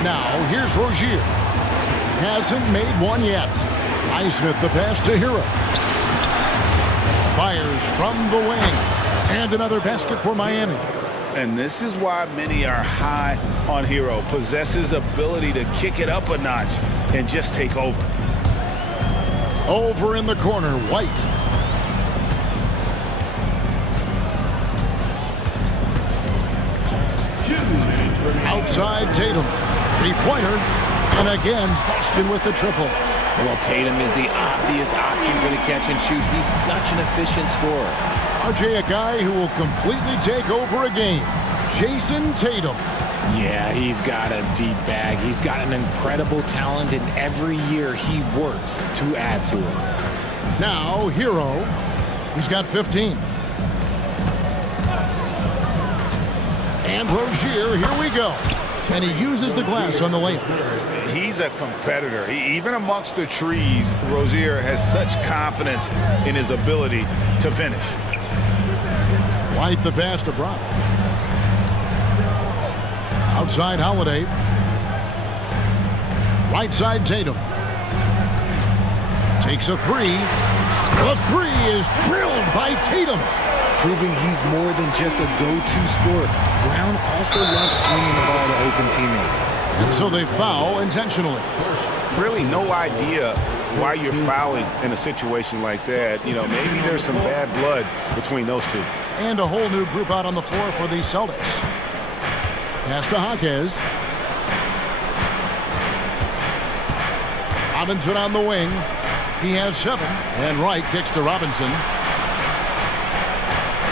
Now, here's Rozier. Hasn't made one yet. Highsmith the pass to Hero. Fires from the wing. And another basket for Miami. And this is why many are high on Hero. Possesses ability to kick it up a notch and just take over. Over in the corner, White. Outside Tatum. Three-pointer. And again, Boston with the triple. Well, Tatum is the obvious option for the catch and shoot. He's such an efficient scorer. RJ, a guy who will completely take over a game. Jason Tatum. Yeah, he's got a deep bag. He's got an incredible talent, and every year he works to add to it. Now, Hero. He's got 15. And Rozier, here we go. And he uses the glass on the layup. He's a competitor. Even amongst the trees, Rozier has such confidence in his ability to finish. White the pass to Brown. Outside Holiday. Right side Tatum. Takes a three. The three is drilled by Tatum. Proving he's more than just a go-to scorer. Brown also loves swinging the ball to open teammates. So they foul intentionally. Really no idea why you're fouling in a situation like that. You know, maybe there's some bad blood between those two. And a whole new group out on the floor for the Celtics. Pass to Hawkes. Robinson on the wing. He has 7. And Wright kicks to Robinson.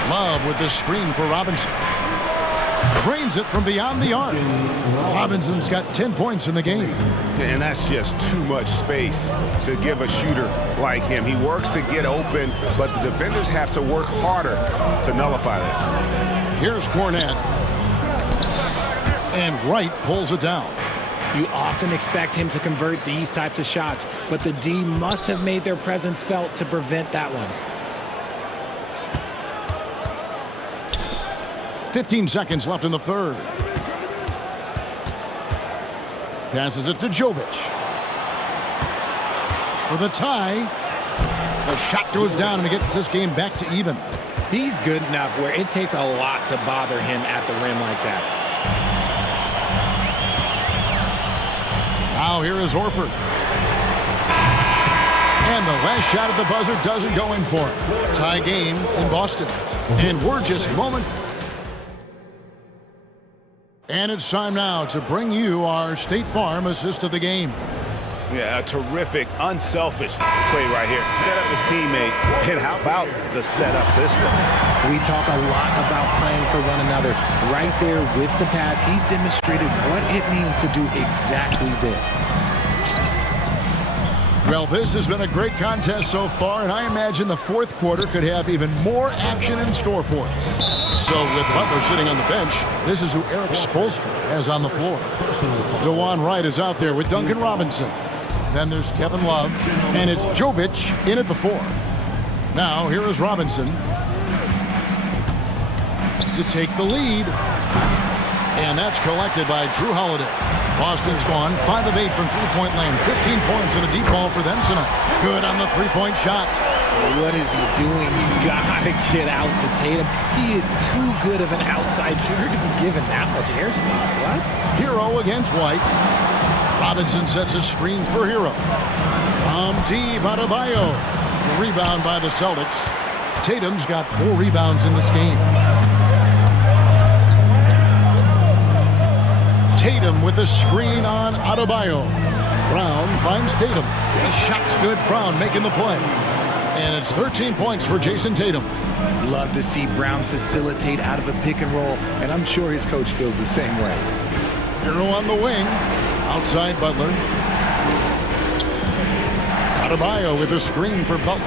Love with the screen for Robinson. Drains it from beyond the arc. Robinson's got 10 points in the game. And that's just too much space to give a shooter like him. He works to get open, but the defenders have to work harder to nullify that. Here's Cornette. And Wright pulls it down. You often expect him to convert these types of shots, but the D must have made their presence felt to prevent that one. 15 seconds left in the third. Passes it to Jovic. For the tie. The shot goes down and it gets this game back to even. He's good enough where it takes a lot to bother him at the rim like that. Now here is Horford. And the last shot at the buzzer doesn't go in for him. Tie game in Boston. And we're just moment. And it's time now to bring you our State Farm assist of the game. Yeah, a terrific, unselfish play right here. Set up his teammate. And how about the setup this one? We talk a lot about playing for one another. Right there with the pass, he's demonstrated what it means to do exactly this. Well, this has been a great contest so far, and I imagine the fourth quarter could have even more action in store for us. So with Butler sitting on the bench, this is who Eric Spoelstra has on the floor. DeJuan Wright is out there with Duncan Robinson. Then there's Kevin Love, and it's Jovic in at the 4. Now here is Robinson to take the lead. And that's collected by Drew Holiday. Boston's gone 5 of 8 from three-point land. 15 points and a deep ball for them tonight. Good on the three-point shot. What is he doing? You gotta get out to Tatum. He is too good of an outside shooter to be given that much airspace. What? Hero against White. Robinson sets a screen for Hero. Deep Adebayo. The rebound by the Celtics. Tatum's got 4 rebounds in this game. Tatum with a screen on Adebayo. Brown finds Tatum. His shot's good. Brown making the play. And it's 13 points for Jason Tatum. Love to see Brown facilitate out of a pick and roll, and I'm sure his coach feels the same way. Hero on the wing. Outside Butler. Adebayo with a screen for Butler.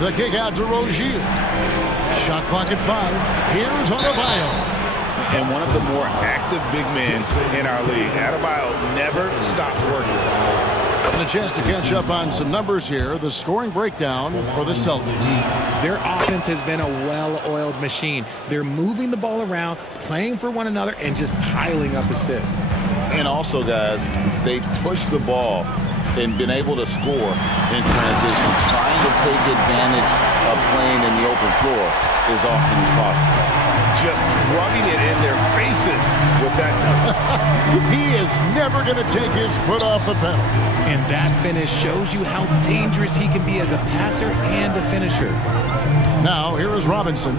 The kick out to Rozier. Shot clock at 5. Here's Adebayo. And one of the more active big men in our league. Adebayo never stops working. And a chance to catch up on some numbers here. The scoring breakdown for the Celtics. Their offense has been a well-oiled machine. They're moving the ball around, playing for one another, and just piling up assists. And also, guys, they push the ball and been able to score in transition, trying to take advantage of playing in the open floor as often as possible. Just rubbing it in their faces with that number. He is never going to take his foot off the pedal. And that finish shows you how dangerous he can be as a passer and a finisher. Now, here is Robinson.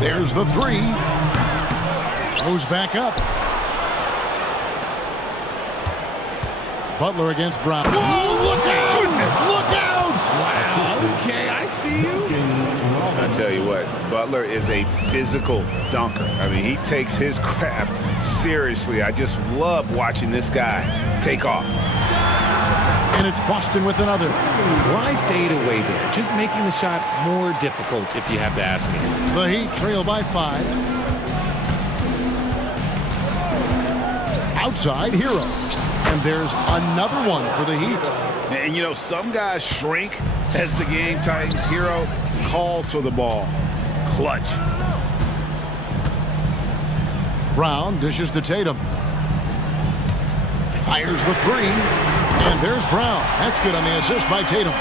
There's the three. Goes back up. Butler against Brown. Whoa, look out! Look out! Wow, okay, I see you. I tell you what, Butler is a physical dunker. I mean, he takes his craft seriously. I just love watching this guy take off. And it's Boston with another. Why fade away there? Just making the shot more difficult, if you have to ask me. The Heat trail by 5. Outside, Hero. And there's another one for the Heat. And, you know, some guys shrink as the game tightens. Hero calls for the ball. Clutch. Brown dishes to Tatum. Fires the three. And there's Brown. That's good on the assist by Tatum.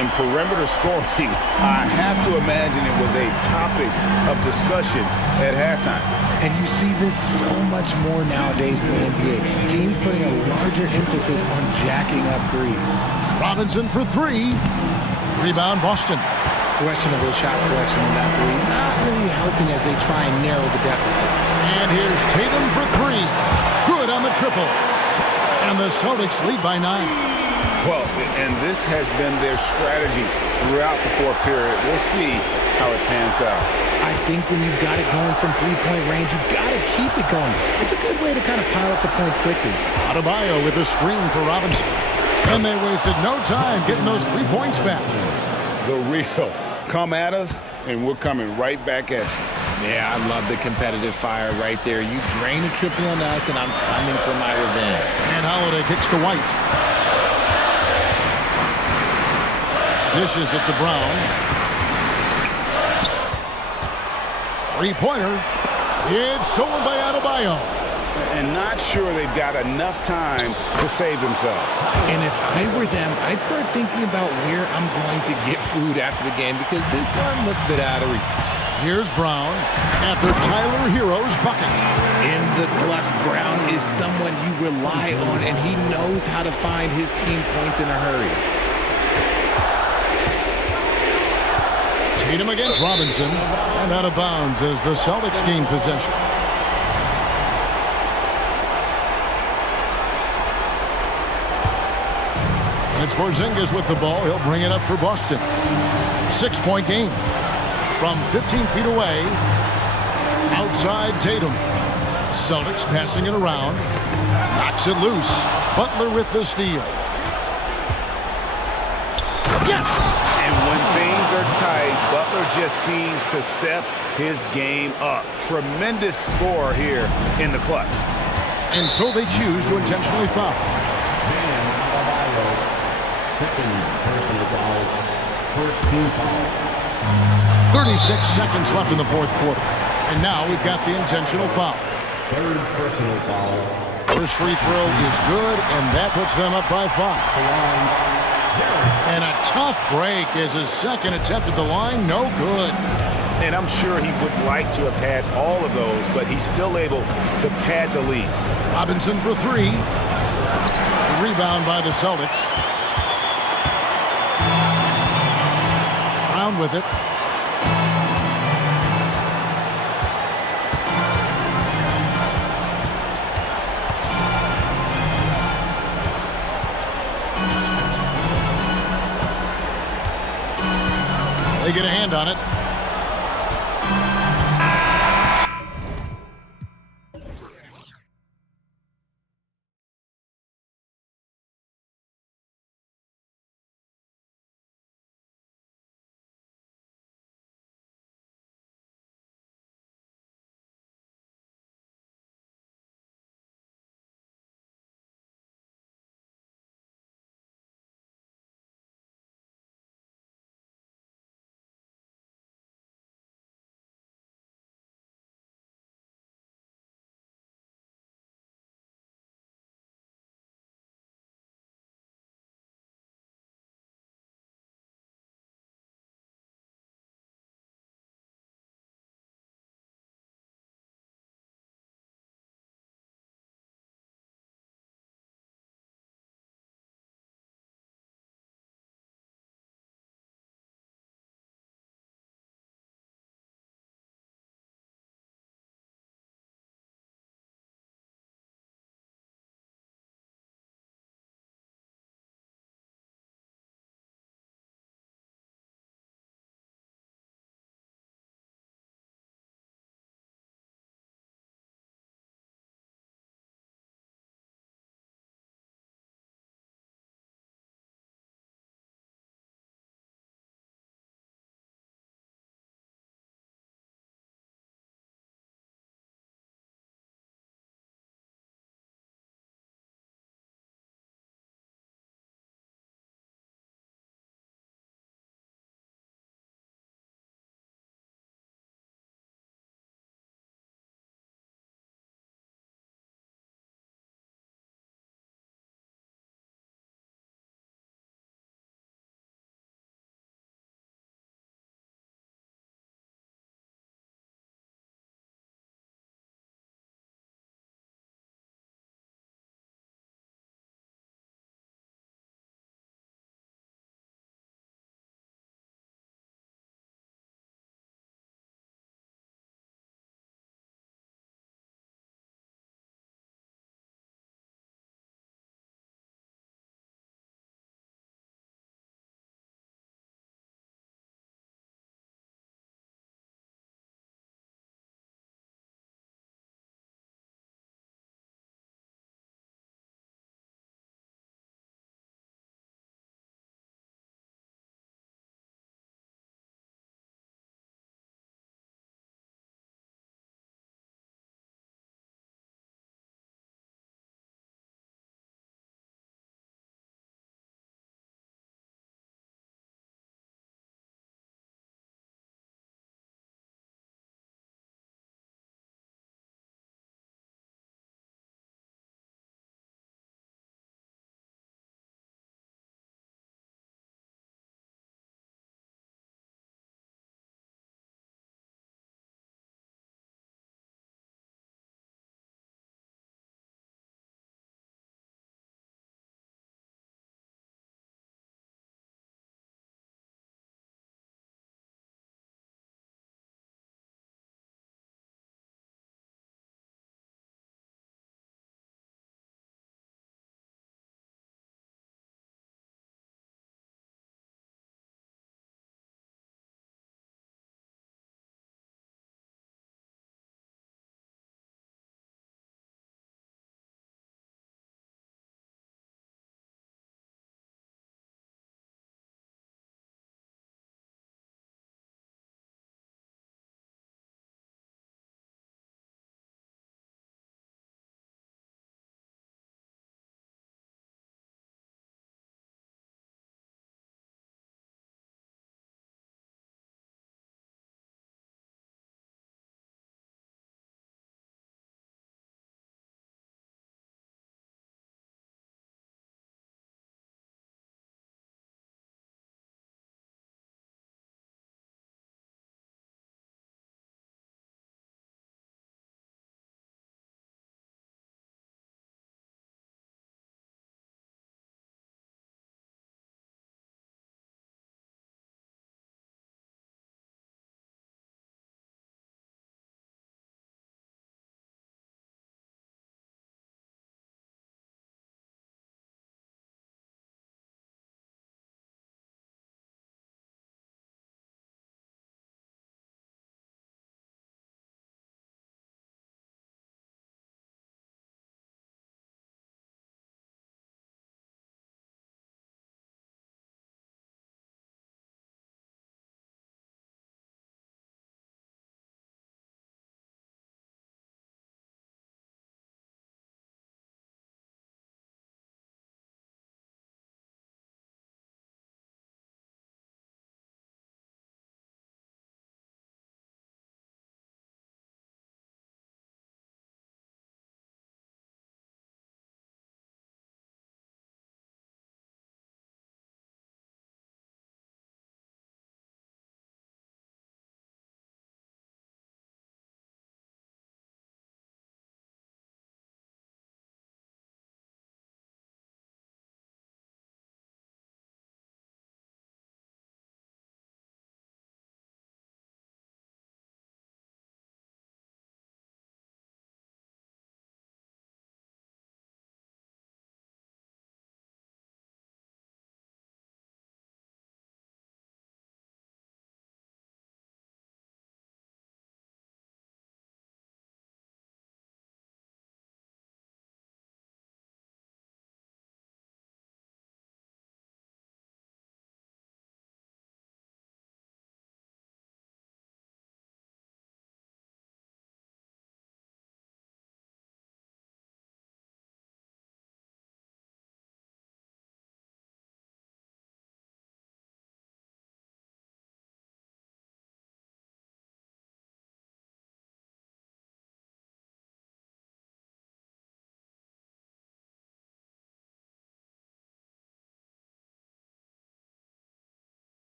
And perimeter scoring, I have to imagine it was a topic of discussion at halftime. And you see this so much more nowadays in the NBA. Teams putting a larger emphasis on jacking up threes. Robinson for three. Rebound, Boston. Questionable shot selection on that three. Not really helping as they try and narrow the deficit. And here's Tatum for three. Good on the triple. And the Celtics lead by 9. Well, and this has been their strategy throughout the fourth period. We'll see how it pans out. I think when you've got it going from three-point range, you've got to keep it going. It's a good way to kind of pile up the points quickly. Adebayo with a screen for Robinson. And they wasted no time getting those 3 points back. The real come at us, and we're coming right back at you. Yeah, I love the competitive fire right there. You drain a triple on us, and I'm coming for my revenge. And Holiday kicks to White. Dishes it to Brown. Three-pointer. It's stolen by Adebayo. And not sure they've got enough time to save themselves. And if I were them, I'd start thinking about where I'm going to get food after the game because this one looks a bit out of reach. Here's Brown after Tyler Hero's bucket. In the clutch, Brown is someone you rely on, and he knows how to find his team points in a hurry. Tatum against Robinson, and out of bounds as the Celtics gain possession. And it's Porzingis with the ball. He'll bring it up for Boston. 6-point game. From 15 feet away, outside Tatum. Celtics passing it around. Knocks it loose. Butler with the steal. Yes! And when things are tight, Butler just seems to step his game up. Tremendous score here in the clutch. And so they choose to intentionally foul. Second personal foul. First team foul. 36 seconds left in the fourth quarter. And now we've got the intentional foul. Third personal foul. First free throw is good, and that puts them up by 5. And a tough break as his second attempt at the line, no good. And I'm sure he would like to have had all of those, but he's still able to pad the lead. Robinson for three. Rebound by the Celtics. Brown with it. They get a hand on it.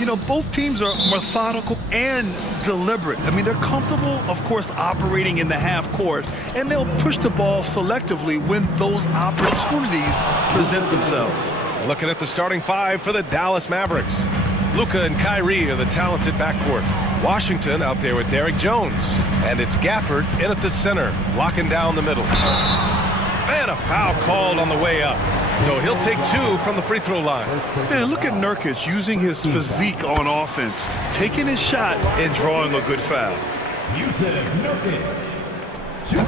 You know, both teams are methodical and deliberate. I mean, they're comfortable, of course, operating in the half court, and they'll push the ball selectively when those opportunities present themselves. Looking at the starting five for the Dallas Mavericks. Luka and Kyrie are the talented backcourt. Washington out there with Derek Jones. And it's Gafford in at the center, locking down the middle. And a foul called on the way up. So he'll take two from the free throw line. Man, look at Nurkic using his physique on offense, taking his shot and drawing a good foul.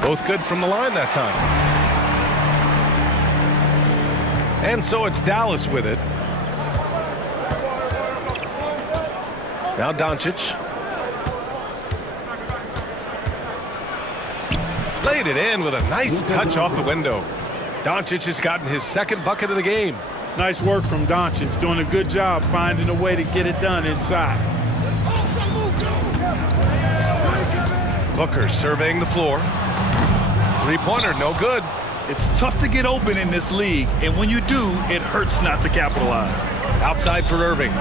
Both good from the line that time. And so it's Dallas with it. Now Doncic. Laid it in with a nice touch off the window. Doncic has gotten his second bucket of the game. Nice work from Doncic, doing a good job finding a way to get it done inside. Booker surveying the floor. Three-pointer, no good. It's tough to get open in this league, and when you do, it hurts not to capitalize. Outside for Irving.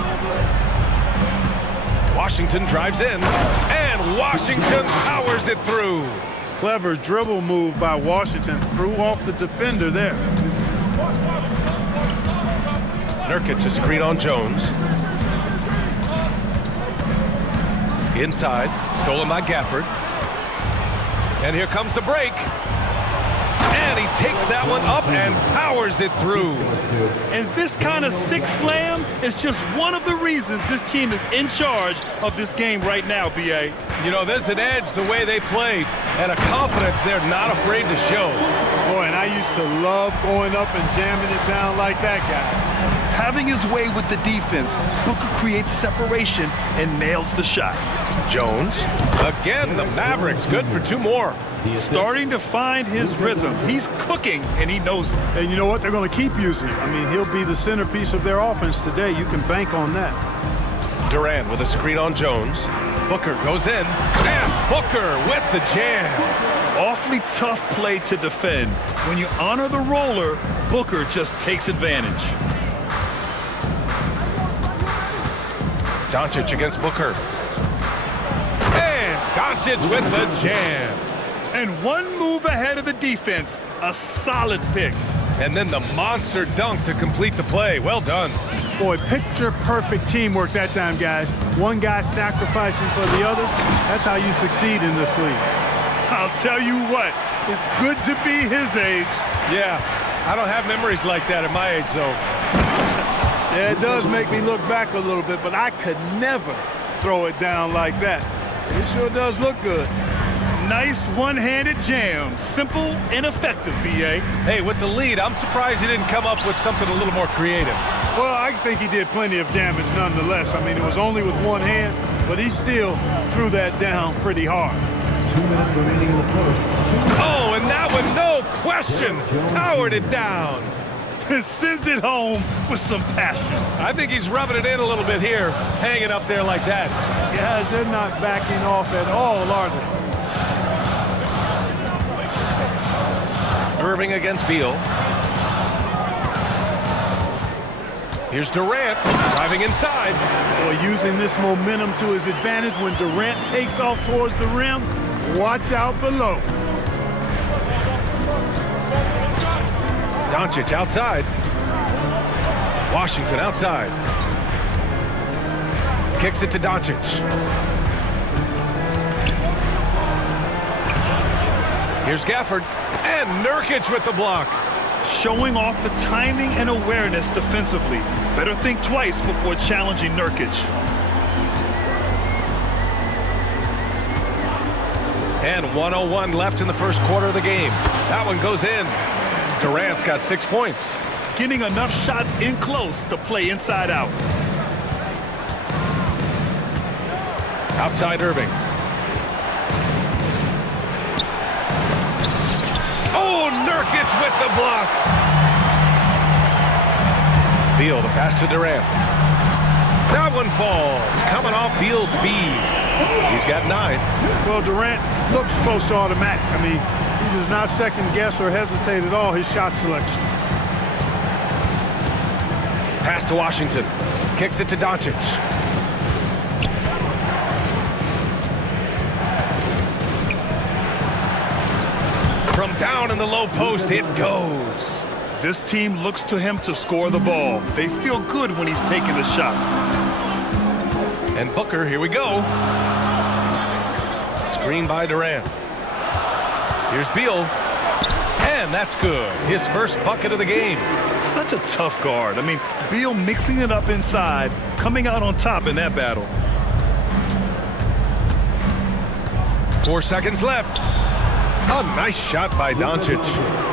Washington drives in, and Washington powers it through. Clever dribble move by Washington. Threw off the defender there. Nurkic a screen on Jones. Inside, stolen by Gafford. And here comes the break. And he takes that one up and powers it through. And this kind of six slam is just one of the reasons this team is in charge of this game right now, B.A. You know, there's an edge the way they play and a confidence they're not afraid to show. Boy, and I used to love going up and jamming it down like that, guys. Having his way with the defense, Booker creates separation and nails the shot. Jones. Again, the Mavericks good for two more. Starting to find his rhythm. He's cooking, and he knows it. And you know what? They're going to keep using him. I mean, he'll be the centerpiece of their offense today. You can bank on that. Durant with a screen on Jones. Booker goes in, and Booker with the jam. Awfully tough play to defend. When you honor the roller, Booker just takes advantage. Doncic against Booker. And Doncic with the jam. And one move ahead of the defense. A solid pick. And then the monster dunk to complete the play. Well done. Boy, picture-perfect teamwork that time, guys. One guy sacrificing for the other. That's how you succeed in this league. I'll tell you what, it's good to be his age. Yeah, I don't have memories like that at my age, though. Yeah, it does make me look back a little bit, but I could never throw it down like that. It sure does look good. Nice one-handed jam. Simple and effective, B.A. Hey, with the lead, I'm surprised he didn't come up with something a little more creative. Well, I think he did plenty of damage nonetheless. I mean, it was only with one hand, but he still threw that down pretty hard. 2 minutes remaining in the first. Oh, and that one, no question, powered it down. Sends it home with some passion. I think he's rubbing it in a little bit here, hanging up there like that. Guys, they're not backing off at all, are they? Irving against Beal. Here's Durant driving inside. Boy, using this momentum to his advantage when Durant takes off towards the rim. Watch out below. Doncic outside. Washington outside. Kicks it to Doncic. Here's Gafford. And Nurkic with the block. Showing off the timing and awareness defensively. Better think twice before challenging Nurkic. And 1:01 left in the first quarter of the game. That one goes in. Durant's got 6 points. Getting enough shots in close to play inside out. Outside Irving. Oh, Nurkic with the block. Beal, the pass to Durant. That one falls, coming off Beal's feed. He's got 9. Well, Durant looks close to automatic. I mean, he does not second guess or hesitate at all his shot selection. Pass to Washington. kicks it to Doncic. From down in the low post, it goes. This team looks to him to score the ball. They feel good when he's taking the shots. And Booker, here we go. Screen by Durant. Here's Beal. And that's good. His first bucket of the game. Such a tough guard. I mean, Beal mixing it up inside, coming out on top in that battle. 4 seconds left. A nice shot by Doncic.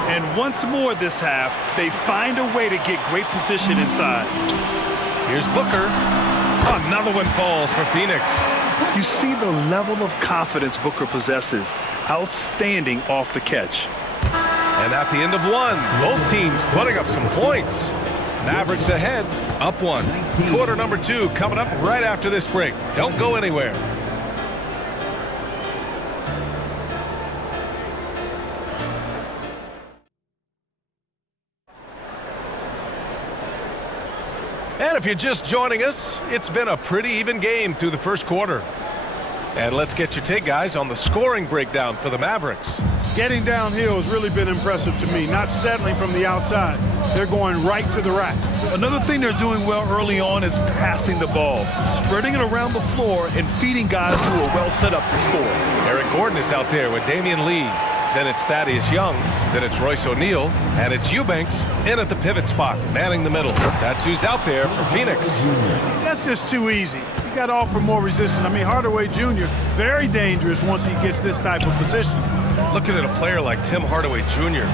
And once more this half, they find a way to get great position inside. Here's Booker. Another one falls for Phoenix. You see the level of confidence Booker possesses. Outstanding off the catch. And at the end of one, both teams putting up some points. Mavericks ahead, up one. Quarter number 2 coming up right after this break. Don't go anywhere. And if you're just joining us, it's been a pretty even game through the first quarter. And let's get your take, guys, on the scoring breakdown for the Mavericks. Getting downhill has really been impressive to me, not settling from the outside. They're going right to the rack. Another thing they're doing well early on is passing the ball, spreading it around the floor and feeding guys who are well set up to score. Eric Gordon is out there with Damian Lee. Then it's Thaddeus Young. Then it's Royce O'Neal. And it's Eubanks in at the pivot spot, manning the middle. That's who's out there for Phoenix. That's just too easy. You got to offer more resistance. I mean, Hardaway Jr., very dangerous once he gets this type of position. Looking at a player like Tim Hardaway Jr.,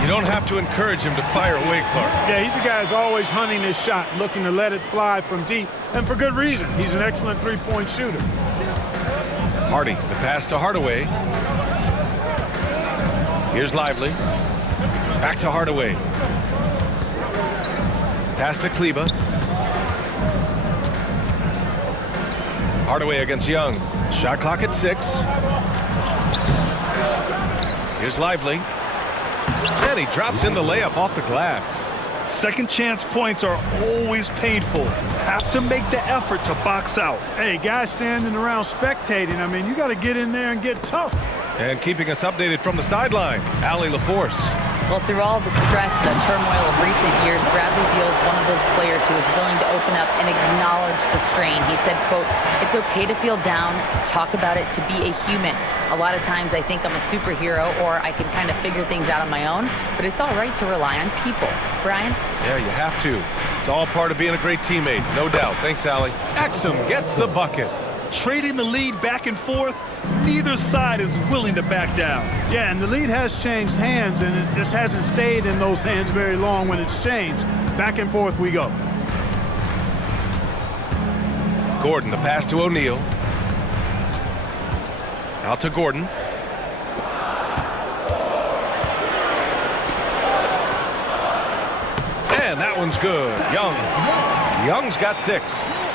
you don't have to encourage him to fire away, Clark. Yeah, he's a guy who's always hunting his shot, looking to let it fly from deep, and for good reason. He's an excellent three-point shooter. Hardy, the pass to Hardaway. Here's Lively. Back to Hardaway. Pass to Kleba. Hardaway against Young. Shot clock at 6. Here's Lively. And he drops in the layup off the glass. Second chance points are always painful. Have to make the effort to box out. Hey, guys standing around spectating, I mean, you got to get in there and get tough. And keeping us updated from the sideline, Allie LaForce. Well, through all the stress, the turmoil of recent years, Bradley Beal is one of those players who is willing to open up and acknowledge the strain. He said, quote, "It's okay to feel down, to talk about it, to be a human. A lot of times I think I'm a superhero or I can kind of figure things out on my own, but it's all right to rely on people." Brian? Yeah, you have to. It's all part of being a great teammate, no doubt. Thanks, Allie. Exum gets the bucket. Trading the lead back and forth, neither side is willing to back down. Yeah, and the lead has changed hands, and it just hasn't stayed in those hands very long when it's changed. Back and forth we go. Gordon, the pass to O'Neal. Out to Gordon. And that one's good. Young. Young's got 6.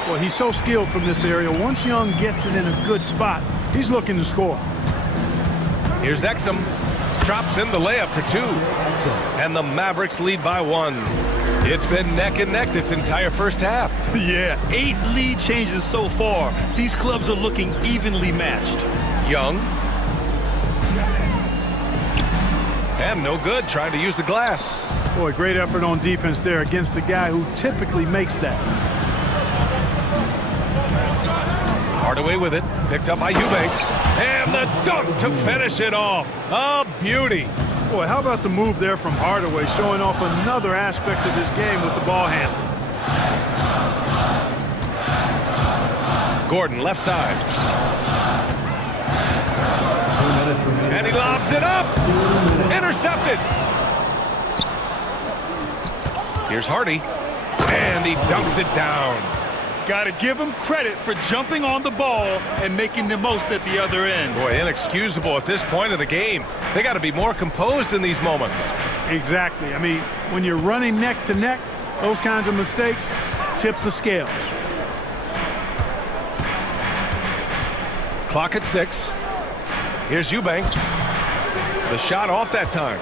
Well, he's so skilled from this area. Once Young gets it in a good spot, he's looking to score. Here's Exum. Drops in the layup for 2. And the Mavericks lead by 1. It's been neck and neck this entire first half. Yeah, 8 lead changes so far. These clubs are looking evenly matched. Young. And no good, trying to use the glass. Boy, great effort on defense there against a guy who typically makes that. Hardaway with it, picked up by Eubanks, and the dunk to finish it off. A beauty. Boy, how about the move there from Hardaway, showing off another aspect of his game with the ball handling. Gordon, left side. And he lobs it up. Intercepted. Here's Hardy, and he dunks it down. Got to give him credit for jumping on the ball and making the most at the other end. Boy, inexcusable at this point of the game. They got to be more composed in these moments. Exactly. I mean, when you're running neck to neck, those kinds of mistakes tip the scales. Clock at 6. Here's Eubanks. The shot off that time.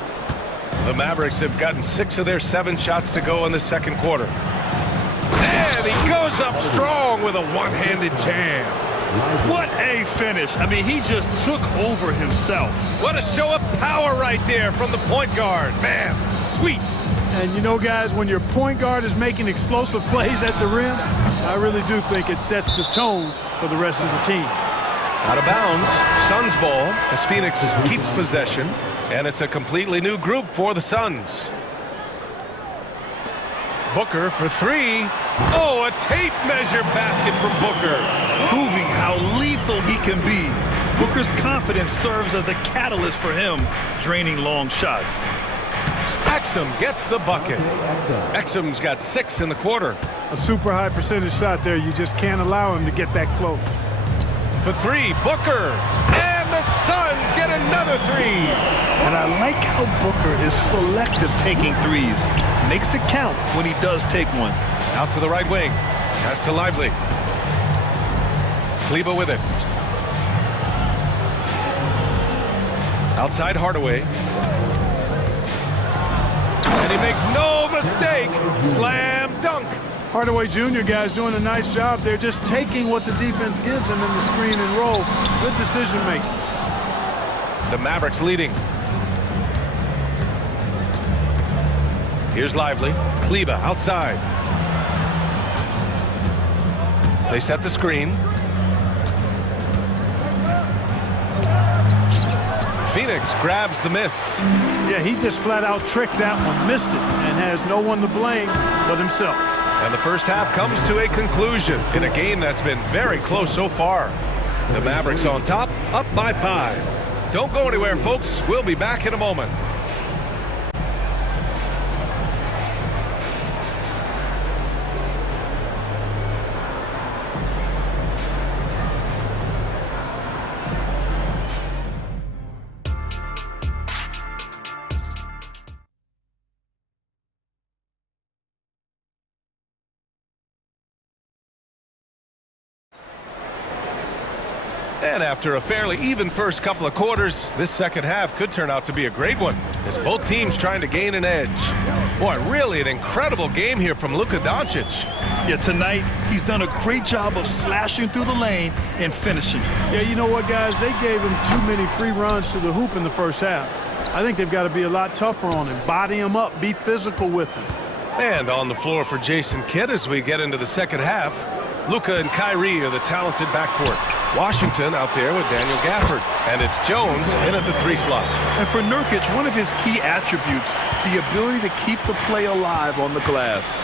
The Mavericks have gotten 6 of their 7 shots to go in the second quarter. And And he goes up strong with a one-handed jam. What a finish. I mean, he just took over himself. What a show of power right there from the point guard. Man, sweet. And you know, guys, when your point guard is making explosive plays at the rim, I really do think it sets the tone for the rest of the team. Out of bounds, Suns ball as Phoenix keeps possession, and it's a completely new group for the Suns. Booker for three. Oh, a tape measure basket from Booker. Proving how lethal he can be. Booker's confidence serves as a catalyst for him, draining long shots. Exum gets the bucket. Exum's got 6 in the quarter. A super high percentage shot there. You just can't allow him to get that close. For three, Booker. And the Suns get another three. And I like how Booker is selective taking threes. Makes it count when he does take one. Out to the right wing. Pass to Lively. Kleber with it. Outside Hardaway. And he makes no mistake. Slam dunk. Hardaway Jr., guys, doing a nice job there, just taking what the defense gives him in the screen and roll. Good decision making. The Mavericks leading. Here's Lively. Kleber outside. They set the screen. Phoenix grabs the miss. Yeah, he just flat out tricked that one, missed it, and has no one to blame but himself. And the first half comes to a conclusion in a game that's been very close so far. The Mavericks on top, up by 5. Don't go anywhere, folks. We'll be back in a moment. And after a fairly even first couple of quarters, this second half could turn out to be a great one, as both teams trying to gain an edge. Boy, really an incredible game here from Luka Doncic. Yeah, tonight he's done a great job of slashing through the lane and finishing. Yeah, you know what, guys? They gave him too many free runs to the hoop in the first half. I think they've got to be a lot tougher on him, body him up, be physical with him. And on the floor for Jason Kidd as we get into the second half, Luka and Kyrie are the talented backcourt. Washington out there with Daniel Gafford. And it's Jones in at the 3 slot. And for Nurkic, one of his key attributes, the ability to keep the play alive on the glass.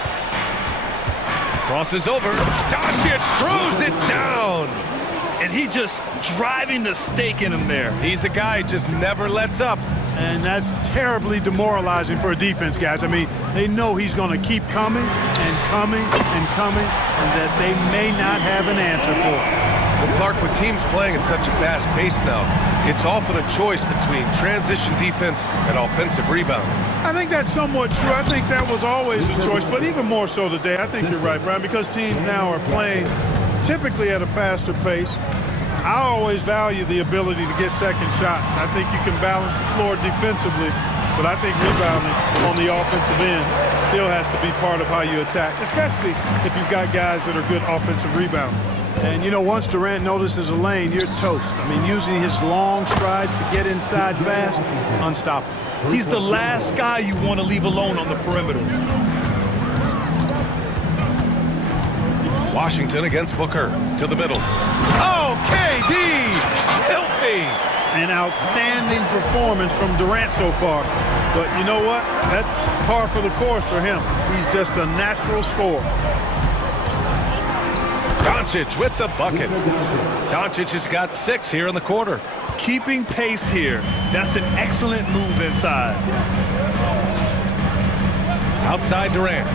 Crosses over. Doncic throws it down. And he just driving the stake in him there. He's a guy who just never lets up. And that's terribly demoralizing for a defense, guys. I mean, they know he's going to keep coming and coming and coming, and that they may not have an answer for it. Well, Clark, with teams playing at such a fast pace now, it's often a choice between transition defense and offensive rebounding. I think that's somewhat true. I think that was always a choice, but even more so today. I think you're right, Brian, because teams now are playing typically at a faster pace. I always value the ability to get second shots. I think you can balance the floor defensively, but I think rebounding on the offensive end still has to be part of how you attack, especially if you've got guys that are good offensive rebounding. And, you know, once Durant notices a lane, you're toast. I mean, using his long strides to get inside fast, unstoppable. He's the last guy you want to leave alone on the perimeter. Washington against Booker to the middle. Oh, KD! Filthy! An outstanding performance from Durant so far. But you know what? That's par for the course for him. He's just a natural scorer. Doncic with the bucket. Doncic has got 6 here in the quarter. Keeping pace here. That's an excellent move inside. Outside Durant.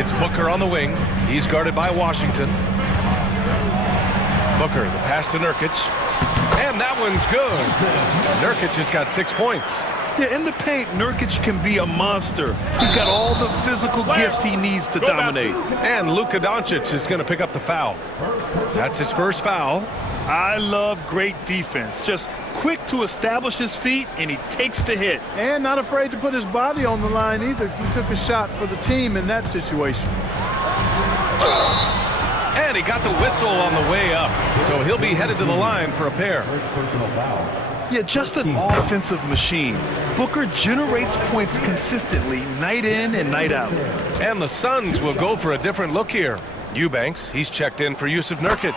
It's Booker on the wing. He's guarded by Washington. Booker, the pass to Nurkic. And that one's good. Nurkic has got 6 points. Yeah, in the paint, Nurkic can be a monster. He's got all the physical gifts he needs to dominate. And Luka Doncic is going to pick up the foul. That's his first foul. I love great defense. Just quick to establish his feet, and he takes the hit. And not afraid to put his body on the line either. He took a shot for the team in that situation. And he got the whistle on the way up, so he'll be headed to the line for a pair. Yeah, just an offensive machine. Booker generates points consistently, night in and night out. And the Suns will go for a different look here. Eubanks, he's checked in for Yusuf Nurkic.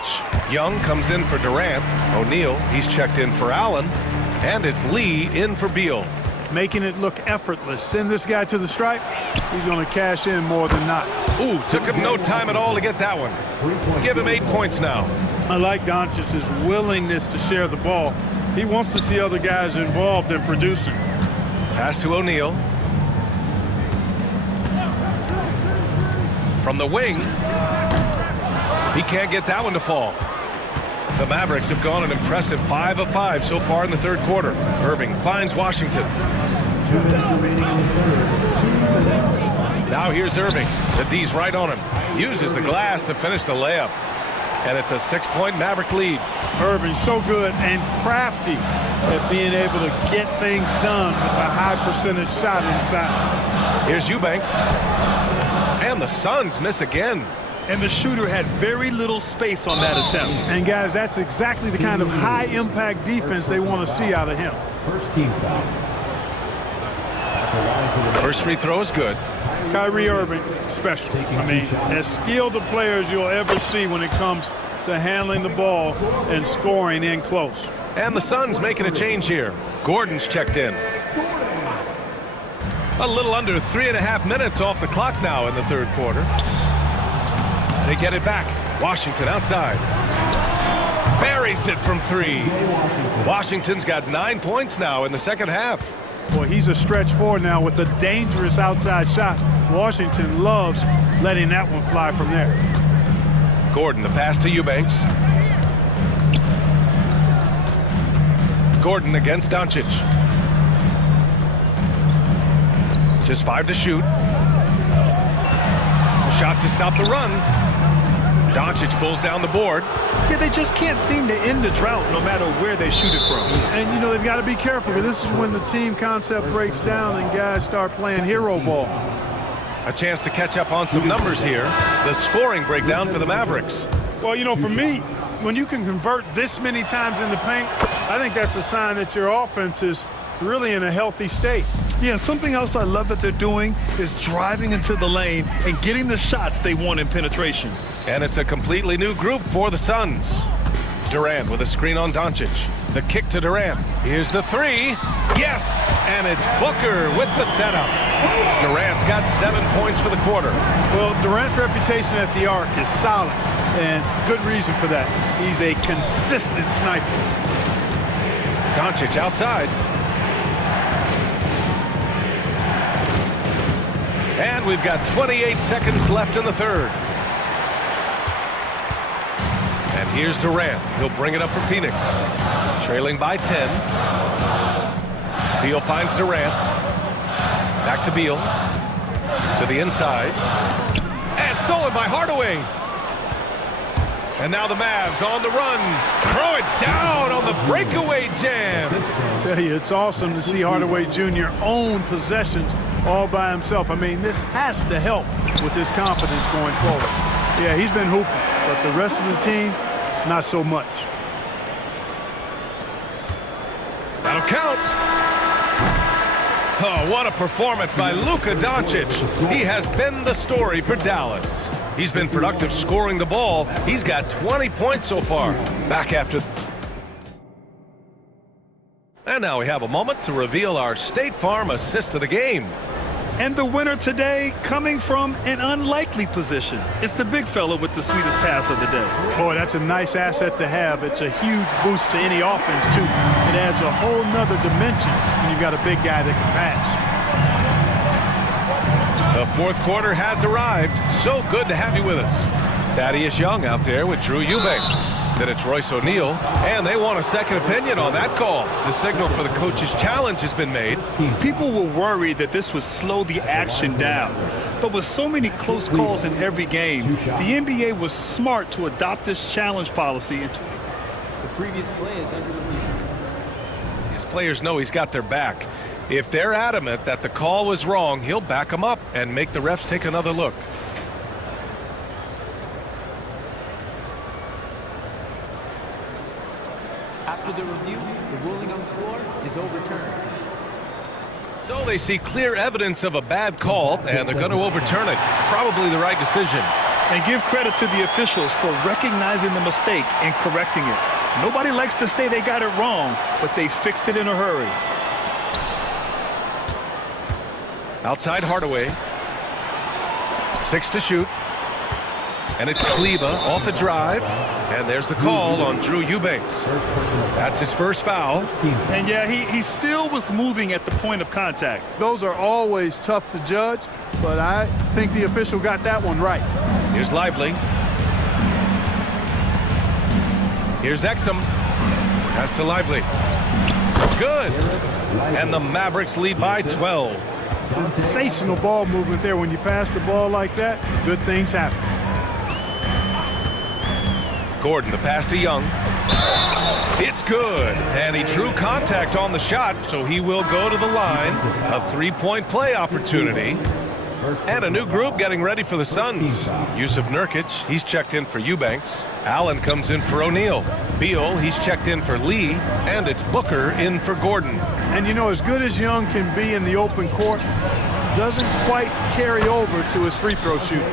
Young comes in for Durant. O'Neal, he's checked in for Allen. And it's Lee in for Beal. Making it look effortless. Send this guy to the stripe. He's going to cash in more than not. Ooh, took him no time at all to get that one. Give him 8 points now. I like Doncic's willingness to share the ball. He wants to see other guys involved in producing. Pass to O'Neal. From the wing. He can't get that one to fall. The Mavericks have gone an impressive 5 of 5 so far in the third quarter. Irving finds Washington. 2 minutes remaining in the third. 2 minutes. Now here's Irving. The D's right on him. Uses the glass to finish the layup. And it's a 6-point Maverick lead. Irving so good and crafty at being able to get things done with a high percentage shot inside. Here's Eubanks. And the Suns miss again. And the shooter had very little space on that attempt. And guys, that's exactly the kind of high impact defense they want to see out of him. First team foul. First free throw is good. Kyrie Irving, special. I mean, as skilled a player as you'll ever see when it comes to handling the ball and scoring in close. And the Suns making a change here. Gordon's checked in. A little under 3.5 minutes off the clock now in the third quarter. They get it back. Washington outside. Buries it from 3. Washington's got 9 points now in the second half. Boy, he's a stretch forward now with a dangerous outside shot. Washington loves letting that one fly from there. Gordon, the pass to Eubanks. Gordon against Doncic. Just 5 to shoot. Shot to stop the run. Doncic pulls down the board. Yeah, they just can't seem to end the drought no matter where they shoot it from. And, you know, they've got to be careful because this is when the team concept breaks down and guys start playing hero ball. A chance to catch up on some numbers here. The scoring breakdown for the Mavericks. Well, you know, for me, when you can convert this many times in the paint, I think that's a sign that your offense is really in a healthy state. Yeah, something else I love that they're doing is driving into the lane and getting the shots they want in penetration. And it's a completely new group for the Suns. Durant with a screen on Doncic. The kick to Durant. Here's the 3. Yes! And it's Booker with the setup. Durant's got 7 points for the quarter. Well, Durant's reputation at the arc is solid, and good reason for that. He's a consistent sniper. Doncic outside. And we've got 28 seconds left in the third. And here's Durant. He'll bring it up for Phoenix. Trailing by 10. Beal finds Durant. Back to Beal. To the inside. And stolen by Hardaway. And now the Mavs on the run. Throw it down on the breakaway jam. I tell you, it's awesome to see Hardaway Jr. own possessions all by himself. I mean, this has to help with his confidence going forward. Yeah, he's been hooping, but the rest of the team, not so much. That'll count. Oh, what a performance by Luka Doncic. He has been the story for Dallas. He's been productive scoring the ball. He's got 20 points so far. Back after. And now we have a moment to reveal our State Farm assist of the game. And the winner today coming from an unlikely position. It's the big fella with the sweetest pass of the day. Boy, that's a nice asset to have. It's a huge boost to any offense, too. It adds a whole nother dimension when you've got a big guy that can pass. The fourth quarter has arrived. So good to have you with us. Thaddeus Young out there with Drew Eubanks. Then it's Royce O'Neal, and they want a second opinion on that call. The signal for the coach's challenge has been made. People were worried that this would slow the action down. But with so many close calls in every game, the NBA was smart to adopt this challenge policy. The previous play is under the lead. players know he's got their back. If they're adamant that the call was wrong, he'll back them up and make the refs take another look. After the review, the ruling on the floor is overturned. So they see clear evidence of a bad call, and they're going to overturn it. Probably the right decision. And give credit to the officials for recognizing the mistake and correcting it. Nobody likes to say they got it wrong, but they fixed it in a hurry. Outside Hardaway. 6 to shoot. And it's Kleba off the drive. And there's the call on Drew Eubanks. That's his first foul. And yeah, he still was moving at the point of contact. Those are always tough to judge, but I think the official got that one right. Here's Lively. Here's Exum. Pass to Lively. It's good. And the Mavericks lead by 12. Sensational ball movement there. When you pass the ball like that, good things happen. Gordon, the pass to Young. It's good. And he drew contact on the shot, so he will go to the line. A three-point play opportunity. And a new group getting ready for the Suns. Yusuf Nurkic, he's checked in for Eubanks. Allen comes in for O'Neal. Beal, he's checked in for Lee. And it's Booker in for Gordon. And you know, as good as Young can be in the open court, doesn't quite carry over to his free throw shooting.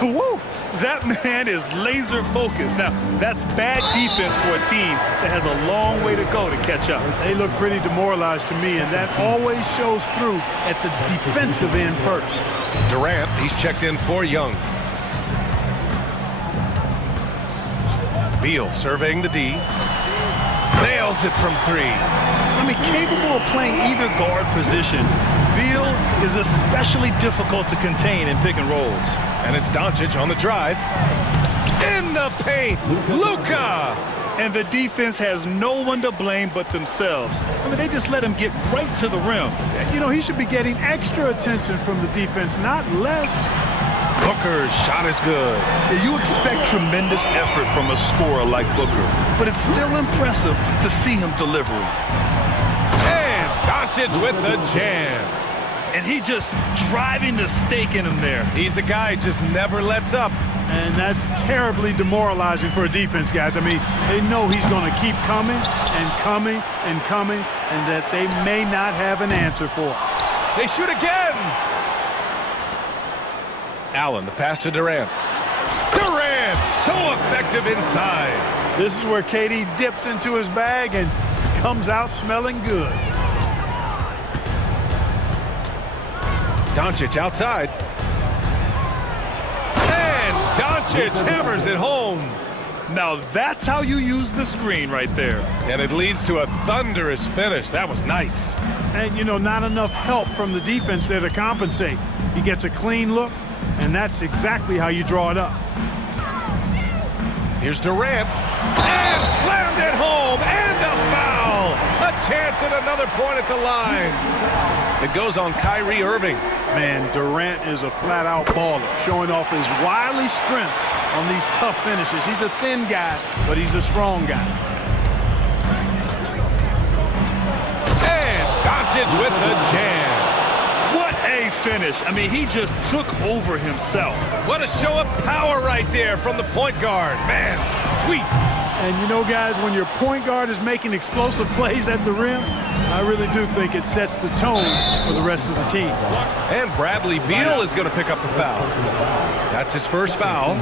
Woo! That man is laser focused. Now, that's bad defense for a team that has a long way to go to catch up. They look pretty demoralized to me, and that always shows through at the defensive end first. Durant, he's checked in for Young. Beal surveying the D. Nails it from 3. I mean, capable of playing either guard position, Beal is especially difficult to contain in pick and rolls. And it's Doncic on the drive. In the paint, Luka! And the defense has no one to blame but themselves. I mean, they just let him get right to the rim. You know, he should be getting extra attention from the defense, not less. Booker's shot is good. You expect tremendous effort from a scorer like Booker, but it's still impressive to see him delivering. And Doncic with the jam. And he just driving the stake in him there. He's a guy who just never lets up. And that's terribly demoralizing for a defense, guys. I mean, they know he's going to keep coming and coming and coming, and that they may not have an answer for. They shoot again. Allen, the pass to Durant. Durant, so effective inside. This is where KD dips into his bag and comes out smelling good. Doncic outside. And Doncic hammers it home. Now that's how you use the screen right there. And it leads to a thunderous finish. That was nice. And, you know, not enough help from the defense there to compensate. He gets a clean look, and that's exactly how you draw it up. Here's Durant. And slammed it home. And a foul. A chance at another point at the line. It goes on Kyrie Irving. Man, Durant is a flat-out baller, showing off his wily strength on these tough finishes. He's a thin guy, but he's a strong guy. And Doncic with the jam. What a finish. I mean, he just took over himself. What a show of power right there from the point guard. Man, sweet. And you know, guys, when your point guard is making explosive plays at the rim, I really do think it sets the tone for the rest of the team. And Bradley Beal is going to pick up the foul. That's his first foul.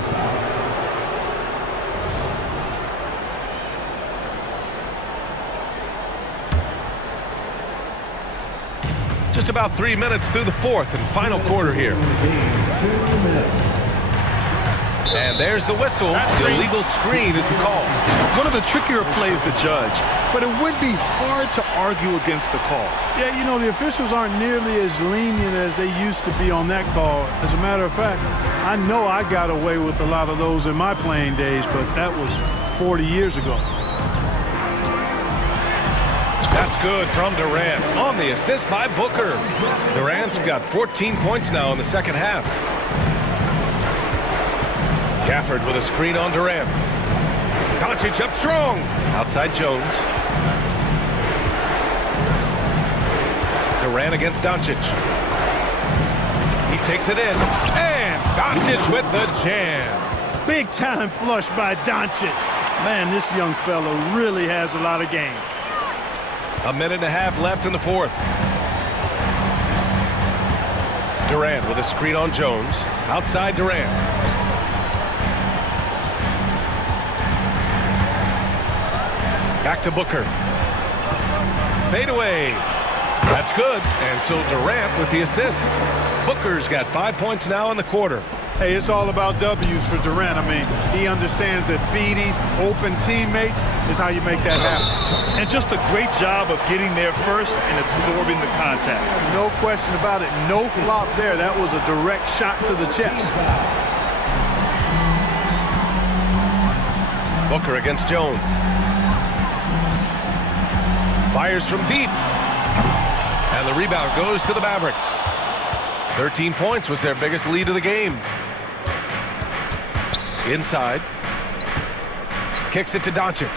Just about 3 minutes through the fourth and final quarter here. And there's the whistle. The illegal screen is the call. One of the trickier plays to judge, but it would be hard to argue against the call. Yeah, you know, the officials aren't nearly as lenient as they used to be on that call. As a matter of fact, I know I got away with a lot of those in my playing days, but that was 40 years ago. That's good from Durant on the assist by Booker. Durant's got 14 points now in the second half. Gafford with a screen on Durant. Doncic up strong. Outside Jones. Durant against Doncic. He takes it in, and Doncic with the jam. Big time flush by Doncic. Man, this young fella really has a lot of game. A minute and a half left in the fourth. Durant with a screen on Jones. Outside Durant. Back to Booker. Fade away. That's good. And so Durant with the assist. Booker's got 5 points now in the quarter. Hey, it's all about W's for Durant. I mean, he understands that feeding open teammates is how you make that happen. And just a great job of getting there first and absorbing the contact. No question about it. No flop there. That was a direct shot to the chest. Booker against Jones. Fires from deep. And the rebound goes to the Mavericks. 13 points was their biggest lead of the game. Inside. Kicks it to Doncic.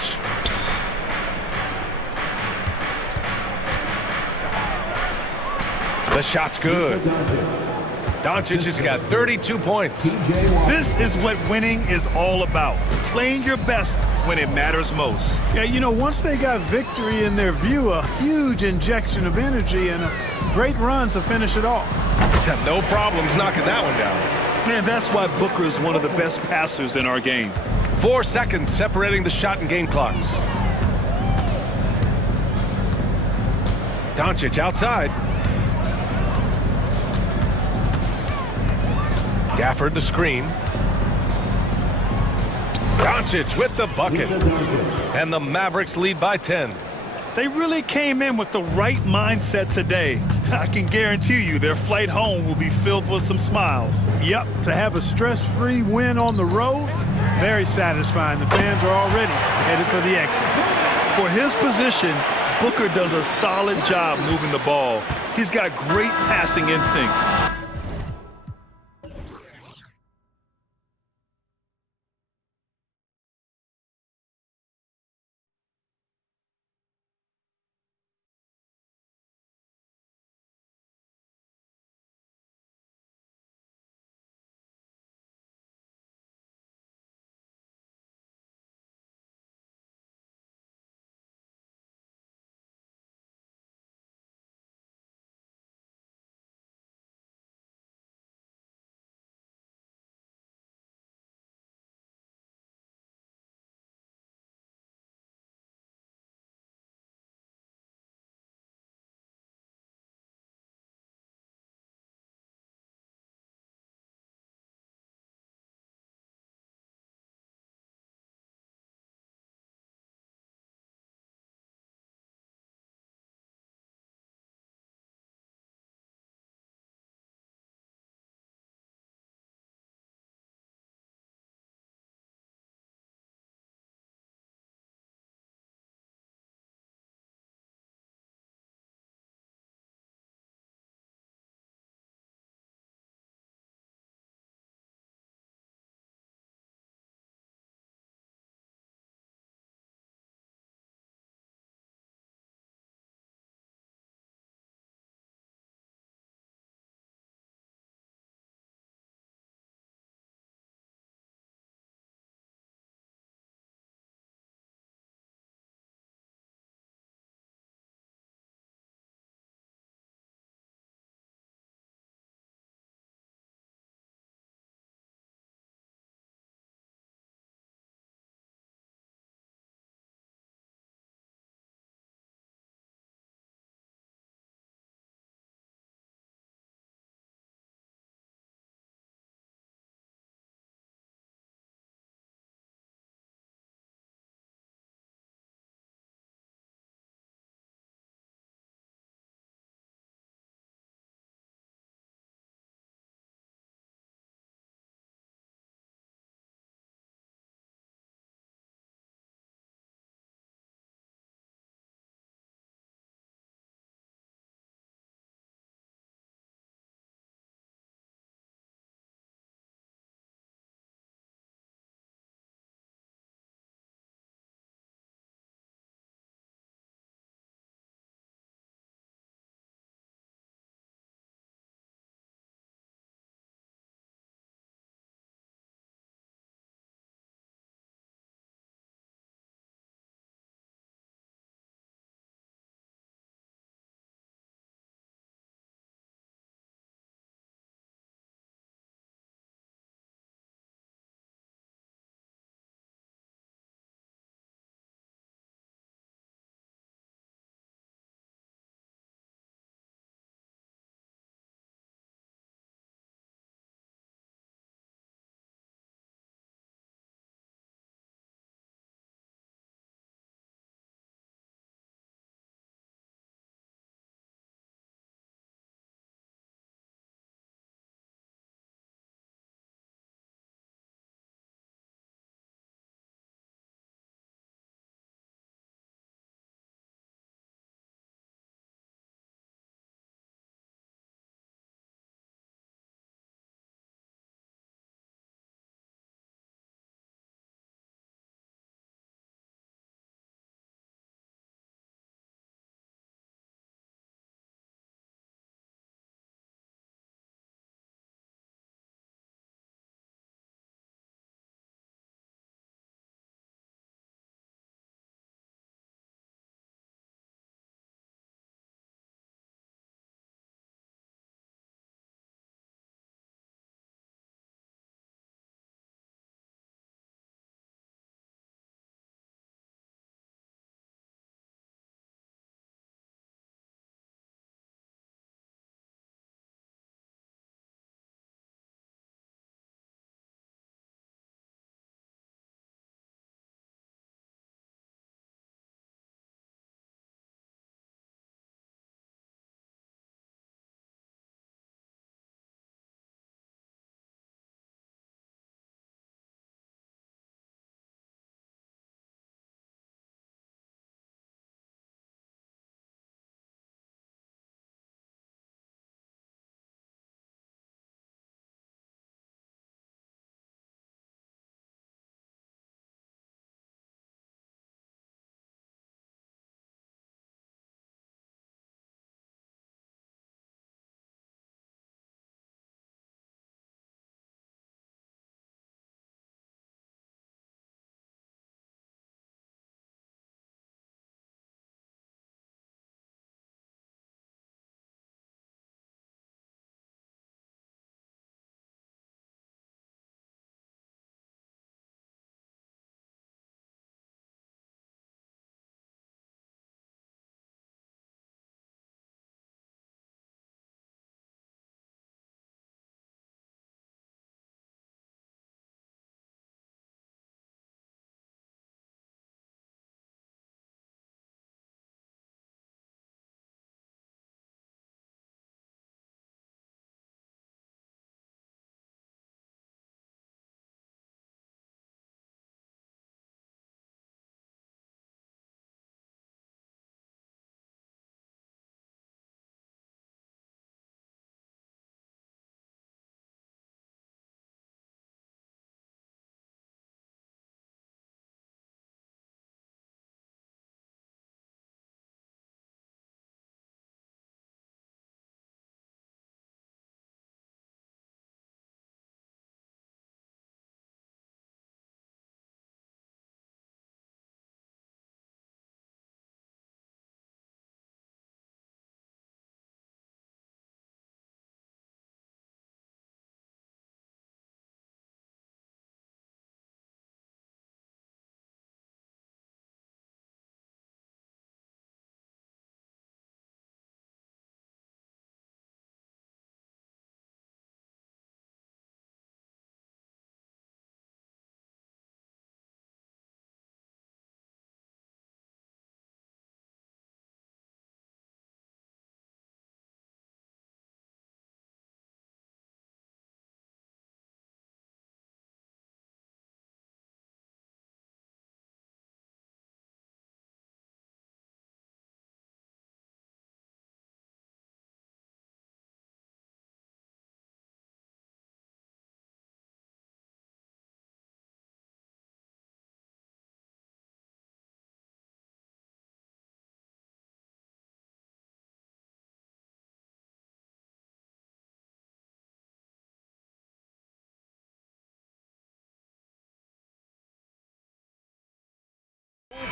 The shot's good. Doncic has got 32 points. This is what winning is all about. Playing your best when it matters most. Yeah, you know, once they got victory in their view, a huge injection of energy and a great run to finish it off. No problems knocking that one down. Man, that's why Booker is one of the best passers in our game. 4 seconds separating the shot and game clocks. Doncic outside. Gafford the screen. Doncic with the bucket. And the Mavericks lead by 10. They really came in with the right mindset today. I can guarantee you their flight home will be filled with some smiles. Yep, to have a stress-free win on the road, very satisfying. The fans are already headed for the exit. For his position, Booker does a solid job moving the ball. He's got great passing instincts.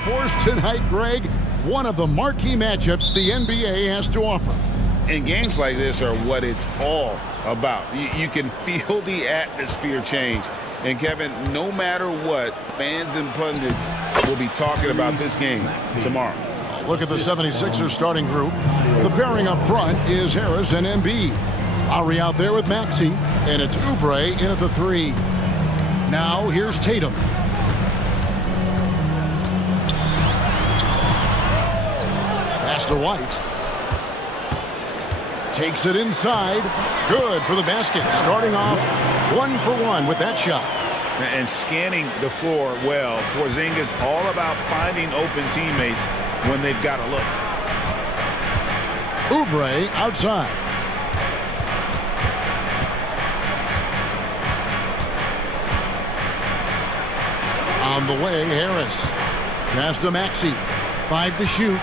force tonight, Greg. One of the marquee matchups the NBA has to offer. And games like this are what it's all about. You can feel the atmosphere change. And Kevin, no matter what, fans and pundits will be talking about this game tomorrow. Look at the 76ers starting group. The pairing up front is Harris and Embiid. Lowry out there with Maxey, and it's Oubre in at the 3. Now here's Tatum. Pass to White. Takes it inside. Good for the basket. Starting off 1 for 1 with that shot. And scanning the floor well. Porzingis all about finding open teammates when they've got a look. Oubre outside. On the way, Harris. Pass to Maxey. 5 to shoot.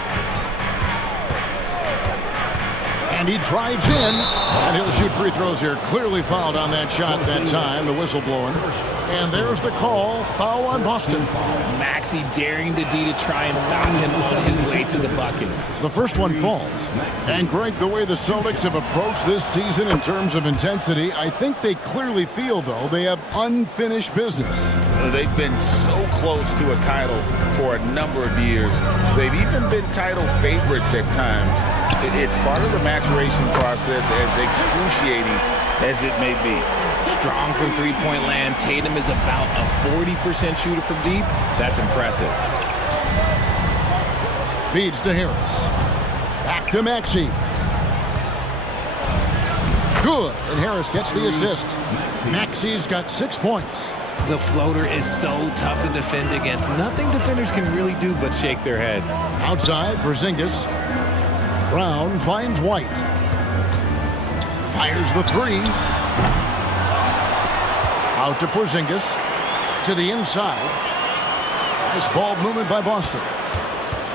And he drives in, and he'll shoot free throws here. Clearly fouled on that shot that time, the whistle blowing. And there's the call, foul on Boston. Maxey daring the D to try and stop him on his way to the bucket. The first one falls. And Greg, the way the Celtics have approached this season in terms of intensity, I think they clearly feel, though, they have unfinished business. They've been so close to a title for a number of years. They've even been title favorites at times. It's part of the maturation process, as excruciating as it may be. Strong from three-point land. Tatum is about a 40% shooter from deep. That's impressive. Feeds to Harris. Back to Maxey. Good, and Harris gets the assist. Maxey's got 6 points. The floater is so tough to defend against. Nothing defenders can really do but shake their heads. Outside, Porzingis. Brown finds White. Fires the 3. Out to Porzingis. To the inside. Nice ball movement by Boston.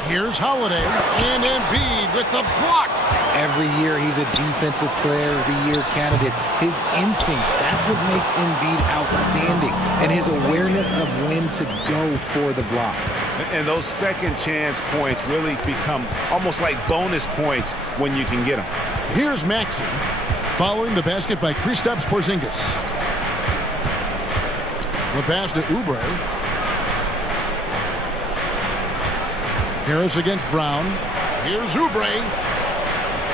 Here's Holiday. And Embiid with the block. Every year he's a defensive player of the year candidate. His instincts, that's what makes Embiid outstanding. And his awareness of when to go for the block. And those second chance points really become almost like bonus points when you can get them. Here's Maxey. Following the basket by Kristaps Porzingis. The pass to Oubre. Harris against Brown. Here's Oubre.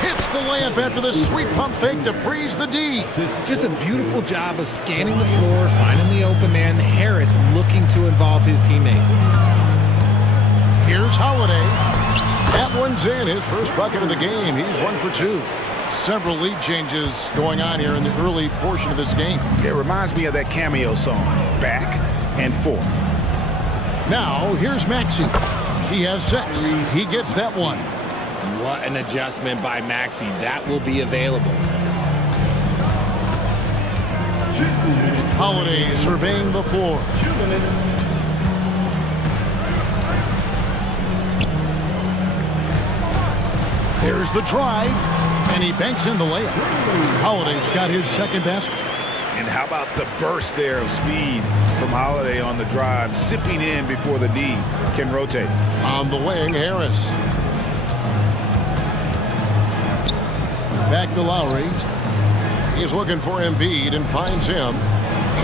Hits the layup after the sweet pump fake to freeze the D. Just a beautiful job of scanning the floor, finding the open man. Harris looking to involve his teammates. Here's Holiday. That one's in. His first bucket of the game. He's 1 for 2. Several lead changes going on here in the early portion of this game. It reminds me of that cameo song, Back and Forth. Now, here's Maxey. He has 6. He gets that one. What an adjustment by Maxey. That will be available. Holiday surveying the floor. 2 minutes. There's the drive, and he banks in the layup. Holiday's got his second basket. And how about the burst there of speed from Holiday on the drive, zipping in before the D can rotate. On the wing, Harris. Back to Lowry. He's looking for Embiid and finds him.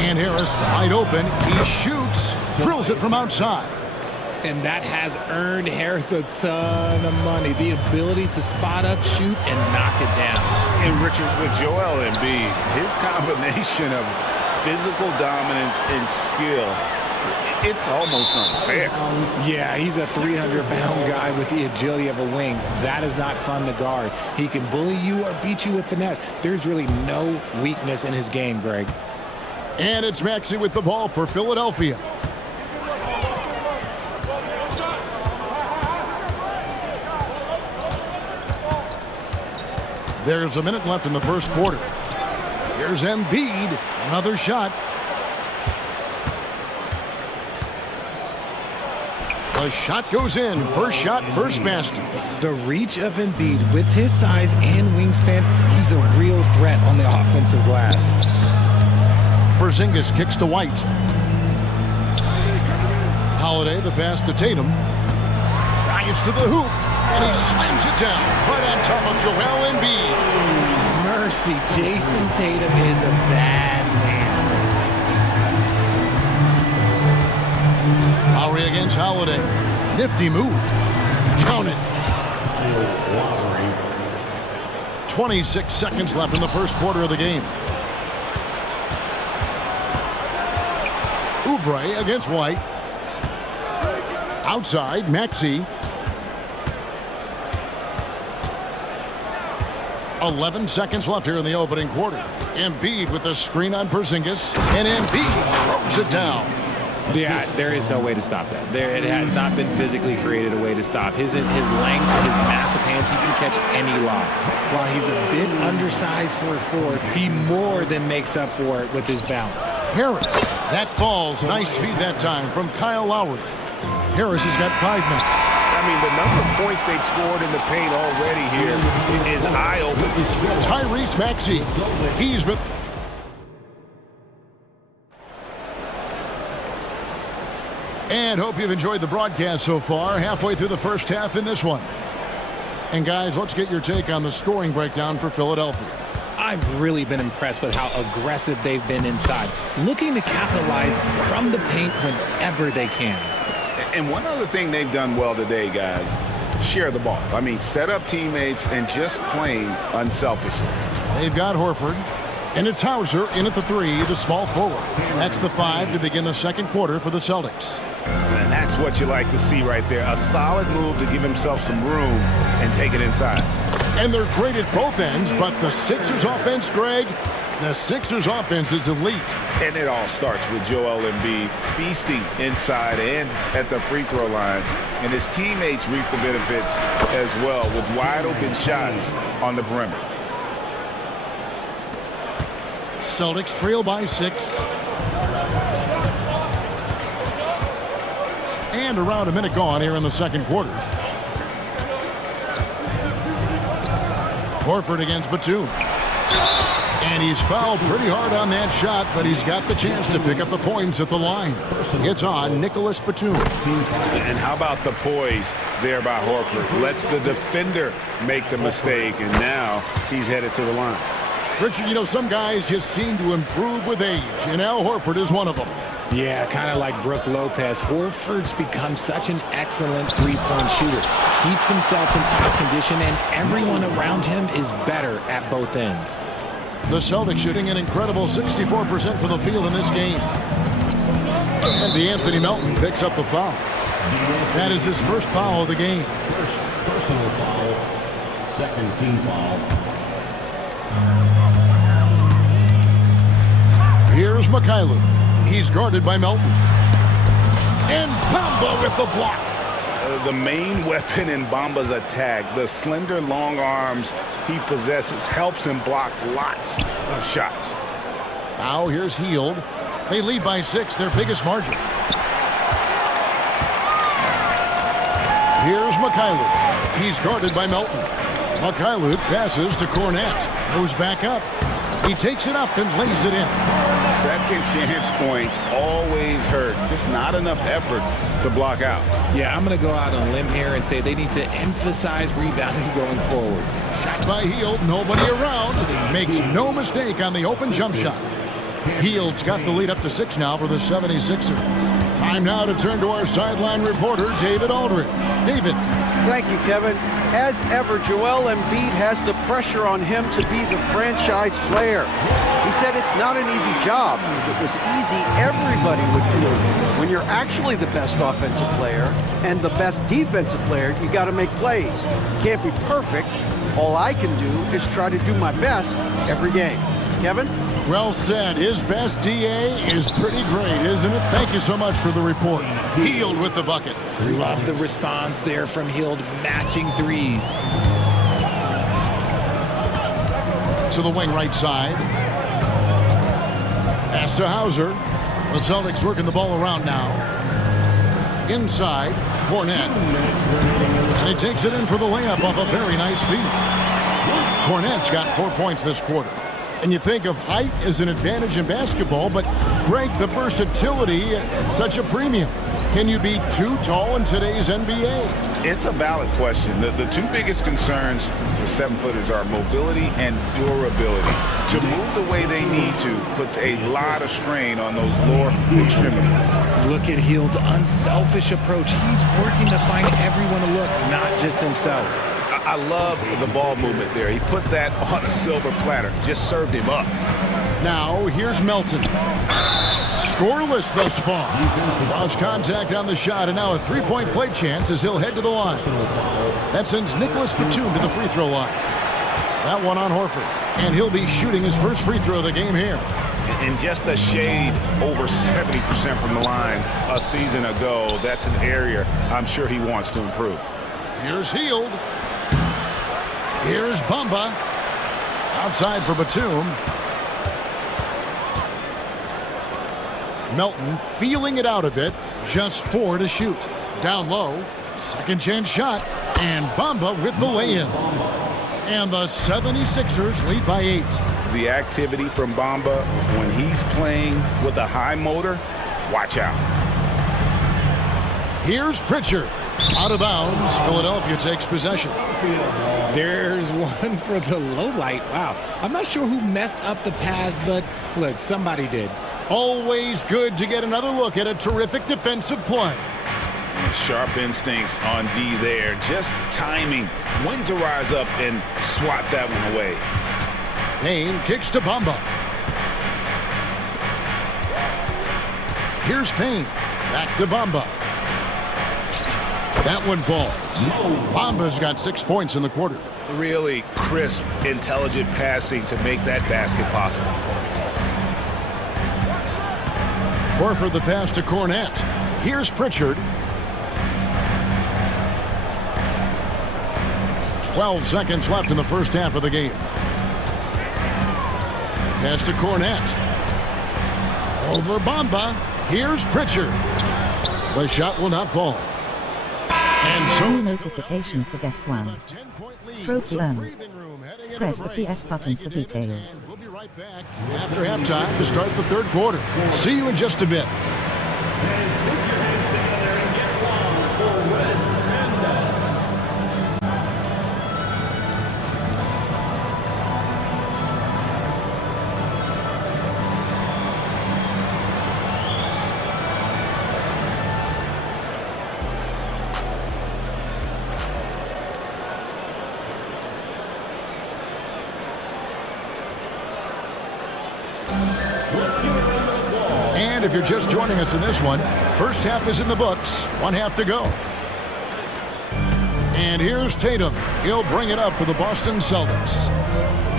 And Harris wide open. He shoots, drills it from outside. And that has earned Harris a ton of money. The ability to spot up, shoot, and knock it down. And Richard, with Joel Embiid, his combination of physical dominance and skill, it's almost unfair. Yeah, he's a 300-pound guy with the agility of a wing. That is not fun to guard. He can bully you or beat you with finesse. There's really no weakness in his game, Greg. And it's Maxey with the ball for Philadelphia. There's a minute left in the first quarter. Here's Embiid. Another shot. The shot goes in. First shot, first basket. The reach of Embiid with his size and wingspan, he's a real threat on the offensive glass. Porzingis kicks to White. Holiday, the pass to Tatum. drives to the hoop, and he slams it down right on top of Joel Embiid. Mercy, Jason Tatum is a bad man. Lowry against Holiday. Nifty move. Count it. 26 seconds left in the first quarter of the game. Oubre against White. Outside, Maxey. 11 seconds left here in the opening quarter. Embiid with the screen on Porzingis, and Embiid throws it down. Yeah, there is no way to stop that. It has not been physically created a way to stop. His length, his massive hands, he can catch any lob. While he's a bit undersized for a forward, he more than makes up for it with his bounce. Harris, that falls. Nice feed that time from Kyle Lowry. Harris has got 5 minutes. I mean, the number of points they've scored in the paint already here is eye-opening. Tyrese Maxey, he's been... And hope you've enjoyed the broadcast so far. Halfway through the first half in this one. And guys, let's get your take on the scoring breakdown for Philadelphia. I've really been impressed with how aggressive they've been inside, looking to capitalize from the paint whenever they can. And one other thing they've done well today, guys, share the ball. I mean, set up teammates and just playing unselfishly. They've got Horford. And it's Hauser in at the 3, the small forward. That's the 5 to begin the second quarter for the Celtics. And that's what you like to see right there. A solid move to give himself some room and take it inside. And they're great at both ends, but the Sixers offense, Greg, the Sixers offense is elite. And it all starts with Joel Embiid feasting inside and at the free throw line. And his teammates reap the benefits as well with wide open shots on the perimeter. Celtics trail by 6. And around a minute gone here in the second quarter. Horford against Batum. And he's fouled pretty hard on that shot, but he's got the chance to pick up the points at the line. It's on Nicholas Batum. And how about the poise there by Horford? Lets the defender make the mistake, and now he's headed to the line. Richard, you know, some guys just seem to improve with age, and Al Horford is one of them. Yeah, kind of like Brook Lopez. Horford's become such an excellent three-point shooter. Keeps himself in top condition, and everyone around him is better at both ends. The Celtics shooting an incredible 64% for the field in this game. And DeAnthony Melton picks up the foul. That is his first foul of the game. First personal foul, second team foul. Here's Mikhailuk. He's guarded by Melton. And Bamba with the block. The main weapon in Bamba's attack, the slender long arms he possesses, helps him block lots of shots. Now here's Hield. They lead by 6, their biggest margin. Here's Mikhailuk. He's guarded by Melton. Mikhailuk passes to Cornette. Goes back up. He takes it up and lays it in. Second chance points always hurt. Just not enough effort to block out. Yeah, I'm going to go out on a limb here and say they need to emphasize rebounding going forward. Shot by Hield, nobody around. Makes no mistake on the open jump shot. Hield's got the lead up to 6 now for the 76ers. Time now to turn to our sideline reporter, David Aldridge. David. Thank you, Kevin. As ever, Joel Embiid has the pressure on him to be the franchise player. He said it's not an easy job. If it was easy, everybody would do it. When you're actually the best offensive player and the best defensive player, you got to make plays. You can't be perfect. All I can do is try to do my best every game. Kevin? Well said. His best DA is pretty great, isn't it? Thank you so much for the report. Hield with the bucket. Love the response there from Hield, matching threes. To the wing right side. Pass to Hauser. The Celtics working the ball around now. Inside, Cornette. And he takes it in for the layup off a very nice feed. Cornette's got 4 points this quarter. And you think of height as an advantage in basketball, but Greg, the versatility at such a premium. Can you be too tall in today's NBA? It's a valid question. The two biggest concerns for 7-footers are mobility and durability. To move the way they need to puts a lot of strain on those lower extremities. Look at Hield's unselfish approach. He's working to find everyone to look, not just himself. I love the ball movement there. He put that on a silver platter, just served him up. Now, here's Melton. Scoreless thus far. Lost contact on the shot, and now a three-point play chance as he'll head to the line. That sends Nicholas Batum to the free throw line. That one on Horford, and he'll be shooting his first free throw of the game here. And just a shade over 70% from the line a season ago. That's an area I'm sure he wants to improve. Here's Hield. Here's Bamba. Outside for Batum. Melton feeling it out a bit. Just 4 to shoot. Down low. Second chance shot. And Bamba with the lay-in. And the 76ers lead by 8. The activity from Bamba when he's playing with a high motor, watch out. Here's Pritchard. Out of bounds. Philadelphia takes possession. There's one for the low light. Wow. I'm not sure who messed up the pass, but look, somebody did. Always good to get another look at a terrific defensive play. Sharp instincts on D there. Just timing when to rise up and swat that one away. Payne kicks to Bamba. Here's Payne. Back to Bamba. That one falls. Bamba's got 6 points in the quarter. Really crisp, intelligent passing to make that basket possible. Horford the pass to Cornette. Here's Pritchard. 12 seconds left in the first half of the game. Pass to Cornette. Over Bamba. Here's Pritchard. The shot will not fall. And so New notification for guest one. Trophy earned. Press the PS button for details. we'll be right back after halftime to start the third quarter. See you in just a bit. And if you're just joining us in this one, first half is in the books, 1 half to go. And here's Tatum. He'll bring it up for the Boston Celtics,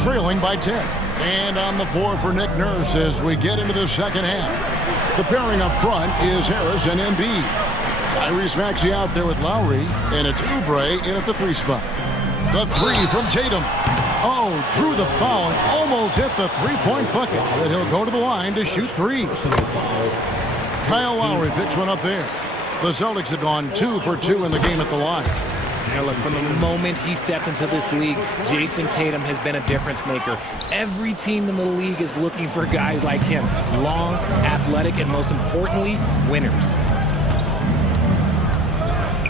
trailing by 10. And on the floor for Nick Nurse as we get into the second half. The pairing up front is Harris and Embiid. Tyrese Maxey out there with Lowry, and it's Oubre in at the 3 spot. The 3 from Tatum. Oh, drew the foul and almost hit the three-point bucket. But he'll go to the line to shoot 3. Kyle Lowry picks one up there. The Celtics have gone 2 for 2 in the game at the line. Now look, from the moment he stepped into this league, Jason Tatum has been a difference maker. Every team in the league is looking for guys like him. Long, athletic, and most importantly, winners.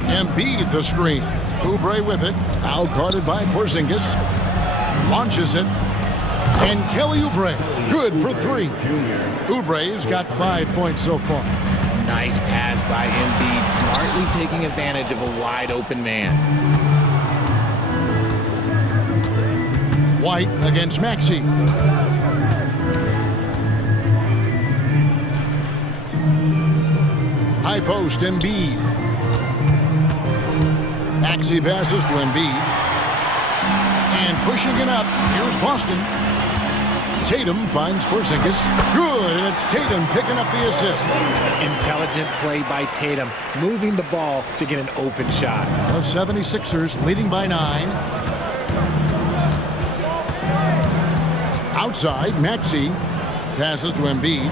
Embiid the screen. Oubre with it. Out guarded by Porzingis. Launches it. And Kelly Oubre. Good for 3. Oubre's got 5 points so far. Nice pass by Embiid, smartly taking advantage of a wide open man. White against Maxey. High post, Embiid. Maxey passes to Embiid. And pushing it up, here's Boston. Tatum finds Porzingis. Good, and it's Tatum picking up the assist. Intelligent play by Tatum, moving the ball to get an open shot. The 76ers leading by 9. Outside, Maxey passes to Embiid.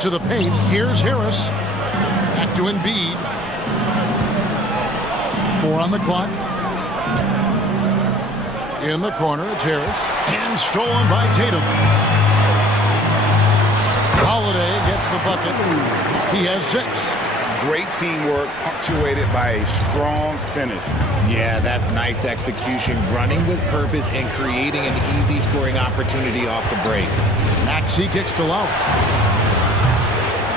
To the paint, here's Harris. Back to Embiid. 4 on the clock. In the corner, it's Harris. And stolen by Tatum. Holiday gets the bucket. He has 6. Great teamwork, punctuated by a strong finish. Yeah, that's nice execution, running with purpose and creating an easy scoring opportunity off the break. Maxey kicks to Lauer.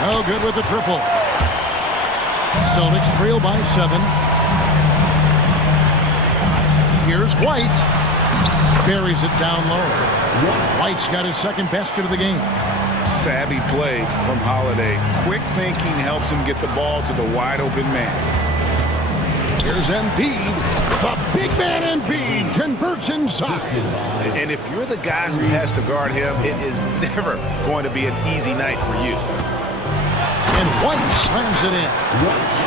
Oh, good with the triple. Celtics trail by 7. Here's White. Buries it down low. White's got his second basket of the game. Savvy play from Holiday. Quick thinking helps him get the ball to the wide open man. Here's Embiid. The big man Embiid converts inside. And if you're the guy who has to guard him, it is never going to be an easy night for you. And White slams it in.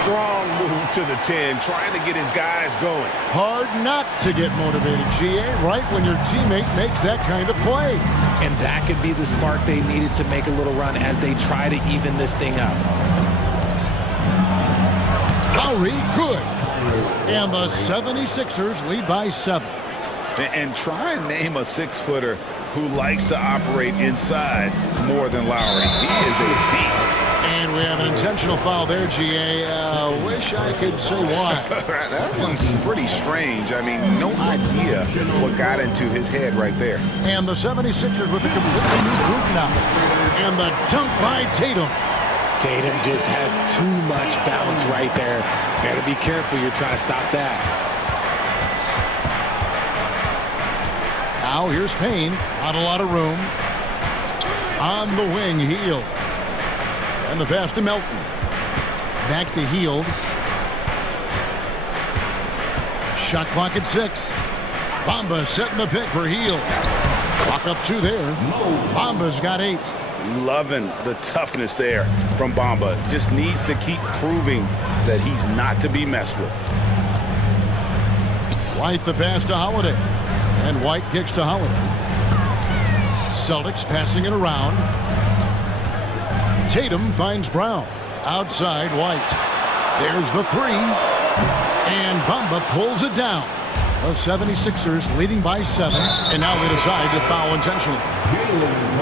Strong move to the 10, trying to get his guys going. Hard not to get motivated, GA, right when your teammate makes that kind of play. And that could be the spark they needed to make a little run as they try to even this thing up. Lowry, good. And the 76ers lead by 7. And try and name a 6-footer who likes to operate inside more than Lowry. He is a beast. And we have an intentional foul there, GA. Wish I could say why. That one's pretty strange. I mean, no idea what got into his head right there. And the 76ers with a completely new group now. And the dunk by Tatum. Tatum just has too much bounce right there. Better be careful. You're trying to stop that. Now here's Payne. Not a lot of room. On the wing, Hield. And the pass to Melton. Back to Hield. Shot clock at 6. Bamba setting the pick for Hield. Clock up 2 there. Bamba's got 8. Loving the toughness there from Bamba. Just needs to keep proving that he's not to be messed with. White the pass to Holiday. And White kicks to Holiday. Celtics passing it around. Tatum finds Brown. Outside White. There's the 3. And Bamba pulls it down. The 76ers leading by 7. And now they decide to foul intentionally.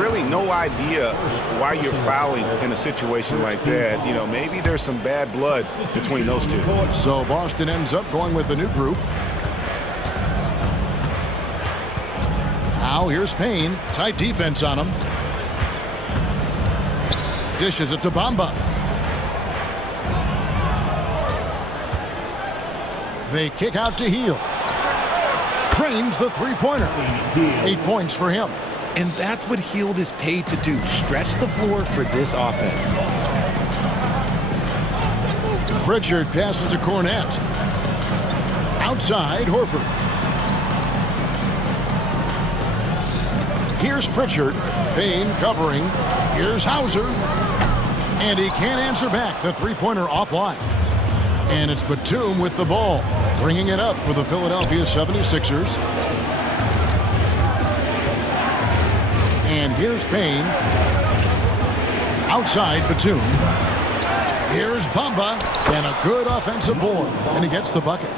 Really no idea why you're fouling in a situation like that. You know, maybe there's some bad blood between those two. So Boston ends up going with a new group. Now here's Payne. Tight defense on him. Dishes it to Bamba. They kick out to Hield. Drains the 3-pointer. 8 points for him. And that's what Hield is paid to do. Stretch the floor for this offense. Pritchard passes to Cornette. Outside, Horford. Here's Pritchard. Payne covering. Here's Hauser. And he can't answer back. The 3-pointer offline. And it's Batum with the ball. Bringing it up for the Philadelphia 76ers. And here's Payne. Outside Batum. Here's Bamba. And a good offensive board. And he gets the bucket.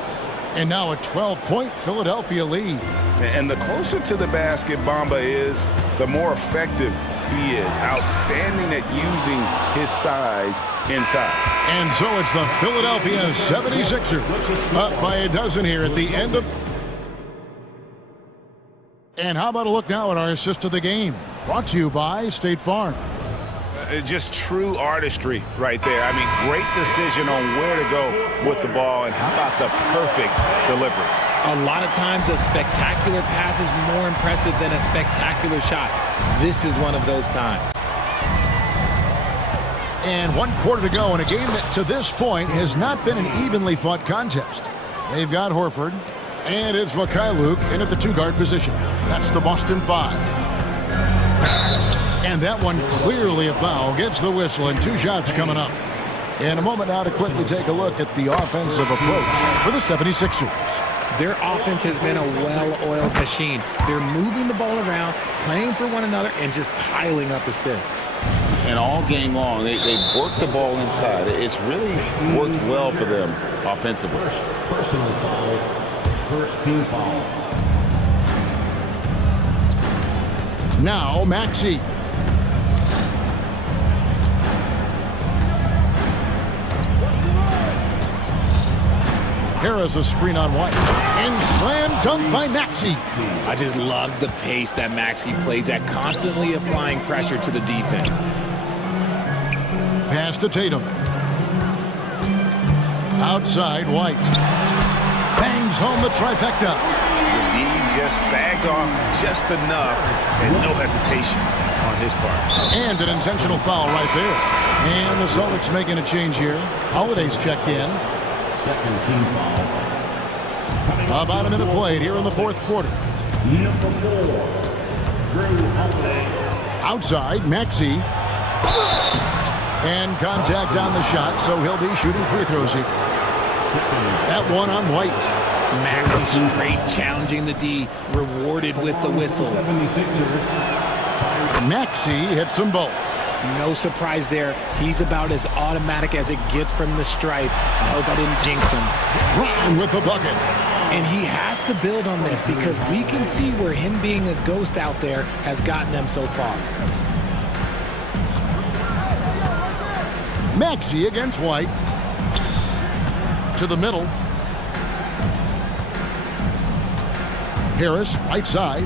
And now a 12-point Philadelphia lead. And the closer to the basket Bamba is, the more effective he is. Outstanding at using his size inside. And so it's the Philadelphia 76ers up by a dozen here at the end of... And how about a look now at our assist of the game? Brought to you by State Farm. Just true artistry right there. I mean, great decision on where to go with the ball, and how about the perfect delivery? A lot of times a spectacular pass is more impressive than a spectacular shot. This is one of those times. And 1 quarter to go in a game that to this point has not been an evenly fought contest. They've got Horford, and it's Mikhailuk in at the 2-guard position. That's the Boston 5. And that one clearly a foul. Gets the whistle, and 2 shots coming up. In a moment now to quickly take a look at the offensive approach for the 76ers. Their offense has been a well-oiled machine. They're moving the ball around, playing for one another, and just piling up assists. And all game long, they work the ball inside. It's really worked well for them offensively. Personal foul. First team foul. Now Maxey. Harris a screen on White. And slam dunk by Maxey. I just love the pace that Maxey plays at, constantly applying pressure to the defense. Pass to Tatum. Outside White. Bangs home the trifecta. The D just sagged off just enough and no hesitation on his part. And an intentional foul right there. And the Celtics making a change here. Holiday's checked in. Second team foul. About a minute played here in the fourth quarter. Number 4, Drew Holiday. Outside, Maxey. And contact on the shot, so he'll be shooting free throws here. That one on White. Maxey straight challenging the D, rewarded with the whistle. Maxey hits them both. No surprise there. He's about as automatic as it gets from the stripe. I hope I didn't jinx him. Brown with the bucket. And he has to build on this because we can see where him being a ghost out there has gotten them so far. Maxey against White. To the middle. Harris, right side.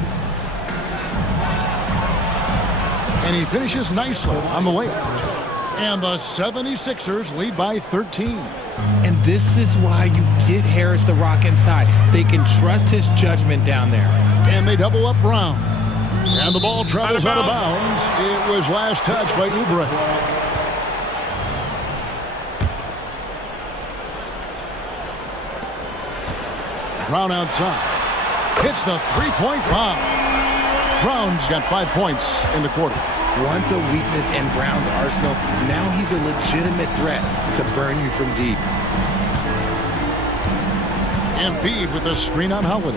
And he finishes nicely on the layup. And the 76ers lead by 13. And this is why you get Harris the rock inside. They can trust his judgment down there. And they double up Brown. And the ball travels out of bounds. It was last touched by Oubre. Brown outside. Hits the three-point bomb. Brown's got 5 points in the quarter. Once a weakness in Brown's arsenal, now he's a legitimate threat to burn you from deep. Embiid with a screen on Holiday.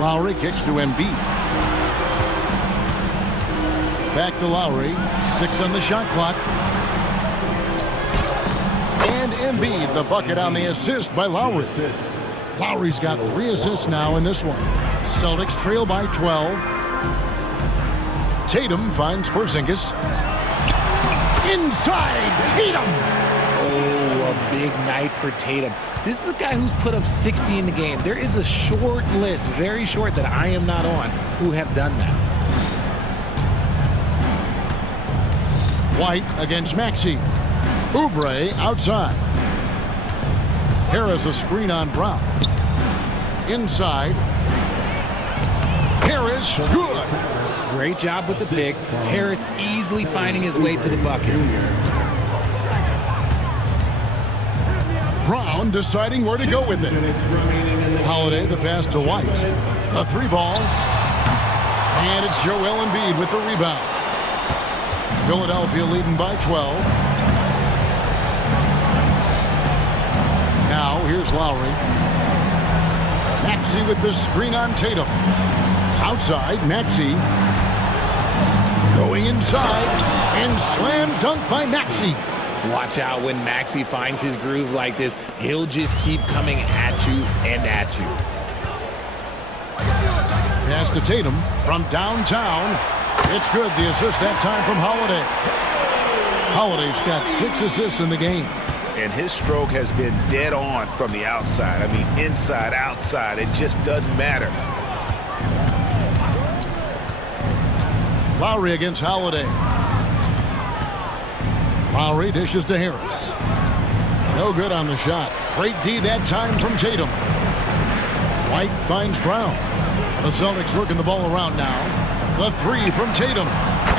Lowry kicks to Embiid. Back to Lowry. 6 on the shot clock. And Embiid, the bucket on the assist by Lowry. Lowry's got 3 assists now in this one. Celtics trail by 12. Tatum finds Porzingis. Inside, Tatum! Oh, a big night for Tatum. This is a guy who's put up 60 in the game. There is a short list, very short, that I am not on, who have done that. White against Maxey. Oubre outside. Harris a screen on Brown. Inside. Harris, good. Great job with the pick. Harris easily finding his way to the bucket. Brown deciding where to go with it. Holiday the pass to White. A 3-ball. And it's Joel Embiid with the rebound. Philadelphia leading by 12. Now here's Lowry. Maxey with the screen on Tatum. Outside, Maxey. Going inside. And slam dunk by Maxey. Watch out when Maxey finds his groove like this. He'll just keep coming at you and at you. Pass to Tatum from downtown. It's good. The assist that time from Holiday. Holiday's got 6 assists in the game. And his stroke has been dead on from the outside. I mean, inside, outside, it just doesn't matter. Lowry against Holiday. Lowry dishes to Harris. No good on the shot. Great D that time from Tatum. White finds Brown. The Celtics working the ball around now. The 3 from Tatum.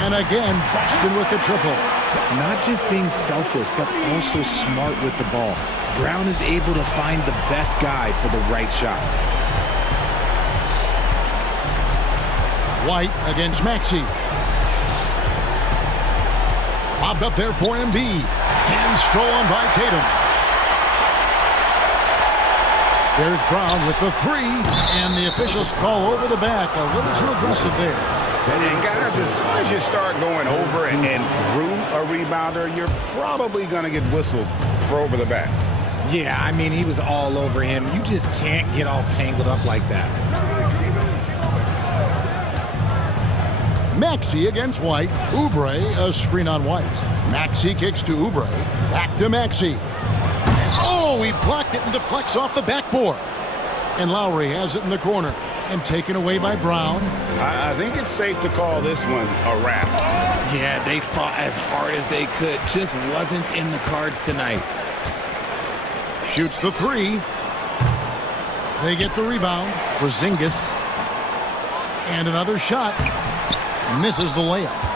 And again, Boston with the triple. Not just being selfless, but also smart with the ball. Brown is able to find the best guy for the right shot. White against Maxey. Lobbed up there for Embiid. And stolen by Tatum. There's Brown with the 3. And the officials call over the back. A little too aggressive there. And guys, as soon as you start going over and through a rebounder, you're probably going to get whistled for over the back. Yeah, I mean, he was all over him. You just can't get all tangled up like that. Maxey against White. Oubre, a screen on White. Maxey kicks to Oubre. Back to Maxey. Oh, he blocked it and deflects off the backboard. And Lowry has it in the corner and taken away by Brown. I think it's safe to call this one a wrap. Yeah, they fought as hard as they could. Just wasn't in the cards tonight. Shoots the three. They get the rebound for Zingis. And another shot. Misses the layup.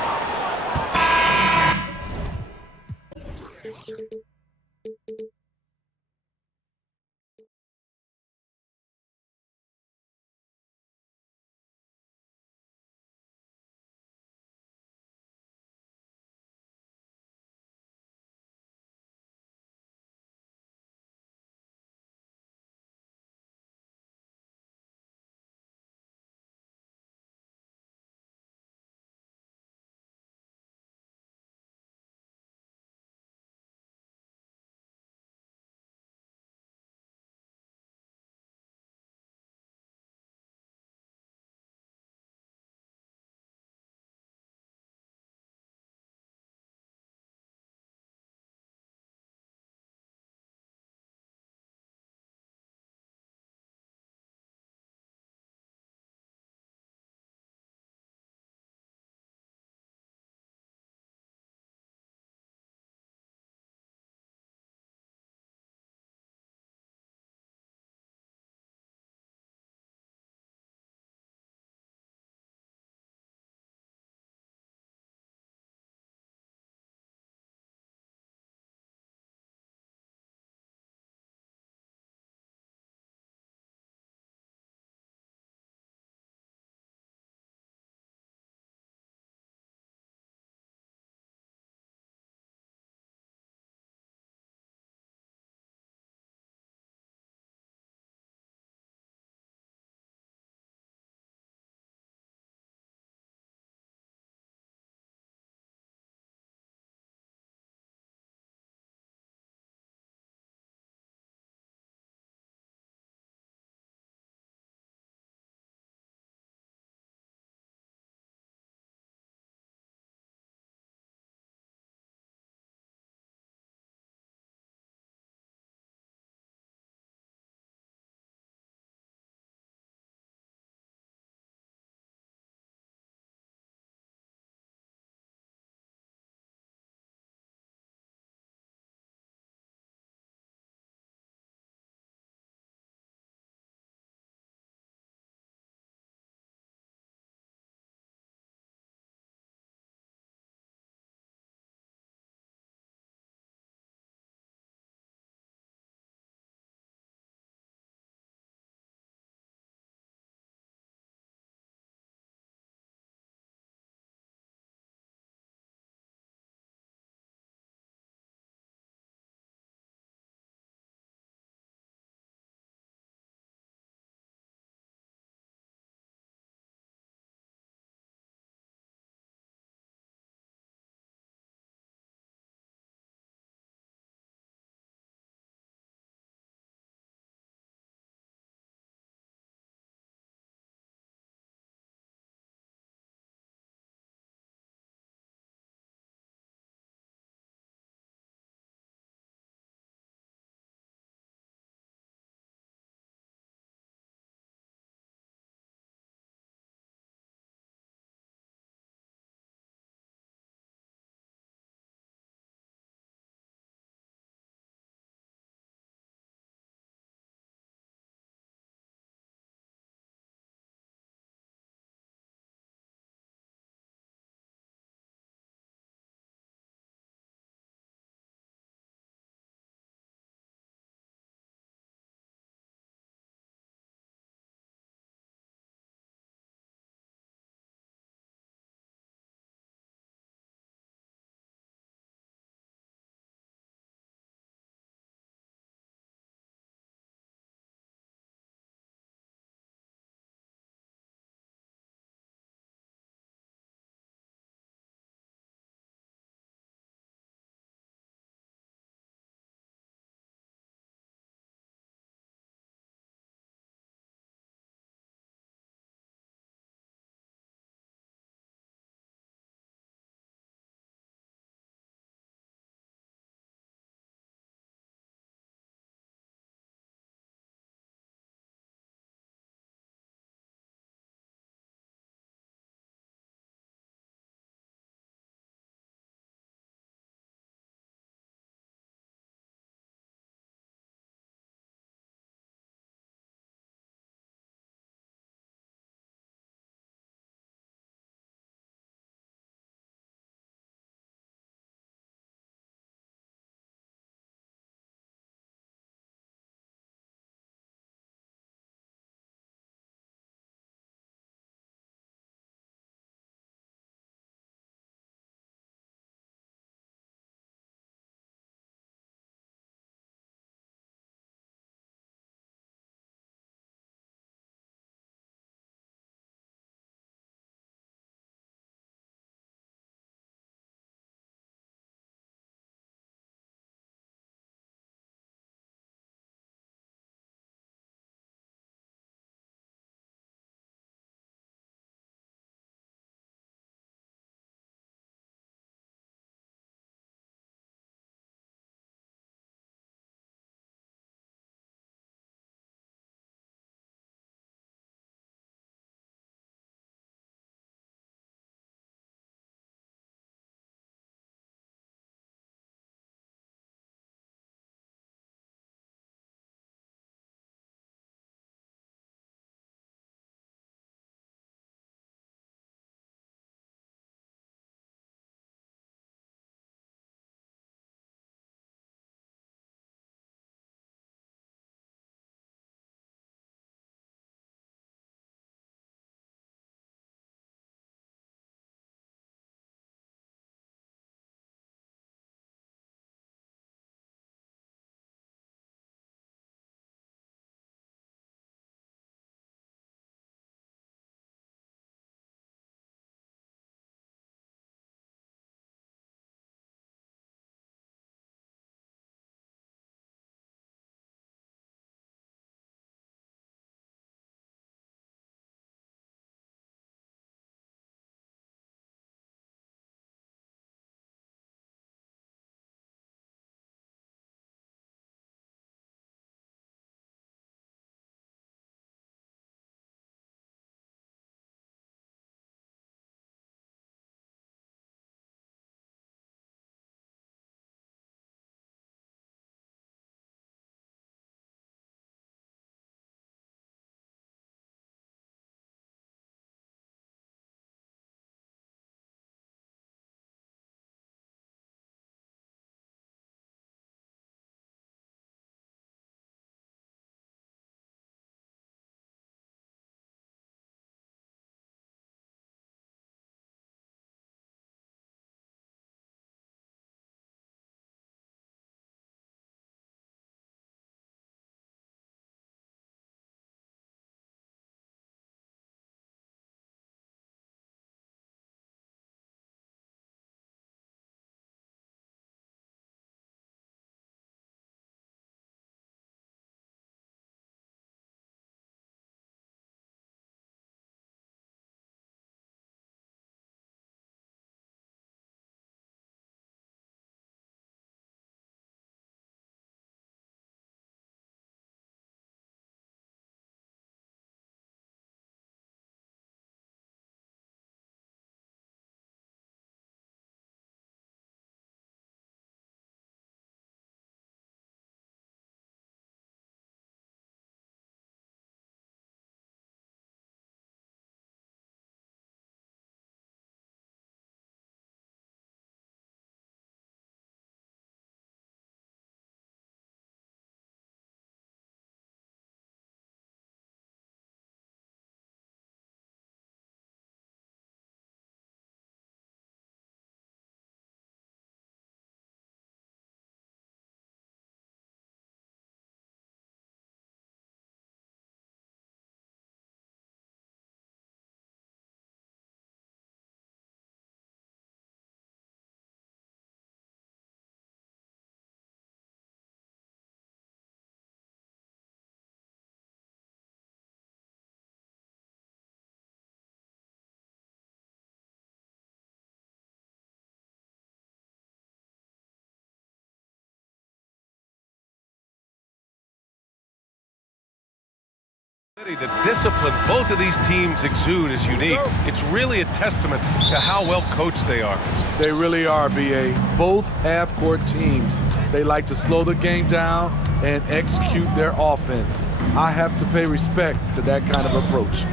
The discipline both of these teams exude is unique. It's really a testament to how well coached they are. They really are, B.A. Both half-court teams. They like to slow the game down and execute their offense. I have to pay respect to that kind of approach.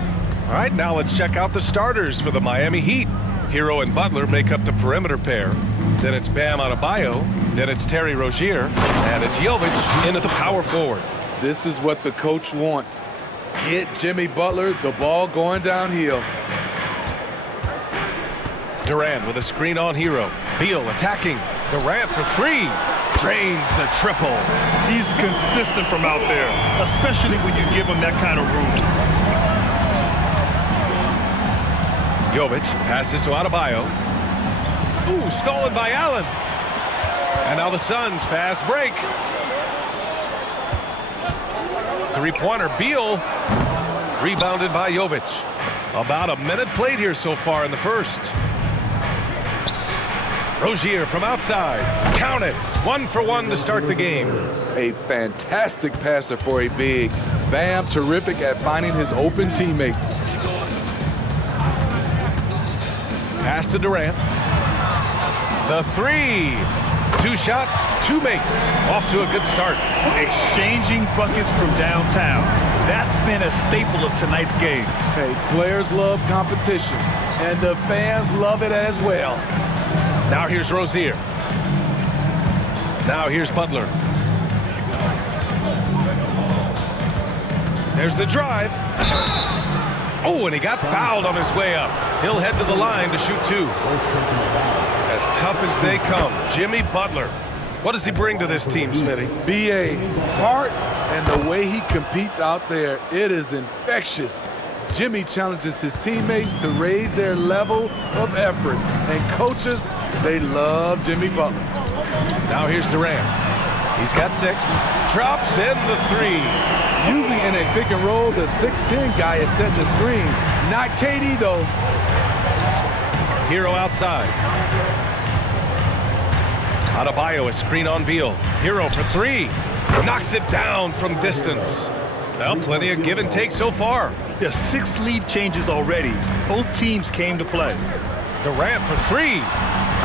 All right, now let's check out the starters for the Miami Heat. Hero and Butler make up the perimeter pair. Then it's Bam Adebayo. Then it's Terry Rozier. And it's Jovic in at the power forward. This is what the coach wants. Get Jimmy Butler the ball going downhill. Durant with a screen on Hero. Beal attacking. Durant for three. Drains the triple. He's consistent from out there, especially when you give him that kind of room. Jovic passes to Adebayo. Ooh, stolen by Allen. And now the Suns fast break. Three-pointer, Beal. Rebounded by Jovic. About a minute played here so far in the first. Rozier from outside. Count it. 1-for-1 to start the game. A fantastic passer for a big. Bam, terrific at finding his open teammates. Pass to Durant. The three. 2 shots, 2 makes. Off to a good start. Exchanging buckets from downtown. That's been a staple of tonight's game. Hey, players love competition, and the fans love it as well. Now here's Rozier. Now here's Butler. There's the drive. Oh, and he got fouled on his way up. He'll head to the line to shoot 2. As tough as they come, Jimmy Butler. What does he bring to this team, Smitty? B.A. heart and the way he competes out there, it is infectious. Jimmy challenges his teammates to raise their level of effort. And coaches, they love Jimmy Butler. Now here's Durant. He's got 6. Drops in the 3. Usually in a pick and roll, the 6'10 guy is setting the screen. Not KD, though. Hero outside. Adebayo, a screen on Beal. Hero for 3. Knocks it down from distance. Well, plenty of give and take so far. Yeah, 6 lead changes already. Both teams came to play. Durant for 3.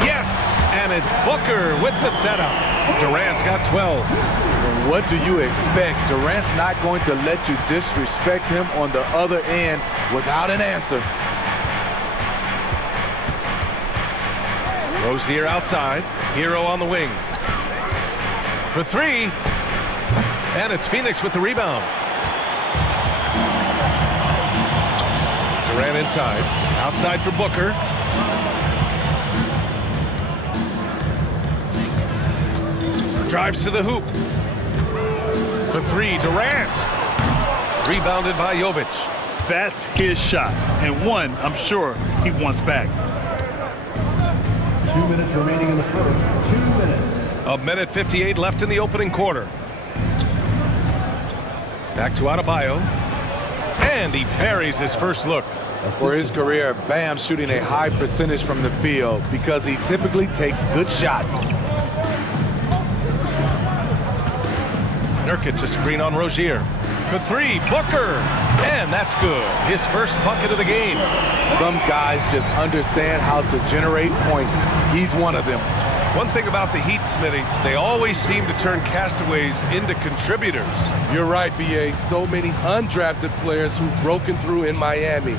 Yes, and it's Booker with the setup. Durant's got 12. And what do you expect? Durant's not going to let you disrespect him on the other end without an answer. Rozier outside. Hero on the wing. For 3. And it's Phoenix with the rebound. Durant inside. Outside for Booker. Drives to the hoop. For 3, Durant. Rebounded by Jovic. That's his shot. And one, I'm sure, he wants back. 2 minutes remaining in the first. 2 minutes. A minute 58 left in the opening quarter. Back to Adebayo. And he parries his first look. For his career, Bam shooting a high percentage from the field because he typically takes good shots. Nurkic, a screen on Rozier. For 3, Booker. And that's good. His first bucket of the game. Some guys just understand how to generate points. He's one of them. One thing about the Heat, Smitty, they always seem to turn castaways into contributors. You're right, B.A. So many undrafted players who've broken through in Miami.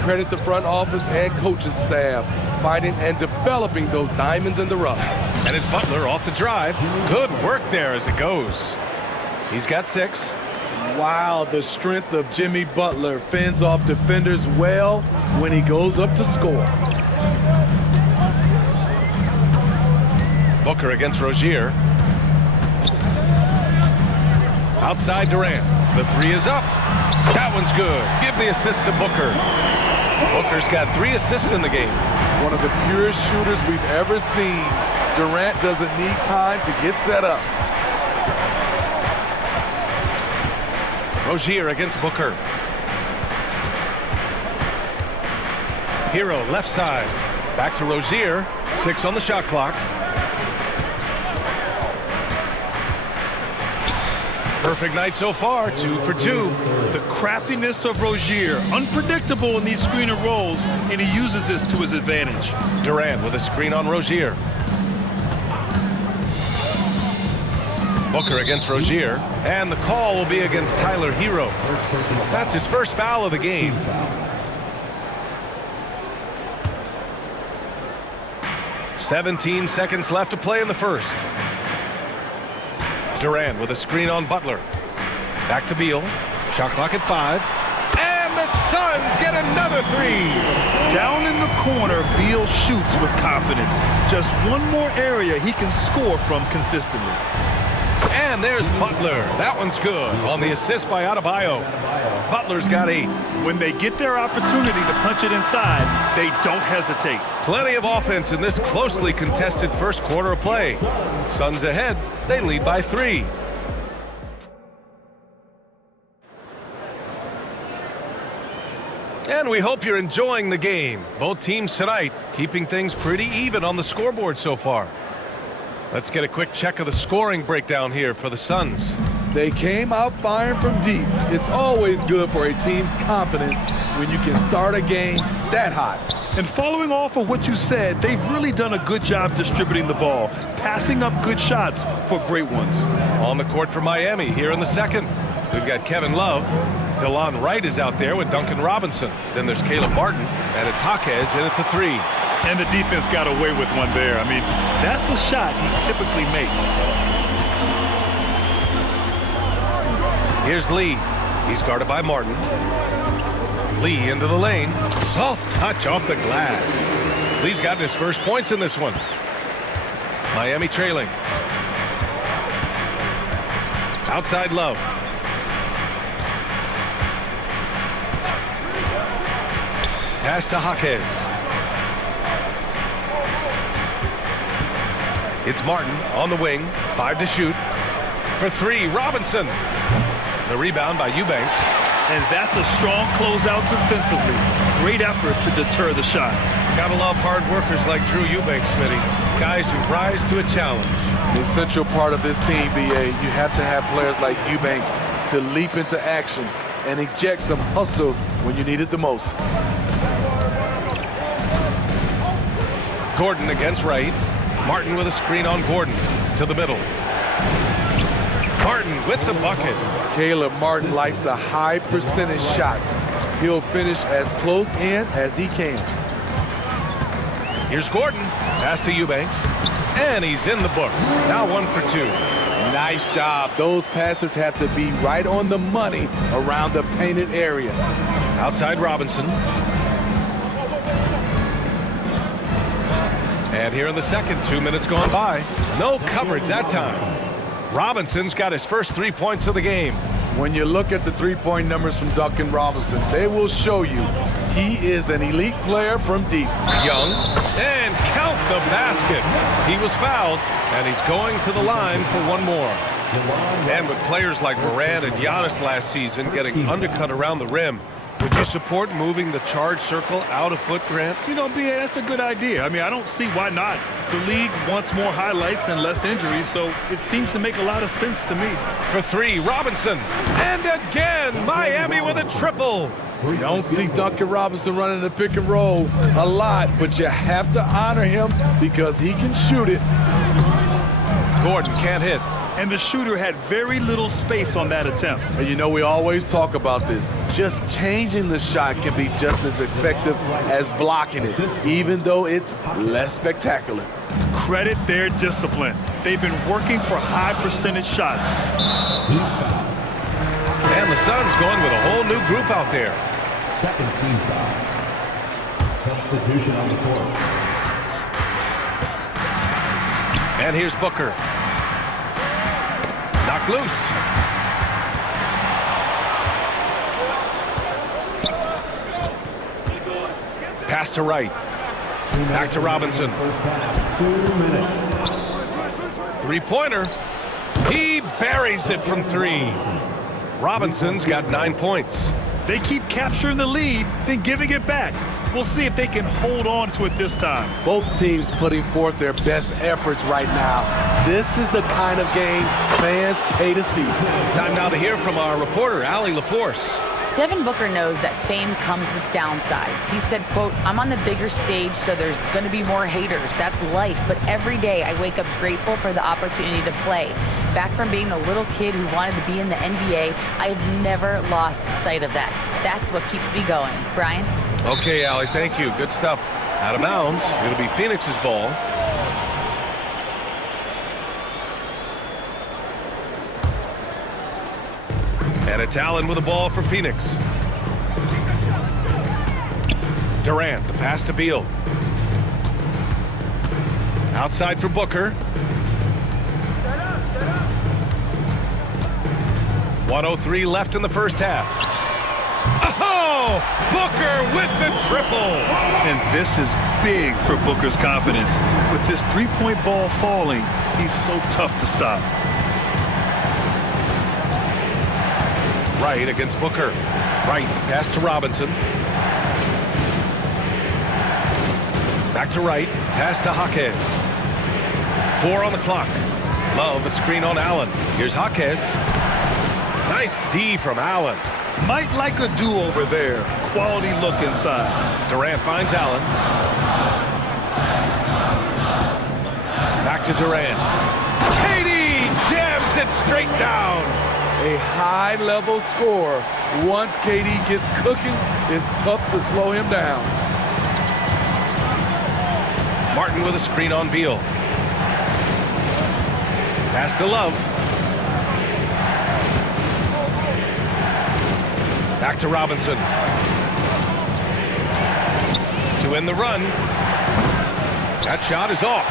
Credit the front office and coaching staff, finding and developing those diamonds in the rough. And it's Butler off the drive. Good work there as it goes. He's got 6. Wow, the strength of Jimmy Butler fends off defenders well when he goes up to score. Booker against Rozier. Outside Durant. The 3 is up. That one's good. Give the assist to Booker. Booker's got 3 assists in the game. One of the purest shooters we've ever seen. Durant doesn't need time to get set up. Rozier against Booker. Hero left side. Back to Rozier. 6 on the shot clock. perfect night so far, 2 for 2. The craftiness of Rozier, unpredictable in these screen and rolls, and he uses this to his advantage. Durant with a screen on Rozier. Booker against Rozier, and the call will be against Tyler Hero. That's his first foul of the game. "17 seconds left to play in the first. Durant with a screen on Butler. Back to Beal. Shot clock at 5. And the Suns get another 3. Down in the corner, Beal shoots with confidence. Just one more area he can score from consistently. And there's Butler. That one's good on the assist by Adebayo. Butler's got 8. When they get their opportunity to punch it inside, they don't hesitate. Plenty of offense in this closely contested first quarter of play. Suns ahead. They lead by 3. And we hope you're enjoying the game. Both teams tonight keeping things pretty even on the scoreboard so far. Let's get a quick check of the scoring breakdown here for the Suns. They came out firing from deep. It's always good for a team's confidence when you can start a game that hot. And following off of what you said, they've really done a good job distributing the ball, passing up good shots for great ones. On the court for Miami here in the second. We've got Kevin Love. DeLon Wright is out there with Duncan Robinson. Then there's Caleb Martin, and it's Jaquez in at the 3. And the defense got away with one there. I mean, that's a shot he typically makes. Here's Lee. He's guarded by Martin. Lee into the lane. Soft touch off the glass. Lee's gotten his first points in this one. Miami trailing. Outside Love. Pass to Jaquez. It's Martin on the wing. 5 to shoot. For 3, Robinson. The rebound by Eubanks. And that's a strong closeout defensively. Great effort to deter the shot. Gotta love hard workers like Drew Eubanks, Smitty. Guys who rise to a challenge. The essential part of this team, BA, you have to have players like Eubanks to leap into action and inject some hustle when you need it the most. Gordon against Wright. Martin with a screen on Gordon to the middle. Martin with the bucket. Caleb Martin likes the high percentage shots. He'll finish as close in as he can. Here's Gordon. Pass to Eubanks. And he's in the books. Now 1 for 2. Nice job. Those passes have to be right on the money around the painted area. Outside Robinson. And here in the second, 2 minutes gone by. No coverage that time. Robinson's got his first 3 points of the game. When you look at the three-point numbers from Duncan Robinson, they will show you he is an elite player from deep. Young, and count the basket. He was fouled, and he's going to the line for one more. And with players like Morant and Giannis last season getting undercut around the rim, would you support moving the charge circle out a foot, Grant? You know, BA, that's a good idea. I mean, I don't see why not. The league wants more highlights and less injuries, so it seems to make a lot of sense to me. For 3, Robinson. And again, Miami with a triple. We don't see Duncan Robinson running the pick and roll a lot, but you have to honor him because he can shoot it. Gordon can't hit. And the shooter had very little space on that attempt. And you know, we always talk about this. Just changing the shot can be just as effective as blocking it, even though it's less spectacular. Credit their discipline. They've been working for high percentage shots. And the Suns going with a whole new group out there. Second team foul. Substitution on the court. And here's Booker. Knocked loose. Pass to Wright. Back to Robinson. 2 minutes. Three-pointer. He buries it from 3. Robinson's got 9 points. They keep capturing the lead, then giving it back. We'll see if they can hold on to it this time. Both teams putting forth their best efforts right now. This is the kind of game fans pay to see. Time now to hear from our reporter, Allie LaForce. Devin Booker knows that fame comes with downsides. He said, quote, "I'm on the bigger stage, so there's going to be more haters. That's life. But every day I wake up grateful for the opportunity to play. Back from being the little kid who wanted to be in the NBA, I have never lost sight of that. That's what keeps me going." Brian? Okay, Allie, thank you. Good stuff. Out of bounds. It'll be Phoenix's ball. And it's Allen with the ball for Phoenix. Durant, the pass to Beal. Outside for Booker. 1:03 left in the first half. Oh! Booker with the triple! And this is big for Booker's confidence. With this three-point ball falling, he's so tough to stop. Right against Booker. Right, pass to Robinson. Back to right, pass to Jaquez. 4 on the clock. Love a screen on Allen. Here's Jaquez. Nice D from Allen. Might like a do-over there. Quality look inside. Durant finds Allen. Back to Durant. KD jams it straight down. A high-level score. Once KD gets cooking, it's tough to slow him down. Martin with a screen on Beal. Pass to Love. Back to Robinson. To end the run. That shot is off.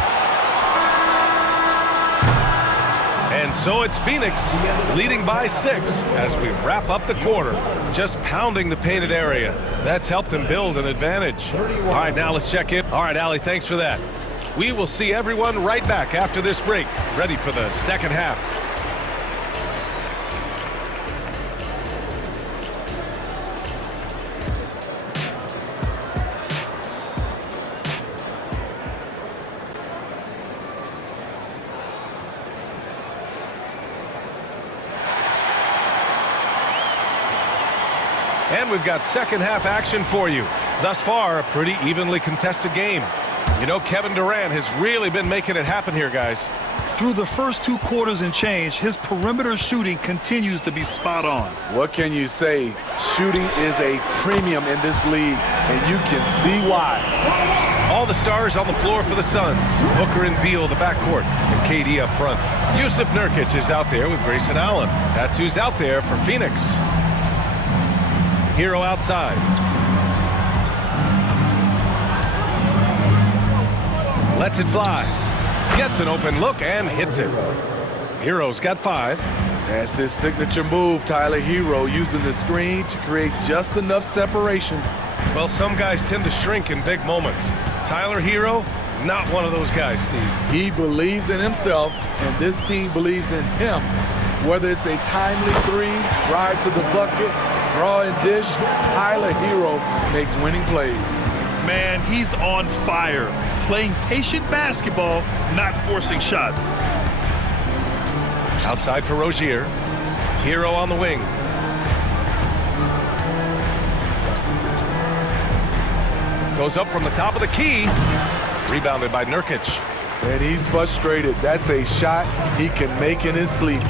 And so it's Phoenix leading by 6 as we wrap up the quarter. Just pounding the painted area. That's helped him build an advantage. All right, now let's check in. All right, Allie, thanks for that. We will see everyone right back after this break, ready for the second half. And we've got second half action for you. Thus far, a pretty evenly contested game. You know, Kevin Durant has really been making it happen here, guys. Through the first 2 quarters and change, his perimeter shooting continues to be spot on. What can you say? Shooting is a premium in this league, and you can see why. All the stars on the floor for the Suns. Booker and Beal, the backcourt, and KD up front. Yusuf Nurkic is out there with Grayson Allen. That's who's out there for Phoenix. Hero outside. Lets it fly. Gets an open look and hits it. Hero's got 5. That's his signature move, Tyler. Hero using the screen to create just enough separation. Well, some guys tend to shrink in big moments. Tyler Hero, not one of those guys, Steve. He believes in himself, and this team believes in him. Whether it's a timely 3, drive to the bucket, draw and dish, Tyler Hero makes winning plays. Man, he's on fire. Playing patient basketball, not forcing shots. Outside for Rozier. Hero on the wing. Goes up from the top of the key. Rebounded by Nurkic. And he's frustrated. That's a shot he can make in his sleep.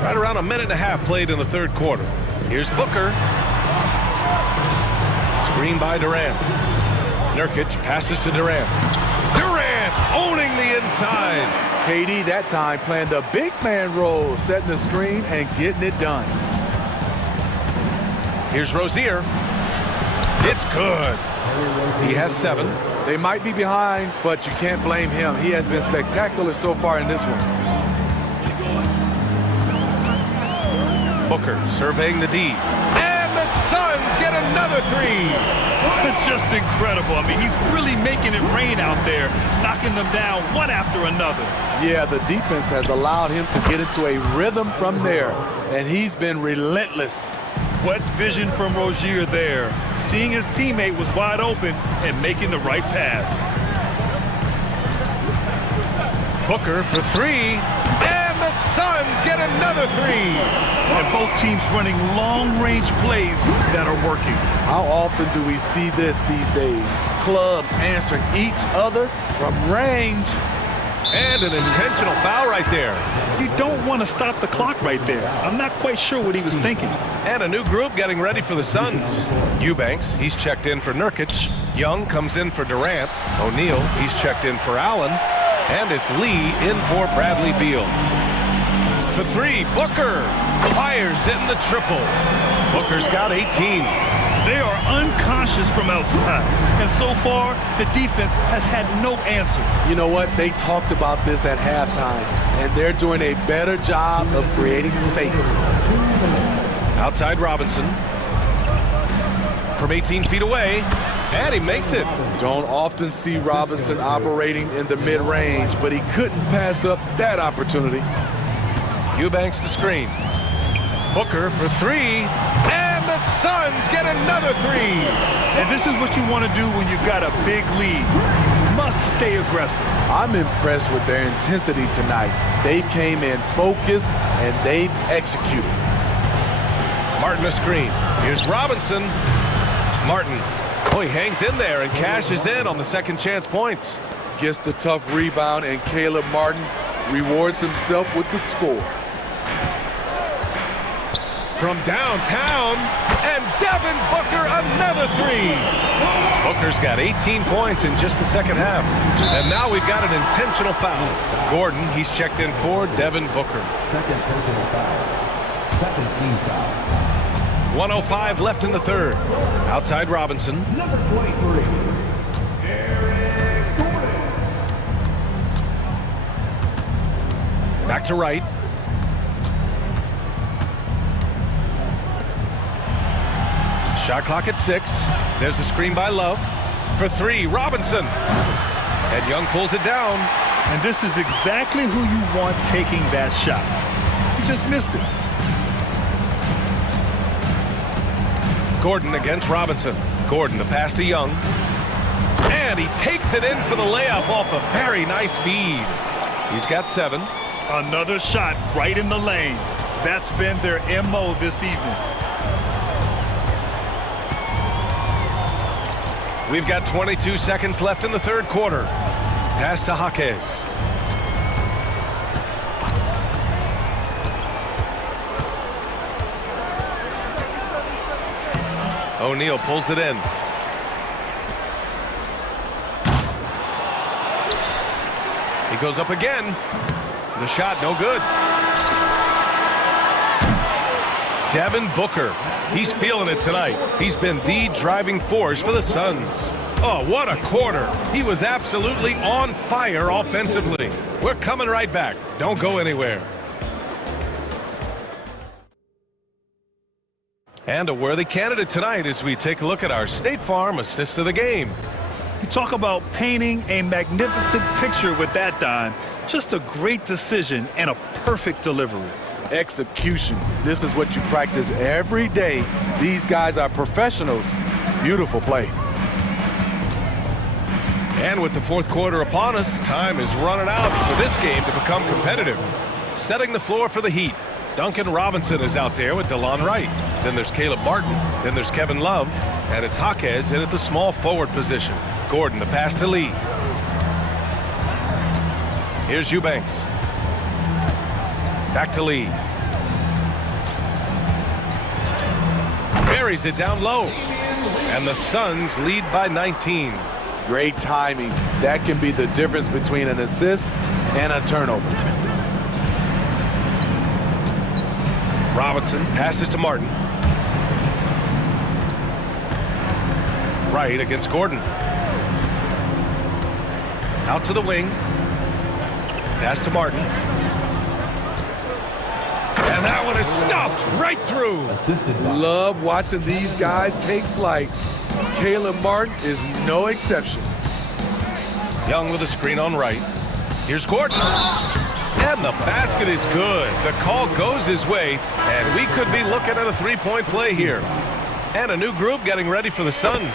Right around a minute and a half played in the third quarter. Here's Booker. Screen by Durant. Nurkic passes to Durant. Durant owning the inside. KD that time playing the big man role, setting the screen and getting it done. Here's Rozier. It's good. He has 7. They might be behind, but you can't blame him. He has been spectacular so far in this one. Booker surveying the D. And the Suns get another 3. Just incredible. I mean, he's really making it rain out there, knocking them down one after another. Yeah, the defense has allowed him to get into a rhythm from there, and he's been relentless. What vision from Rozier there. Seeing his teammate was wide open and making the right pass. Booker for three, and the Suns get another three. And both teams running long-range plays that are working. How often do we see this these days? Clubs answering each other from range. And an intentional foul right there. You don't want to stop the clock right there. I'm not quite sure what he was thinking. And a new group getting ready for the Suns. Eubanks, he's checked in for Nurkic. Young comes in for Durant. O'Neal, he's checked in for Allen. And it's Lee in for Bradley Beal. For three, Booker fires in the triple. Booker's got 18. They are unconscious from outside. And so far, the defense has had no answer. You know what? They talked about this at halftime, and they're doing a better job of creating space. Outside Robinson. From 18 feet away, and he makes it. Don't often see Robinson operating in the mid-range, but he couldn't pass up that opportunity. Eubanks the screen. Booker for three, and the Suns get another three. And this is what you want to do when you've got a big lead. Must stay aggressive. I'm impressed with their intensity tonight. They came in focused, and they've executed. Martin a screen. Here's Robinson. Martin, oh, he hangs in there and cashes in on the second chance points. Gets the tough rebound, and Caleb Martin rewards himself with the score. From downtown, and Devin Booker another three. Booker's got 18 points in just the second half. And now we've got an intentional foul. Gordon, he's checked in for Devin Booker. Second intentional foul. Second team foul. 1:05 left in the third. Outside Robinson. Number 23. Eric Gordon. Back to right. Shot clock at 6. There's a screen by Love. For three, Robinson. And Young pulls it down. And this is exactly who you want taking that shot. He just missed it. Gordon against Robinson. Gordon, the pass to Young. And he takes it in for the layup off a very nice feed. He's got 7. Another shot right in the lane. That's been their MO this evening. We've got 22 seconds left in the third quarter. Pass to Jaquez. O'Neal pulls it in. He goes up again. The shot no good. Devin Booker, he's feeling it tonight. He's been the driving force for the Suns. Oh, what a quarter. He was absolutely on fire offensively. We're coming right back. Don't go anywhere. And a worthy candidate tonight as we take a look at our State Farm assist of the game. You talk about painting a magnificent picture with that, Don. Just a great decision and a perfect delivery. Execution. This is what you practice every day. These guys are professionals. Beautiful play. And with the fourth quarter upon us, time is running out for this game to become competitive. Setting the floor for the Heat. Duncan Robinson is out there with DeLon Wright. Then there's Caleb Martin. Then there's Kevin Love. And it's Jaquez in at the small forward position. Gordon, the pass to Lee. Here's Eubanks. Back to Lee. Buries it down low. And the Suns lead by 19. Great timing. That can be the difference between an assist and a turnover. Robinson passes to Martin. Right against Gordon. Out to the wing. Pass to Martin. And that one is stuffed right through. Love watching these guys take flight. Caleb Martin is no exception. Young with a screen on right. Here's Gordon. And the basket is good. The call goes his way, and we could be looking at a three-point play here. And a new group getting ready for the Suns.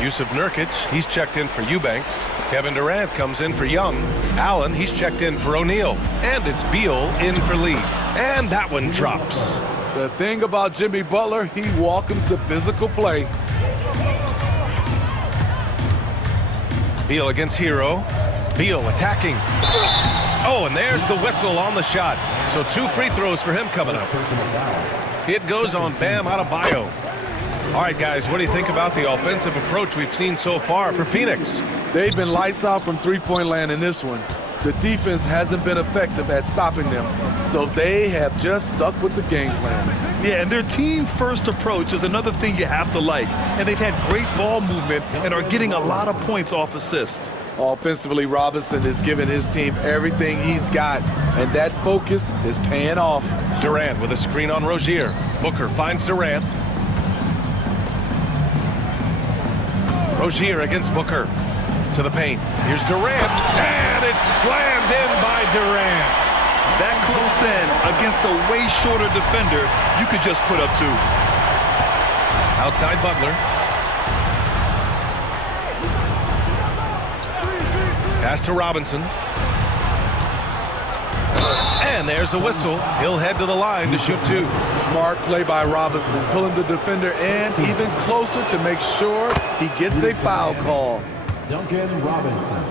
Yusuf Nurkic, he's checked in for Eubanks. Kevin Durant comes in for Young. Allen, he's checked in for O'Neal. And it's Beal in for Lee. And that one drops. The thing about Jimmy Butler, he welcomes the physical play. Beal against Hero. Beal attacking. Oh, and there's the whistle on the shot. So 2 free throws for him coming up. It goes on Bam Adebayo. All right, guys, what do you think about the offensive approach we've seen so far for Phoenix? They've been lights out from three-point land in this one. The defense hasn't been effective at stopping them, so they have just stuck with the game plan. Yeah, and their team-first approach is another thing you have to like. And they've had great ball movement and are getting a lot of points off assists. Offensively, Robinson is giving his team everything he's got, and that focus is paying off. Durant with a screen on Rozier. Booker finds Durant. Rozier against Booker. To the paint. Here's Durant. And it's slammed in by Durant. That close in against a way shorter defender, you could just put up 2. Outside Butler. Pass to Robinson. And there's a whistle. He'll head to the line to shoot 2. Smart play by Robinson, pulling the defender in even closer to make sure he gets a foul call. Duncan Robinson,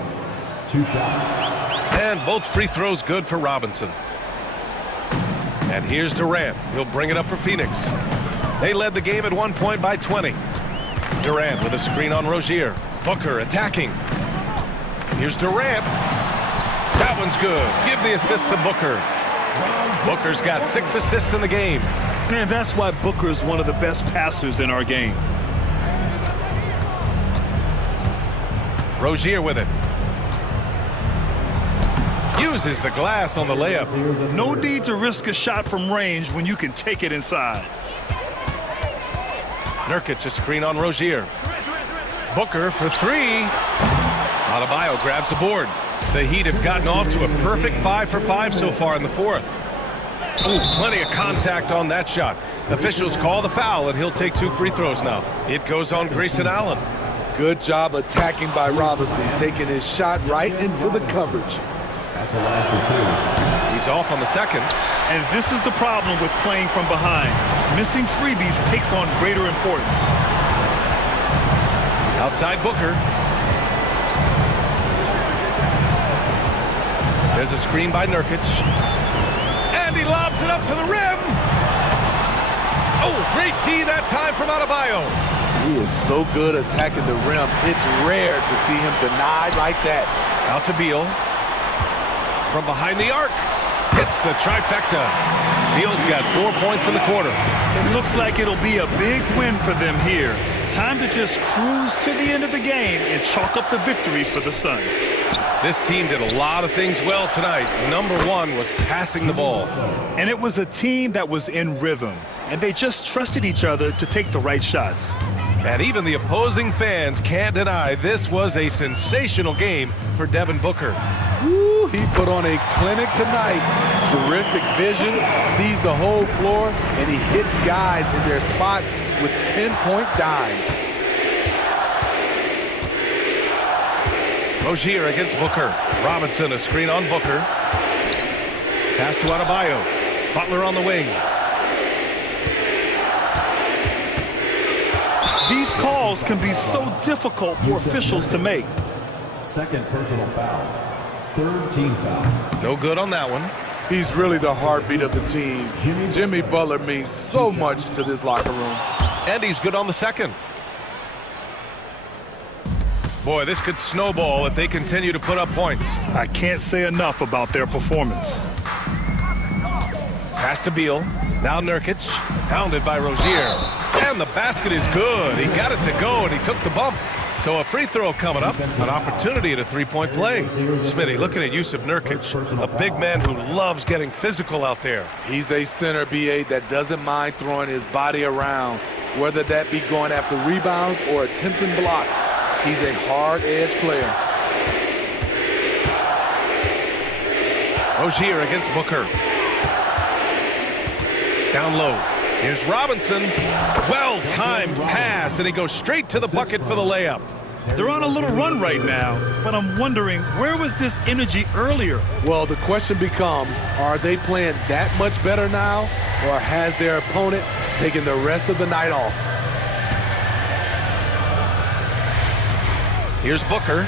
2 shots. And both free throws good for Robinson. And here's Durant. He'll bring it up for Phoenix. They led the game at one point by 20. Durant with a screen on Rozier. Booker attacking. Here's Durant. That one's good. Give the assist to Booker. Booker's got 6 assists in the game. And that's why Booker is one of the best passers in our game. Rozier with it. Uses the glass on the layup. No need to risk a shot from range when you can take it inside. Nurkic a screen on Rozier. Booker for 3. Adebayo grabs the board. The Heat have gotten off to a perfect 5 for 5 so far in the 4th. Ooh, plenty of contact on that shot. Officials call the foul, and he'll take 2 free throws now. It goes on Grayson Allen. Good job attacking by Robinson, taking his shot right into the coverage. At the line for 2. He's off on the second. And this is the problem with playing from behind. Missing freebies takes on greater importance. Outside Booker. There's a screen by Nurkic. And he lobs it up to the rim. Oh, great D that time from Adebayo. He is so good attacking the rim. It's rare to see him denied like that. Out to Beal. From behind the arc. Hits the trifecta. Beal's got 4 points in the quarter. It looks like it'll be a big win for them here. Time to just cruise to the end of the game and chalk up the victory for the Suns. This team did a lot of things well tonight. Number 1 was passing the ball. And it was a team that was in rhythm. And they just trusted each other to take the right shots. And even the opposing fans can't deny this was a sensational game for Devin Booker. Woo, he put on a clinic tonight. Terrific vision, sees the whole floor, and he hits guys in their spots with pinpoint dimes. Rozier against Booker. Robinson a screen on Booker. Pass to Adebayo. Butler on the wing. These calls can be so difficult for officials to make. Second personal foul. 3rd team foul. No good on that one. He's really the heartbeat of the team. Jimmy Butler means so much to this locker room. And he's good on the second. Boy, this could snowball if they continue to put up points. I can't say enough about their performance. Pass to Beal. Now Nurkic. Pounded by Rozier. And the basket is good. He got it to go, and he took the bump. So a free throw coming up. An opportunity at a three-point play. Smitty, looking at Yusuf Nurkic, a big man who loves getting physical out there. He's a center, BA, that doesn't mind throwing his body around, whether that be going after rebounds or attempting blocks. He's a hard-edge player. Rozier against Booker. Down low. Here's Robinson. Well-timed pass, and he goes straight to the bucket for the layup. They're on a little run right now, but I'm wondering, where was this energy earlier? Well, the question becomes, are they playing that much better now, or has their opponent taken the rest of the night off? Here's Booker.